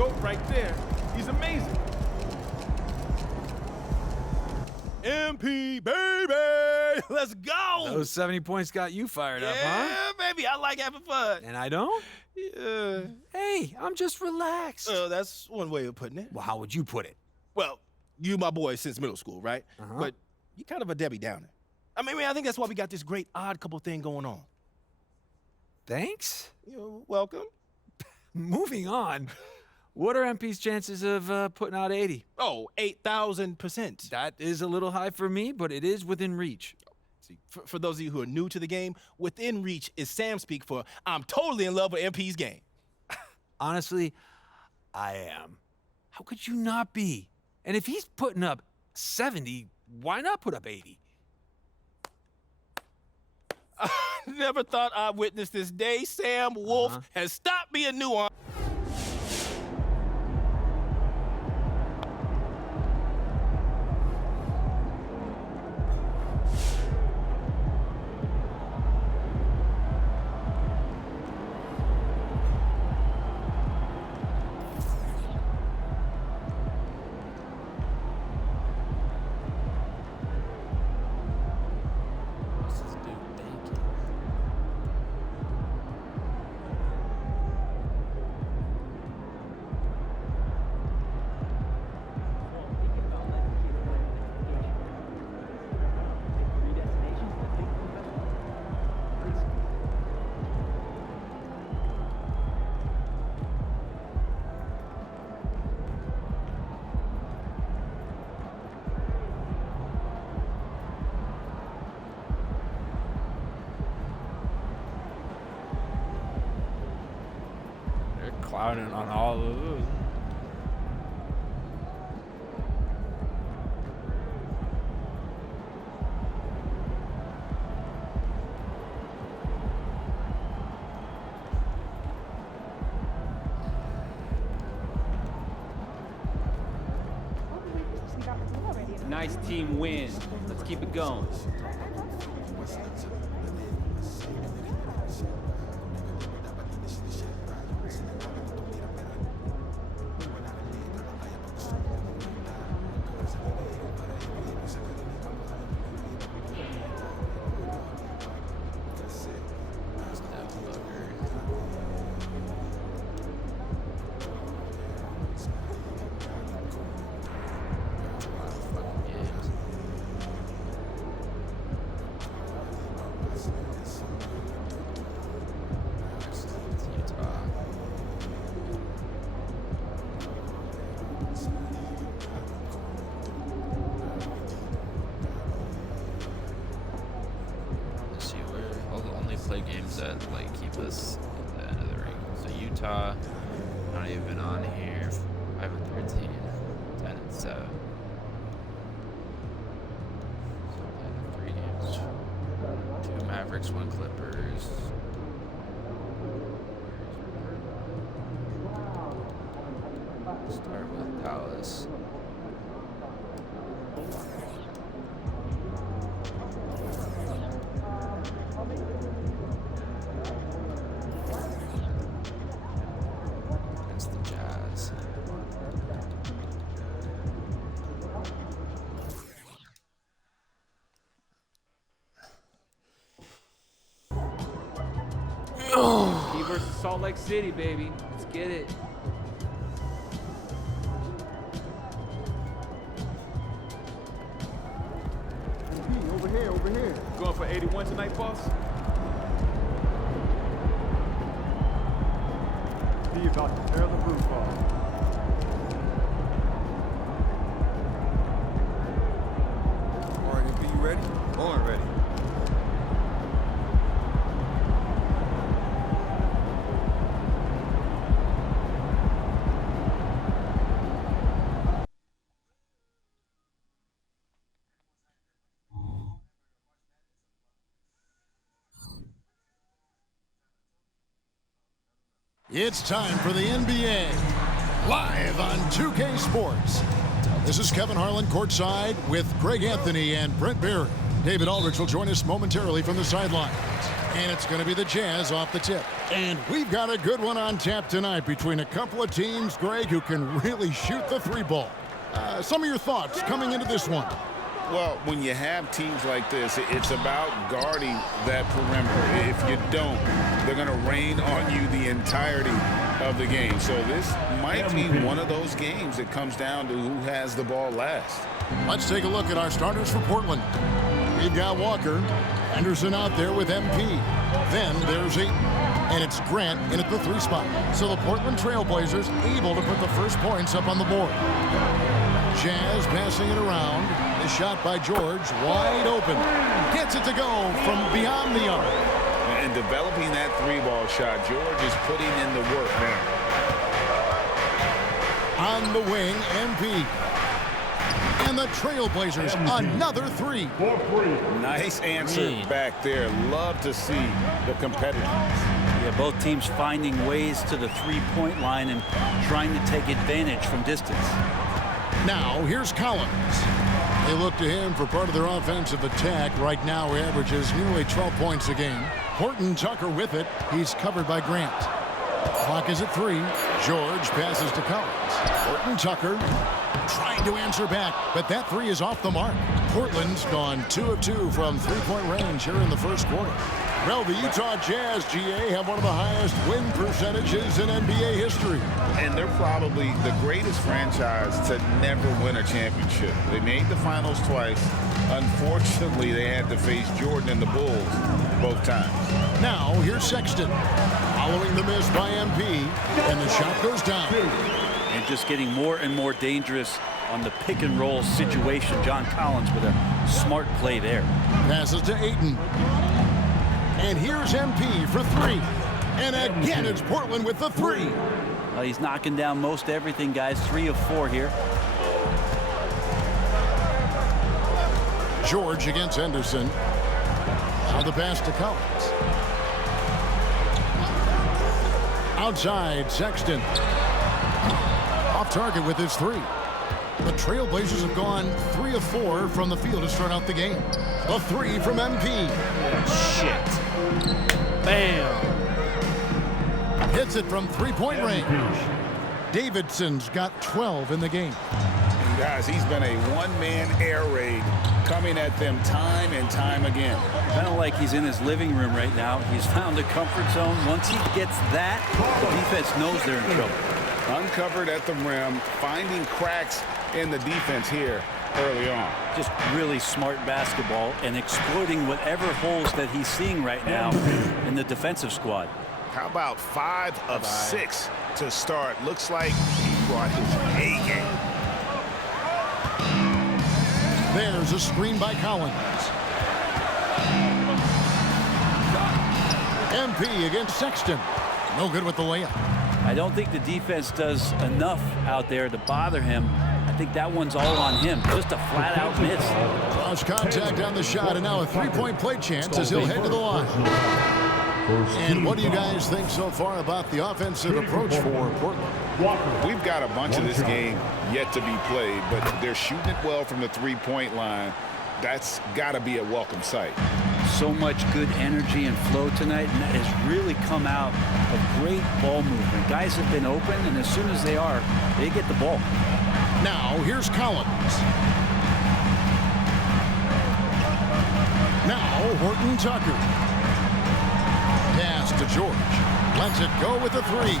GOAT right there. He's amazing. MP, baby! Let's go! Those 70 points got you fired up, huh? Yeah, baby, I like having fun. And I don't? Yeah. Hey, I'm just relaxed. That's one way of putting it. Well, how would you put it? Well, you my boy since middle school, right? Uh-huh. But you kind of a Debbie Downer. I mean, I think that's why we got this great odd couple thing going on. Thanks. You're welcome. Moving on. What are MP's chances of putting out 80? Oh, 8,000%. That is a little high for me, but it is within reach. See, for those of you who are new to the game, within reach is Sam speak for I'm totally in love with MP's game. Honestly, I am. How could you not be? And if he's putting up 70, why not put up 80? I never thought I'd witness this day. Sam Wolf has stopped being nuanced. Clouding on all of those. Nice team win. Let's keep it going. Play games that like keep us at the end of the ring. So Utah, not even on here. 5-13, 10-7. So playing 3 games. 2 Mavericks, 1 Clippers. Start with Dallas. Key versus Salt Lake City, baby. Let's get it. Over here, over here. Going for 81 tonight, boss? Be about to tear the roof off. All right, MP, you ready? Born ready. It's time for the NBA, live on 2K Sports. This is Kevin Harlan courtside with Greg Anthony and Brent Berry. David Aldridge will join us momentarily from the sideline. And it's going to be the Jazz off the tip. And we've got a good one on tap tonight between a couple of teams, Greg, who can really shoot the three ball. Some of your thoughts coming into this one. Well, when you have teams like this, it's about guarding that perimeter. If you don't, they're going to rain on you the entirety of the game. So this might be one of those games that comes down to who has the ball last. Let's take a look at our starters for Portland. We've got Walker, Henderson out there with MP. Then there's Ayton, and it's Grant in at the 3 spot. So the Portland Trailblazers able to put the first points up on the board. Jazz passing it around. The shot by George, wide open. Gets it to go from beyond the arc. And developing that 3-ball shot, George is putting in the work now. On the wing, MP. And the Trailblazers, another 3. Nice answer back there. Love to see the competitiveness. Yeah, both teams finding ways to the 3-point line and trying to take advantage from distance. Now, here's Collins. They look to him for part of their offensive attack. Right now, he averages nearly 12 points a game. Horton Tucker with it. He's covered by Grant. Clock is at 3. George passes to Collins. Horton Tucker trying to answer back, but that 3 is off the mark. Portland's gone 2 of 2 from 3-point range here in the first quarter. Well, the Utah Jazz, GA, have one of the highest win percentages in NBA history. And they're probably the greatest franchise to never win a championship. They made the finals twice. Unfortunately, they had to face Jordan and the Bulls both times. Now, here's Sexton. Following the miss by MP, and the shot goes down. And just getting more and more dangerous on the pick-and-roll situation. John Collins with a smart play there. Passes to Ayton. And here's MP for 3. And again, it's Portland with the 3. Well, he's knocking down most everything, guys. 3 of 4 here. George against Henderson. Now the pass to Collins. Outside, Sexton. Off target with his 3. The Trailblazers have gone 3 of 4 from the field to start out the game. A 3 from MP. Shit. Bam. Hits it from 3-point range. Davidson's got 12 in the game. And guys, he's been a one-man air raid coming at them time and time again. Kind of like he's in his living room right now. He's found a comfort zone. Once he gets that, the defense knows they're in trouble. Uncovered at the rim, finding cracks in the defense here early on. Just really smart basketball and exploiting whatever holes that he's seeing right now in the defensive squad. How about 5 of 6 to start? Looks like he brought his A game. There's a screen by Collins. MP against Sexton. No good with the layup. I don't think the defense does enough out there to bother him. I think that one's all on him. Just a flat-out miss. Cross contact on the shot, and now a 3-point play chance as he'll head to the line. And what do you guys think so far about the offensive approach for Portland? We've got a bunch of this game yet to be played, but they're shooting it well from the 3-point line. That's got to be a welcome sight. So much good energy and flow tonight, and that has really come out of great ball movement. Guys have been open, and as soon as they are, they get the ball. Now, here's Collins. Now, Horton Tucker. Pass to George. Lets it go with the 3.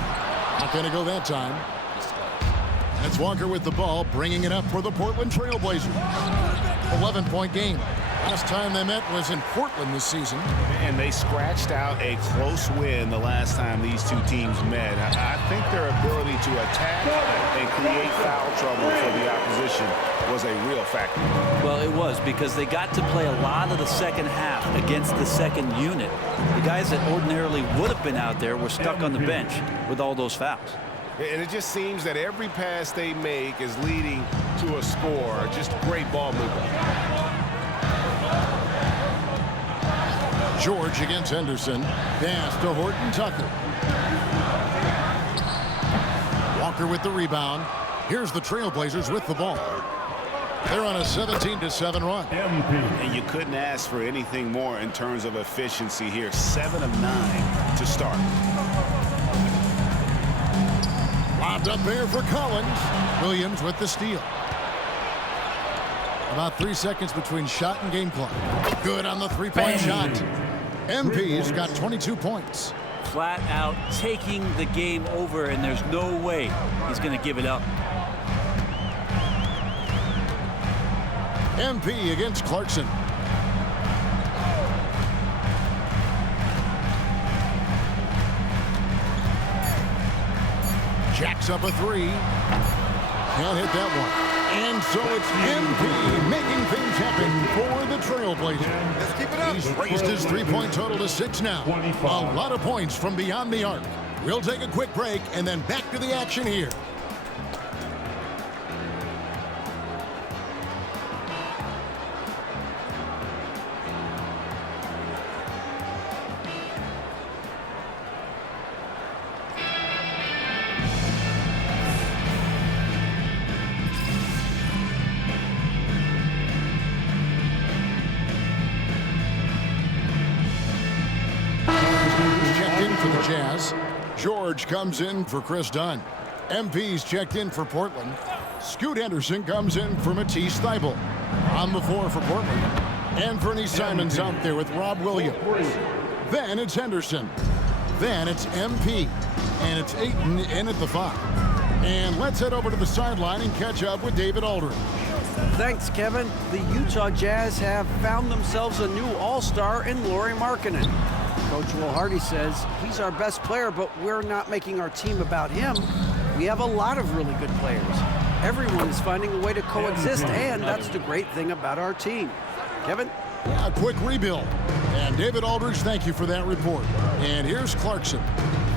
Not going to go that time. And it's Walker with the ball, bringing it up for the Portland Trailblazers. 11-point game. Last time they met was in Portland this season. And they scratched out a close win the last time these two teams met. I think their ability to attack and create foul trouble for the opposition was a real factor. Well, it was, because they got to play a lot of the second half against the second unit. The guys that ordinarily would have been out there were stuck on the bench with all those fouls. And it just seems that every pass they make is leading to a score. Just great ball movement. George against Henderson. Pass to Horton Tucker. Walker with the rebound. Here's the Trailblazers with the ball. They're on a 17-7 run. And you couldn't ask for anything more in terms of efficiency here. 7 of 9 to start. Lobbed up there for Collins. Williams with the steal. About 3 seconds between shot and game clock. Good on the three-point shot. MP's got 22 points. Flat out taking the game over, and there's no way he's going to give it up. MP against Clarkson. Jacks up a three. Can't hit that one. And so it's MP making things happen for the Trailblazers. Let's keep it up. He's raised his three-point total to 6 now. A lot of points from beyond the arc. We'll take a quick break and then back to the action here. Jazz. George comes in for Chris Dunn. MP's checked in for Portland. Scoot Henderson comes in for Matisse Thybulle. On the floor for Portland. Anfernee Simons out there with Rob Williams. Then it's Henderson. Then it's MP. And it's Ayton in at the 5. And let's head over to the sideline and catch up with David Aldridge. Thanks, Kevin. The Utah Jazz have found themselves a new all-star in Lauri Markkanen. Coach Will Hardy says he's our best player, but we're not making our team about him. We have a lot of really good players. Everyone is finding a way to coexist, and that's the great thing about our team. Kevin? A quick rebuild. And David Aldridge, thank you for that report. And here's Clarkson.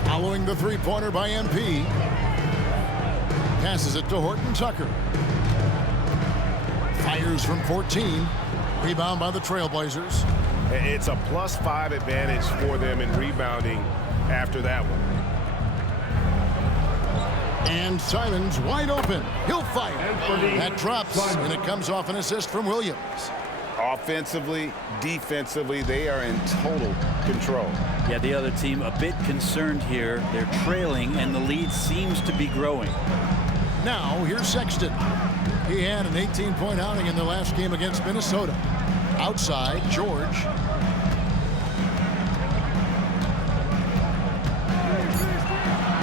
Following the three-pointer by MP. Passes it to Horton Tucker. Fires from 14. Rebound by the Trailblazers. It's a +5 advantage for them in rebounding after that one. And Simons wide open. He'll fire. That drops, and it comes off an assist from Williams. Offensively, defensively, they are in total control. Yeah, the other team a bit concerned here. They're trailing, and the lead seems to be growing. Now, here's Sexton. He had an 18-point outing in the last game against Minnesota. Outside, George.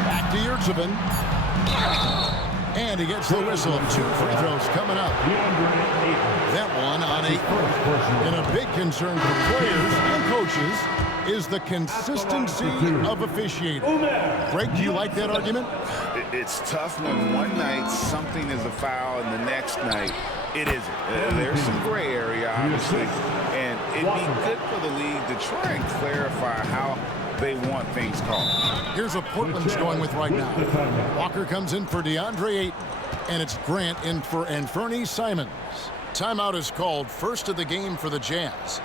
Back to Yurtseven. And he gets the whistle. 2 free throws coming up. That one on 8. And a big concern for players and coaches is the consistency of officiating. Greg, do you like that argument? It's tough when one night something is a foul and the next night it isn't. There's some gray area, obviously, and it'd be good for the league to try and clarify how they want things called. Here's what Portland's going with right now. Walker comes in for DeAndre Ayton, and it's Grant in for Anfernee Simons. Timeout is called, first of the game for the Jazz.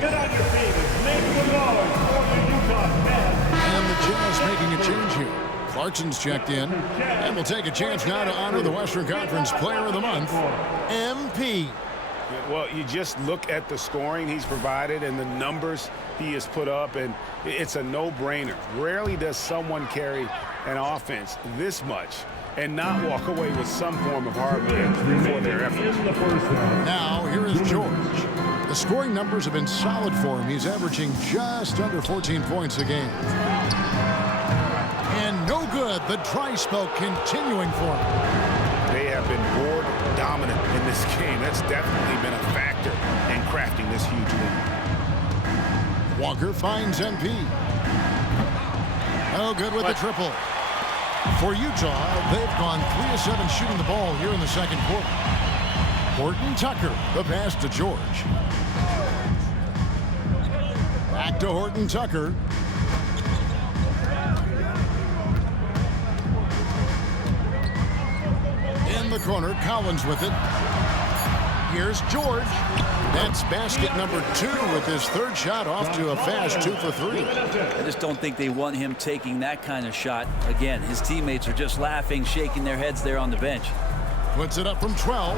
Get on your feet and make the noise for the Utah Jazz. And the Jazz making a change here. Clarkson's checked in, and we'll take a chance now to honor the Western Conference Player of the Month, MP. Well, you just look at the scoring he's provided and the numbers he has put up, and it's a no-brainer. Rarely does someone carry an offense this much and not walk away with some form of hardware for their efforts. Now, here is George. The scoring numbers have been solid for him. He's averaging just under 14 points a game. And no good. The dry spell continuing for him. They have been board dominant in this game. That's definitely been a factor in crafting this huge lead. Walker finds MP. Oh, good with the triple. For Utah, they've gone 3 of 7 shooting the ball here in the second quarter. Horton Tucker, the pass to George. Back to Horton Tucker. In the corner, Collins with it. Here's George. That's basket number 2 with his third shot off to a fast 2 for 3. I just don't think they want him taking that kind of shot. Again, his teammates are just laughing, shaking their heads there on the bench. Puts it up from 12,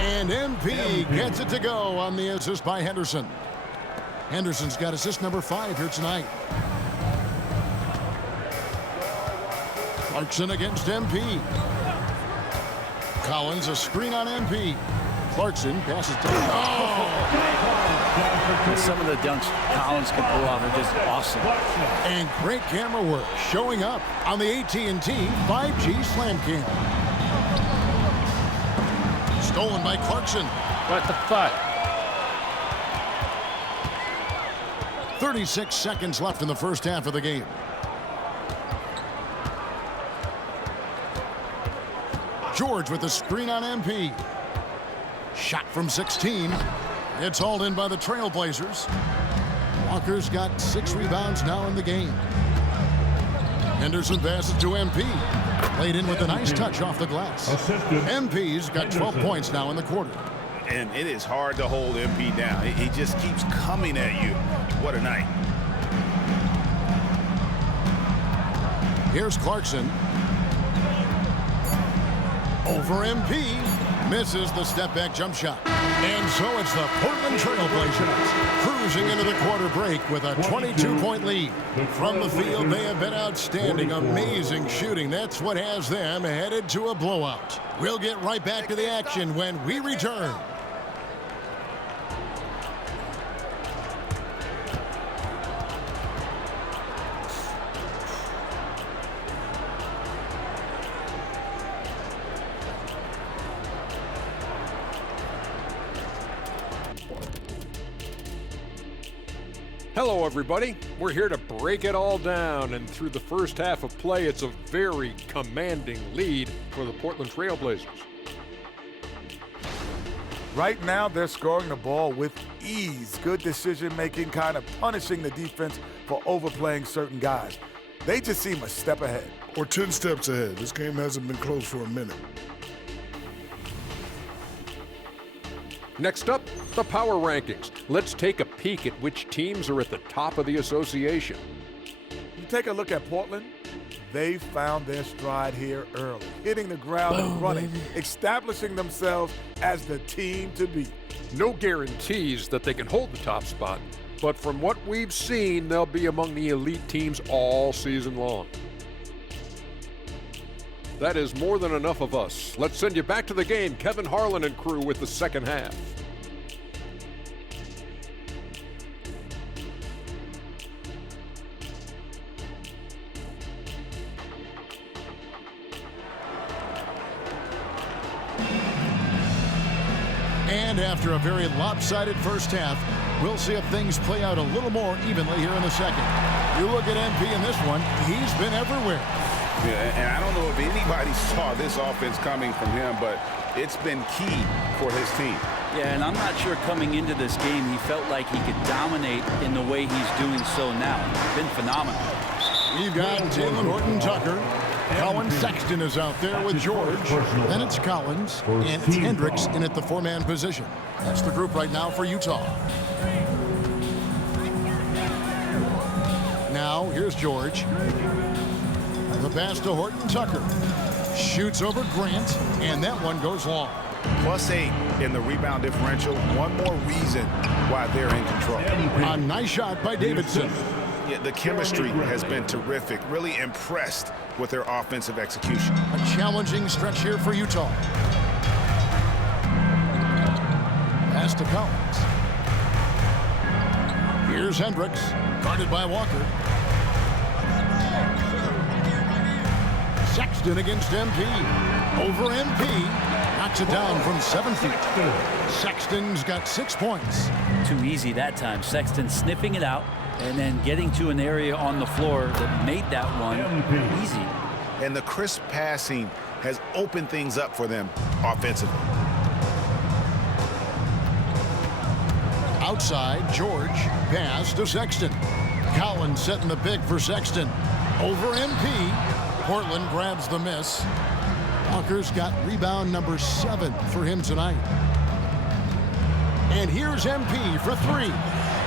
and MP gets it to go on the assist by Henderson. Henderson's got assist number 5 here tonight. Clarkson against MP. Collins, a screen on MP. Clarkson passes to... And some of the dunks Collins can pull off are just awesome. And great camera work showing up on the AT&T 5G Slam Cam. Stolen by Clarkson. What the fuck? 36 seconds left in the first half of the game. George with the screen on MP. Shot from 16. It's hauled in by the Trailblazers. Walker's got 6 rebounds now in the game. Henderson passes to MP. Played in with a nice touch off the glass. MP's got 12 points now in the quarter. And it is hard to hold MP down. He just keeps coming at you. What a night. Here's Clarkson. Over MP. Misses the step-back jump shot. And so it's the Portland Trailblazers cruising into the quarter break with a 22-point lead. From the field, they have been outstanding. Amazing shooting. That's what has them headed to a blowout. We'll get right back to the action when we return. Hello, everybody. We're here to break it all down, and through the first half of play, it's a very commanding lead for the Portland Trailblazers. Right now, they're scoring the ball with ease. Good decision-making, kind of punishing the defense for overplaying certain guys. They just seem a step ahead. Or 10 steps ahead. This game hasn't been close for a minute. Next up, the power rankings. Let's take a peek at which teams are at the top of the association. You take a look at Portland, they found their stride here early, hitting the ground and running, establishing themselves as the team to beat. No guarantees that they can hold the top spot, but from what we've seen, they'll be among the elite teams all season long. That is more than enough of us. Let's send you back to the game. Kevin Harlan and crew with the second half. And after a very lopsided first half, we'll see if things play out a little more evenly here in the second. You look at MP in this one, he's been everywhere. Yeah, and I don't know if anybody saw this offense coming from him, but it's been key for his team. Yeah, and I'm not sure coming into this game he felt like he could dominate in the way he's doing so now. It's been phenomenal. You've got Jalen Horton-Tucker. Colin Sexton is out there with George. Then it's Collins, and it's Hendricks in at the 4-man position. That's the group right now for Utah. Now, here's George. The pass to Horton-Tucker. Shoots over Grant, and that one goes long. +8 in the rebound differential. One more reason why they're in control. A nice shot by Davidson. Yeah, the chemistry has been terrific. Really impressed with their offensive execution. A challenging stretch here for Utah. Pass to Collins. Here's Hendricks, guarded by Walker. Sexton against MP. Over MP. Knocks it down from 7 feet. Sexton's got 6 points. Too easy that time. Sexton sniffing it out and then getting to an area on the floor that made that one easy. And the crisp passing has opened things up for them offensively. Outside, George. Pass to Sexton. Collins setting the pick for Sexton. Over MP. Portland grabs the miss. Walker's got rebound number 7 for him tonight. And here's MP for three.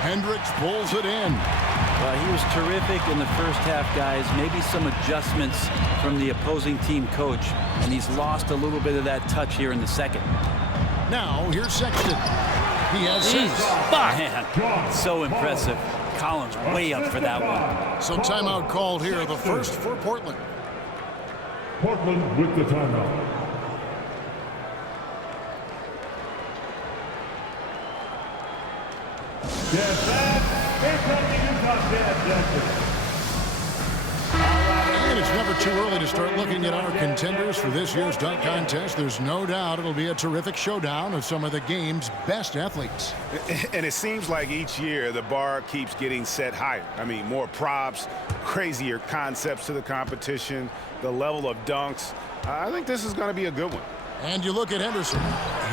Hendricks pulls it in. Well, he was terrific in the first half, guys. Maybe some adjustments from the opposing team coach, and he's lost a little bit of that touch here in the second. Now, here's Sexton. He has six. Man, so impressive. Collins way up for that one. So timeout called here, the first for Portland. Portland with the timeout. And it's never too early to start looking at our contenders for this year's dunk contest. There's no doubt it'll be a terrific showdown of some of the game's best athletes. And it seems like each year the bar keeps getting set higher. I mean, more props, crazier concepts to the competition, the level of dunks. I think this is going to be a good one. And you look at Henderson.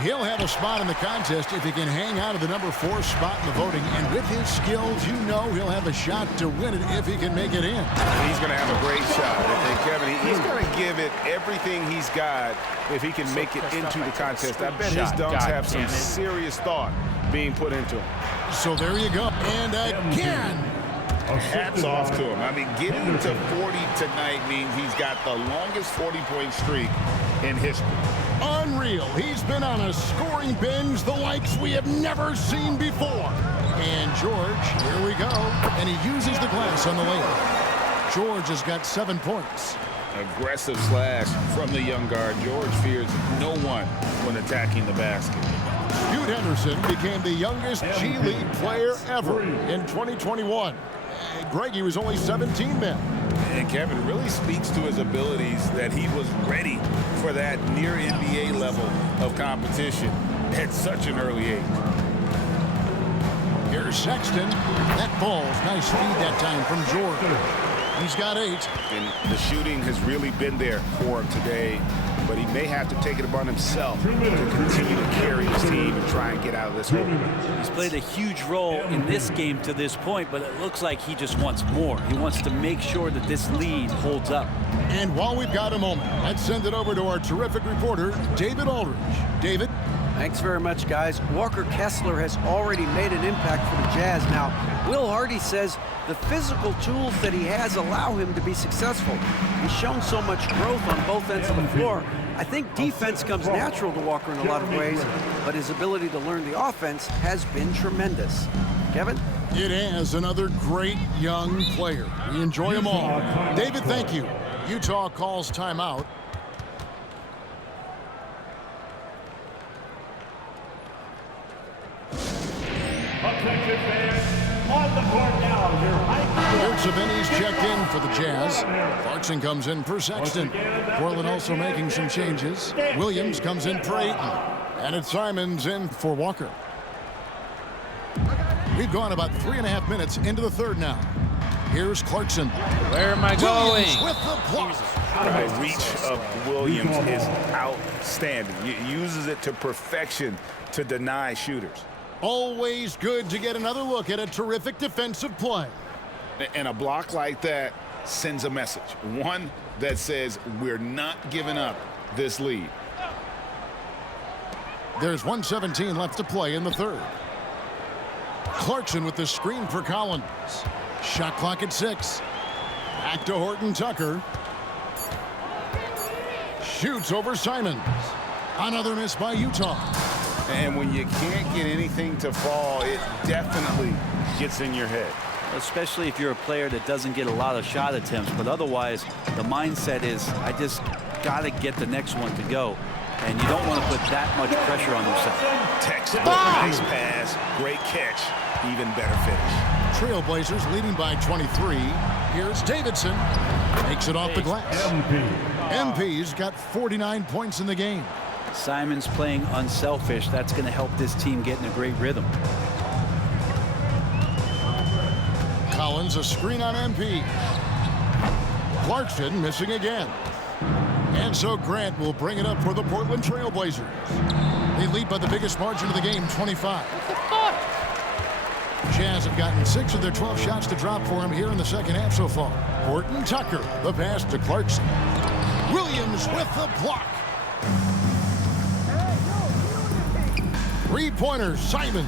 He'll have a spot in the contest if he can hang out of the number 4 spot in the voting. And with his skills, you know he'll have a shot to win it if he can make it in. He's going to have a great shot. And Kevin, he's going to give it everything he's got if he can make it into the contest. I bet his dunks have some serious thought being put into him. So there you go. And again. Hats off to him. I mean, getting to 40 tonight means he's got the longest 40-point streak in history. Unreal. He's been on a scoring binge the likes we have never seen before. And George, here we go. And he uses the glass on the layup. George has got 7 points. Aggressive slash from the young guard. George fears no one when attacking the basket. Scoot Henderson became the youngest G League player ever in 2021. Greg, he was only 17 then. And Kevin really speaks to his abilities that he was ready for that near NBA level of competition at such an early age. Here's Sexton. That ball's nice feed that time from George. He's got 8. And the shooting has really been there for him today, but he may have to take it upon himself to continue to carry his team and try and get out of this hole. He's played a huge role in this game to this point, but it looks like he just wants more. He wants to make sure that this lead holds up. And while we've got a moment, let's send it over to our terrific reporter, David Aldridge. David? Thanks very much, guys. Walker Kessler has already made an impact for the Jazz. Now, Will Hardy says the physical tools that he has allow him to be successful. He's shown so much growth on both ends of the floor. I think defense comes natural to Walker in a lot of ways, but his ability to learn the offense has been tremendous. Kevin? It has another great young player. We enjoy them all. David, thank you. Utah calls timeout. Attention fans, on the court now, your high school. Saviny's checked in for the Jazz. Clarkson comes in for Sexton. Portland also making some changes. Williams comes in for Ayton. And it's Simons in for Walker. We've gone about 3.5 minutes into the third now. Here's Clarkson. Where am I going? With the block. The reach of Williams is outstanding. He uses it to perfection to deny shooters. Always good to get another look at a terrific defensive play. And a block like that sends a message. One that says we're not giving up this lead. There's 1:17 left to play in the third. Clarkson with the screen for Collins. Shot clock at 6. Back to Horton Tucker. Shoots over Simons. Another miss by Utah. And when you can't get anything to fall, it definitely gets in your head. Especially if you're a player that doesn't get a lot of shot attempts, but otherwise the mindset is I just got to get the next one to go. And you don't want to put that much pressure on yourself. Textbook, nice pass, great catch, even better finish. Trailblazers leading by 23. Here's Davidson. Makes it off the glass. MP's got 49 points in the game. Simons playing unselfish. That's going to help this team get in a great rhythm. Collins a screen on MP. Clarkson missing again. And so Grant will bring it up for the Portland Trailblazers. They lead by the biggest margin of the game, 25. What the fuck? Jazz have gotten 6 of their 12 shots to drop for him here in the second half so far. Horton Tucker, the pass to Clarkson. Williams with the block. Three-pointer, Simon.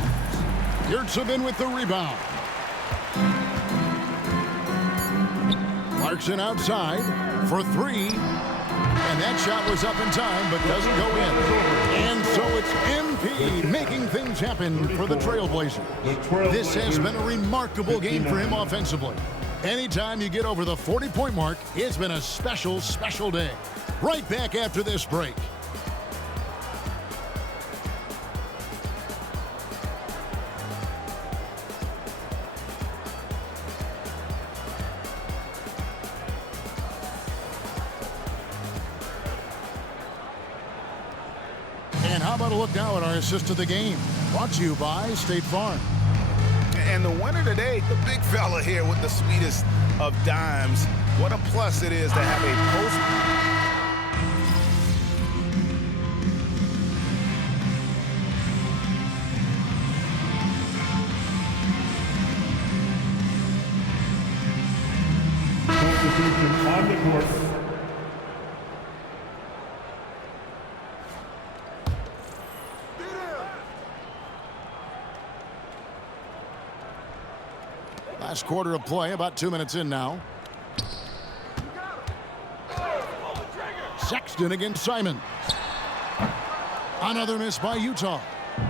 Yurtseven with the rebound. Clarkson outside for three. And that shot was up in time, but doesn't go in. And so it's MP making things happen for the Trailblazers. This has been a remarkable game for him offensively. Anytime you get over the 40-point mark, it's been a special, special day. Right back after this break. And how about a look now at our assist of the game? Brought to you by State Farm. And the winner today, the big fella here with the sweetest of dimes. What a plus it is to have a post. On the court. Last quarter of play, about 2 minutes in now. Sexton against Simon. Another miss by Utah.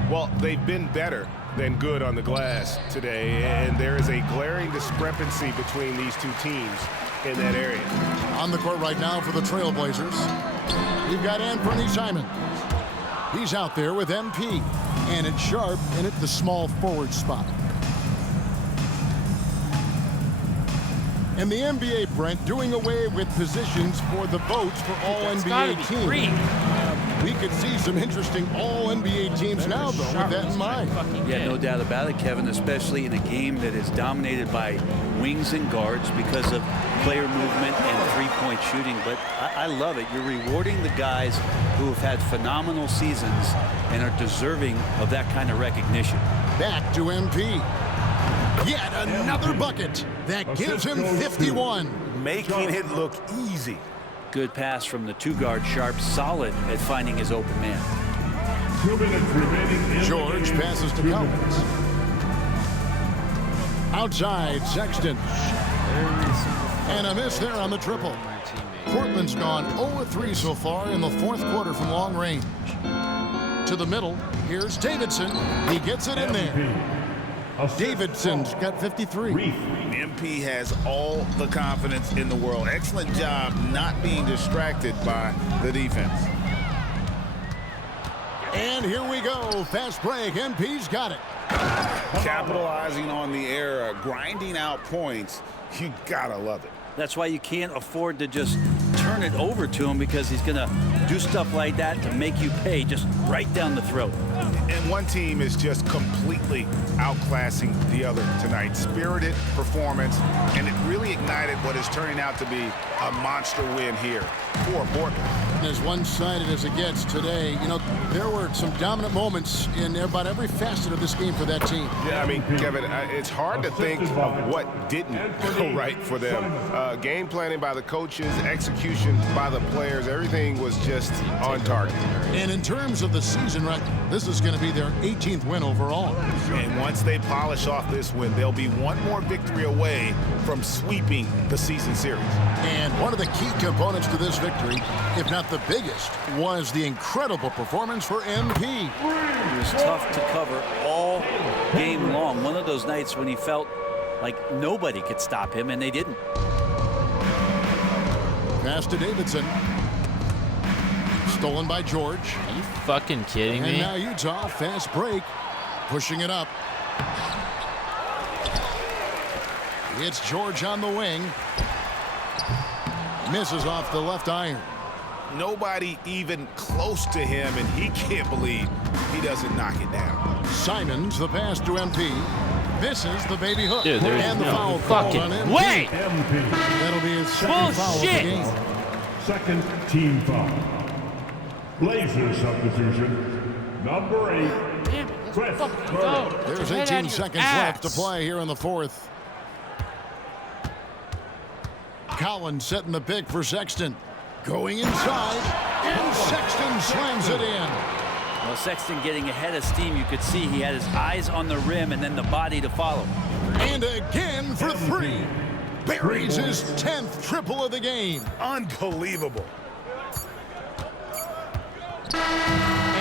Well, they've been better than good on the glass today, and there is a glaring discrepancy between these two teams in that area. On the court right now for the Trailblazers, you've got Anthony Simon. He's out there with MP, and it's Sharp in at the small forward spot. And the NBA, Brent, doing away with positions for the votes for all-NBA teams. We could see some interesting all-NBA teams now, though, with that in mind. Yeah, no doubt about it, Kevin, especially in a game that is dominated by wings and guards because of player movement and three-point shooting. But I love it. You're rewarding the guys who have had phenomenal seasons and are deserving of that kind of recognition. Back to MP. Yet another bucket. That gives him 51. Making it look easy. Good pass from the two-guard Sharp, solid at finding his open man. 2 minutes remaining. George passes to Collins. Outside, Sexton. And a miss there on the triple. Portland's gone 0-3 so far in the fourth quarter from long range. To the middle, here's Davidson. He gets it in there. Davidson's got 53. MP has all the confidence in the world. Excellent job not being distracted by the defense. And here we go. Fast break. MP's got it. Capitalizing on the error, grinding out points. You gotta love it. That's why you can't afford to just turn it over to him, because he's going to do stuff like that to make you pay just right down the throat. And one team is just completely outclassing the other tonight. Spirited performance, and it really ignited what is turning out to be a monster win here for Portland. As one-sided as it gets today, you know, there were some dominant moments in about every facet of this game for that team. Yeah, I mean, Kevin, it's hard to think of what didn't go right for them. Game planning by the coaches, execution by the players, everything was just on target. And in terms of the season record, this is going to be their 18th win overall. And once they polish off this win, they'll be one more victory away from sweeping the season series. And one of the key components to this victory, if not the biggest, was the incredible performance for MP. It was tough to cover all game long. One of those nights when he felt like nobody could stop him, and they didn't. Pass to Davidson. Stolen by George. Are you fucking kidding me? And now Utah, fast break, pushing it up. It's George on the wing. Misses off the left iron. Nobody even close to him, and he can't believe he doesn't knock it down. Simons, the pass to MP. Misses the baby hook. Dude, there's and the no foul fucking called on MP. way. That'll be his second foul of the game. Second team foul. Blazers substitution, number 8. Damn it, let's fucking go. There's 18 seconds left to play here in the fourth. Collins setting the pick for Sexton. Going inside, and Sexton slams it in. Well, Sexton getting ahead of steam. You could see he had his eyes on the rim and then the body to follow. And again for three. Buries his 10th triple of the game. Unbelievable.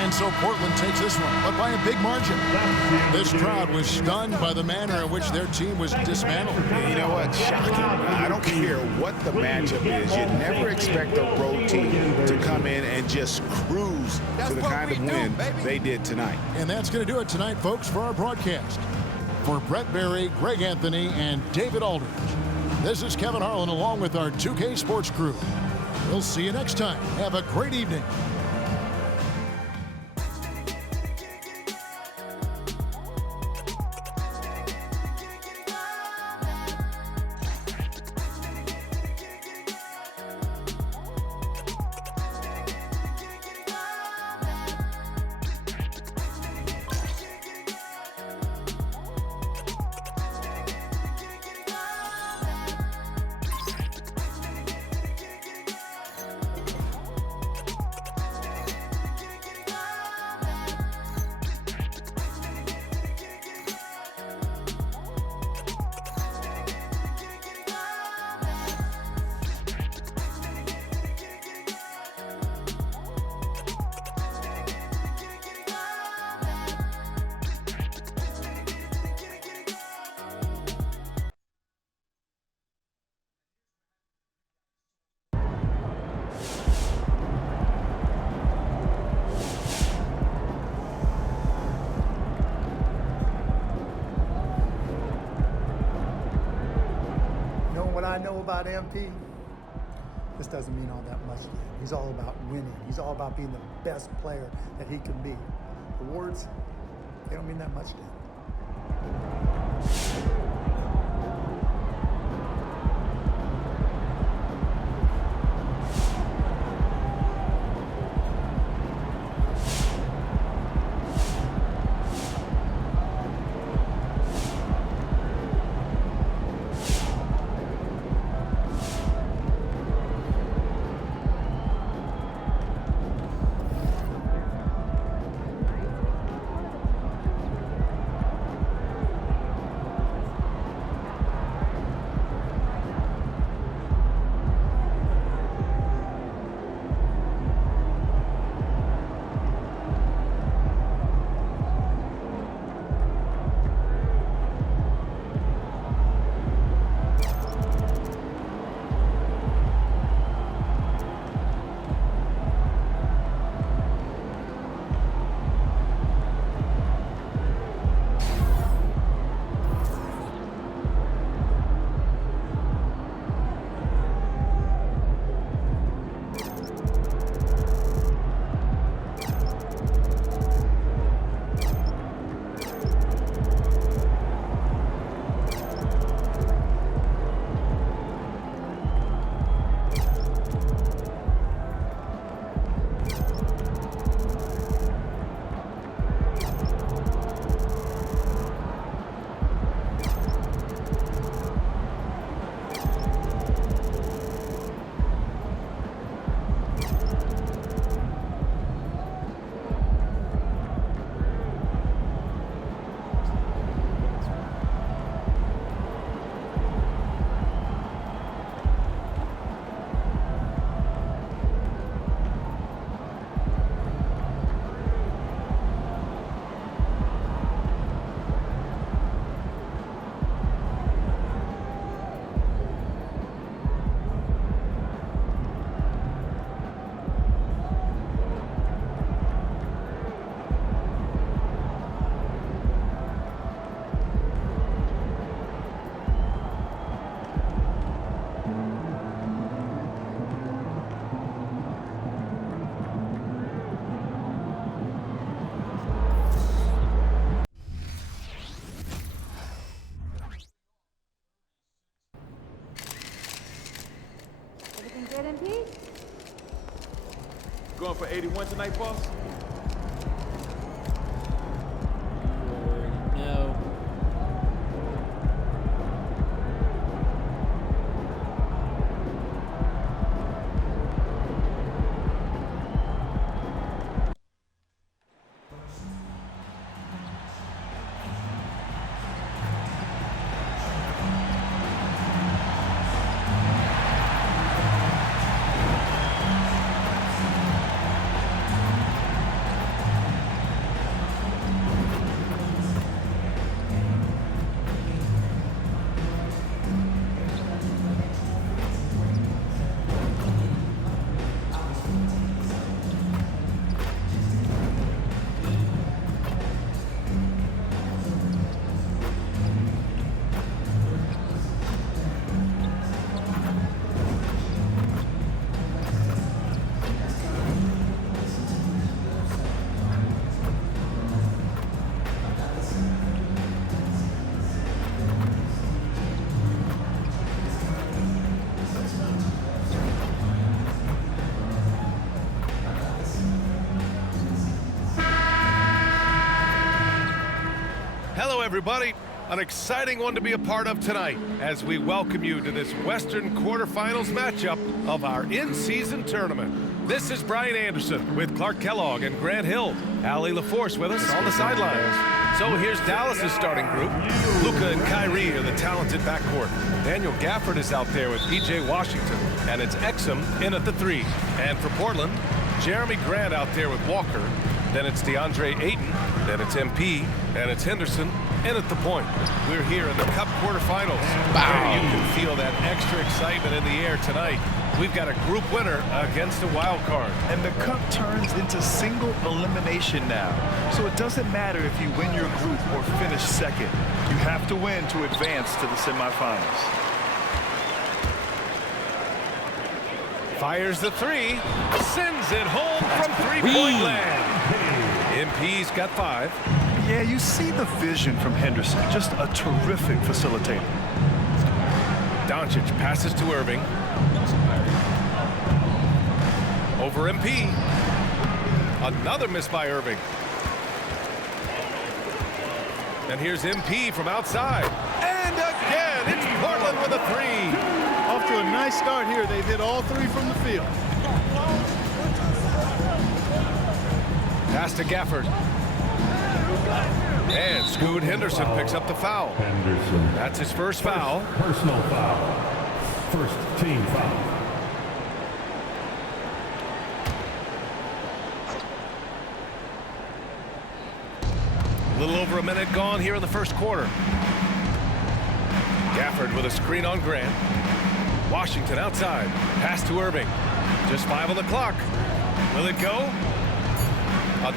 And so Portland takes this one, but by a big margin. This crowd was stunned by the manner in which their team was dismantled. You know what? Shocking. I don't care what the matchup is. You never expect a road team to come in and just cruise to the kind of win they did tonight. And that's going to do it tonight, folks, for our broadcast. For Brett Berry, Greg Anthony, and David Aldridge, this is Kevin Harlan along with our 2K Sports crew. We'll see you next time. Have a great evening. What I know about MP, this doesn't mean all that much to him. He's all about winning. He's all about being the best player that he can be. Awards, they don't mean that much to him. Going for 81 tonight, boss? No. everybody. An exciting one to be a part of tonight as we welcome you to this Western quarterfinals matchup of our in-season tournament. This is Brian Anderson with Clark Kellogg and Grant Hill. Allie LaForce with us on the sidelines. So here's Dallas's starting group. Luka and Kyrie are the talented backcourt. Daniel Gafford is out there with P.J. Washington, and it's Exum in at the 3. And for Portland, Jeremy Grant out there with Walker. Then it's DeAndre Ayton. Then it's MP. And it's Henderson in at the point. We're here in the Cup quarterfinals. Where you can feel that extra excitement in the air tonight. We've got a group winner against a wild card. And the Cup turns into single elimination now. So it doesn't matter if you win your group or finish second. You have to win to advance to the semifinals. Fires the 3. Sends it home from three-point land. MP's got 5. Yeah, you see the vision from Henderson. Just a terrific facilitator. Doncic passes to Irving. Over MP. Another miss by Irving. And here's MP from outside. And again, it's Portland with a 3. Off to a nice start here. They've hit all 3 from the field. Pass to Gafford. And Scoot Henderson picks up the foul. Henderson. That's his first foul. Personal foul. First team foul. A little over a minute gone here in the first quarter. Gafford with a screen on Grant. Washington outside. Pass to Irving. Just 5 on the clock. Will it go?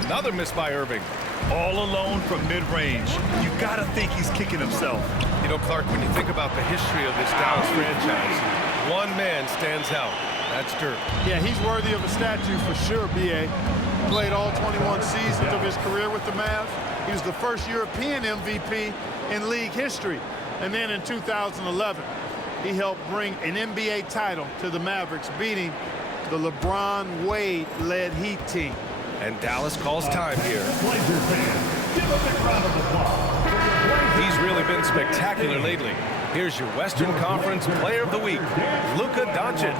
Another miss by Irving. All alone from mid-range. You gotta think he's kicking himself. You know, Clark, when you think about the history of this Dallas franchise, one man stands out. That's Dirk. Yeah, he's worthy of a statue for sure, B.A. Played all 21 seasons of his career with the Mavs. He was the first European MVP in league history. And then in 2011, he helped bring an NBA title to the Mavericks, beating the LeBron Wade-led Heat team. And Dallas calls time here. He's really been spectacular lately. Here's your Western Conference Player of the Week, Luka Doncic.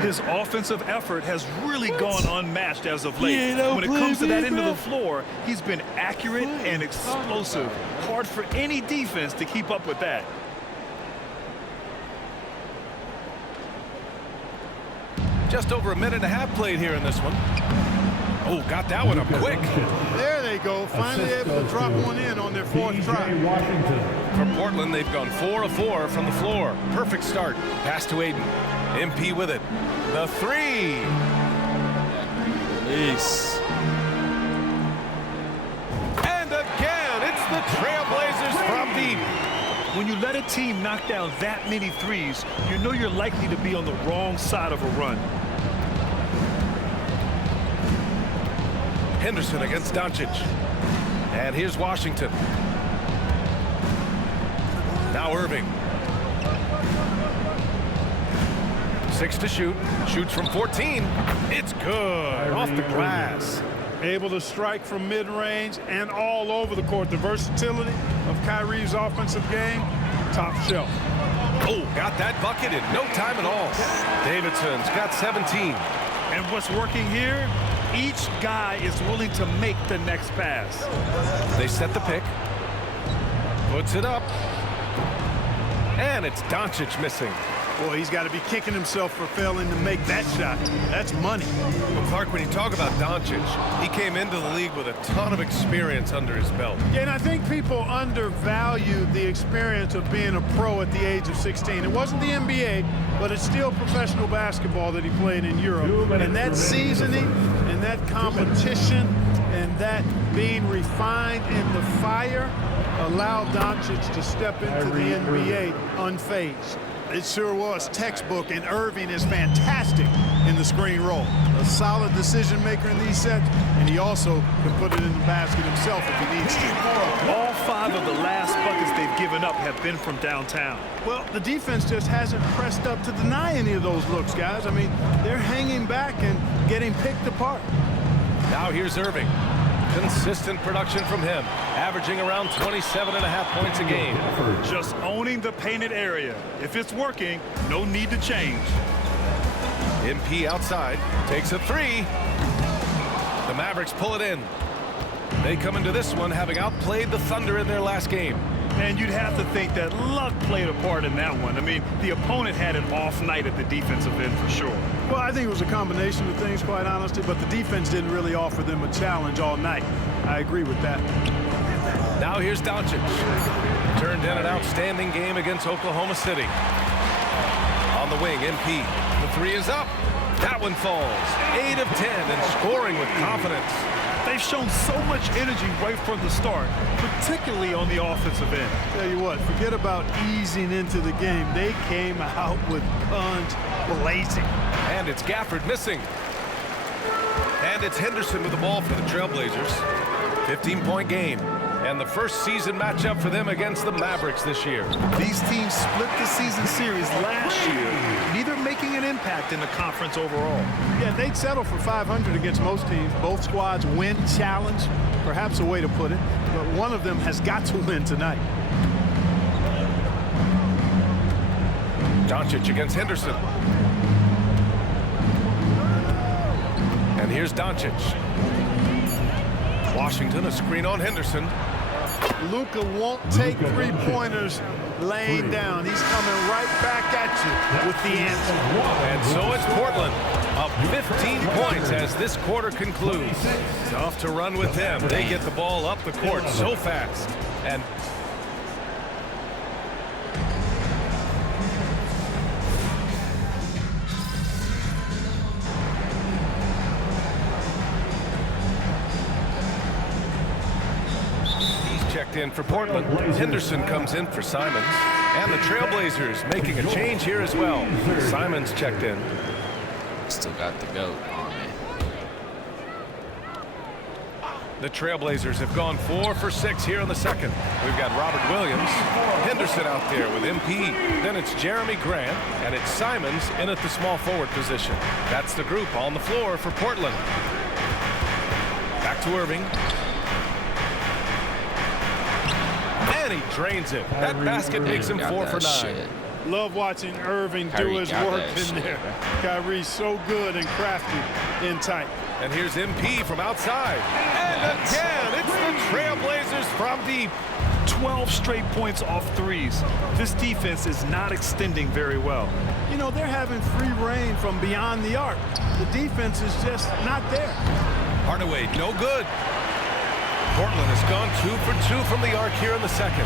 His offensive effort has really gone unmatched as of late. When it comes to that end of the floor, he's been accurate and explosive. Hard for any defense to keep up with that. Just over a minute and a half played here in this one. Oh, got that one up quick. There they go. Finally able to drop one in on their 4th try. For Portland, they've gone 4 of 4 from the floor. Perfect start. Pass to Ayton. MP with it. The 3. Nice. And again, it's the Trailblazers from deep. When you let a team knock down that many threes, you know you're likely to be on the wrong side of a run. Henderson against Doncic. And here's Washington. Now Irving. 6 to shoot. Shoots from 14. It's good. Off the glass. Able to strike from mid-range and all over the court. The versatility of Kyrie's offensive game, top shelf. Oh, got that bucket in no time at all. Davidson's got 17. And what's working here? Each guy is willing to make the next pass. They set the pick. Puts it up. And it's Doncic missing. Boy, he's got to be kicking himself for failing to make that shot. That's money. Well, Clark, when you talk about Doncic, he came into the league with a ton of experience under his belt. Yeah, and I think people undervalue the experience of being a pro at the age of 16. It wasn't the NBA, but it's still professional basketball that he played in Europe. And that seasoning and that competition and that being refined in the fire allowed Doncic to step into the NBA unfazed. It sure was textbook, and Irving is fantastic in the screen roll. A solid decision maker in these sets, and he also can put it in the basket himself if he needs to. All 5 of the last buckets they've given up have been from downtown. Well, the defense just hasn't pressed up to deny any of those looks, guys. I mean, they're hanging back and getting picked apart. Now here's Irving. Consistent production from him, averaging around 27.5 points a game. Just owning the painted area. If it's working, no need to change. MP outside, takes a three. The Mavericks pull it in. They come into this one having outplayed the Thunder in their last game. And you'd have to think that luck played a part in that one. I mean, the opponent had an off night at the defensive end for sure. Well, I think it was a combination of things, quite honestly, but the defense didn't really offer them a challenge all night. I agree with that. Now here's Doncic. Turned in an outstanding game against Oklahoma City. On the wing, MP. The three is up. That one falls. 8 of 10 and scoring with confidence. They've shown so much energy right from the start, particularly on the offensive end. Tell you what, forget about easing into the game. They came out with guns blazing. And it's Gafford missing. And it's Henderson with the ball for the Trailblazers. 15-point game. And the first season matchup for them against the Mavericks this year. These teams split the season series last year, neither making an impact in the conference overall. Yeah, they'd settle for 500 against most teams. Both squads win challenge, perhaps a way to put it, but one of them has got to win tonight. Doncic against Henderson. And here's Doncic. Washington, a screen on Henderson. Luka won't take three-pointers laying down. He's coming right back at you with the answer. And so it's Portland, up 15 points as this quarter concludes. Tough to run with them. They get the ball up the court so fast. And in for Portland. Henderson comes in for Simons. And the Trailblazers making a change here as well. Simons checked in. Still got the GOAT on me. The Trailblazers have gone 4 for 6 here in the second. We've got Robert Williams, Henderson out there with MP. Then it's Jeremy Grant, and it's Simons in at the small forward position. That's the group on the floor for Portland. Back to Irving. And he drains it. That basket makes him 4 for 9. Shit. Love watching Irving do his work in there. Kyrie's so good and crafty in tight. And here's MP from outside. And again, it's the Trailblazers from deep. 12 straight points off threes. This defense is not extending very well. You know, they're having free reign from beyond the arc. The defense is just not there. Hardaway, no good. Portland has gone 2 for 2 from the arc here in the second.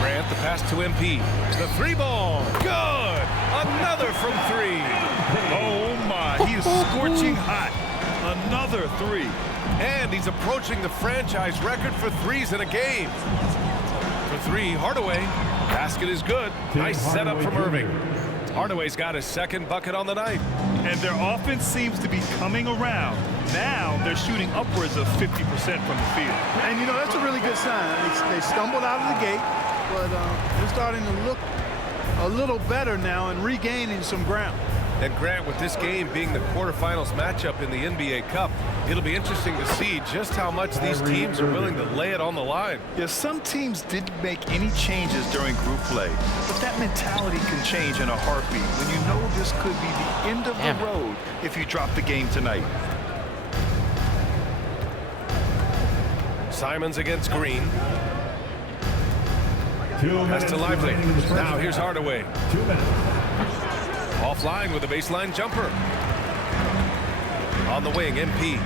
Grant, the pass to MP. The three ball, good. Another from 3. Oh my, he is scorching hot. Another 3. And he's approaching the franchise record for threes in a game. For 3, Hardaway. Basket is good. Nice setup from Irving. Hardaway's got his second bucket on the night. And their offense seems to be coming around. Now they're shooting upwards of 50% from the field. And, you know, that's a really good sign. They stumbled out of the gate, but they're starting to look a little better now and regaining some ground. And Grant, with this game being the quarterfinals matchup in the NBA Cup, it'll be interesting to see just how much these teams are willing to lay it on the line. Yeah, some teams didn't make any changes during group play, but that mentality can change in a heartbeat when you know this could be the end of the road if you drop the game tonight. Simons against Green. Pass to Lively. Now here's Hardaway. Offline with a baseline jumper. On the wing, MP.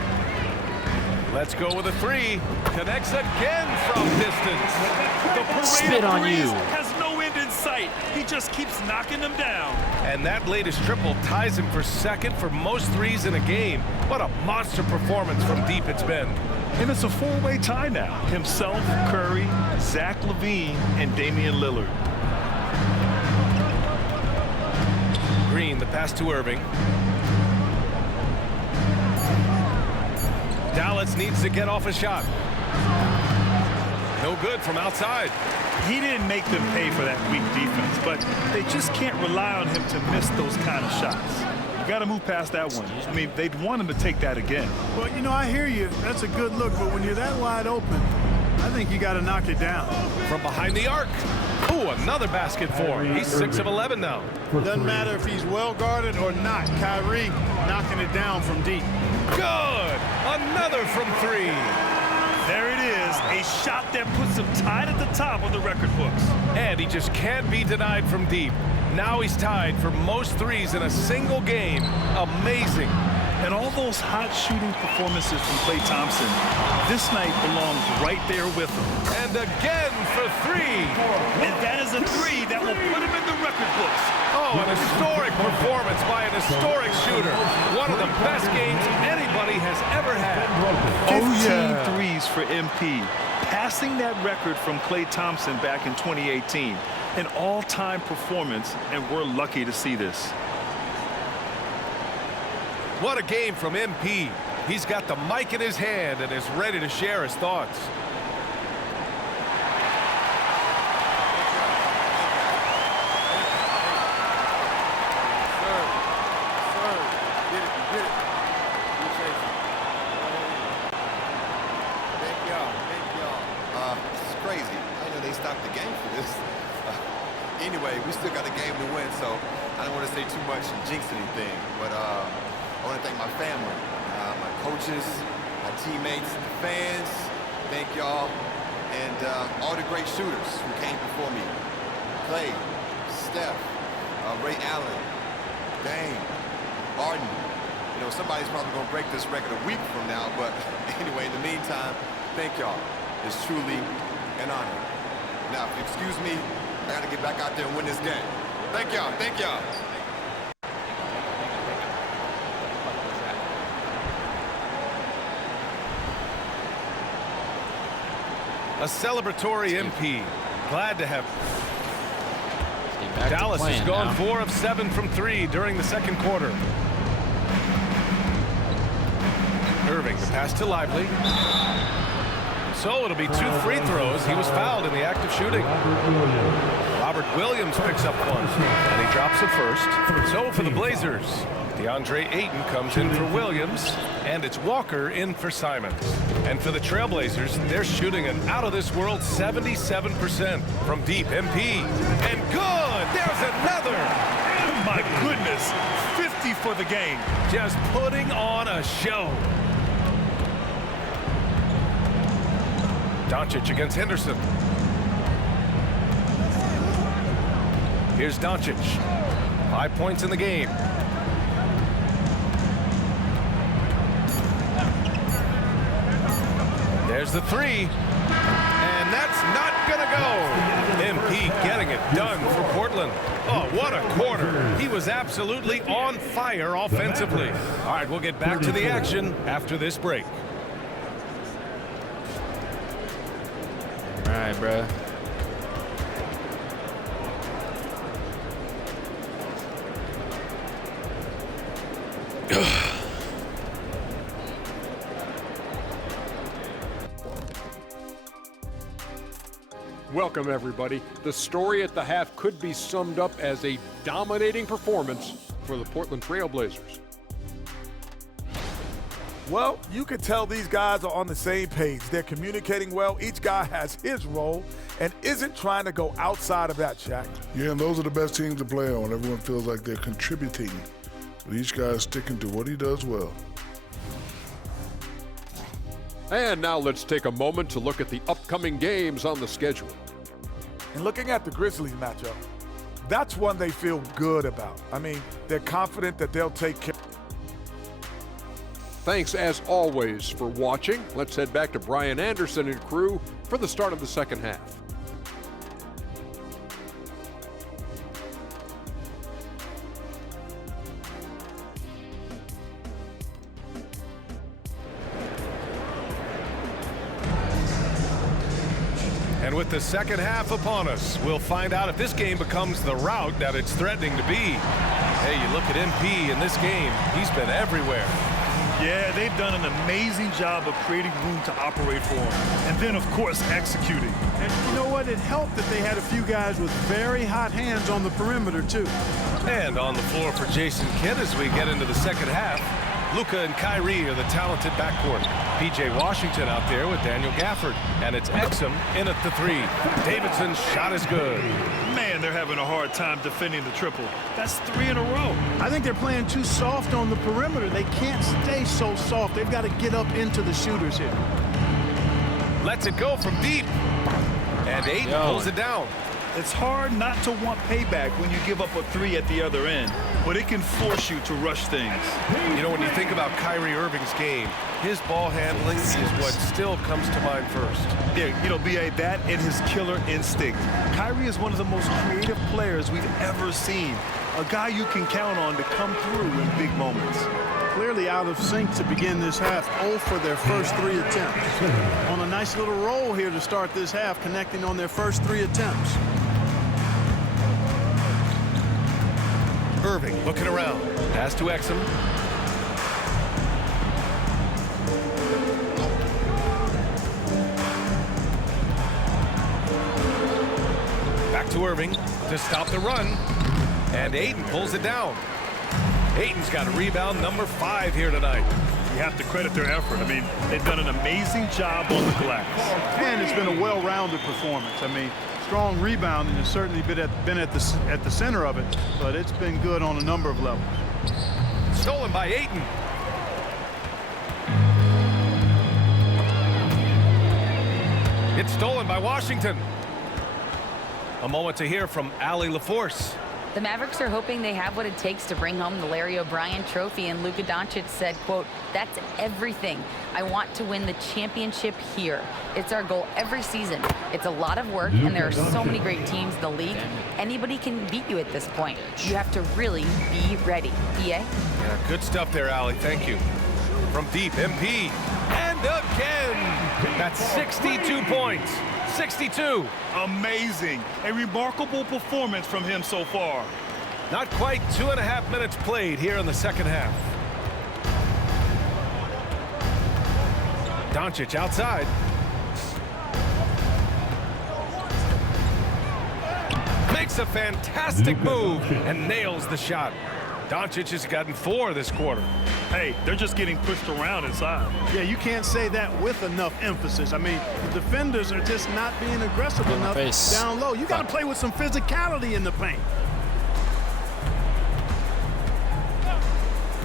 Let's go with a 3. Connects again from distance. The parade Spit on threes you. has no end in sight. He just keeps knocking them down. And that latest triple ties him for second for most threes in a game. What a monster performance from deep it's been. And it's a 4-way tie now. Himself, Curry, Zach LaVine, and Damian Lillard. Green, the pass to Irving. Dallas needs to get off a shot. No good from outside. He didn't make them pay for that weak defense, but they just can't rely on him to miss those kind of shots. got to move past that one. I mean, they'd want him to take that again. Well, you know, I hear you. That's a good look, but when you're that wide open, I think you got to knock it down. From behind the arc. Ooh, another basket for him. He's 6 of 11 now. Doesn't matter if he's well guarded or not. Kyrie knocking it down from deep. Good. Another from 3. There it is, a shot that puts him tied at the top of the record books. And he just can't be denied from deep. Now he's tied for most threes in a single game. Amazing. And all those hot shooting performances from Klay Thompson, this night belongs right there with him. And again for 3. And that is a 3 that will put him in the record books. Oh, an historic performance by an historic shooter. One of the best games anybody has ever had. 15 threes for MP, passing that record from Klay Thompson back in 2018. An all-time performance, and we're lucky to see this. What a game from MP. He's got the mic in his hand and is ready to share his thoughts. Anyway, we still got a game to win, so I don't want to say too much and jinx anything. But I want to thank my family, my coaches, my teammates, the fans. Thank y'all. And all the great shooters who came before me. Klay, Steph, Ray Allen, Dame, Barton. You know, somebody's probably going to break this record a week from now. But anyway, in the meantime, thank y'all. It's truly an honor. Now, if you excuse me, I got to get back out there and win this game. Thank y'all. Thank y'all. A celebratory MP. Glad to have. Dallas has gone now. 4 of 7 from 3 during the second quarter. Irving, the pass to Lively. So it'll be 2 free throws. He was fouled in the act of shooting. Robert Williams picks up 1, and he drops it first. So for the Blazers, DeAndre Ayton comes in for Williams, and it's Walker in for Simons. And for the Trailblazers, they're shooting an out-of-this-world 77% from deep. MP, and good! There's another! Oh my goodness, 50 for the game. Just putting on a show. Doncic against Henderson. Here's Doncic. 5 points in the game. There's the 3. And that's not gonna go. MP getting it done for Portland. Oh, what a quarter. He was absolutely on fire offensively. All right, we'll get back to the action after this break. All right, bro. Welcome, everybody. The story at the half could be summed up as a dominating performance for the Portland Trailblazers. Well, you can tell these guys are on the same page. They're communicating well. Each guy has his role and isn't trying to go outside of that, Shaq. Yeah, and those are the best teams to play on. Everyone feels like they're contributing, but each guy is sticking to what he does well. And now let's take a moment to look at the upcoming games on the schedule. And looking at the Grizzlies matchup, that's one they feel good about. I mean, they're confident that they'll take care. Thanks, as always, for watching. Let's head back to Brian Anderson and crew for the start of the second half. And with the second half upon us, we'll find out if this game becomes the rout that it's threatening to be. Hey, you look at MP in this game, he's been everywhere. Yeah, they've done an amazing job of creating room to operate for him. And then, of course, executing. And you know what? It helped that they had a few guys with very hot hands on the perimeter, too. And on the floor for Jason Kidd as we get into the second half, Luka and Kyrie are the talented backcourt. P.J. Washington out there with Daniel Gafford. And it's Exum in at the three. Davidson's shot is good. Man, they're having a hard time defending the triple. That's 3 in a row. I think they're playing too soft on the perimeter. They can't stay so soft. They've got to get up into the shooters here. Lets it go from deep. And Ayton pulls it down. It's hard not to want payback when you give up a 3 at the other end, but it can force you to rush things. You know, when you think about Kyrie Irving's game, his ball handling is what still comes to mind first. Yeah, you know, B.A., that and his killer instinct. Kyrie is one of the most creative players we've ever seen. A guy you can count on to come through in big moments. Clearly out of sync to begin this half. 0 for their first 3 attempts. On a nice little roll here to start this half, connecting on their first 3 attempts. Irving looking around. Pass to Exum. Back to Irving to stop the run. And Ayton pulls it down. Ayton's got a rebound number 5 here tonight. You have to credit their effort. I mean, they've done an amazing job on the glass. And it's been a well-rounded performance. I mean, strong rebounding has certainly been at the center of it, but it's been good on a number of levels. Stolen by Ayton. It's stolen by Washington. A moment to hear from Allie LaForce. The Mavericks are hoping they have what it takes to bring home the Larry O'Brien trophy, and Luka Doncic said, quote, "That's everything. I want to win the championship here. It's our goal every season. It's a lot of work, and there are so many great teams in the league. Anybody can beat you at this point. You have to really be ready." EA? Yeah, good stuff there, Allie. Thank you. From deep, MP. And again. That's 62 points. 62. Amazing. A remarkable performance from him so far. Not quite 2.5 minutes played here in the second half. Doncic outside. Makes a fantastic move and nails the shot. Doncic has gotten 4 this quarter. Hey, they're just getting pushed around inside. Yeah, you can't say that with enough emphasis. I mean, the defenders are just not being aggressive enough down low. You got to play with some physicality in the paint.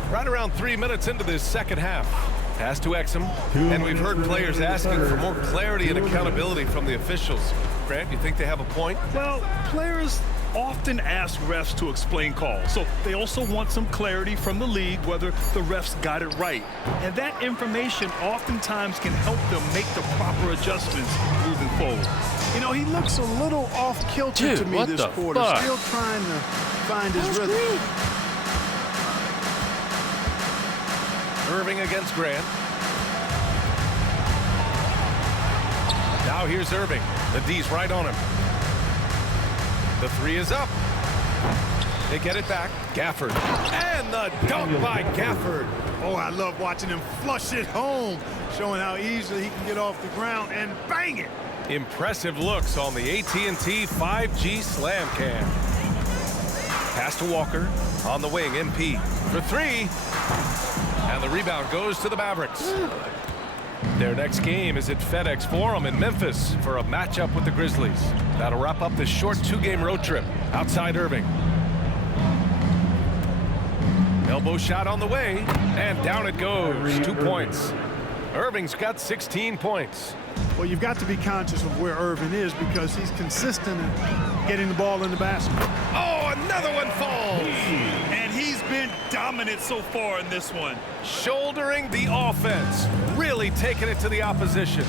Right around 3 minutes into this second half. Pass to Exum. And we've heard players asking for more clarity and accountability from the officials. Grant, you think they have a point? Well, players often ask refs to explain calls, so they also want some clarity from the league whether the refs got it right. And that information oftentimes can help them make the proper adjustments moving forward. You know, he looks a little off-kilter to me this quarter. Fuck? Still trying to find his rhythm. Irving against Grant. Now here's Irving. The D's right on him. The 3 is up. They get it back. Gafford. And the dunk by Gafford. Oh, I love watching him flush it home, showing how easily he can get off the ground and bang it. Impressive looks on the AT&T 5G Slam Cam. Pass to Walker. On the wing, MP. For 3. And the rebound goes to the Mavericks. Their next game is at FedEx Forum in Memphis for a matchup with the Grizzlies. That'll wrap up this short 2-game road trip. Outside Irving. Elbow shot on the way, and down it goes. 2 points. Irving's got 16 points. Well, you've got to be conscious of where Irving is because he's consistent in getting the ball in the basket. Oh, another one falls. And he's been dominant so far in this one. Shouldering the offense. Really taking it to the opposition.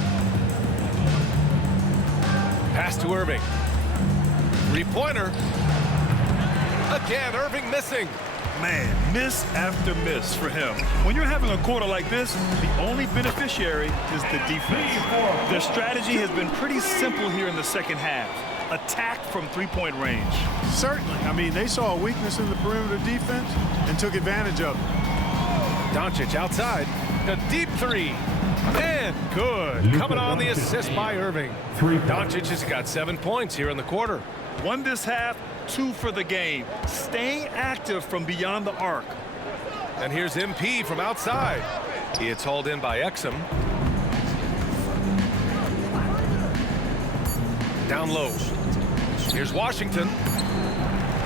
Pass to Irving. 3-pointer. Again, Irving missing. Man, miss after miss for him. When you're having a quarter like this, the only beneficiary is the defense. Their strategy has been pretty simple here in the second half. Attack from 3-point range. Certainly. I mean, they saw a weakness in the perimeter defense and took advantage of it. Doncic outside. The deep 3. And good. Coming on the assist by Irving. Doncic has got 7 points here in the quarter. Won this half 2 for the game. Staying active from beyond the arc. And here's MP from outside. It's hauled in by Exum. Down low. Here's Washington.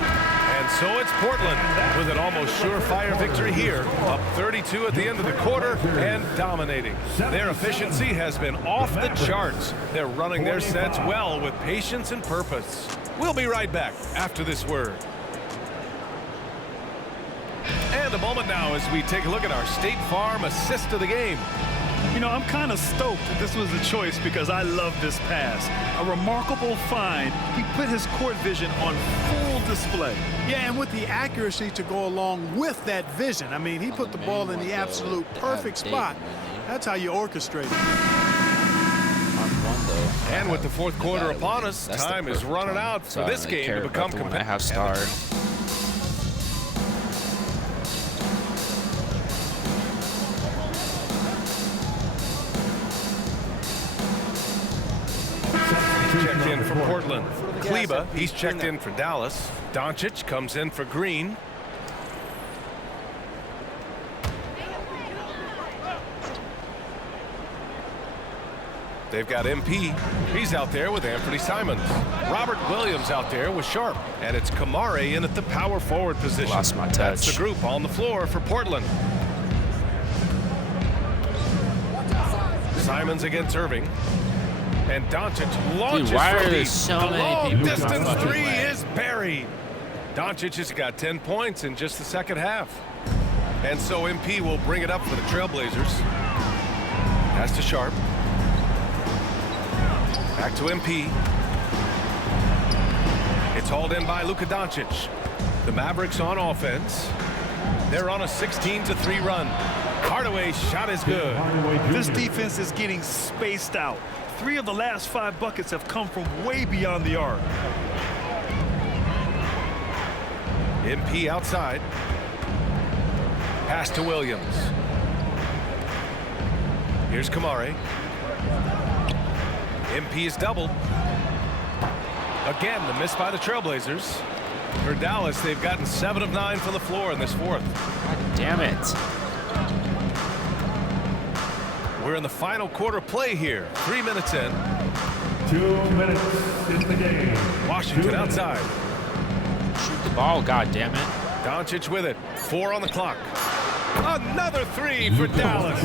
And so it's Portland with an almost surefire victory here. Up 32 at the end of the quarter and dominating. Their efficiency has been off the charts. They're running their sets well with patience and purpose. We'll be right back after this word. And a moment now as we take a look at our State Farm assist of the game. You know, I'm kind of stoked that this was a choice because I love this pass. A remarkable find. He put his court vision on full display. Yeah, and with the accuracy to go along with that vision. I mean, he put the ball in the absolute perfect spot. That's how you orchestrate it. And with the fourth quarter upon us, time is running out for this game to become competitive. I have star. Checked in for Portland. Kleba, he's checked in for Dallas. Doncic comes in for Green. They've got MP. He's out there with Anthony Simons. Robert Williams out there with Sharp. And it's Kamare in at the power forward position. Lost my touch. That's the group on the floor for Portland. Simons against Irving. And Doncic launches for deep. So the long many distance three is buried. Doncic has got 10 points in just the second half. And so MP will bring it up for the Trailblazers. Pass to Sharp. Back to MP. It's hauled in by Luka Doncic. The Mavericks on offense. They're on a 16-3 run. Hardaway's shot is good. This defense is getting spaced out. 3 of the last 5 buckets have come from way beyond the arc. MP outside. Pass to Williams. Here's Kamare. MP is doubled. Again, the miss by the Trailblazers. For Dallas, they've gotten 7 of 9 from the floor in this fourth. God damn it. We're in the final quarter play here. 3 minutes in. 2 minutes in the game. Washington outside. Shoot the ball, god damn it. Doncic with it. 4 on the clock. Another 3 for Dallas.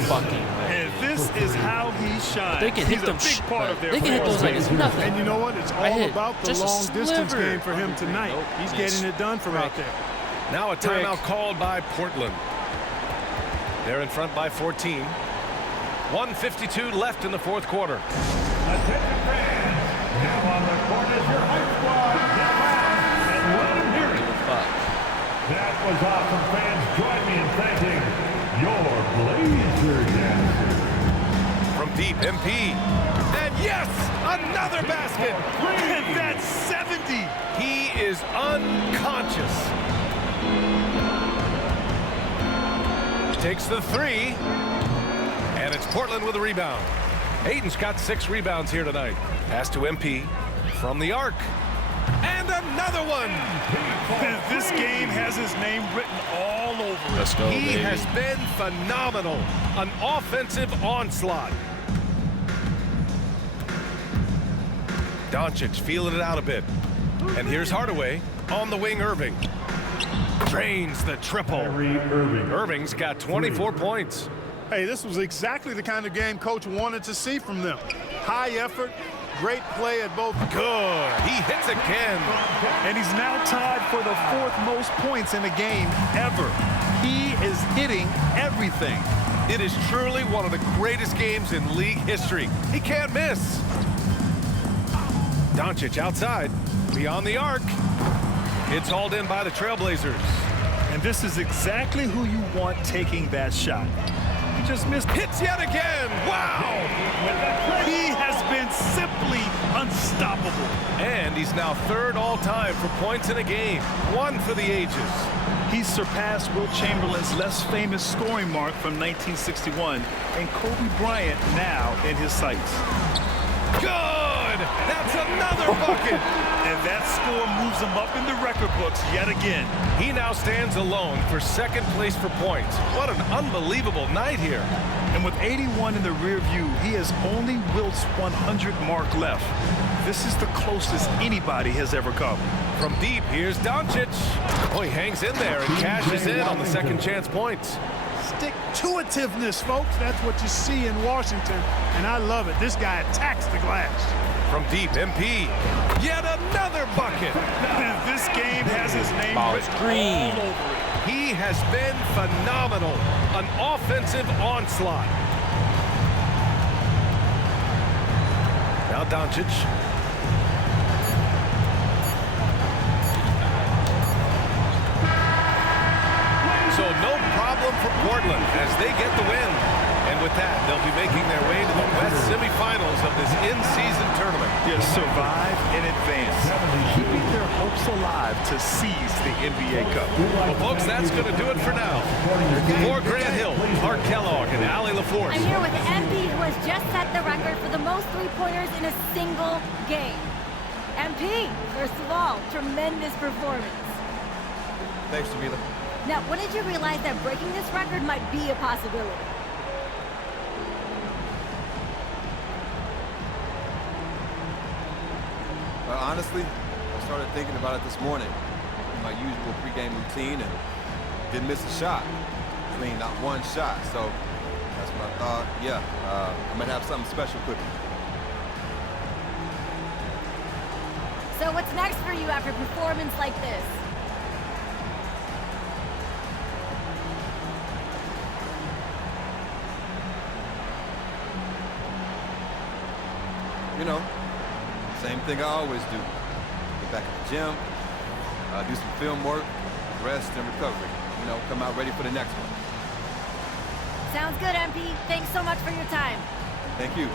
And this is how he shines. They can hit them. He's a big part of their they can hit those like it's nothing. And you know what? It's all about the long distance game for him tonight. He's getting it done from out there. Now a timeout called by Portland. They're in front by 14. 1:52 left in the fourth quarter. Attention fans. Now on the court is your hype squad. And let them hear it. That was awesome, fans. Join me in thanking your Blazer dancers. From deep, MP. And yes, another basket. And that's 70. He is unconscious. Takes the 3. And it's Portland with a rebound. Ayton's got 6 rebounds here tonight. Pass to MP from the arc. And another one. This game has his name written all over it. Let's go, He baby. has been phenomenal. An offensive onslaught. Doncic feeling it out a bit. And here's Hardaway on the wing. Irving drains the triple. Irving's got 24 points. Hey, this was exactly the kind of game Coach wanted to see from them. High effort, great play at both. Good. He hits again. And he's now tied for the 4th most points in a game ever. He is hitting everything. It is truly one of the greatest games in league history. He can't miss. Doncic outside, beyond the arc. It's hauled in by the Trailblazers. And this is exactly who you want taking that shot. He just missed. Hits yet again. Wow. He has been simply unstoppable. And he's now 3rd all-time for points in a game. 1 for the ages. He's surpassed Wilt Chamberlain's less famous scoring mark from 1961 and Kobe Bryant now in his sights. Good! That's another bucket. And that score moves him up in the record books yet again. He now stands alone for second place for points. What an unbelievable night here. And with 81 in the rear view, he has only Wilt's 100 mark left. This is the closest anybody has ever come. From deep, here's Doncic. Oh, he hangs in there and cashes in on the second chance points. Stick-to-itiveness, folks. That's what you see in Washington, and I love it. This guy attacks the glass. From deep, MP. Yet another bucket. This game has his name written all over it. He has been phenomenal. An offensive onslaught. Now Doncic. So no problem for Portland as they get the win. And with that, they'll be making their way to the West semifinals of this in-season tournament. Yes, survive and advance, keeping their hopes alive to seize the NBA Cup. Well, folks, that's going to do it for now. For Grant Hill, Clark Kellogg, and Allie LaForce. I'm here with MP, who has just set the record for the most three-pointers in a single game. MP, first of all, tremendous performance. Thanks, Jamila. Now, when did you realize that breaking this record might be a possibility? Honestly, I started thinking about it this morning in my usual pregame routine and didn't miss a shot. I mean, not one shot. So that's when I thought, yeah, I might have something special cooking. So what's next for you after a performance like this? You know, same thing I always do. Get back in the gym, do some film work, rest and recovery. You know, come out ready for the next one. Sounds good, MP. Thanks so much for your time. Thank you.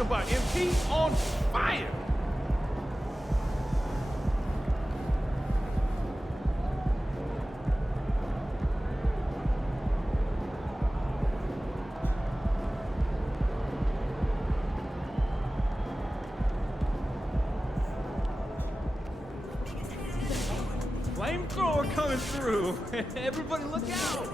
About MP on fire. Flamethrower coming through. Everybody look out.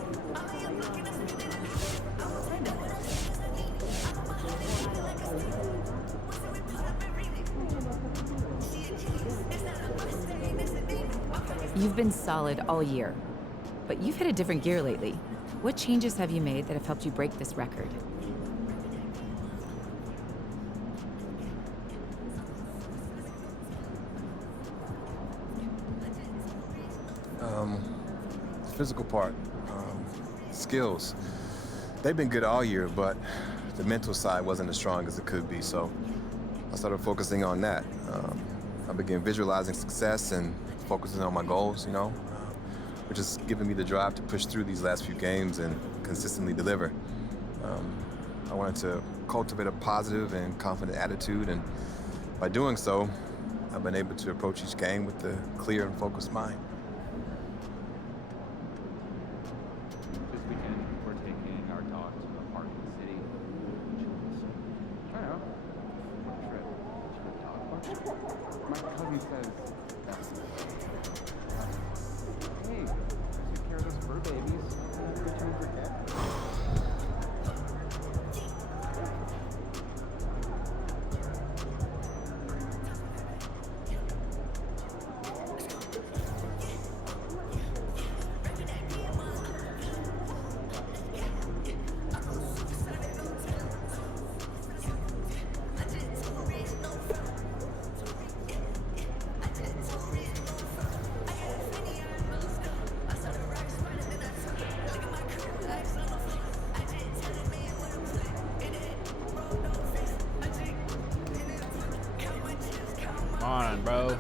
You've been solid all year, but you've hit a different gear lately. What changes have you made that have helped you break this record? The physical part, skills. They've been good all year, but the mental side wasn't as strong as it could be, so I started focusing on that. I began visualizing success and focusing on my goals, you know, which is giving me the drive to push through these last few games and consistently deliver. I wanted to cultivate a positive and confident attitude, and by doing so, I've been able to approach each game with a clear and focused mind. This weekend, we're taking our dog to a park in the city. I don't know. Trip to a dog park? My cousin says that's hey, take care of those fur babies. Return for cat. on, bro.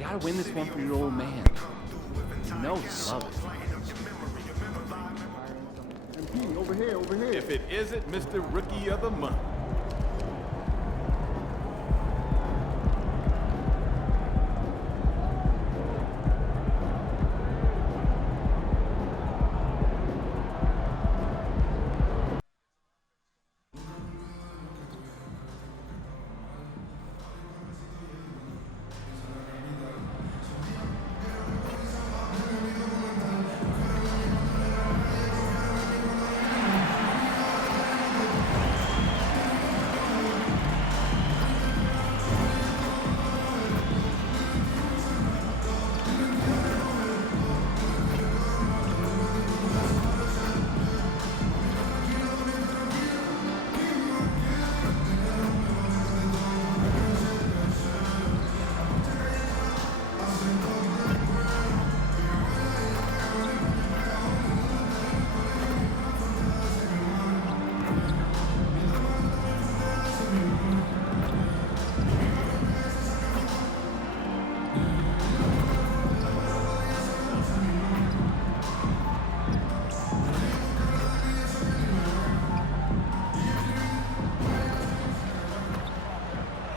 You gotta win this one for your old man. You know you love it. Over here, over here. If it isn't Mr. Rookie of the Month.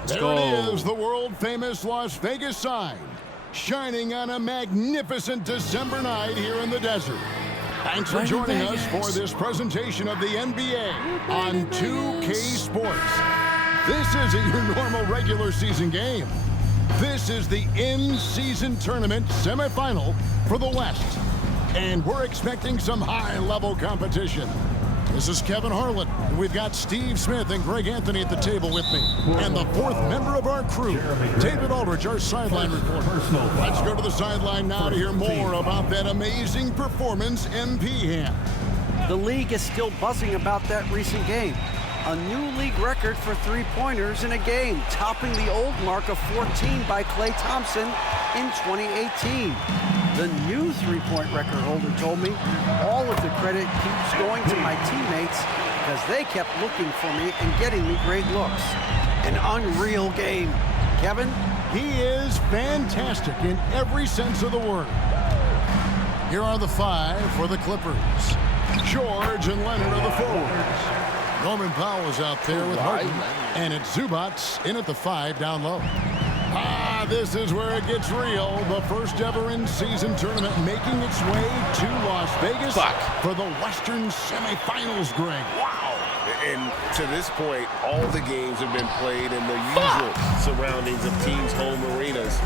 There it is, the world-famous Las Vegas sign, shining on a magnificent December night here in the desert. Thanks for joining us for this presentation of the NBA on 2K Sports. This isn't your normal regular season game. This is the in-season tournament semifinal for the West. And we're expecting some high-level competition. This is Kevin Harlan. We've got Steve Smith and Greg Anthony at the table with me. And the fourth member of our crew, David Aldridge, our sideline reporter. Let's go to the sideline now to hear more about that amazing performance MP had. The league is still buzzing about that recent game. A new league record for three-pointers in a game, topping the old mark of 14 by Klay Thompson in 2018. The new three-point record holder told me all of the credit keeps going to my teammates because they kept looking for me and getting me great looks. An unreal game. Kevin? He is fantastic in every sense of the word. Here are the five for the Clippers. George and Leonard are the forwards. Norman Powell is out there with Harden, and it's Zubats in at the 5 down low. This is where it gets real. The first ever in-season tournament making its way to Las Vegas for the Western semifinals, Greg. Wow. And to this point, all the games have been played in the usual surroundings of teams' home arenas.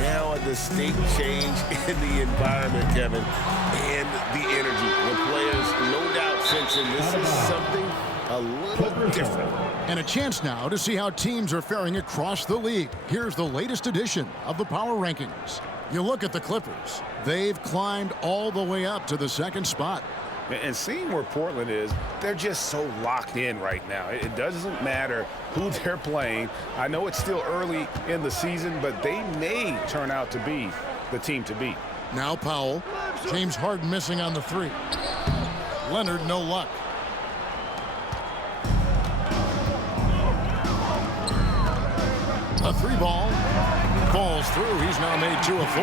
Now a distinct change in the environment, Kevin, and the energy. The players, no doubt, sensing this is something a little different. And a chance now to see how teams are faring across the league. Here's the latest edition of the Power Rankings. You look at the Clippers. They've climbed all the way up to the second spot. And seeing where Portland is, they're just so locked in right now. It doesn't matter who they're playing. I know it's still early in the season, but they may turn out to be the team to beat. Now Powell. James Harden missing on the 3. Leonard, no luck. A 3 ball falls through. He's now made 2 of 4.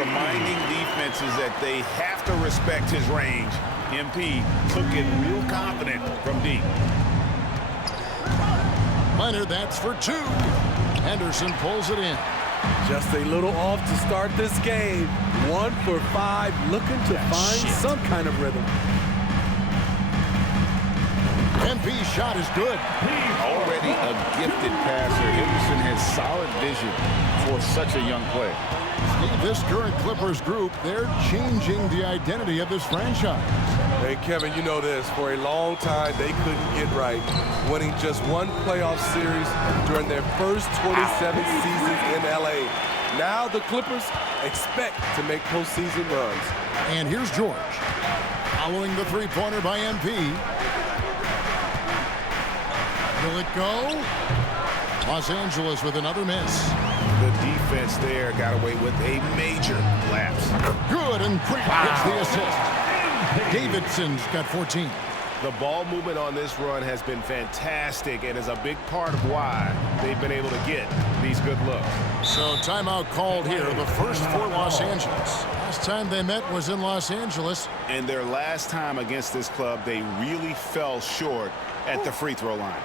Reminding defenses that they have to respect his range. MP took it real confident from deep. Leonard, that's for 2. Henderson pulls it in. Just a little off to start this game. 1 for 5, looking to find some kind of rhythm. MP's shot is good. Already a gifted passer. Henderson has solid vision for such a young player. Steve, this current Clippers group, they're changing the identity of this franchise. Hey, Kevin, you know this. For a long time, they couldn't get right, winning just one playoff series during their first 27 seasons in L.A. Now the Clippers expect to make postseason runs. And here's George. Following the three-pointer by MP. Will it go? Los Angeles with another miss. The defense there got away with a major lapse. Good, and Grant gets the assist. Davidson's got 14. The ball movement on this run has been fantastic and is a big part of why they've been able to get these good looks. So timeout called here, the first for Los Angeles. Last time they met was in Los Angeles. And their last time against this club, they really fell short at the free throw line.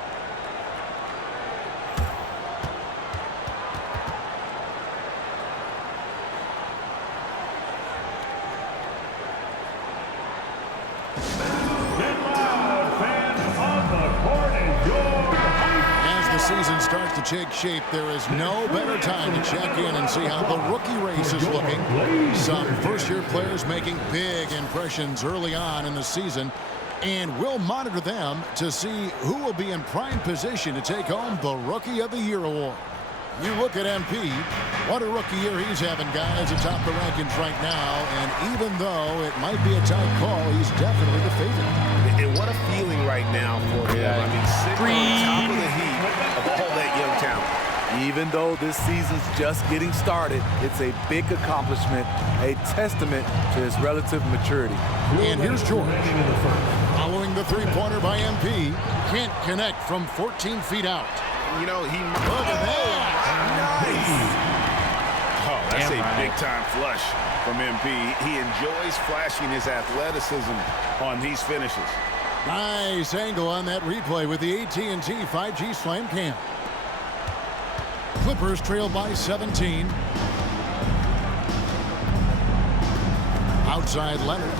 Season starts to take shape, there is no better time to check in and see how the rookie race is looking. Some first-year players making big impressions early on in the season, and we'll monitor them to see who will be in prime position to take home the Rookie of the Year award. You look at MP, what a rookie year he's having, guys, atop the rankings right now, and even though it might be a tight call, he's definitely the favorite. And what a feeling right now for him. I mean, sitting on top of the heap of all that young talent. Even though this season's just getting started, it's a big accomplishment, a testament to his relative maturity. And here's George. Following the three-pointer by MP, can't connect from 14 feet out. You know, he... Look at that. Nice. Oh, that's a big-time flush from MP. He enjoys flashing his athleticism on these finishes. Nice angle on that replay with the AT&T 5G Slam Cam. Clippers trail by 17. Outside Leonard.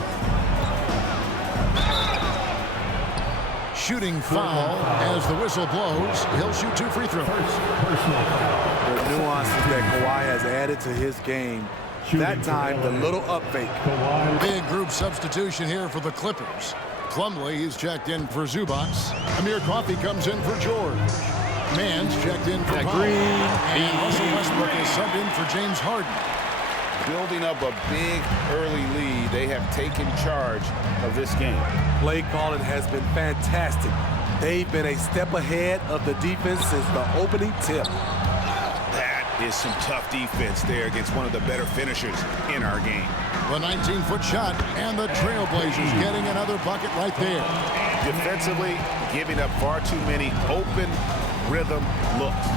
Shooting foul as the whistle blows. He'll shoot 2 free throws. The nuances that Kawhi has added to his game. That time, the little up fake. Big group substitution here for the Clippers. Plumlee is checked in for Zubac. Amir Coffey comes in for George. Mann's checked in for Green. And Russell Westbrook is subbed in for James Harden. Building up a big early lead, they have taken charge of this game. Play calling has been fantastic. They've been a step ahead of the defense since the opening tip. That is some tough defense there against one of the better finishers in our game. The 19-foot shot, and the Trailblazers getting another bucket right there. Defensively, giving up far too many open rhythm looks.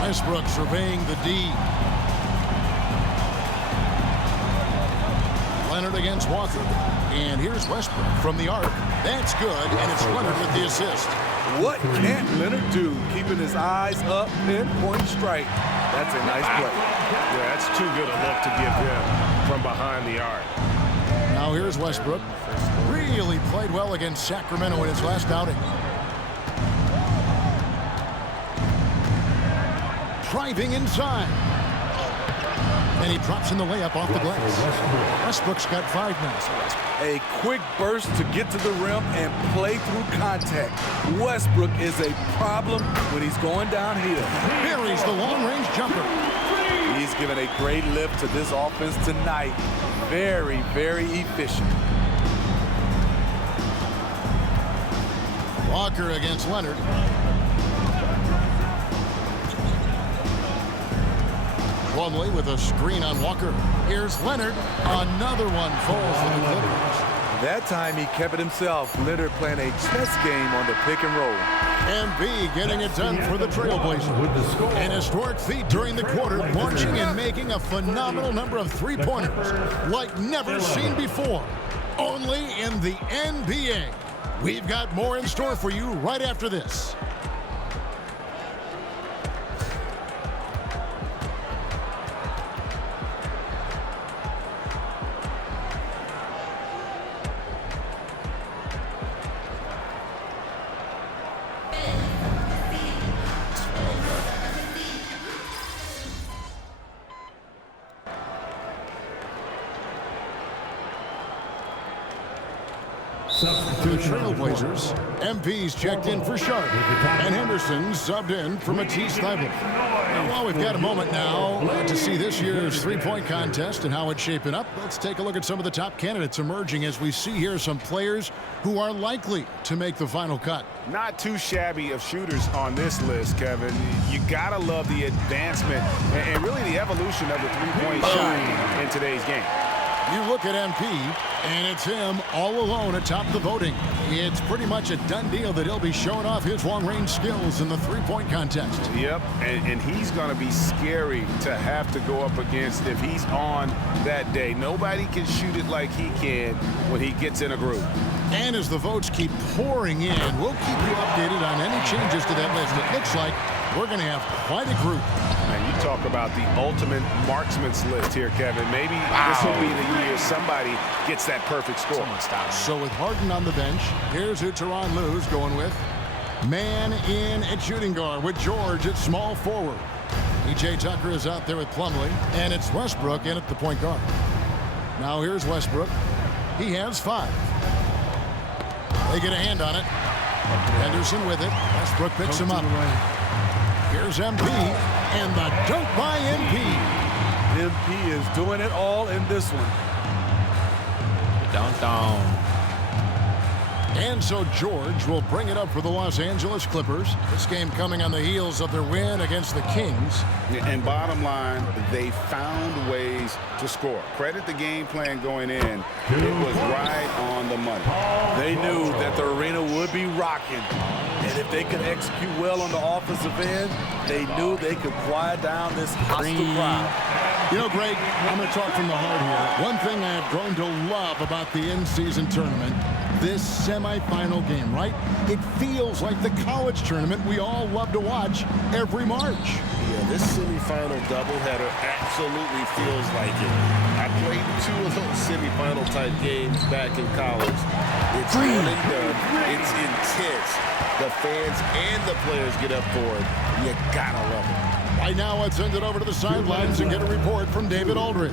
Westbrook surveying the D. Leonard against Walker. And here's Westbrook from the arc. That's good, and it's Leonard with the assist. What can't Leonard do? Keeping his eyes up, pinpoint strike. That's a nice play. Yeah, that's too good a look to give him from behind the arc. Now here's Westbrook. Really played well against Sacramento in his last outing. Driving inside. And he drops in the layup off the glass. Westbrook's got 5 now. A quick burst to get to the rim and play through contact. Westbrook is a problem when he's going downhill. Buries the long-range jumper. He's given a great lift to this offense tonight. Very, very efficient. Walker against Leonard. Plumlee with a screen on Walker. Here's Leonard. Another one falls for the Clippers. That time he kept it himself. Leonard playing a chess game on the pick and roll. MB getting it done for the Trailblazers. An historic feat during the quarter, launching and making a phenomenal number of three-pointers like never seen before. Only in the NBA. We've got more in store for you right after this. The Trailblazers, MP's checked in for Sharp, and Henderson subbed in for Matisse Thybulle. Well, we've got a moment now to see this year's three-point contest and how it's shaping up. Let's take a look at some of the top candidates emerging as we see here some players who are likely to make the final cut. Not too shabby of shooters on this list, Kevin. You gotta love the advancement and really the evolution of the three-point shot in today's game. You look at MP, and it's him all alone atop the voting. It's pretty much a done deal that he'll be showing off his long-range skills in the three-point contest. Yep, and he's going to be scary to have to go up against if he's on that day. Nobody can shoot it like he can when he gets in a group. And as the votes keep pouring in, we'll keep you updated on any changes to that list. It looks like we're going to have quite a group. Man, you talk about the ultimate marksman's list here, Kevin. Maybe this will be the year somebody gets that perfect score. So with Harden on the bench, here's who Tyronn Lue's going with. Man in at shooting guard with George at small forward. P.J. Tucker is out there with Plumlee, and it's Westbrook in at the point guard. Now here's Westbrook. He has 5. They get a hand on it. Henderson with it. Westbrook picks him up. Here's MP, and the dunk by MP. MP is doing it all in this one. Down. And so George will bring it up for the Los Angeles Clippers. This game coming on the heels of their win against the Kings. And bottom line, they found ways to score. Credit the game plan going in. It was right on the money. They knew that the arena would be rocking. And if they could execute well on the offensive end, they knew they could quiet down this hostile crowd. You know, Greg, I'm going to talk from the heart here. One thing I have grown to love about the in-season tournament, this semifinal game, right? It feels like the college tournament we all love to watch every March. Yeah, this semifinal doubleheader absolutely feels like it. I played 2 of those semifinal type games back in college. It's one and done. It's intense. The fans and the players get up for it. You gotta love it. Right now, let's send it over to the sidelines and get a report from David Aldridge.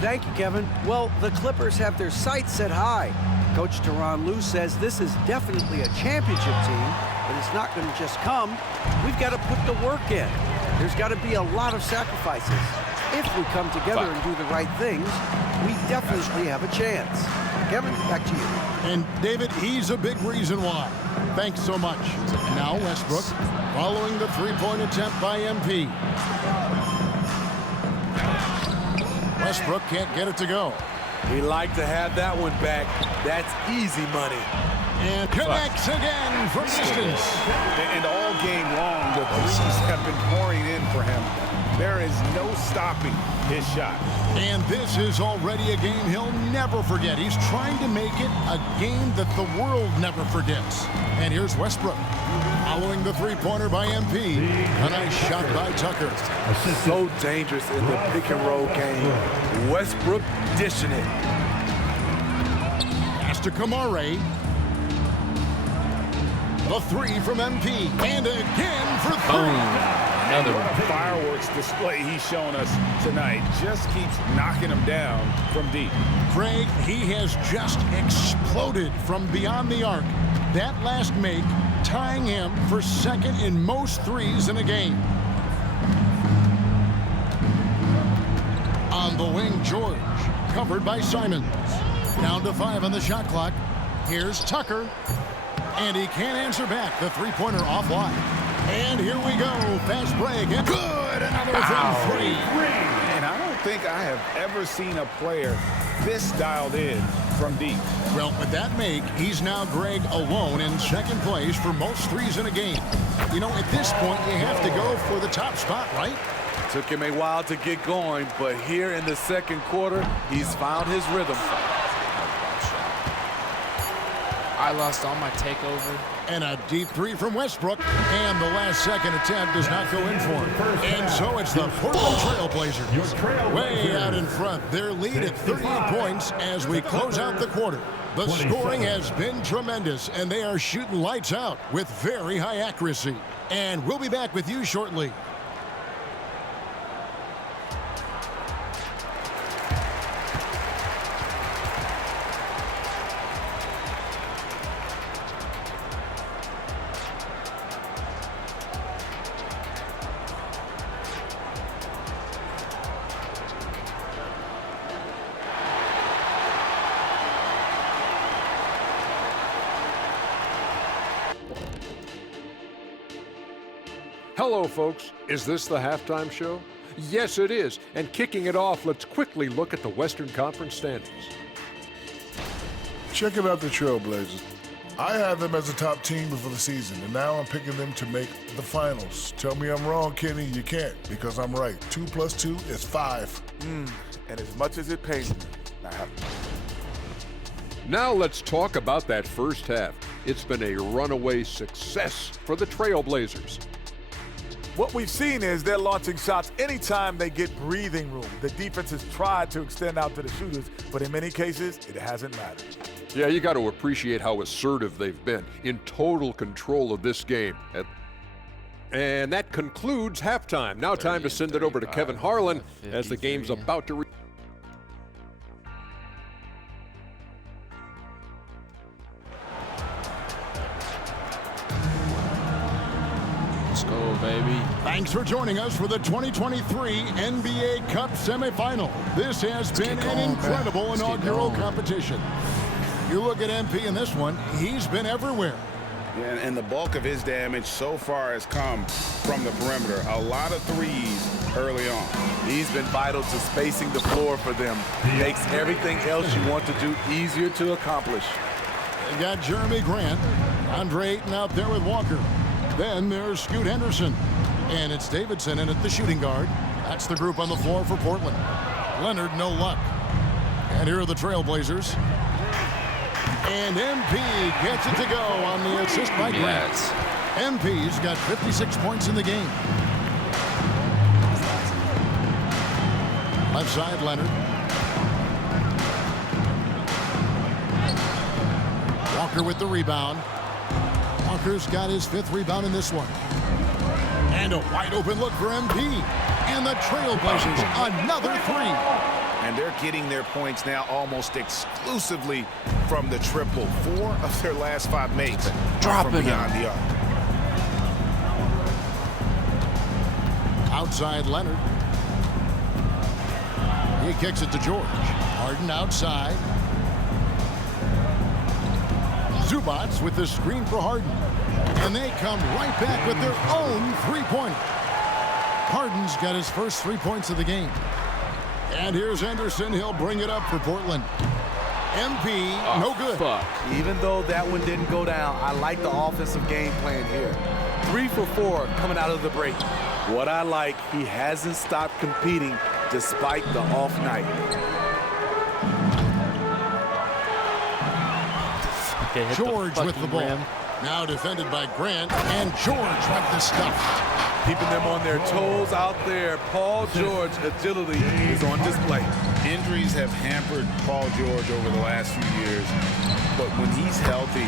Thank you, Kevin. Well, the Clippers have their sights set high. Coach Tyronn Lue says this is definitely a championship team, but it's not going to just come. We've got to put the work in. There's got to be a lot of sacrifices. If we come together and do the right things, we definitely have a chance. Kevin, back to you. And David, he's a big reason why. Thanks so much. Now Westbrook, following the three-point attempt by MP. Westbrook can't get it to go. We like to have that one back. That's easy money. And connects again from distance. And all game long, the threes have been pouring in for him. There is no stopping his shot. And this is already a game he'll never forget. He's trying to make it a game that the world never forgets. And here's Westbrook, following the three-pointer by MP. A nice shot by Tucker. So dangerous in the pick-and-roll game. Westbrook dishing it. Pass to Kamare. The 3 from MP. And again for 3. Another fireworks display he's shown us tonight. Just keeps knocking him down from deep. Craig, he has just exploded from beyond the arc. That last make tying him for second in most threes in a game. On the wing, George, covered by Simons. Down to 5 on the shot clock. Here's Tucker. And he can't answer back. The three-pointer offline. And here we go. Fast break. And good. Another from 3. And I don't think I have ever seen a player this dialed in from deep. Well, with that make, he's now Greg alone in second place for most threes in a game. You know, at this point, you have to go for the top spot, right? Took him a while to get going, but here in the second quarter, he's found his rhythm. I lost all my takeover. And a deep 3 from Westbrook. And the last second attempt does not go in for him. And so it's the Portland Trailblazers way out in front. Their lead at 38 points as we close out the quarter. The scoring has been tremendous, and they are shooting lights out with very high accuracy. And we'll be back with you shortly. Hello, folks. Is this the halftime show? Yes, it is. And kicking it off, let's quickly look at the Western Conference standings. Checking out the Trailblazers. I had them as a top team before the season, and now I'm picking them to make the finals. Tell me I'm wrong, Kenny. You can't, because I'm right. 2 + 2 is 5. And as much as it pains me, I have to. Now let's talk about that first half. It's been a runaway success for the Trailblazers. What we've seen is they're launching shots anytime they get breathing room. The defense has tried to extend out to the shooters, but in many cases, it hasn't mattered. Yeah, you got to appreciate how assertive they've been, in total control of this game. And that concludes halftime. Now time to send it over to Kevin Harlan as the game's about to Let's go, baby. Thanks for joining us for the 2023 NBA Cup semifinal. This has been an incredible inaugural competition. You look at MP in this one, he's been everywhere. Yeah, and the bulk of his damage so far has come from the perimeter. A lot of threes early on. He's been vital to spacing the floor for them. Makes everything else you want to do easier to accomplish. They got Jeremy Grant, Andre Ayton out there with Walker. Then there's Scoot Henderson. And it's Davidson in at the shooting guard. That's the group on the floor for Portland. Leonard, no luck. And here are the Trailblazers. And MP gets it to go on the assist by Grant. MP's got 56 points in the game. Left side, Leonard. Walker with the rebound. Walker's got his 5th rebound in this one. And a wide open look for MP. And the Trailblazers, another 3. And they're getting their points now almost exclusively from the triple. 4 of their last 5 makes from beyond the arc. Outside Leonard. He kicks it to George. Harden outside. Zubats with the screen for Harden. And they come right back with their own 3-pointer. Harden's got his first 3 points of the game. And here's Henderson. He'll bring it up for Portland. MP, no good. Even though that one didn't go down, I like the offensive game plan here. 3 for 4 coming out of the break. What I like, he hasn't stopped competing despite the off night. George with the ball. Now defended by Grant, and George with the stuff. Keeping them on their toes out there. Paul George agility is on display. Injuries have hampered Paul George over the last few years, but when he's healthy,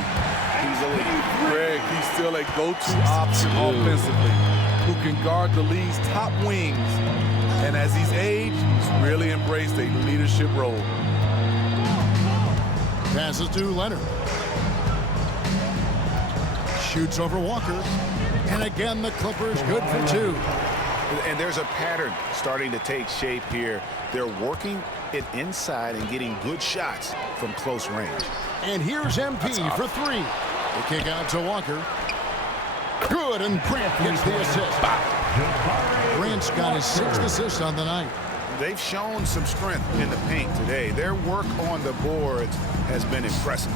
he's elite. Greg, he's still a go-to option offensively, who can guard the league's top wings. And as he's aged, he's really embraced a leadership role. Passes to Leonard. Shoots over Walker. And again, the Clippers good for 2. And there's a pattern starting to take shape here. They're working it inside and getting good shots from close range. And here's MP for 3. The kick out to Walker. Good, and Grant gets the assist. Grant's got his 6th assist on the night. They've shown some strength in the paint today. Their work on the boards has been impressive.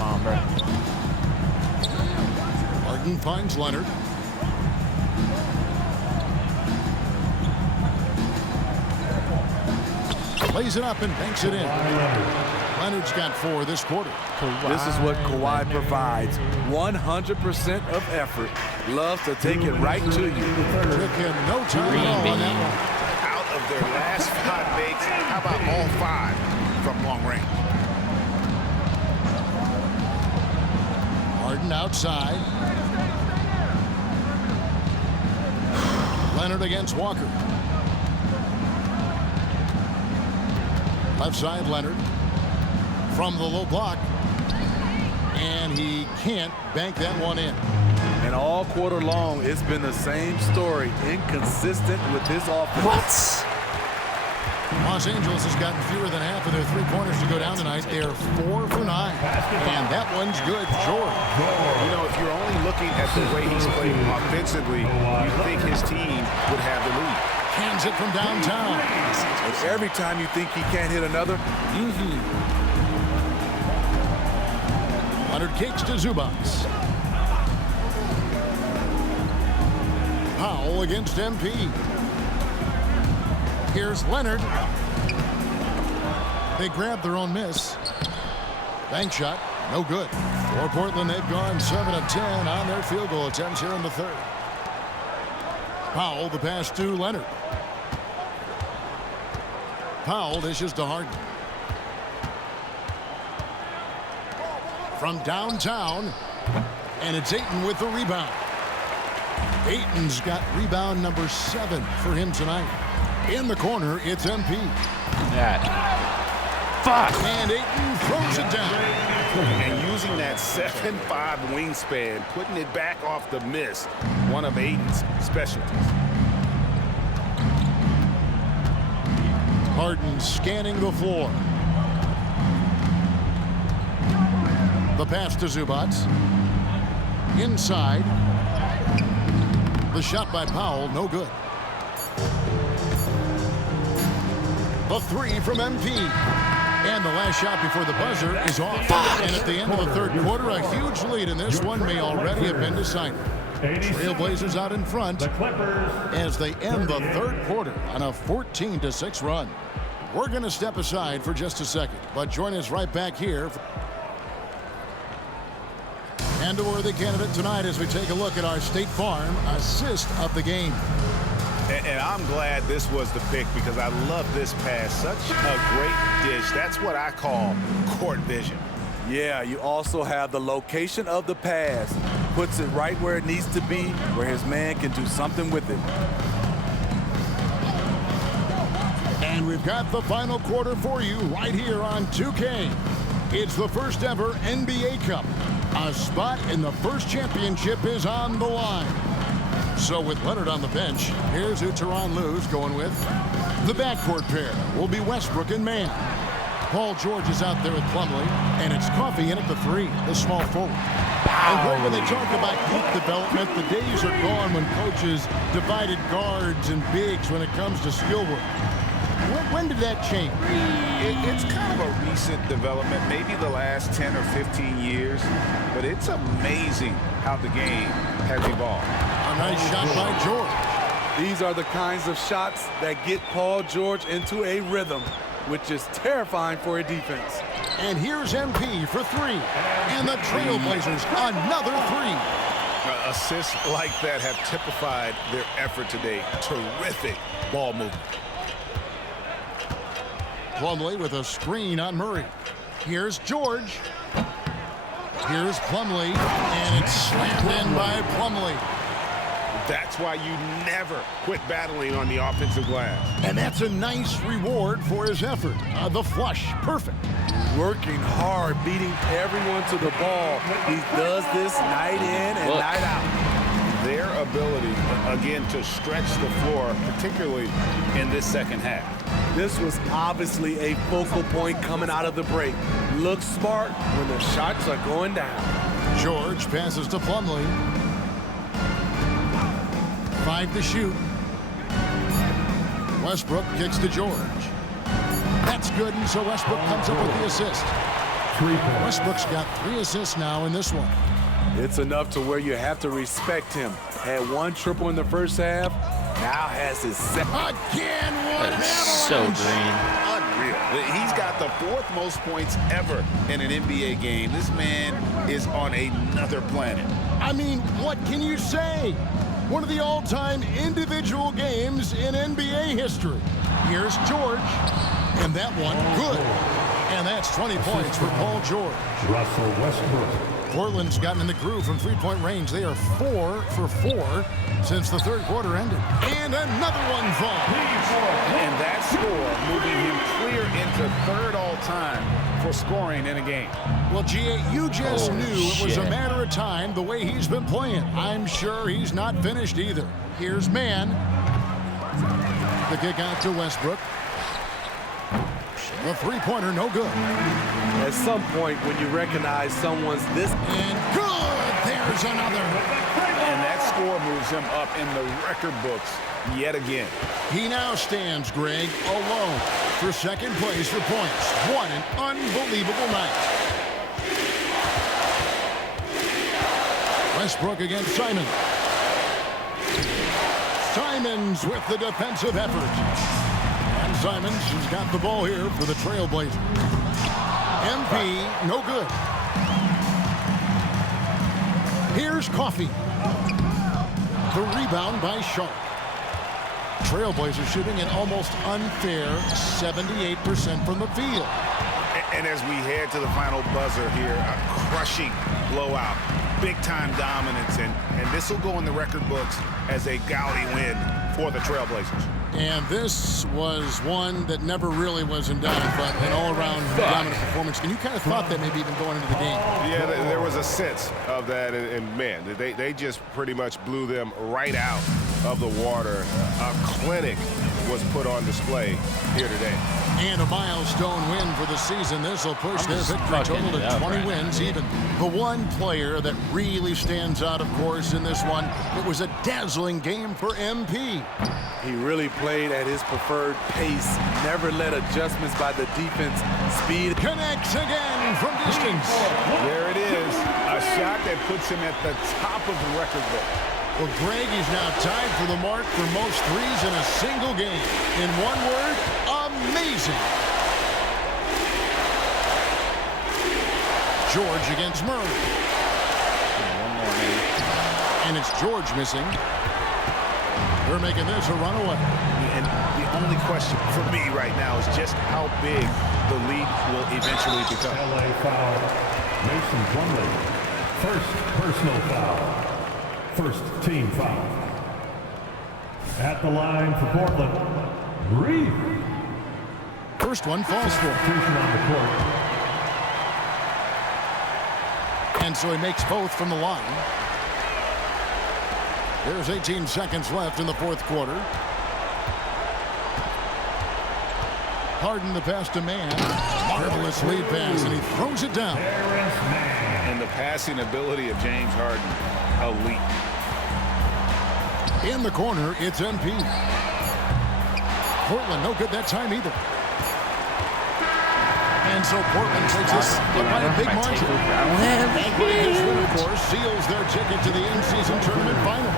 Harden finds Leonard. Plays it up and banks it in. Leonard's got 4 this quarter. This is what Kawhi provides. 100% of effort. Loves to take it right to you. Took him no time at all on that one. Out of their last 5 makes, how about all 5 from long range? Harden outside. Leonard against Walker. Left side, Leonard. From the low block. And he can't bank that one in. And all quarter long, it's been the same story. Inconsistent with his offense. What? Los Angeles has gotten fewer than half of their 3-pointers to go down tonight. They're 4 for 9. And that one's good. George. You know, if you're only looking at the way he's played offensively, you'd think his team would have the lead. Hands it from downtown. Every time you think he can't hit another. Leonard kicks to Zubats. Powell against MP. Here's Leonard. They grab their own miss. Bank shot, no good. For Portland, they've gone 7 of 10 on their field goal attempts here in the third. Powell, the pass to Leonard. Powell dishes to Harden. From downtown, and it's Ayton with the rebound. Ayton's got rebound number 7 for him tonight. In the corner, it's MP. Fuck. And Ayton throws it down. And using that 7'5" wingspan, putting it back off the miss, one of Ayton's specialties. Harden scanning the floor. The pass to Zubats. Inside. The shot by Powell, no good. The 3 from MP. And the last shot before the buzzer is off. And at the end of the third quarter, a huge lead in this one may already have been decided. Trailblazers out in front as they end the third quarter on a 14-6 run. We're going to step aside for just a second, but join us right back here. And a worthy candidate tonight as we take a look at our State Farm assist of the game. And I'm glad this was the pick because I love this pass. Such a great dish. That's what I call court vision. Yeah, you also have the location of the pass. Puts it right where it needs to be, where his man can do something with it. And we've got the final quarter for you right here on 2K. It's the first ever NBA Cup. A spot in the first championship is on the line. So with Leonard on the bench, here's who Tyronn Lue's going with. The backcourt pair will be Westbrook and Mann. Paul George is out there with Plumlee, and it's Coffey in at the 3, the small forward. And when they talk about youth development, the days are gone when coaches divided guards and bigs when it comes to skill work. When did that change? It's kind of a recent development, maybe the last 10 or 15 years, but it's amazing how the game has evolved. A nice shot by George. These are the kinds of shots that get Paul George into a rhythm, which is terrifying for a defense. And here's MP for 3. And the Trailblazers, another 3. Assists like that have typified their effort today. Terrific ball movement. Plumlee with a screen on Murray. Here's George. Here's Plumlee, and it's slammed in by Plumlee. That's why you never quit battling on the offensive glass. And that's a nice reward for his effort. The flush, perfect. Working hard, beating everyone to the ball. He does this night in and night out. Their ability, again, to stretch the floor, particularly in this second half. This was obviously a focal point coming out of the break. Look smart when the shots are going down. George passes to Plumlee. 5 to shoot. Westbrook kicks to George. That's good, and so Westbrook comes up with the assist. Westbrook's got 3 assists now in this one. It's enough to where you have to respect him. Had 1 triple in the first half, now has his second. Again, what an so green. Unreal. He's got the 4th most points ever in an NBA game. This man is on another planet. I mean, what can you say? One of the all-time individual games in NBA history. Here's George, and that one, good. And that's 20 points for Paul George. Russell Westbrook. Portland's gotten in the groove from three-point range. They are 4 for 4 since the third quarter ended. And another one falls. And that score moving him clear into 3rd all-time for scoring in a game. Well, G.A., you just knew it was a matter of time the way he's been playing. I'm sure he's not finished either. Here's Mann. The kick out to Westbrook. The three-pointer, no good. At some point, when you recognize someone's this... And good! There's another. And that score moves him up in the record books yet again. He now stands, Greg, alone for second place for points. What an unbelievable night. Westbrook against Simons. Simons with the defensive effort. And Simons has got the ball here for the Trailblazers. MP, no good. Here's Coffey. The rebound by Sharp. Trailblazers shooting an almost unfair 78% from the field. And as we head to the final buzzer here, a crushing blowout, big-time dominance, and this will go in the record books as a gaudy win for the Trailblazers. And this was one that never really was in doubt, but an all-around dominant performance. And you kind of thought that maybe even going into the game. Yeah, there was a sense of that, and man, they just pretty much blew them right out of the water. A clinic was put on display here today. And a milestone win for the season. This will push their victory total to 20 wins even. The one player that really stands out, of course, in this one, it was a dazzling game for MP. He really played at his preferred pace, never let adjustments by the defense speed. Connects again from distance. There it is, a shot that puts him at the top of the record book. Well, Greg is now tied for the mark for most threes in a single game. In one word, amazing. George against Murray. One more, maybe. And it's George missing. They're making this a runaway. And the only question for me right now is just how big the lead will eventually become. LA foul. Mason Plumlee. First personal foul. First team foul. At the line for Portland, Reed. First one falls for him. On the court. And so he makes both from the line. There's 18 seconds left in the fourth quarter. Harden the pass to Mann. Marvelous lead pass, and he throws it down. And the passing ability of James Harden, elite. In the corner, it's MP. Portland, no good that time either. And so Portland takes this by a big margin. His win, of course, seals their ticket to the in-season tournament finals.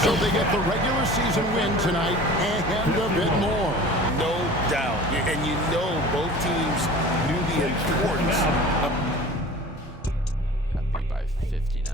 So they get the regular season win tonight and a bit more. No doubt. And you know both teams knew the importance of... Happy by 59.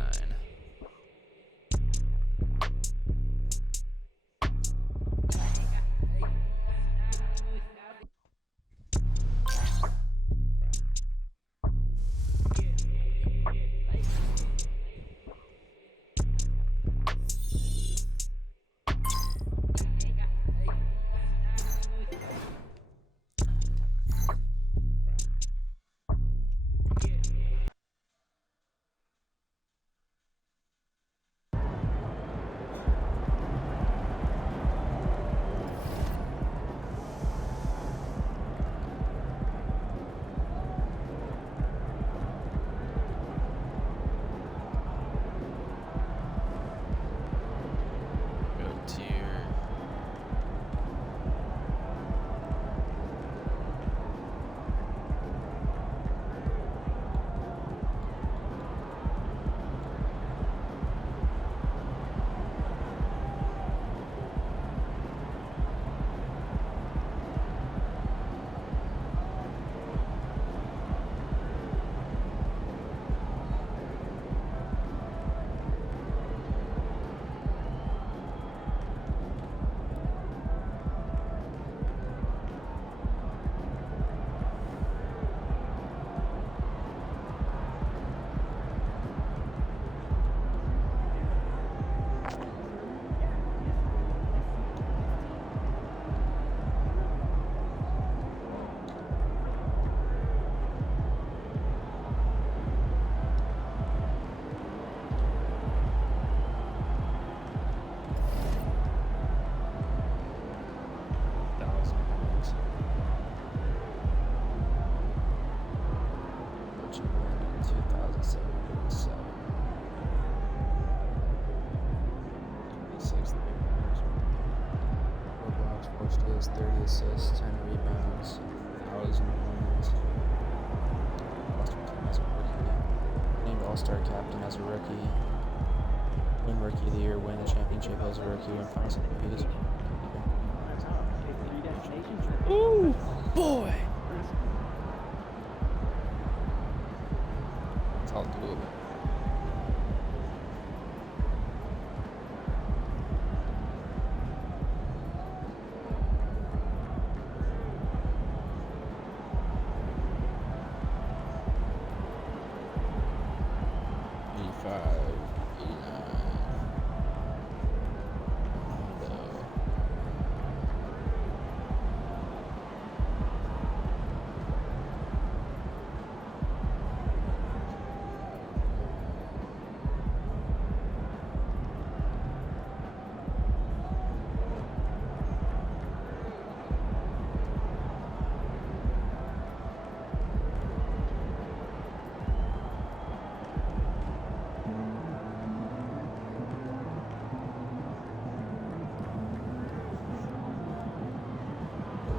4 steals, 30 assists, 10 rebounds, 1,000 points. All-Star team as a rookie. Named All-Star captain as a rookie. Win Rookie of the Year, win the championship as a rookie, win Finals MVP as a rookie. Ooh, boy! It's all doable.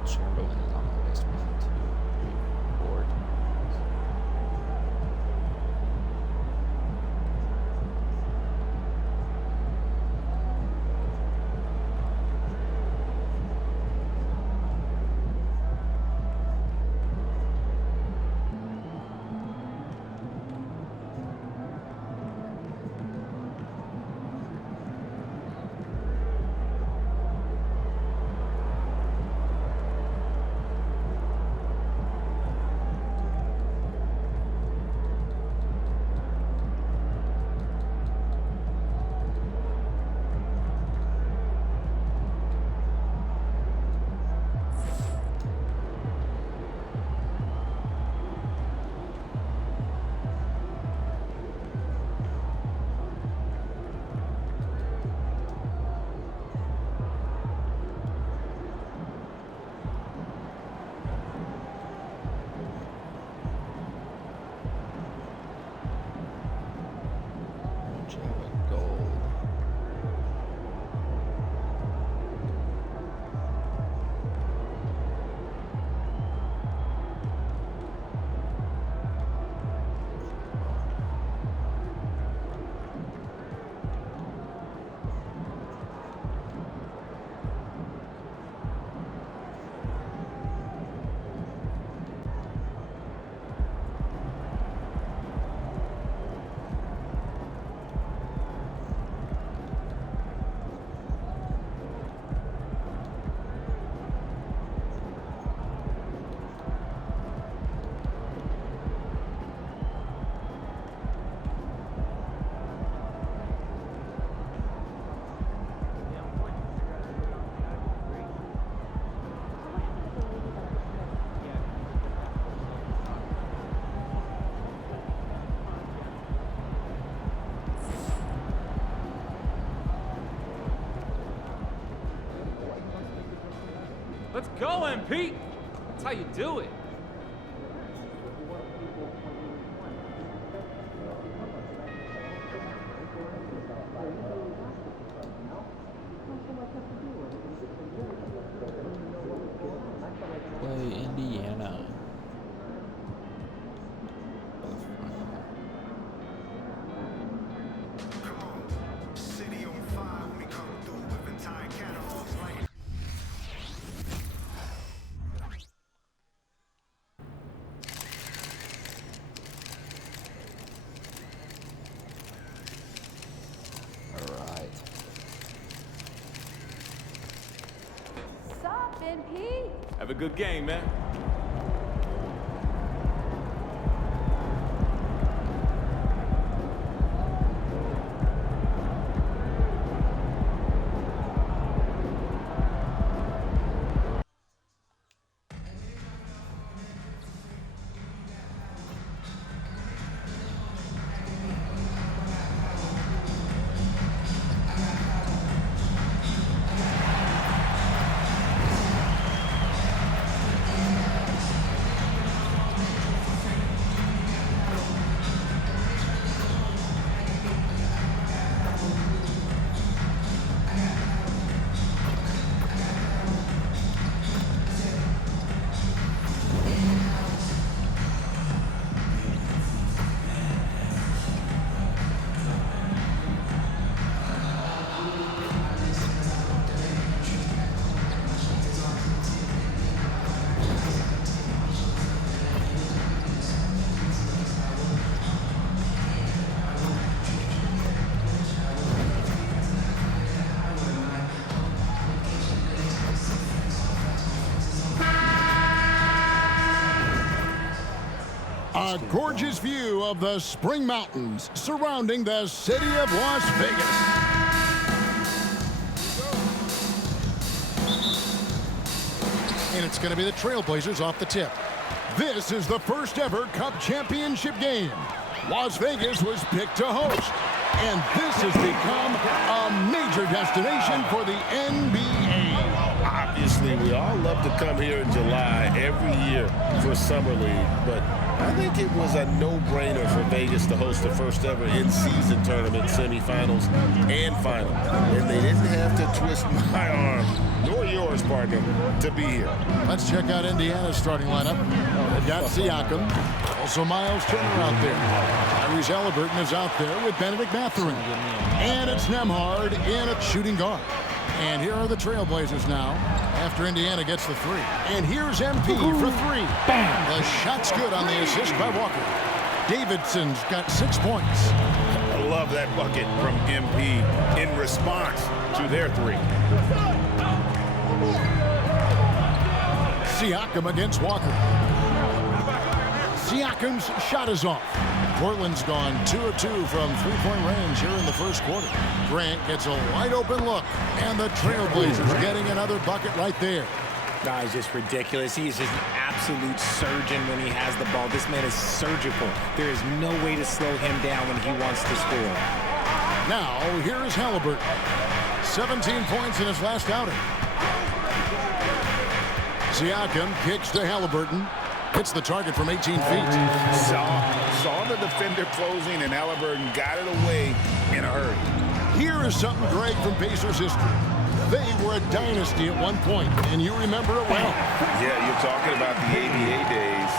Chamberlain is on the list. 1, 2, 3, 4. Let's go, MP! That's how you do it. Play Indiana. Have a good game, man. A gorgeous view of the Spring Mountains surrounding the city of Las Vegas. And it's going to be the Trailblazers off the tip. This is the first ever Cup championship game. Las Vegas was picked to host. And this has become a major destination for the NBA. Obviously, we all love to come here in July every year for Summer League, but I think it was a no-brainer for Vegas to host the first ever in-season tournament, semifinals and final. And they didn't have to twist my arm, nor yours, partner, to be here. Let's check out Indiana's starting lineup. They've got Siakam, also Miles Turner out there. Tyrese Halliburton is out there with Benedict Mathurin. And it's Nembhard in at shooting guard. And here are the Trailblazers now after Indiana gets the three. And here's MP for three. Bam! The shot's good on the assist by Walker. Davidson's got 6 points. I love that bucket from MP in response to their three. Siakam against Walker. Siakam's shot is off. Portland's gone 2 of 2 from three-point range here in the first quarter. Grant gets a wide-open look, and the Trailblazers getting another bucket right there. Guy's just ridiculous. He is just an absolute surgeon when he has the ball. This man is surgical. There is no way to slow him down when he wants to score. Now, here is Halliburton. 17 points in his last outing. Siakam kicks to Halliburton. Hits the target from 18 feet. Saw the defender closing, and Halliburton got it away in a hurry. Here is something, Greg, from Pacers history. They were a dynasty at one point, and you remember it well. Yeah, you're talking about the ABA days,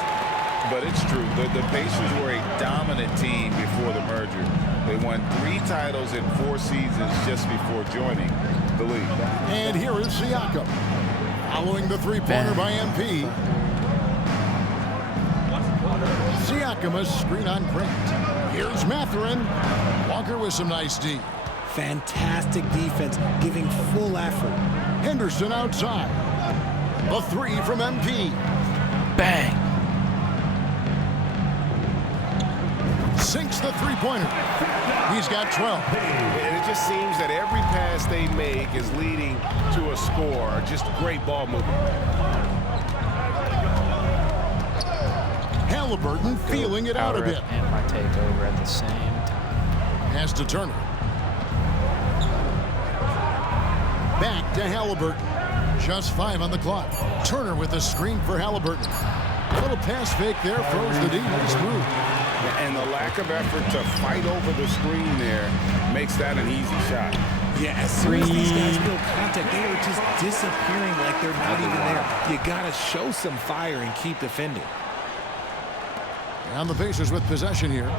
but it's true. The Pacers were a dominant team before the merger. They won 3 titles in 4 seasons just before joining the league. And here is Siakam. Following the three-pointer by MP. Siakam, a screen on Grant. Here's Mathurin. Walker with some nice D. Fantastic defense, giving full effort. Henderson outside. A three from MP. Bang. Sinks the three-pointer. He's got 12. And it just seems that every pass they make is leading to a score. Just great ball movement. Halliburton feeling it out a bit. And my takeover at the same time. Pass to Turner. Back to Halliburton. Just 5 on the clock. Turner with a screen for Halliburton. A little pass fake there, froze the D. Nice move. And the lack of effort to fight over the screen there makes that an easy shot. Yeah, as soon as these guys feel contact, they are just disappearing like they're not even there. You got to show some fire and keep defending. And the Pacers with possession here,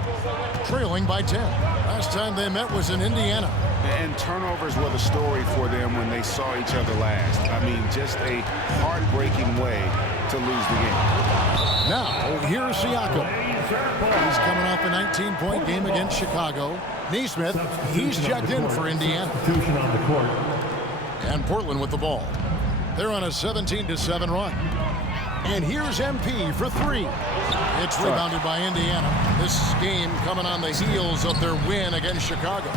trailing by 10. Last time they met was in Indiana. And turnovers were the story for them when they saw each other last. I mean, just a heartbreaking way to lose the game. Now, here's Siakam. He's coming off a 19-point game against Chicago. Nesmith, he's checked in for Indiana. And Portland with the ball. They're on a 17-7 run. And here's MP for three. It's rebounded by Indiana. This game coming on the heels of their win against Chicago.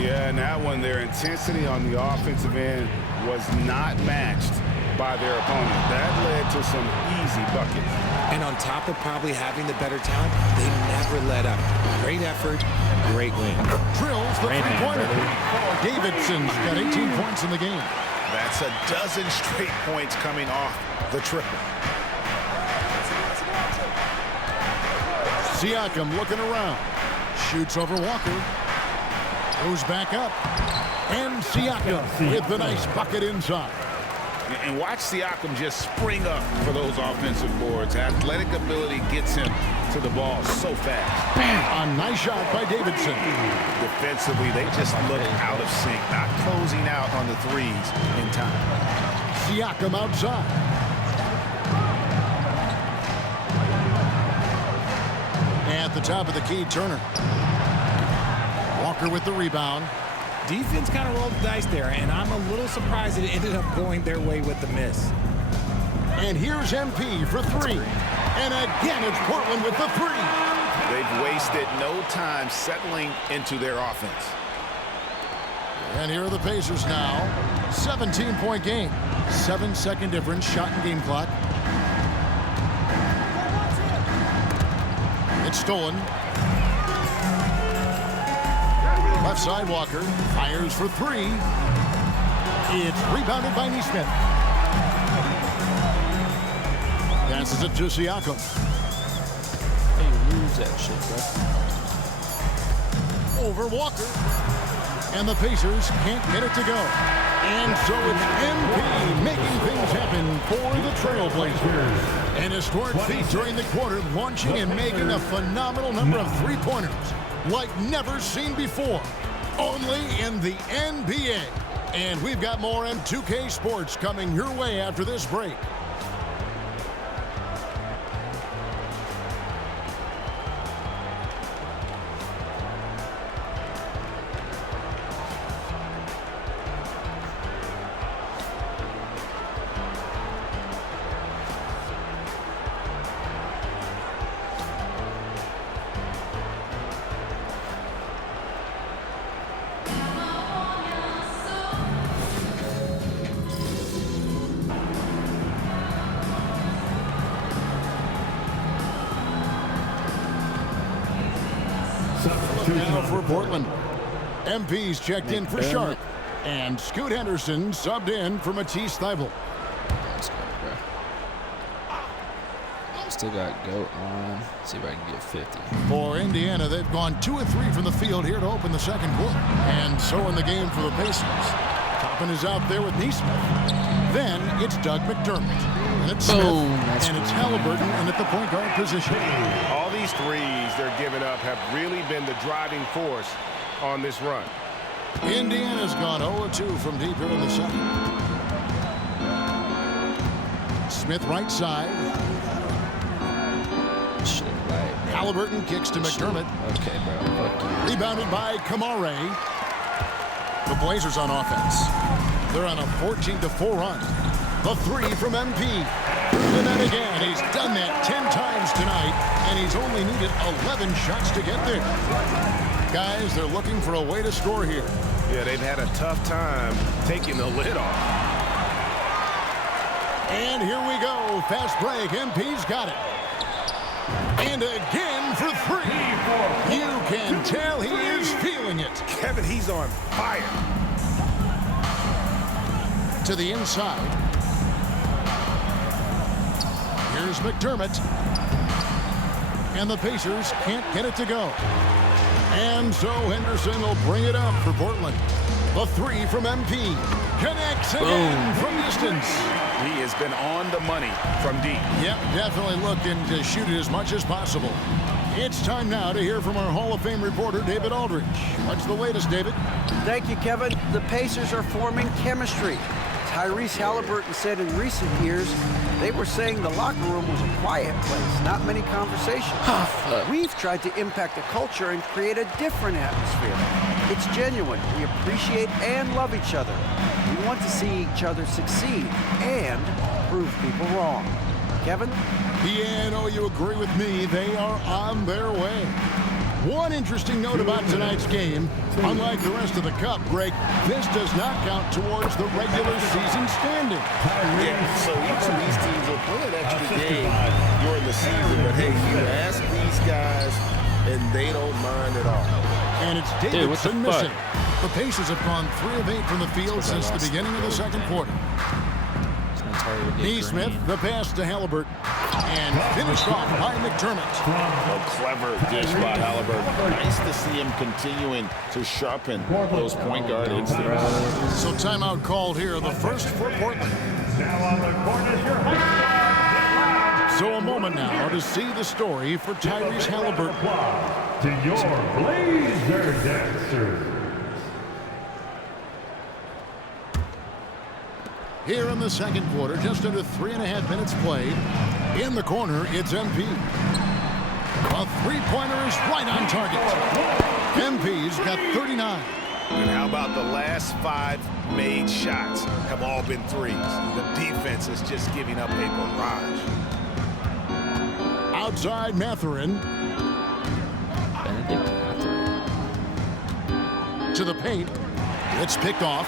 Yeah, and that one, their intensity on the offensive end was not matched by their opponent. That led to some easy buckets. And on top of probably having the better talent, they never let up. Great effort, great win. Drills the three-pointer. Davidson's got 18 points in the game. That's a dozen straight points coming off the triple. Siakam looking around. Shoots over Walker. Goes back up. And Siakam with the nice bucket inside. And watch Siakam just spring up for those offensive boards. Athletic ability gets him to the ball so fast. Bam! A nice shot by Davidson. Defensively, they just look out of sync, not closing out on the threes in time. Siakam outside. At the top of the key, Turner. Walker with the rebound. Defense kind of rolled the dice there, and I'm a little surprised that it ended up going their way with the miss. And here's MP for three. And again, it's Portland with the three. They've wasted no time settling into their offense. And here are the Pacers now. 17-point game. 7-second difference, shot and game clock. It's stolen. Left side, Walker fires for three. It's rebounded by Neesmith. Passes it to Siakam. Hey, you lose that shit, bro. Over Walker. And the Pacers can't get it to go. And so it's MP making things happen for the Trailblazers. An historic feat during the quarter, launching and making a phenomenal number of three-pointers like never seen before, only in the NBA. And we've got more M2K Sports coming your way after this break. Now for Portland. MP's checked in for Sharp. And Scoot Henderson subbed in for Matisse Thybulle. Still got GOAT on. Let's see if I can get 50. For Indiana, they've gone 2 of 3 from the field here to open the second quarter. And so in the game for the Pacers. Toppin is out there with Neesmith. Then it's Doug McDermott. And it's Smith. And it's Halliburton and at the point guard position. All these threes they're giving up have really been the driving force on this run. Indiana's gone 0-2 from deep here in the second. Smith right side. Shit, right. Halliburton kicks to McDermott. Okay, bro. Rebounded by Kamare. The Blazers on offense. They're on a 14-4 run. The three from MP. And then again, he's done that 10 times tonight, and he's only needed 11 shots to get there. Guys, they're looking for a way to score here. Yeah, they've had a tough time taking the lid off. And here we go. Fast break. MP's got it. And again for three. You can tell he is feeling it. Kevin, he's on fire. To the inside. Here's McDermott. And the Pacers can't get it to go. And so Henderson will bring it up for Portland. The three from MP. Connects again from distance. He has been on the money from deep. Yep, definitely looking to shoot it as much as possible. It's time now to hear from our Hall of Fame reporter, David Aldridge. What's the latest, David? Thank you, Kevin. The Pacers are forming chemistry. Tyrese Halliburton said in recent years they were saying the locker room was a quiet place, not many conversations. We've tried to impact the culture and create a different atmosphere. It's genuine. We appreciate and love each other. We want to see each other succeed and prove people wrong. Kevin? Yeah, no, you agree with me. They are on their way. One interesting note about tonight's game, unlike the rest of the Cup, Greg, this does not count towards the regular season standing. Yeah, so each of these teams will play an extra game during the season, but hey, you ask these guys, and they don't mind at all. And it's Davidson missing. The Pacers have gone 3 of 8 from the field since the beginning of the second quarter. Neesmith, the pass to Halliburton, and finished off by McDermott. A clever dish by Halliburton. Nice to see him continuing to sharpen those point guard instincts. So timeout called here, the first for Portland. Now on the court is your host. So a moment now to see the story for Tyrese Halliburton. To your Blazer dancers. Here in the second quarter, just under 3.5 minutes played. In the corner, it's MP. A three-pointer is right on target. MP's got 39. And how about the last 5 made shots have all been threes. The defense is just giving up a barrage. Outside Mathurin. Benedict Mathurin. To the paint. It's picked off.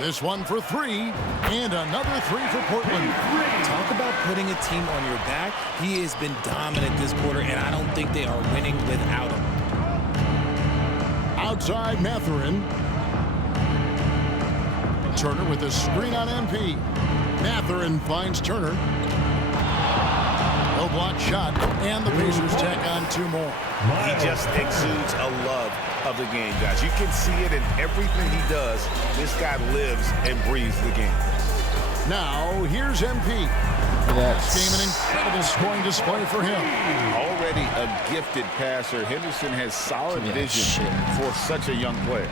This one for three, and another three for Portland. Talk about putting a team on your back. He has been dominant this quarter, and I don't think they are winning without him. Outside Mathurin. Turner with a screen on MP. Mathurin finds Turner. No block shot, and the Pacers tack on 2 more. He just exudes a love of the game, guys. You can see it in everything he does. This guy lives and breathes the game. Now, here's MP. This game an incredible scoring display for him. Already a gifted passer, Henderson has solid vision for such a young player.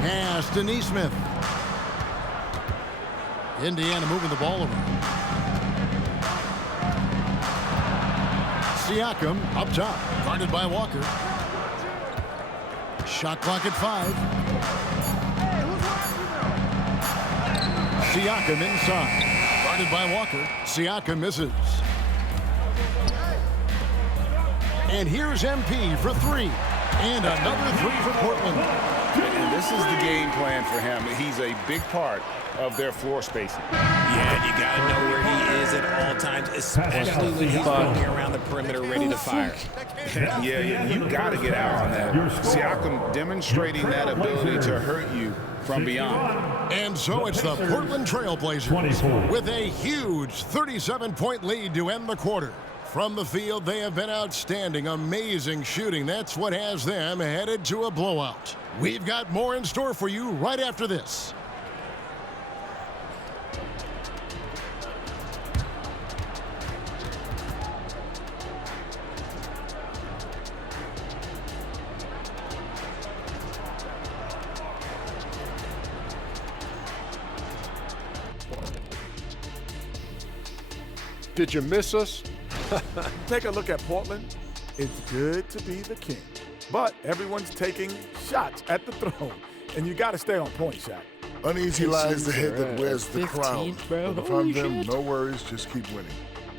Pass to Nesmith. Indiana moving the ball around. Siakam up top, guarded by Walker. Shot clock at 5. Siakam inside, guarded by Walker. Siakam misses. And here's MP for 3. And another 3 for Portland. And this is the game plan for him. He's a big part of their floor spacing. Yeah, you got to know where he is at all times, especially when he's walking around the perimeter ready to fire. Yeah, you got to get out on that. Siakam demonstrating that ability to hurt you from beyond. And so it's the Portland Trailblazers with a huge 37-point lead to end the quarter. From the field, they have been outstanding, amazing shooting. That's what has them headed to a blowout. We've got more in store for you right after this. Did you miss us? Take a look at Portland. It's good to be the king. But everyone's taking shots at the throne. And you got to stay on point, Shaq. Uneasy lies the head that wears the crown. Bro. But if I'm them, no worries, just keep winning.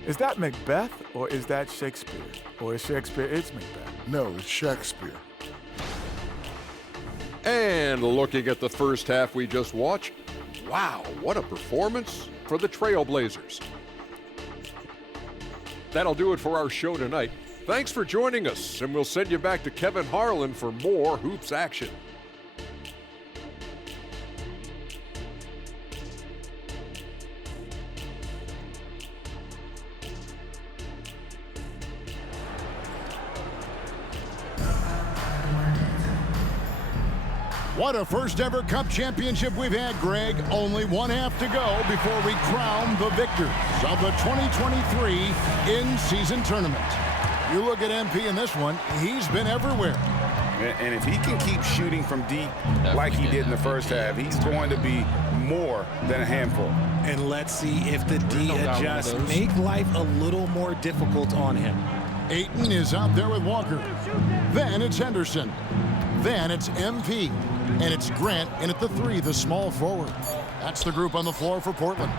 Is that Macbeth or is that Shakespeare? Or is Shakespeare, it's Macbeth? No, it's Shakespeare. And looking at the first half we just watched, wow, what a performance for the Trailblazers. That'll do it for our show tonight. Thanks for joining us, and we'll send you back to Kevin Harlan for more Hoops action. What a first ever Cup championship we've had, Greg. Only one half to go before we crown the victors of the 2023 in-season tournament. You look at MP in this one, he's been everywhere. And if he can keep shooting from deep like he did in the first half, he's going to be more than a handful. And let's see if the D adjusts, make life a little more difficult on him. Ayton is out there with Walker. Then it's Henderson. Then it's MP. And it's Grant in at the 3, the small forward. That's the group on the floor for Portland.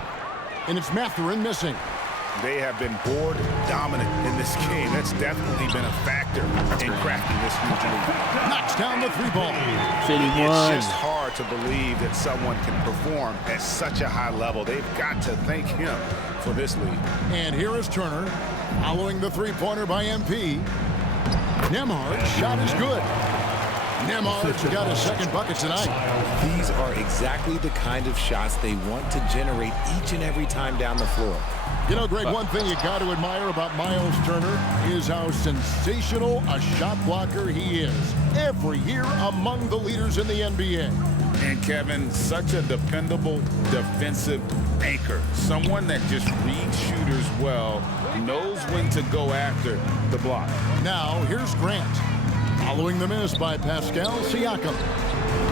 And it's Mathurin missing. They have been board dominant in this game. That's definitely been a factor in cracking this huge lead. Knocks down the 3-ball. It's just hard to believe that someone can perform at such a high level. They've got to thank him for this lead. And here is Turner, following the 3-pointer by MP. Nembhard's shot is good. Nembhard's got a second bucket tonight. These are exactly the kind of shots they want to generate each and every time down the floor. You know, Greg, one thing you got to admire about Miles Turner is how sensational a shot blocker he is. Every year among the leaders in the NBA. And Kevin, such a dependable defensive anchor. Someone that just reads shooters well, knows when to go after the block. Now, here's Grant. Following the miss by Pascal Siakam.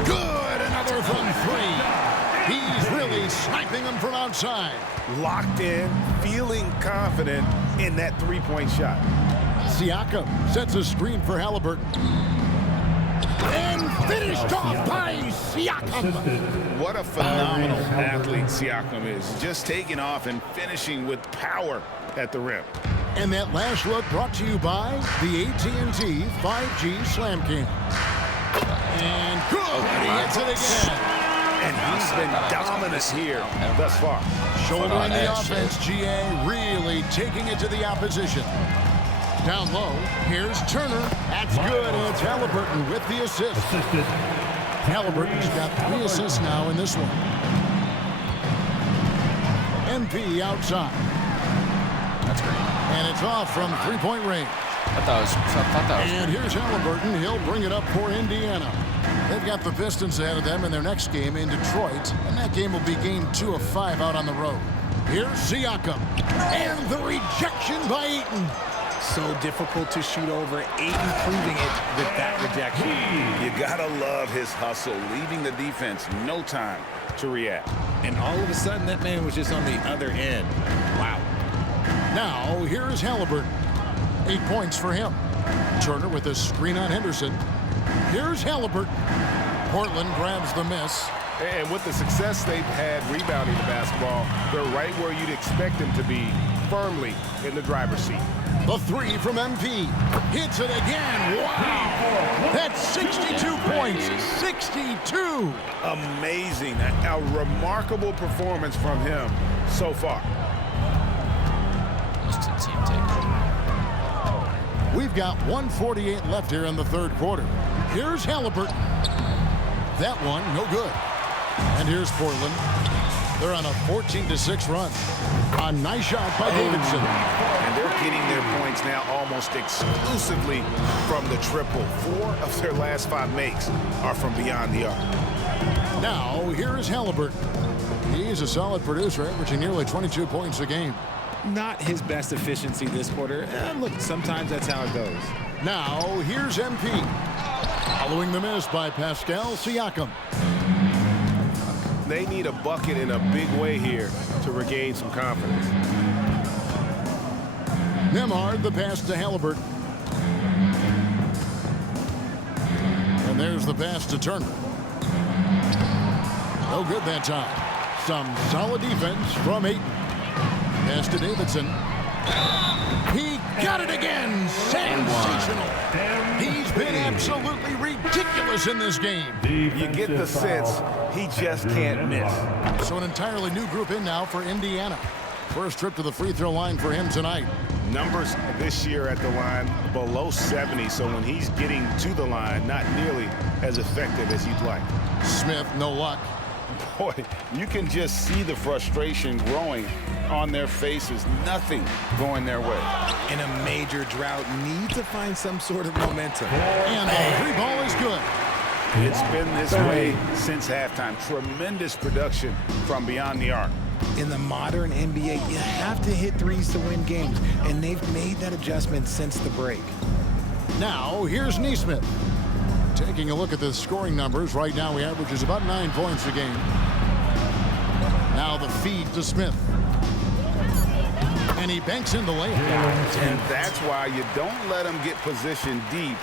Good, another from 3. He's really sniping them from outside. Locked in, feeling confident in that 3-point shot. Siakam sets a screen for Halliburton. Finished off by Siakam. What a phenomenal athlete Siakam is. Just taking off and finishing with power at the rim. And that last look brought to you by the AT&T 5G Slam King. And good. He hits it again. And he's been dominant here thus far. Shouldering the offense, GA really taking it to the opposition. Down low, here's Turner. That's good, and it's Halliburton with the assist. Halliburton's got 3 assists now in this one. MP outside. That's great. And it's off from three-point range. I thought that was And here's Halliburton. He'll bring it up for Indiana. They've got the Pistons ahead of them in their next game in Detroit, and that game will be game 2 of 5 out on the road. Here's Siakam, and the rejection by Ayton. So difficult to shoot over. Ayton proving it with that rejection. You gotta love his hustle, leaving the defense no time to react. And all of a sudden, that man was just on the other end. Wow. Now, here's Halliburton. 8 points for him. Turner with a screen on Henderson. Here's Halliburton. Portland grabs the miss. And with the success they've had rebounding the basketball, they're right where you'd expect them to be, firmly in the driver's seat. The 3 from MP. Hits it again. Wow. That's 62 points. 62. Amazing. A remarkable performance from him so far. We've got 1:48 left here in the third quarter. Here's Halliburton. That one, no good. And here's Portland. They're on a 14-6 run. A nice shot by Davidson. And they're getting their points now almost exclusively from the triple. 4 of their last 5 makes are from beyond the arc. Now, here's Halliburton. He's a solid producer, averaging nearly 22 points a game. Not his best efficiency this quarter. Look, sometimes that's how it goes. Now, here's MP. Following the miss by Pascal Siakam. They need a bucket in a big way here to regain some confidence. Nembhard, the pass to Halliburton. And there's the pass to Turner. No good that time. Some solid defense from Ayton. Pass to Davidson. He got it again. Sensational. He's been absolutely ridiculous in this game. You get the sense he just can't miss. So an entirely new group in now for Indiana. First trip to the free throw line for him tonight. Numbers this year at the line below 70, so when he's getting to the line, not nearly as effective as you'd like. Smith, no luck. Boy, you can just see the frustration growing on their faces. Nothing going their way. In a major drought, need to find some sort of momentum. And the 3 ball is good. It's been this way since halftime. Tremendous production from beyond the arc. In the modern NBA, you have to hit threes to win games, and they've made that adjustment since the break. Now, here's Nesmith. Taking a look at the scoring numbers, right now he averages about 9 points a game. Now the feed to Smith. And he banks in the layup. And that's why you don't let him get positioned deep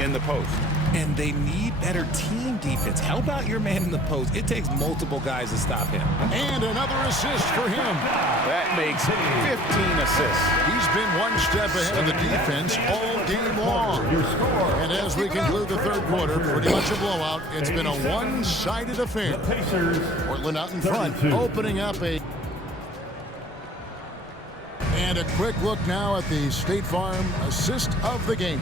in the post. And they need better team defense. Help out your man in the post. It takes multiple guys to stop him. And another assist for him. That makes 15 assists. He's been one step ahead of the defense all game long. And as we conclude the third quarter, pretty much a blowout. It's been a one-sided affair. Portland out in front, opening up a... And a quick look now at the State Farm assist of the game.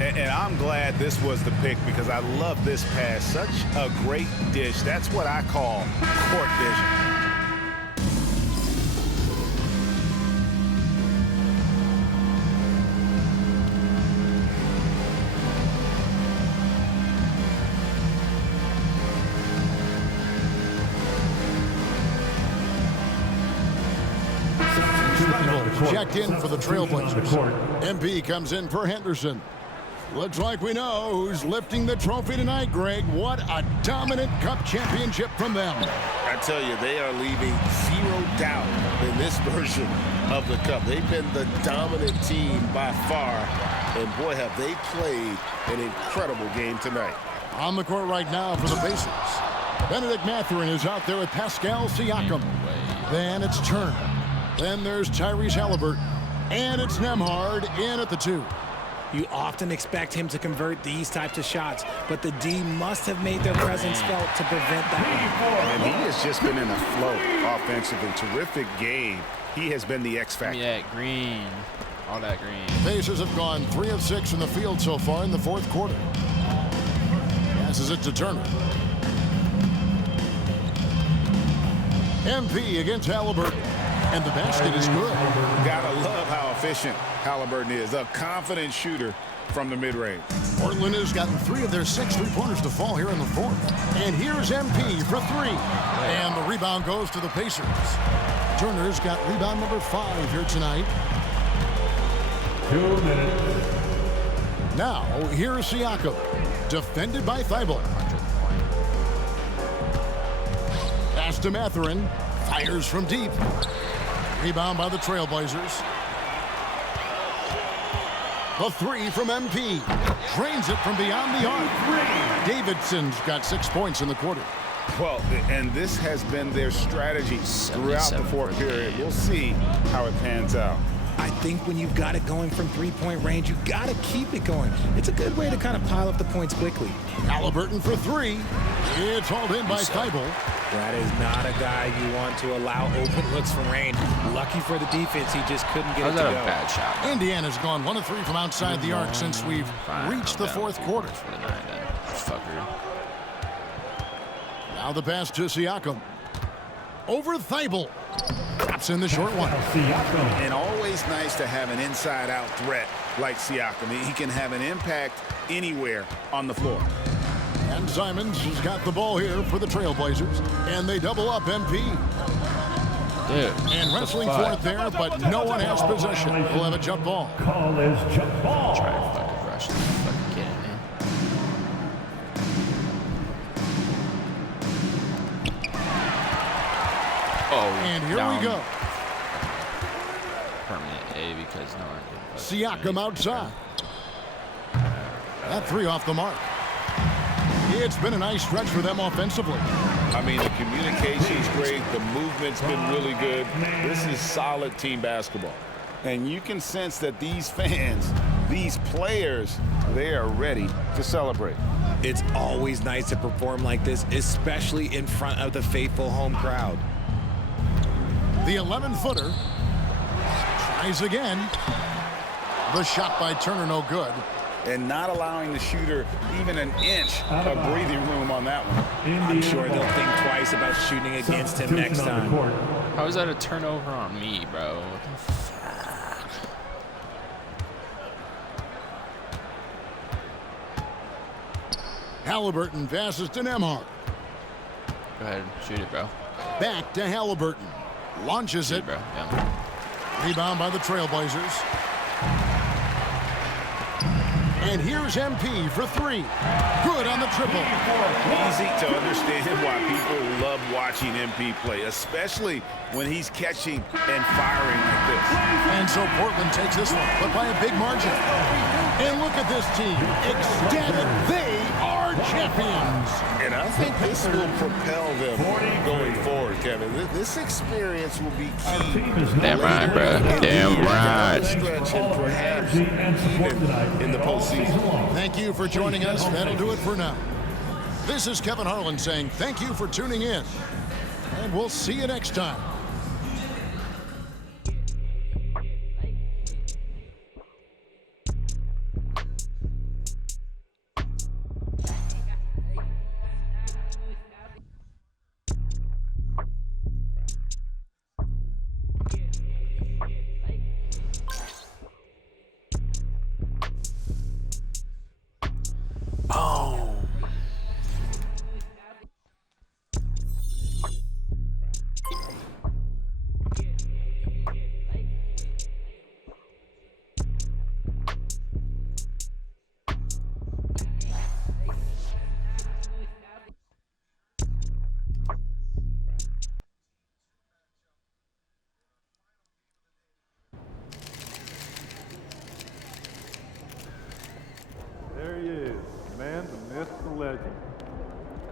And I'm glad this was the pick because I love this pass. Such a great dish. That's what I call court vision. Checked in for the Trailblazers. MP comes in for Henderson. Looks like we know who's lifting the trophy tonight, Greg. What a dominant cup championship from them. I tell you, they are leaving 0 doubt in this version of the cup. They've been the dominant team by far. And boy, have they played an incredible game tonight. On the court right now for the Pacers. Benedict Mathurin is out there with Pascal Siakam. Then it's Turner. Then there's Tyrese Halliburton. And it's Nembhard in at the 2. You often expect him to convert these types of shots, but the D must have made their presence felt to prevent that. And he has just been in a flow offensively. Terrific game. He has been the X factor. Yeah, green. All that green. Pacers have gone 3 of 6 in the field so far in the fourth quarter. Passes it to Turner. MP against Halliburton. And the basket is good. Gotta love how efficient Halliburton is. A confident shooter from the mid-range. Portland has gotten 3 of their 6 3-pointers to fall here in the fourth. And here's MP for 3. And the rebound goes to the Pacers. Turner's got rebound number 5 here tonight. 2 minutes. Now, here's Siakam. Defended by Thibault. Pass to Mathurin. Fires from deep. Rebound by the Trailblazers. The 3 from MP. Drains it from beyond the arc. Davidson's got 6 points in the quarter. Well, and this has been their strategy throughout the fourth period. We'll see how it pans out. I think when you've got it going from three-point range, you got to keep it going. It's a good way to kind of pile up the points quickly. Halliburton for 3. It's hauled in by Thibault. That is not a guy you want to allow open looks from range. Lucky for the defense, he just couldn't get it to go. That was a bad shot. Indiana's gone 1 of 3 from outside the arc since we've reached the fourth quarter. For the 9 then. Fucker. Now the pass to Siakam. Over Thibault. Drops in the short one. And always nice to have an inside-out threat like Siakam. He can have an impact anywhere on the floor. And Simons has got the ball here for the Trailblazers. And they double up MP. Dude, and wrestling for it there, but no one has possession. We'll have a jump ball. Call is jump ball. Try to fucking rush this. Fucking kidding me. Oh, and here down. we go. Permanent A because no one can. Siakam outside. That 3 off the mark. It's been a nice stretch for them offensively. I mean, the communication's great. The movement's been really good. This is solid team basketball. And you can sense that these fans, these players, they are ready to celebrate. It's always nice to perform like this, especially in front of the faithful home crowd. The 11-footer tries again. The shot by Turner no good. And not allowing the shooter even an inch of breathing room on that one. I'm sure they'll think twice about shooting against him next time. How is that a turnover on me, bro? What the fuck? Halliburton passes to Nembhard. Go ahead, shoot it, bro. Back to Halliburton. Launches it. Bro. Yeah. Rebound by the Trailblazers. And here's MP for 3. Good on the triple. Easy to understand why people love watching MP play, especially when he's catching and firing like this. And so Portland takes this one, but by a big margin. And look at this team. Ecstatic. They are champions. And I think this will propel them going forward, Kevin. This experience will be key. Damn right, bro. Damn right. Stretch and perhaps even in the postseason. Thank you for joining us. That'll do it for now. This is Kevin Harlan saying thank you for tuning in. And we'll see you next time.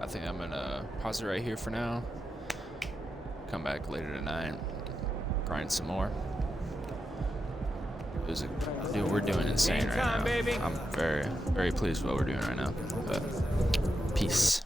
I think I'm gonna pause it right here for now. Come back later tonight, grind some more. Dude, we're doing insane right now. I'm very, very pleased with what we're doing right now. But peace.